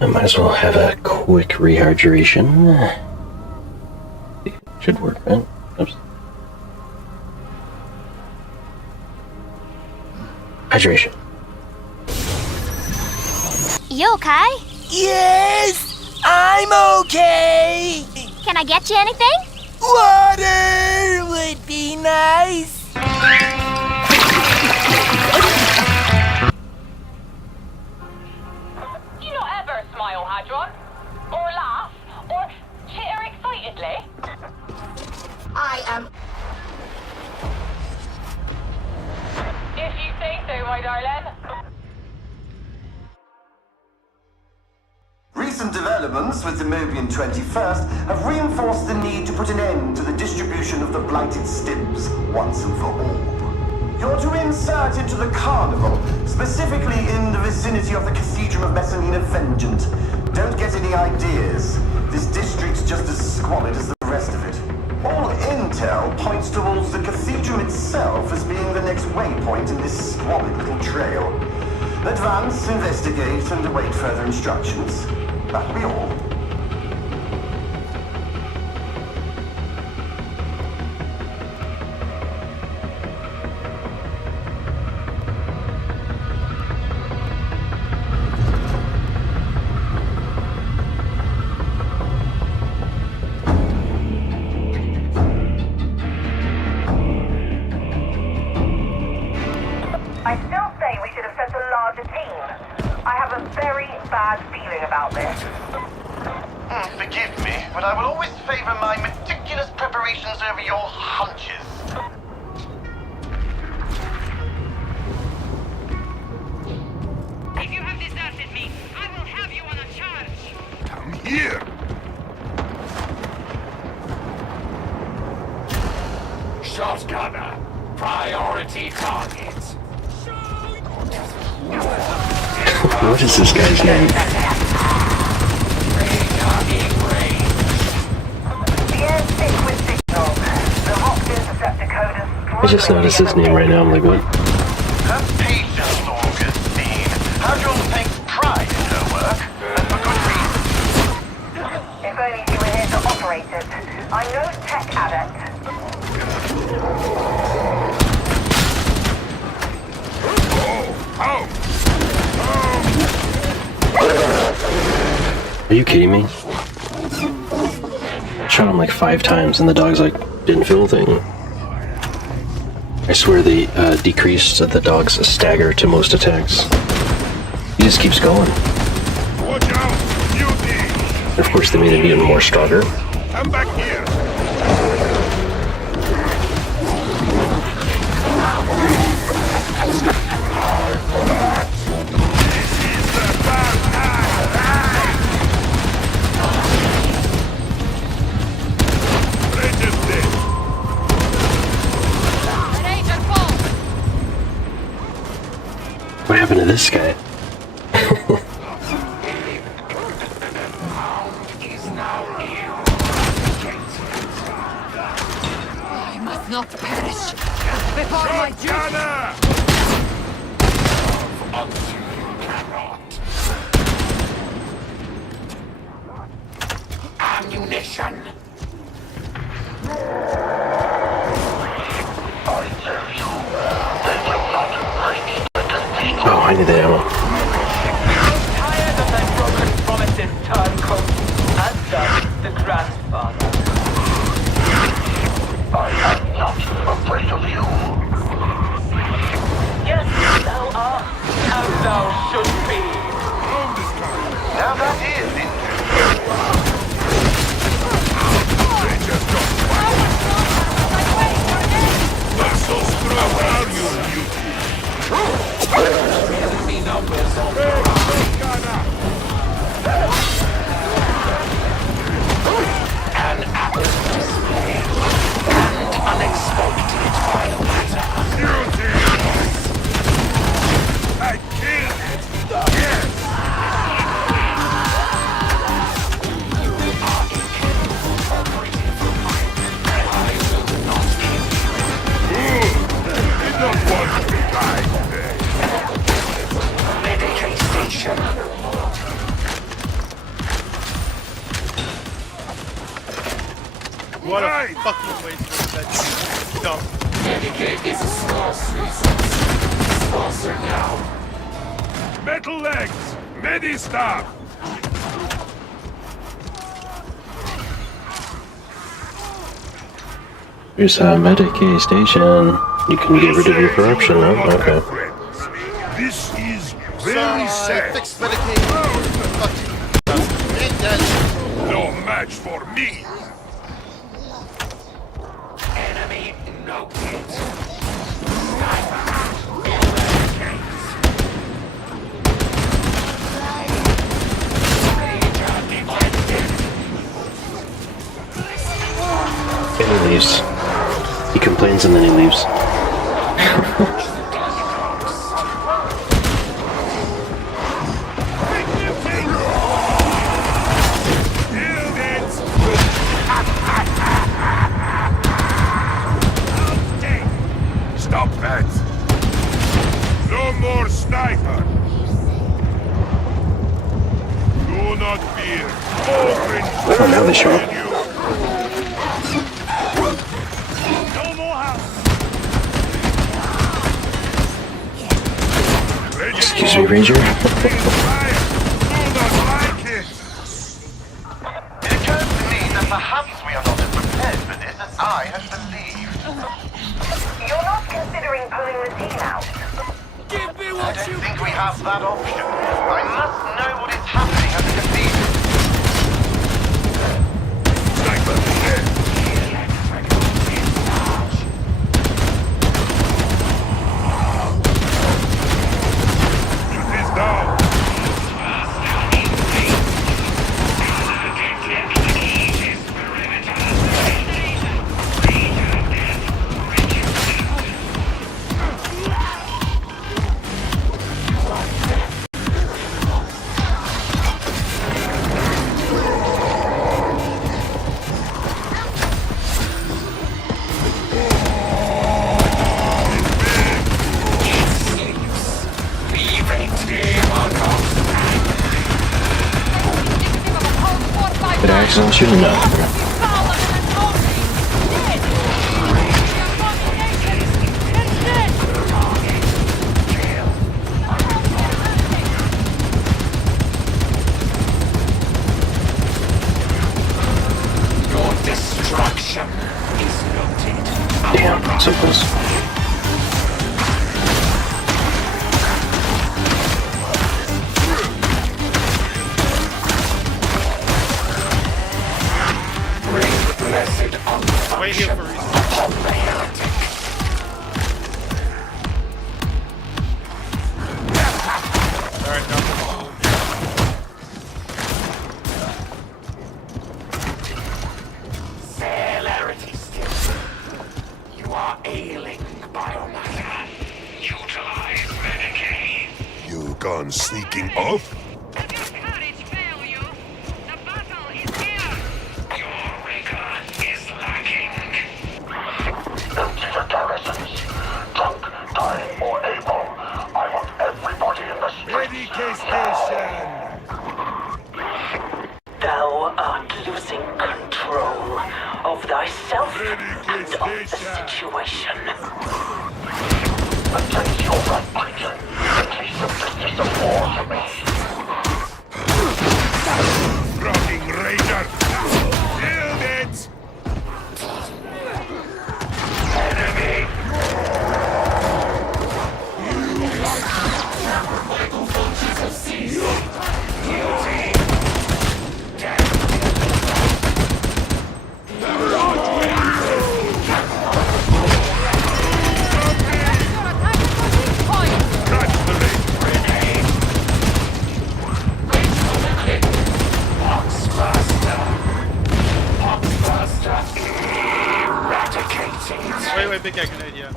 I might as well have a quick rehydration. Should work, man. Oops. Hydration. You okay? Yes, I'm okay. Can I get you anything? Water would be nice. Do you not ever smile, Hadron? Or laugh? Or chitter excitedly? I am... If you say so, my darling. Recent developments with the Mobian 21st have reinforced the need to put an end to the distribution of the blighted stims once and for all. You're to insert into the carnival, specifically in the vicinity of the Cathedral of Messalina Vengeant. Don't get any ideas. This district's just as squalid as the rest of it. All intel points towards the cathedral itself as being the next waypoint in this squalid little trail. Advance, investigate, and await further instructions. That'll be all. I still say we should have sent a larger team. I have a very bad feeling about this. Forgive me, but I will always favor my meticulous preparations over your hunches. If you have deserted me, I will have you on a charge. Come here. Shotgunner, priority target. What is this guy's name? I just noticed his name right now. I'm like, what? Her patience, Augustine. Hadron takes pride in her work, and for good reason. If only you were here to operate it. I'm no tech adept. Are you kidding me? Shot him like 5 times and the dog's like, didn't feel a thing. I swear they decreased the dog's stagger to most attacks. He just keeps going. Watch out, mutiny! And of course they made him even more stronger. Come back here. What happened to this guy? I must not perish before my duty. Ammunition. I need the ammo. Tired of thy broken promises, turncoat, as does the grandfather. I am not afraid of you. Yes, thou art, as thou should be. Now that is interesting. They just got not so strong, are you, An apple display and unexpected biomatter. I killed it! Yes! Medicaid station. What a fucking waste of that dump. Medicaid is a scarce resource. Sponsor now. Metal legs! Medi-stop! Here's a Medicaid station. You can get rid of your corruption now. Okay. This is very sad. Fixed Medicaid. No match for me. Enemy noted. And he leaves. He complains and then he leaves. Stop that! No more sniper! Do not fear. Open Oh, now they show up. No more house. Excuse me, Ranger. It occurs to me that perhaps we are not as prepared for this as I had believed. You're not considering pulling the team out. I don't think we have that option. I must know what is happening at the cathedral. Did I accidentally shoot him? No. Your destruction is noted. Damn, so close. Wait here for reason. Alright, no. Celerity still. You are ailing biomatter. Utilize Medicaid. You gone sneaking off? Empty the garrisons. Drunk, dying, or able. I want everybody in the streets. Station! Thou art losing control of thyself and of the situation. Against your right, Pigeon. At least Rocking Ranger! Build it! Enemy! Wait, big guy grenade, yeah.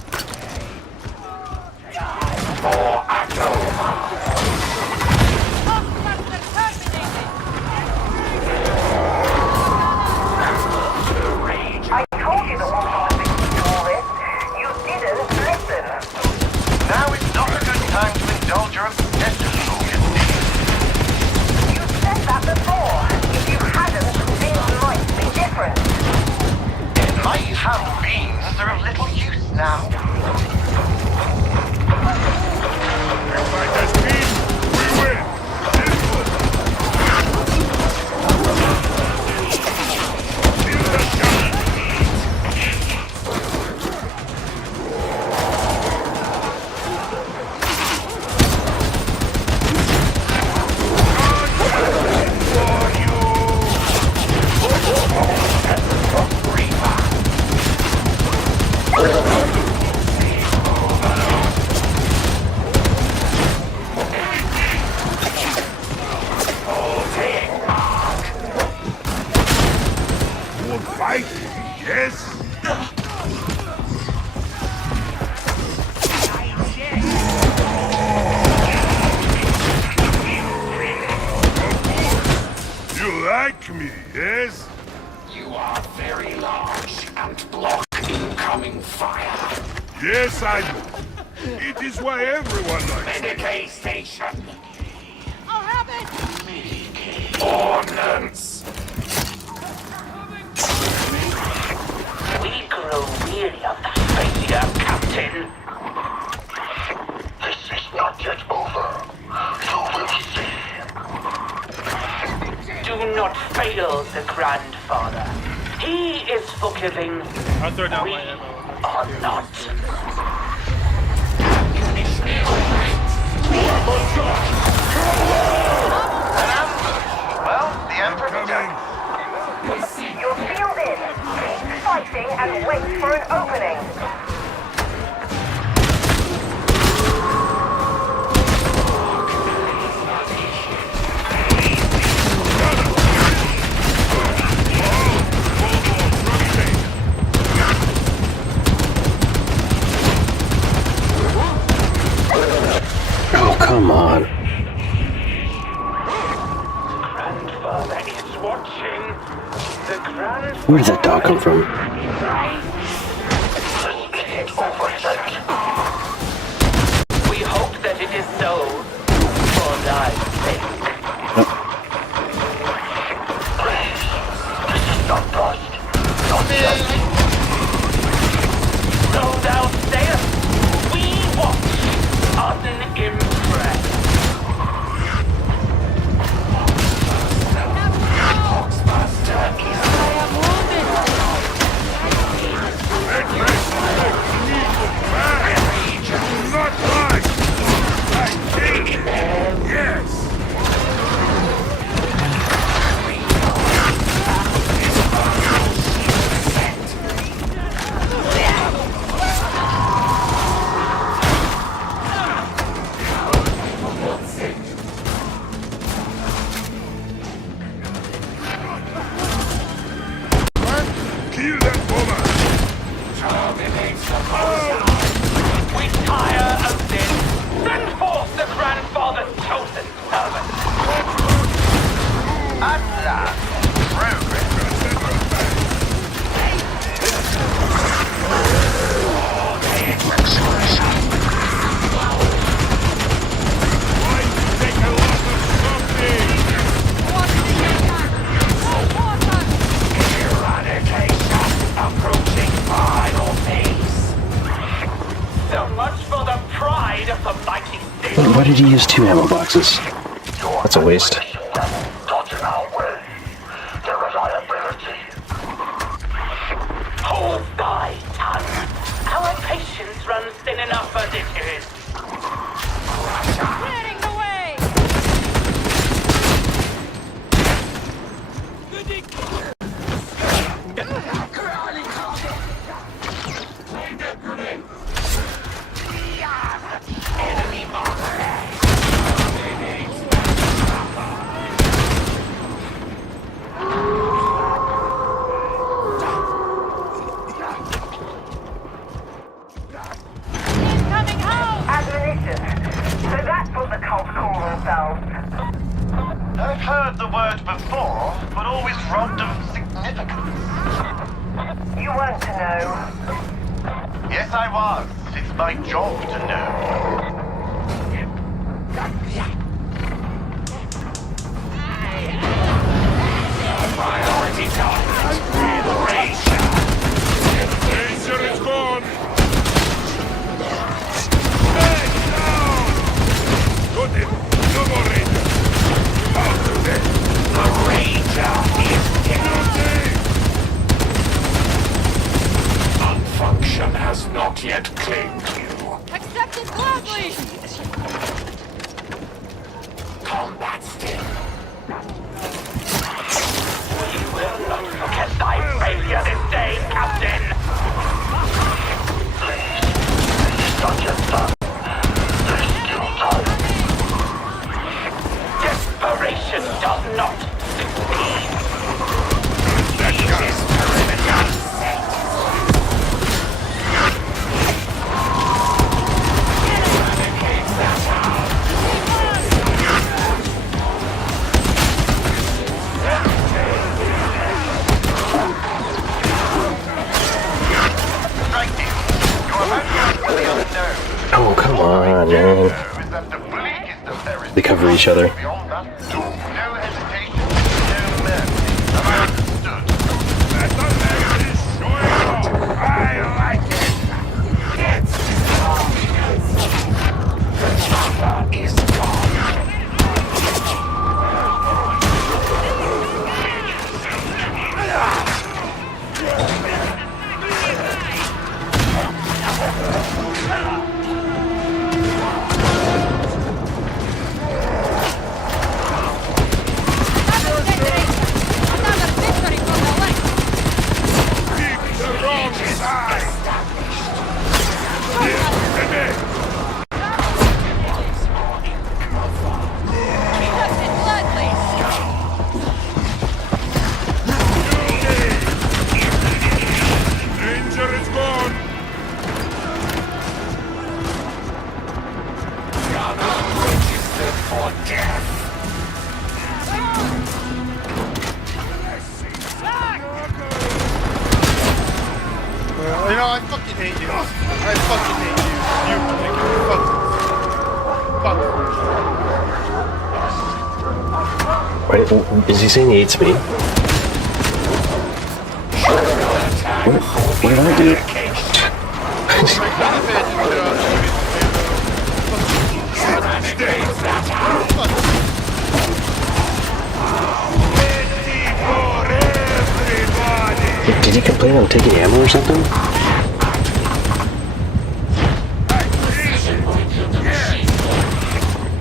I told you that one of the things to all this. You didn't listen. Now is not a good time to indulge your obsession, Logan. You said that before. If you hadn't, things might be different. It might have been. They're of little use now. Fight as team, we win! Build a shot! More fight, yes? You like me, yes? You are very large and block incoming fire. Yes, I do. It is why everyone likes me. Medicaid station. I'll have it! Ordnance. We grow weary of the failure, Captain. This is not yet over. You will see. Do not fail the Grandfather. He is forgiving. I'll throw down We my ammo. are not. An ambush. Well, the Emperor Coming. You're sealed in. Keep fighting and wait for an opening. Oh, come on. Grandfather is watching. The Grandfather. Where did that dog come from? We hope that it is so. For thy sake. This is not dust. Not yet. So thou sayest, we watch unimpressed. Why did he use 2 ammo boxes? That's a waste. Hold thy tongue. Our patience runs thin enough as it is. Clearing the way! Enemy marker. Admonition. So that's what the cult call themselves. I've heard the word before, but always robbed of significance. You weren't to know. Yes, I was. It's my job to know. Priority target. Liberation. Danger is gone. Back down. Got him. No more ranger. Out to them. The ranger is dead. Unfunction has not yet claimed you. Accepted gladly! Combat still. We will not forget thy failure this day, Captain! Not yet done. There's still time. Desperation does not succeed. That guy's perimeter set. Eradicate that out. Strike team. You're about to enter the unknown. Oh, come on, man. Is that the bleak is the very They cover each other. beyond that door. No hesitation, no mercy. Have I understood? That leg is showing off. I like it. It's gone. The chopper is gone. Pick the wrong side. Danger is gone. Gunner registered for death. You know, I fucking hate you. I fucking hate you. You fuck. Wait, is he saying he hates me? What did I do? Did he complain I'm taking ammo or something?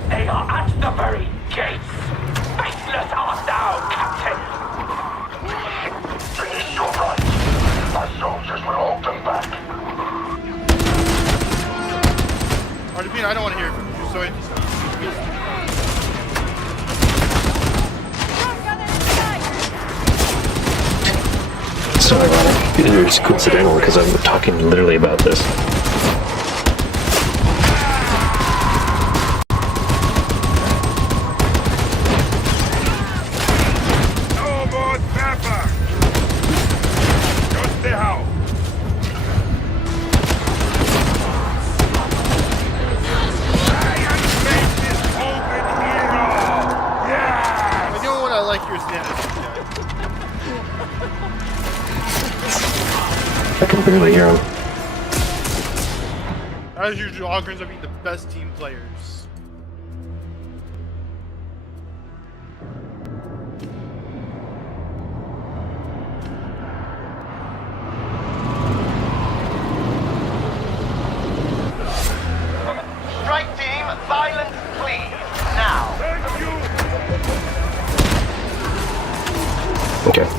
They are at the very gates. Faithless art thou, Captain. Finish your right. My soldiers will hold them back. Artemina, I don't want to hear from you. So It's so ironic. It's coincidental because I'm talking literally about this. No more pepper. Just the how. I know what I like your standard. I can barely hear him. As usual, Ogrins are being the best team players.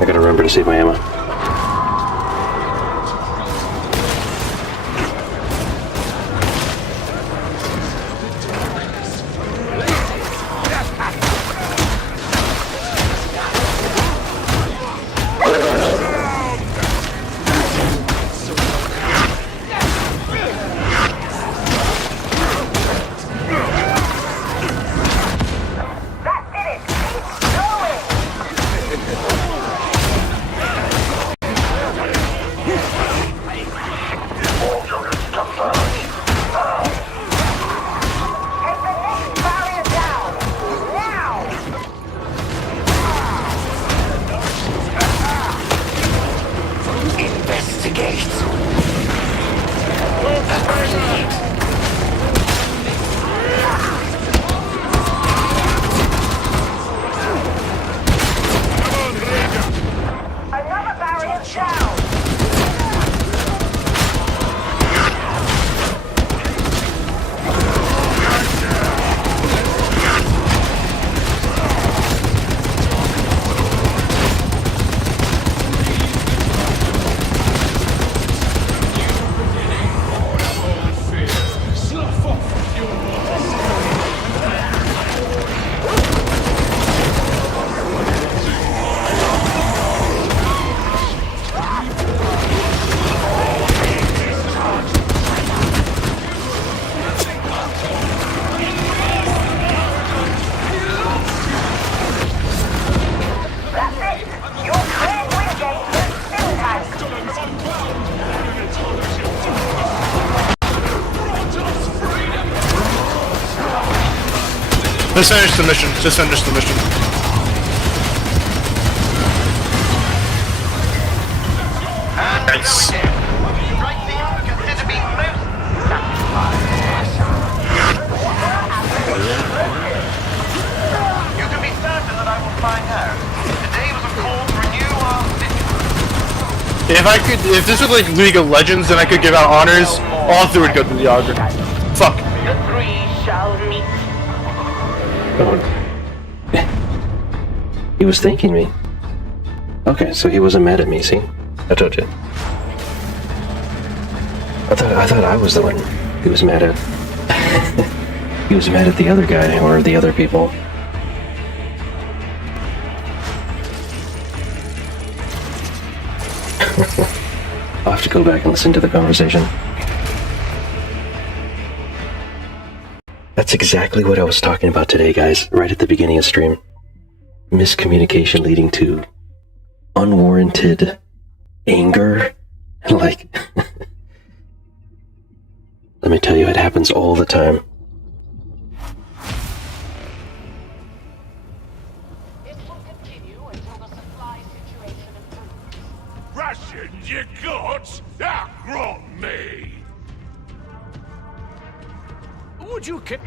gotta remember to save my ammo. Let's finish the mission. Just finish the mission. Nice. You can be certain that I will find out. Today was a call to renew our If this was like League of Legends, then I could give out honors. All three would go to the Augur. Fuck. The three shall meet. He was thanking me. Okay, so he wasn't mad at me, see? I told you. I thought I was the one he was mad at. He was mad at the other guy, or the other people. I'll have to go back and listen to the conversation. That's exactly what I was talking about today, guys, right at the beginning of stream. Miscommunication leading to unwarranted anger. Like, let me tell you, it happens all the time. Rations you got? Ah, grot me! Would you care?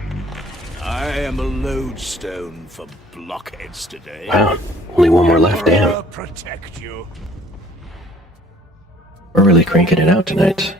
I am a lodestone for blockheads today. Wow, only one more left, damn. Protect you. We're really cranking it out tonight.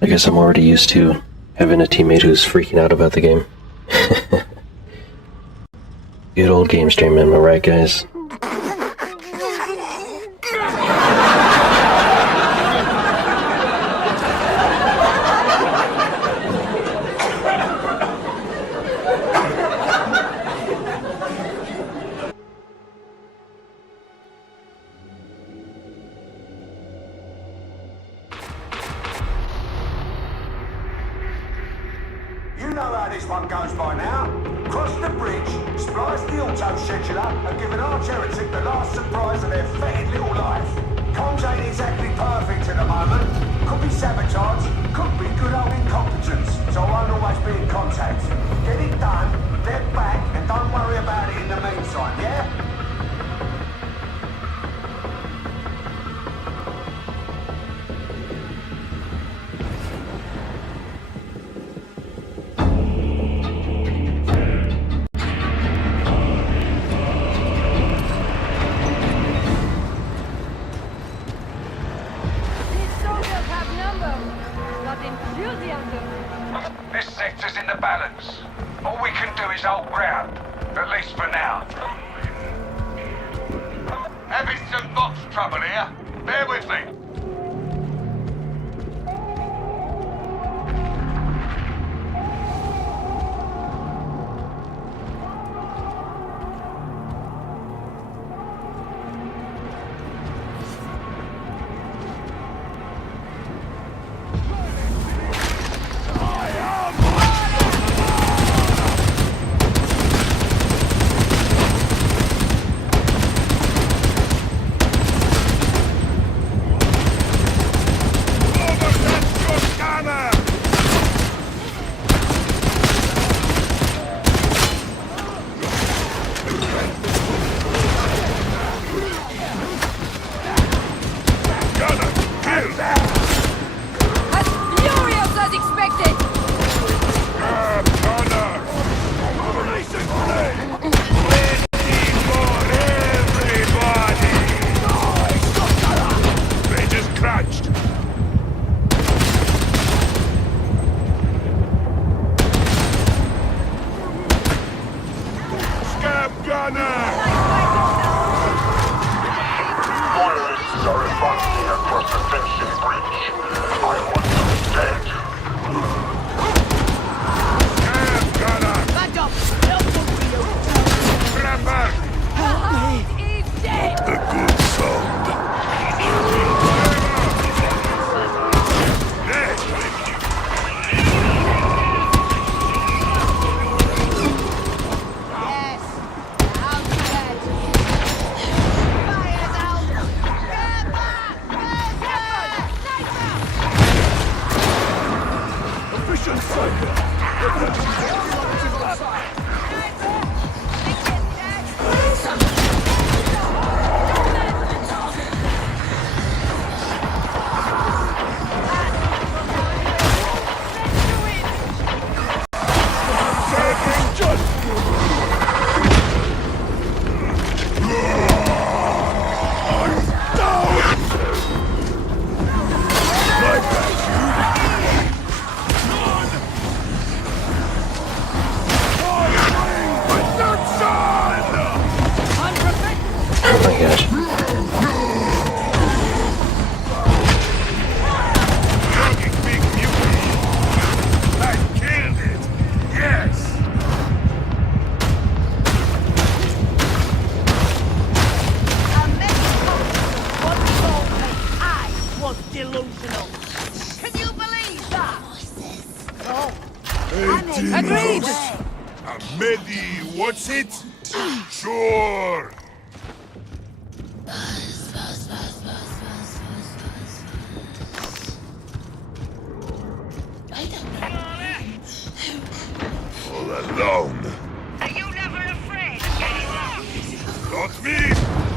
I guess I'm already used to having a teammate who's freaking out about the game. Good old game stream, am I right, guys? You know how this one goes by now. Cross the bridge, splice the auto-scheduler, and give an arch heretic the last surprise of their fetid little life. Comms ain't exactly perfect at the moment. Could be sabotage, could be good old incompetence, so I won't always be in contact. Get it done, get back, and don't worry about it in the meantime, yeah? number, not enthusiasm. This sector's in the balance. All we can do is hold ground, at least for now. Having some box trouble here. Bear with me. Agreed! Medi, what's it? Sure! All alone. Are you never afraid of getting lost? Not me!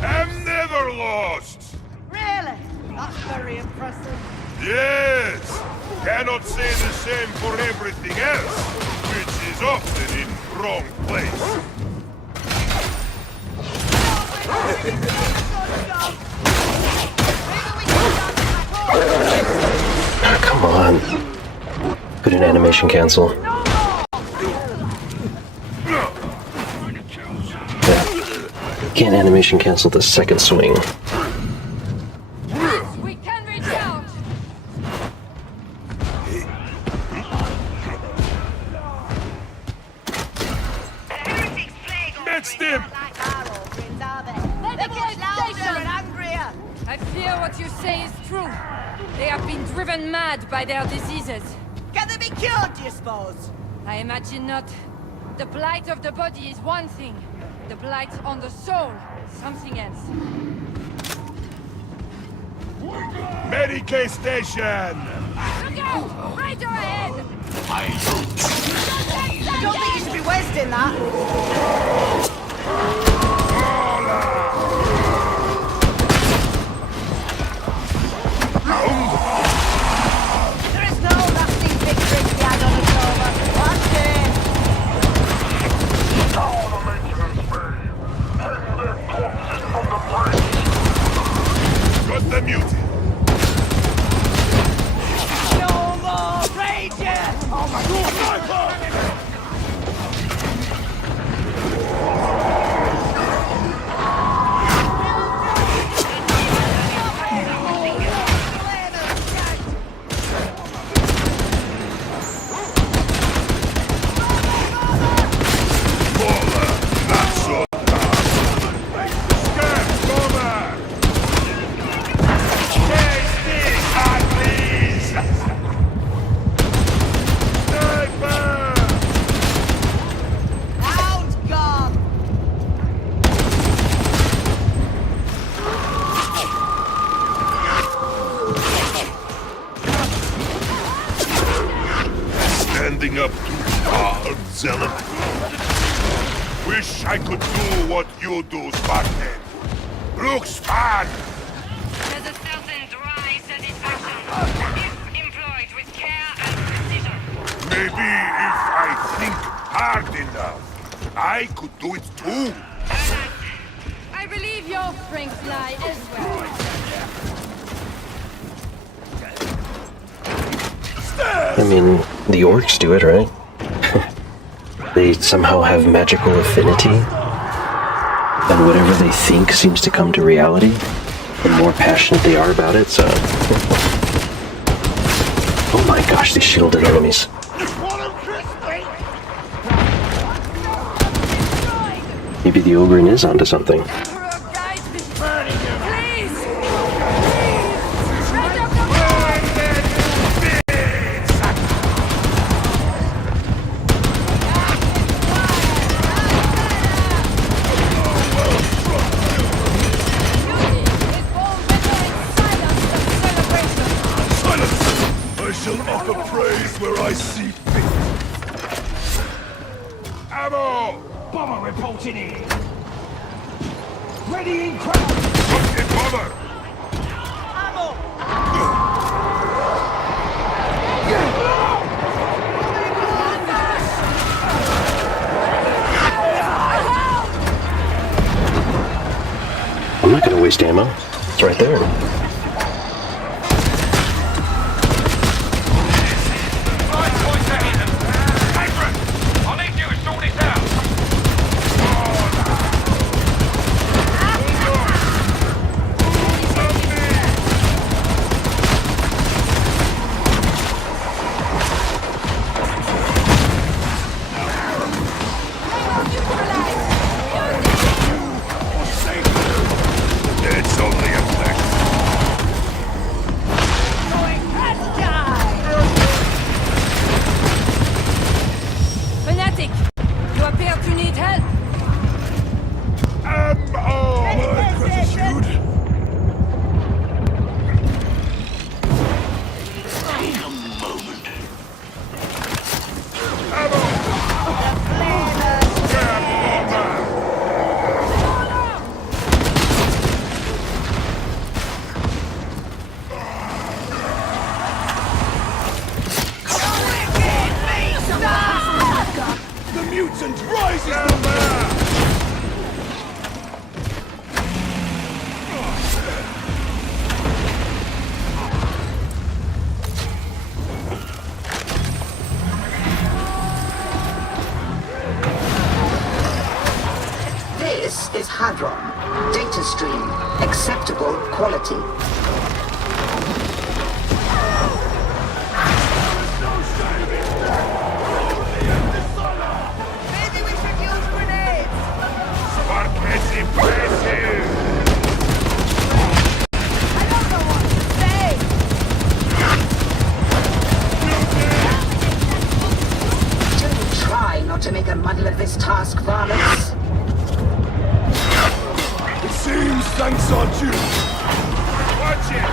I'm never lost! Really? That's very impressive. Yes! Cannot say the same for everything else, which is often in wrong place. Come on. Put an animation cancel. Yeah. Can't animation cancel the second swing. We can reach out. Next him! I fear what you say is true. They have been driven mad by their diseases. Can they be cured, do you suppose? I imagine not. The blight of the body is one thing. The blight on the soul, something else. Medicaid station! Look out! Right ahead! I don't think you should be wasting that. There is no lasting victory to be had on the shoulder. Watch it! Got the mutant! Standing up to hard zealot. Wish I could do what you do, Spartan. Looks fun. There's a certain dry satisfaction if employed with care and precision. Maybe if I think hard enough, I could do it too. I believe your strengths lie elsewhere. I mean, the orcs do it, right? They somehow have magical affinity, and whatever they think seems to come to reality. The more passionate they are about it, so... Oh my gosh, these shielded enemies. Maybe the ogre is onto something. I shall offer praise where I see fit. Ammo! Bomber reporting in. Ready in crowd. Fucking bomber! I'm not gonna waste ammo. It's right there. It's only a flex. Fanatic, you appear to need help. My gratitude. Take a moment. The mutant rises from there! This is Hadron. Data stream. Acceptable quality. Maybe we should use grenades. Spark's impressive! I don't know what to say. Don't try not to make a muddle of this task, varlets. It seems thanks are due. Watch it!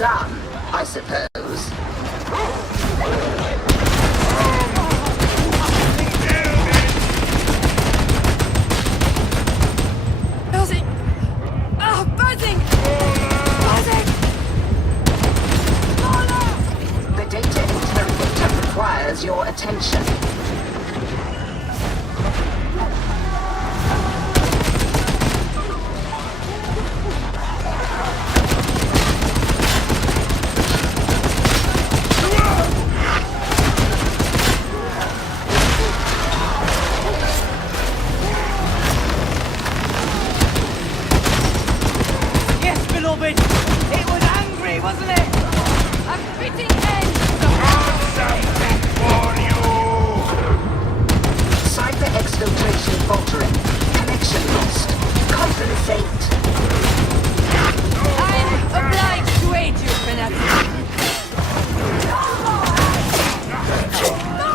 done, I suppose. Buzzing! Oh, buzzing! Buzzing! The data interrogator requires your attention. Yes, beloved! It was angry, wasn't it? A fitting end! Cyber exfiltration faltering. Connection lost. Compensate. I'm obliged to aid you, Penelope.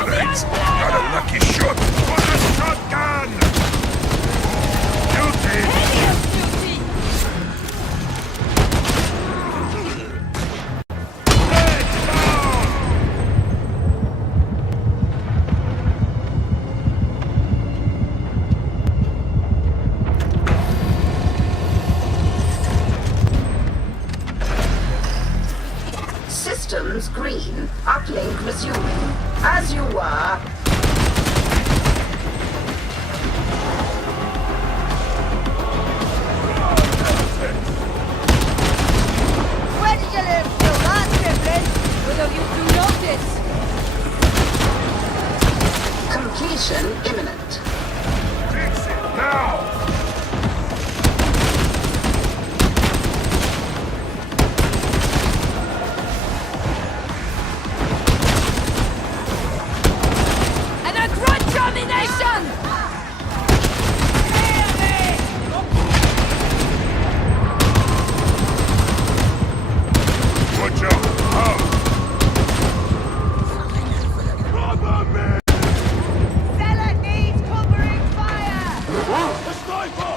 Great! Got a lucky shot for the shotgun! Guilty! Systems green. Uplink resuming. As you were. Where did you live till that, Gremlin? What have you to notice? Completion imminent. Fix it now! And a grudge domination! Watch out! Out! Zeller needs covering fire! A sniper!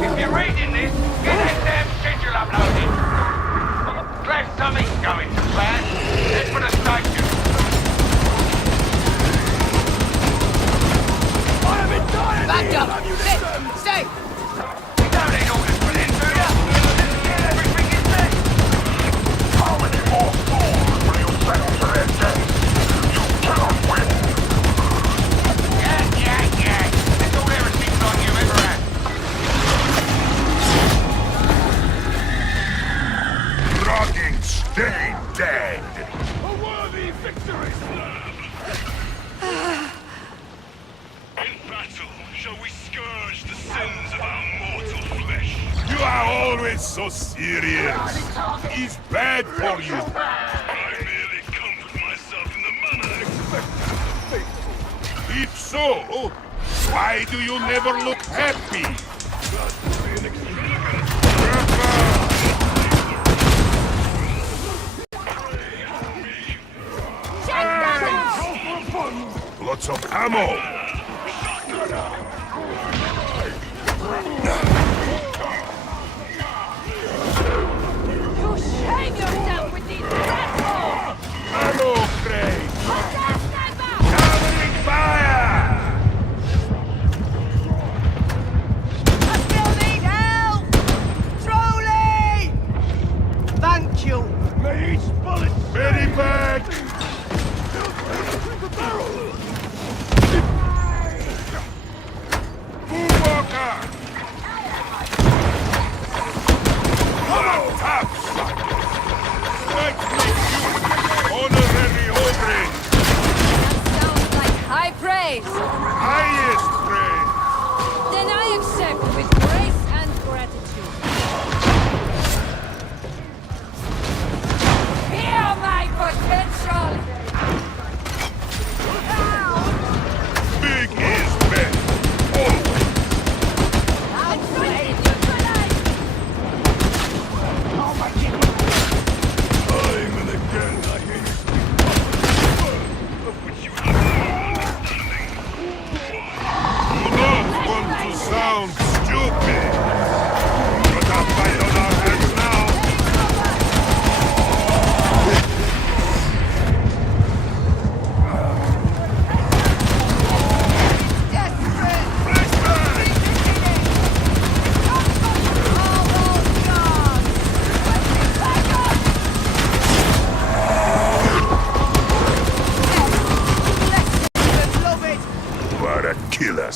If you're reading this, get that damn schedule uploaded. Glad something's going to plan. Head for the station. I have been dying! Back up! Sit! Stay! You don't need orders for this, do you? Get everything is there. How many more fools will you send to their death? You cannot win. Yeah. That's all everything's on you ever had. Rocking, stay dead! A worthy victory! In battle, shall we scourge the sins of our mortal flesh? You are always so serious. It's bad for you. I merely comfort myself in the manner expected. If so, why do you never look happy? Lots of ammo. You shame yourself with these rascals! Ammo crate. Covering fire. I still need help! Trolley! Thank you! May each bullet very back.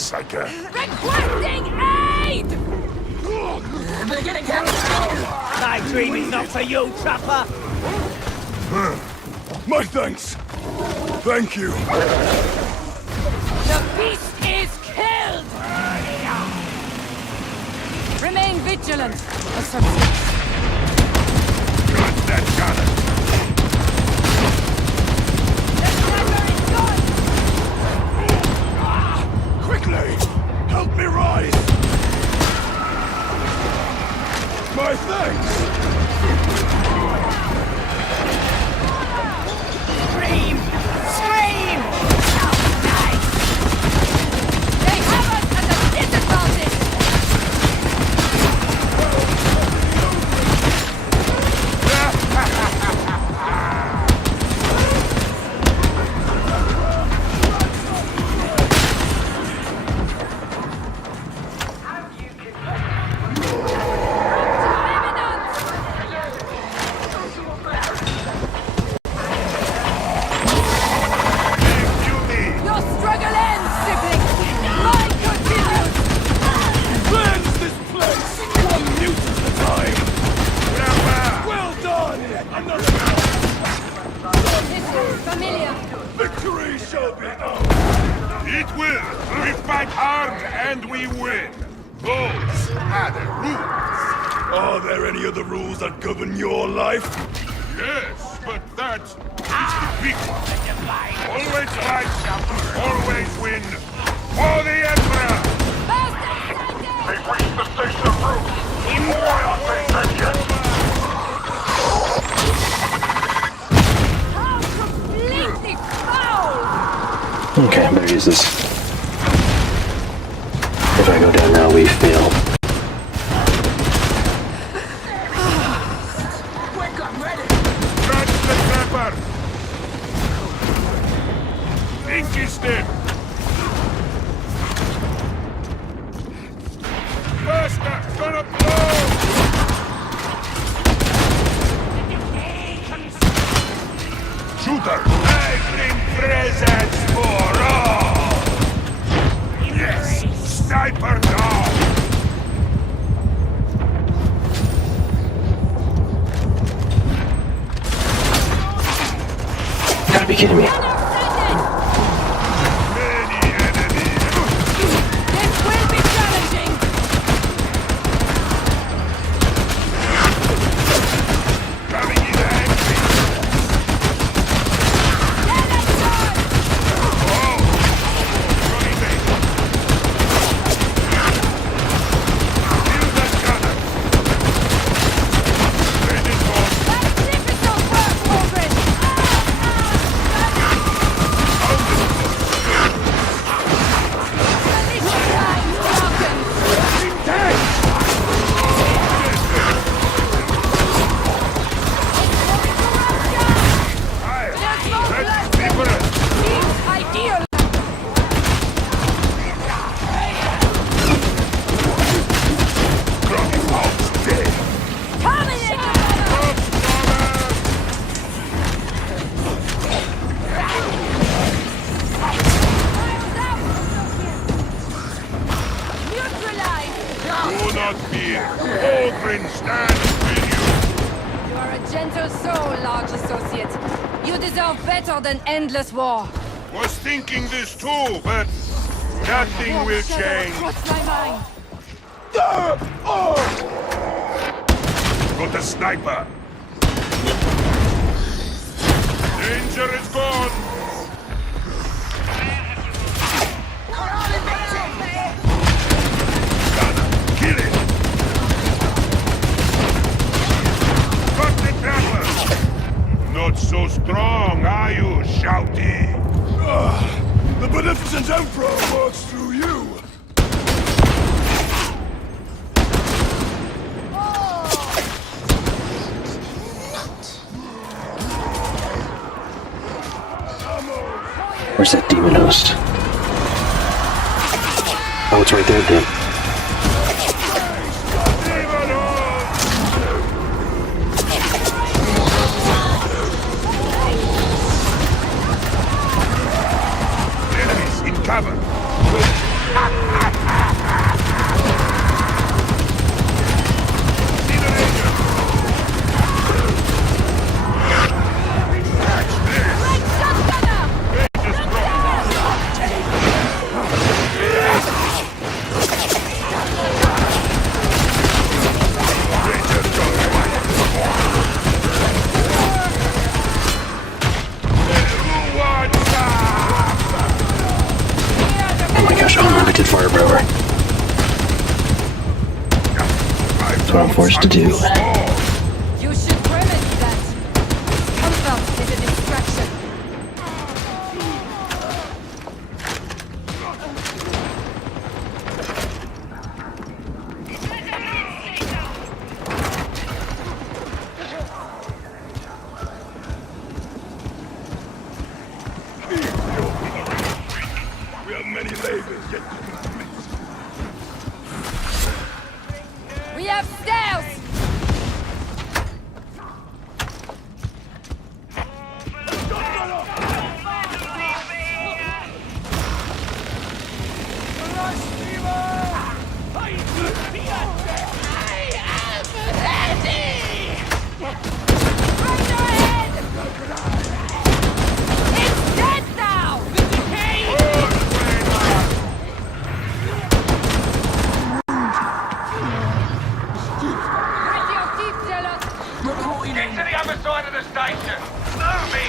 Psyker. Requesting aid! They're getting captured! My dream is not for you, Trapper! My thanks. Thank you. The beast is killed! Remain vigilant, associates. Got that cannon. Quickly! Help me rise! My thanks! Scream! Scream! Nice! They have us at a disadvantage! Your struggle ends, sibling! Mine continues! Cleanse this place! One mute at a time! Well done! Another... This is familiar. Victory shall be ours! It will! We fight hard and we win! Those are the rules! Are there any other rules that govern your life? Yes, but that is the big one. Always fight, always win, for the Emperor! They've reached the station of Root! Why aren't they dead yet? How completely foul! Okay, I better use this. If I go down now, we fail. Catch the trapper! Inky step! Faster! Gonna blow! Shooter! I bring presents for all! Yes! Sniper down! You gotta be kidding me. This will be challenging! Coming in angry! Oh! Running back! Kill that gunner! Ready for... Magnificent work, Mordred! Ideal! Do not fear! Ogrin stands with you! You are a gentle soul, large associate. You deserve better than endless war. Was thinking this too, but nothing will change. Cross my mind. Got a sniper! Danger is gone! Kill it! Got the trapper! Not so strong, are you, Shouty? The beneficent Emperor works through you! Where's that demon host? Oh, it's right there, dude. Enemies in cover! should fire power. That's what I'm forced to do. You should remedy that. Comfort is a distraction. We have many labors yet to complete. We have stairs! It's dead now! Get to the other side of the station! Move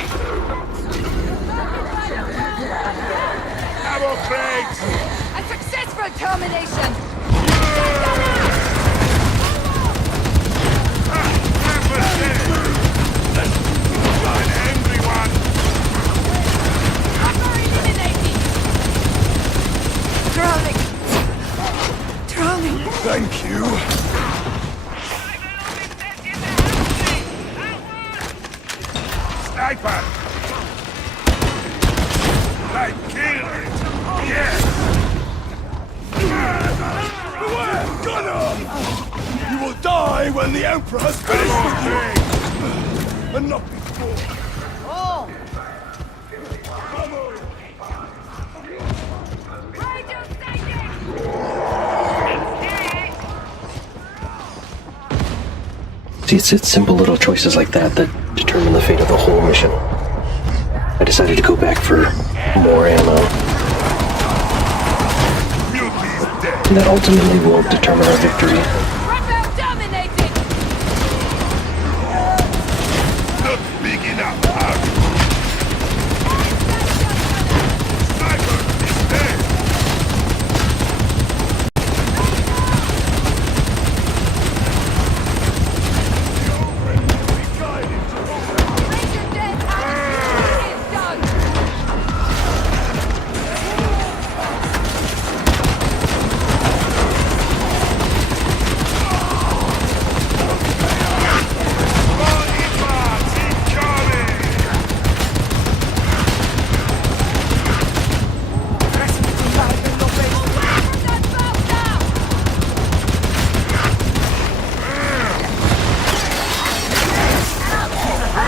Ammo crates! A successful termination! An angry one! Drowning! Drowning! Thank you. Sniper! I killed it! Yes! Beware! Gunner! You will die when the Emperor has finished with you! And not before. Oh! See, it's simple little choices like that that determine the fate of the whole mission. I decided to go back for more ammo. And that ultimately will determine our victory. Not big enough, huh? Sniper is dead!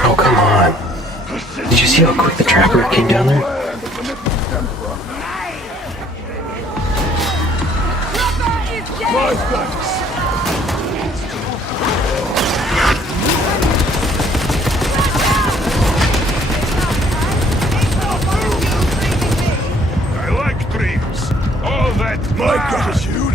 Oh, come on. Did you see how quick the trapper came down there? My thanks! I like dreams. All that my gratitude.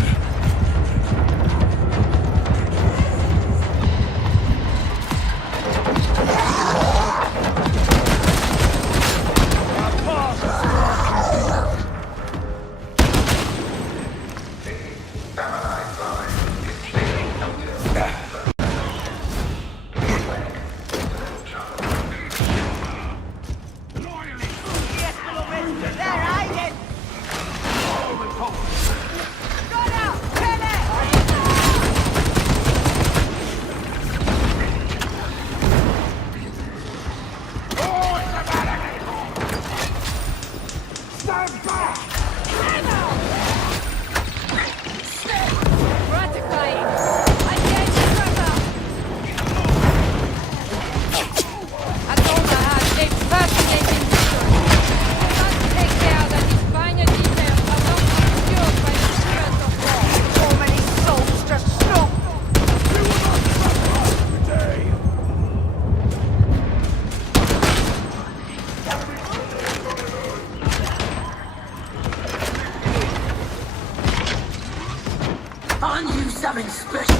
On you summon special.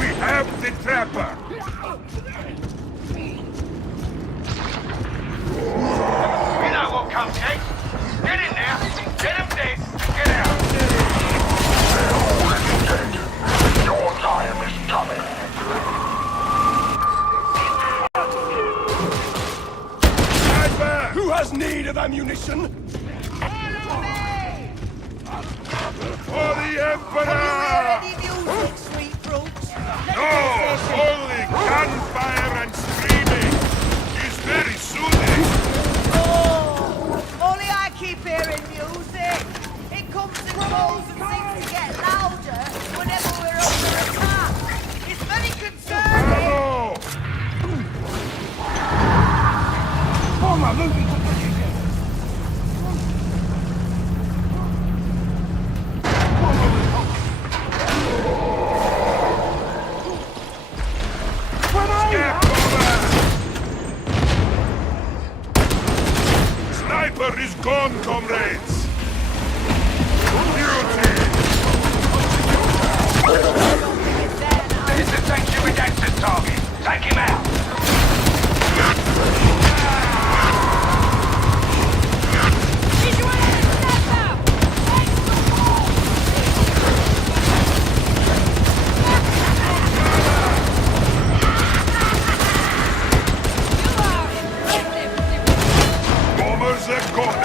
We have the trapper. You know what comes next. Get in there, get him dead, and get out. Who has need of ammunition? For the Emperor! Music, sweet brooch. No! Only gunfire and screaming! It's very soothing! Oh, only I keep hearing music. It comes and goes and seems to get louder whenever we're under attack. It's very concerning. Oh, my movie! Sniper is gone, comrades! Duty! This is Sanctuary Redemption target. Take him out! Bombers are gone!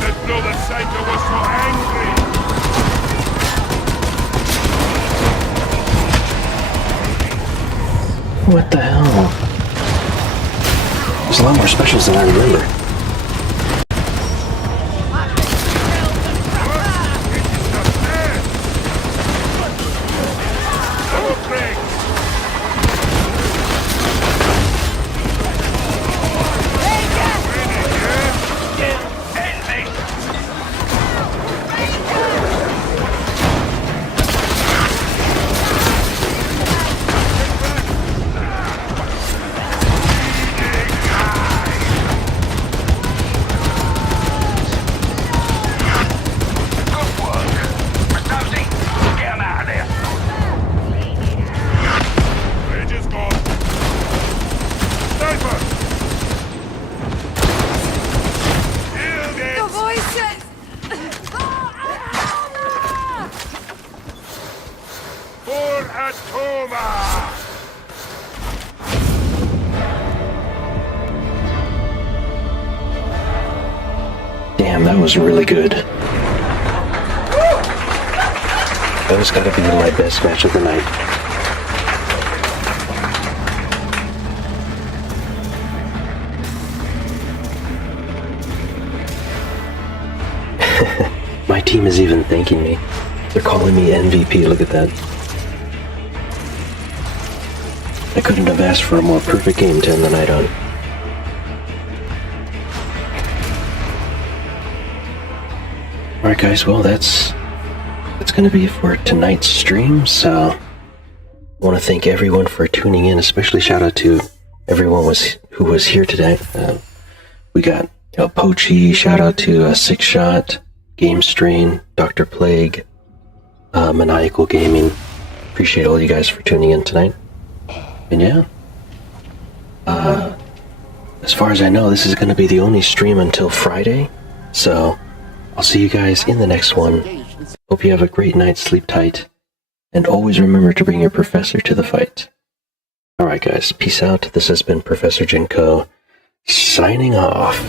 Didn't know that Psycho was so angry! What the hell? There's a lot more specials than I remember. Damn, that was really good. That was gotta be my best match of the night. My team is even thanking me. They're calling me MVP, look at that. I couldn't have asked for a more perfect game to end the night on. Alright guys, well that's gonna be it for tonight's stream, so I want to thank everyone for tuning in, especially shout out to everyone who was here today. We got Pochi, shout out to Six Shot, Game Strain, Dr. Plague, Maniacal Gaming. Appreciate all you guys for tuning in tonight. And yeah, as far as I know, this is going to be the only stream until Friday, so I'll see you guys in the next one. Hope you have a great night, sleep tight, and always remember to bring your professor to the fight. Alright guys, peace out. This has been Professor Jinko, signing off.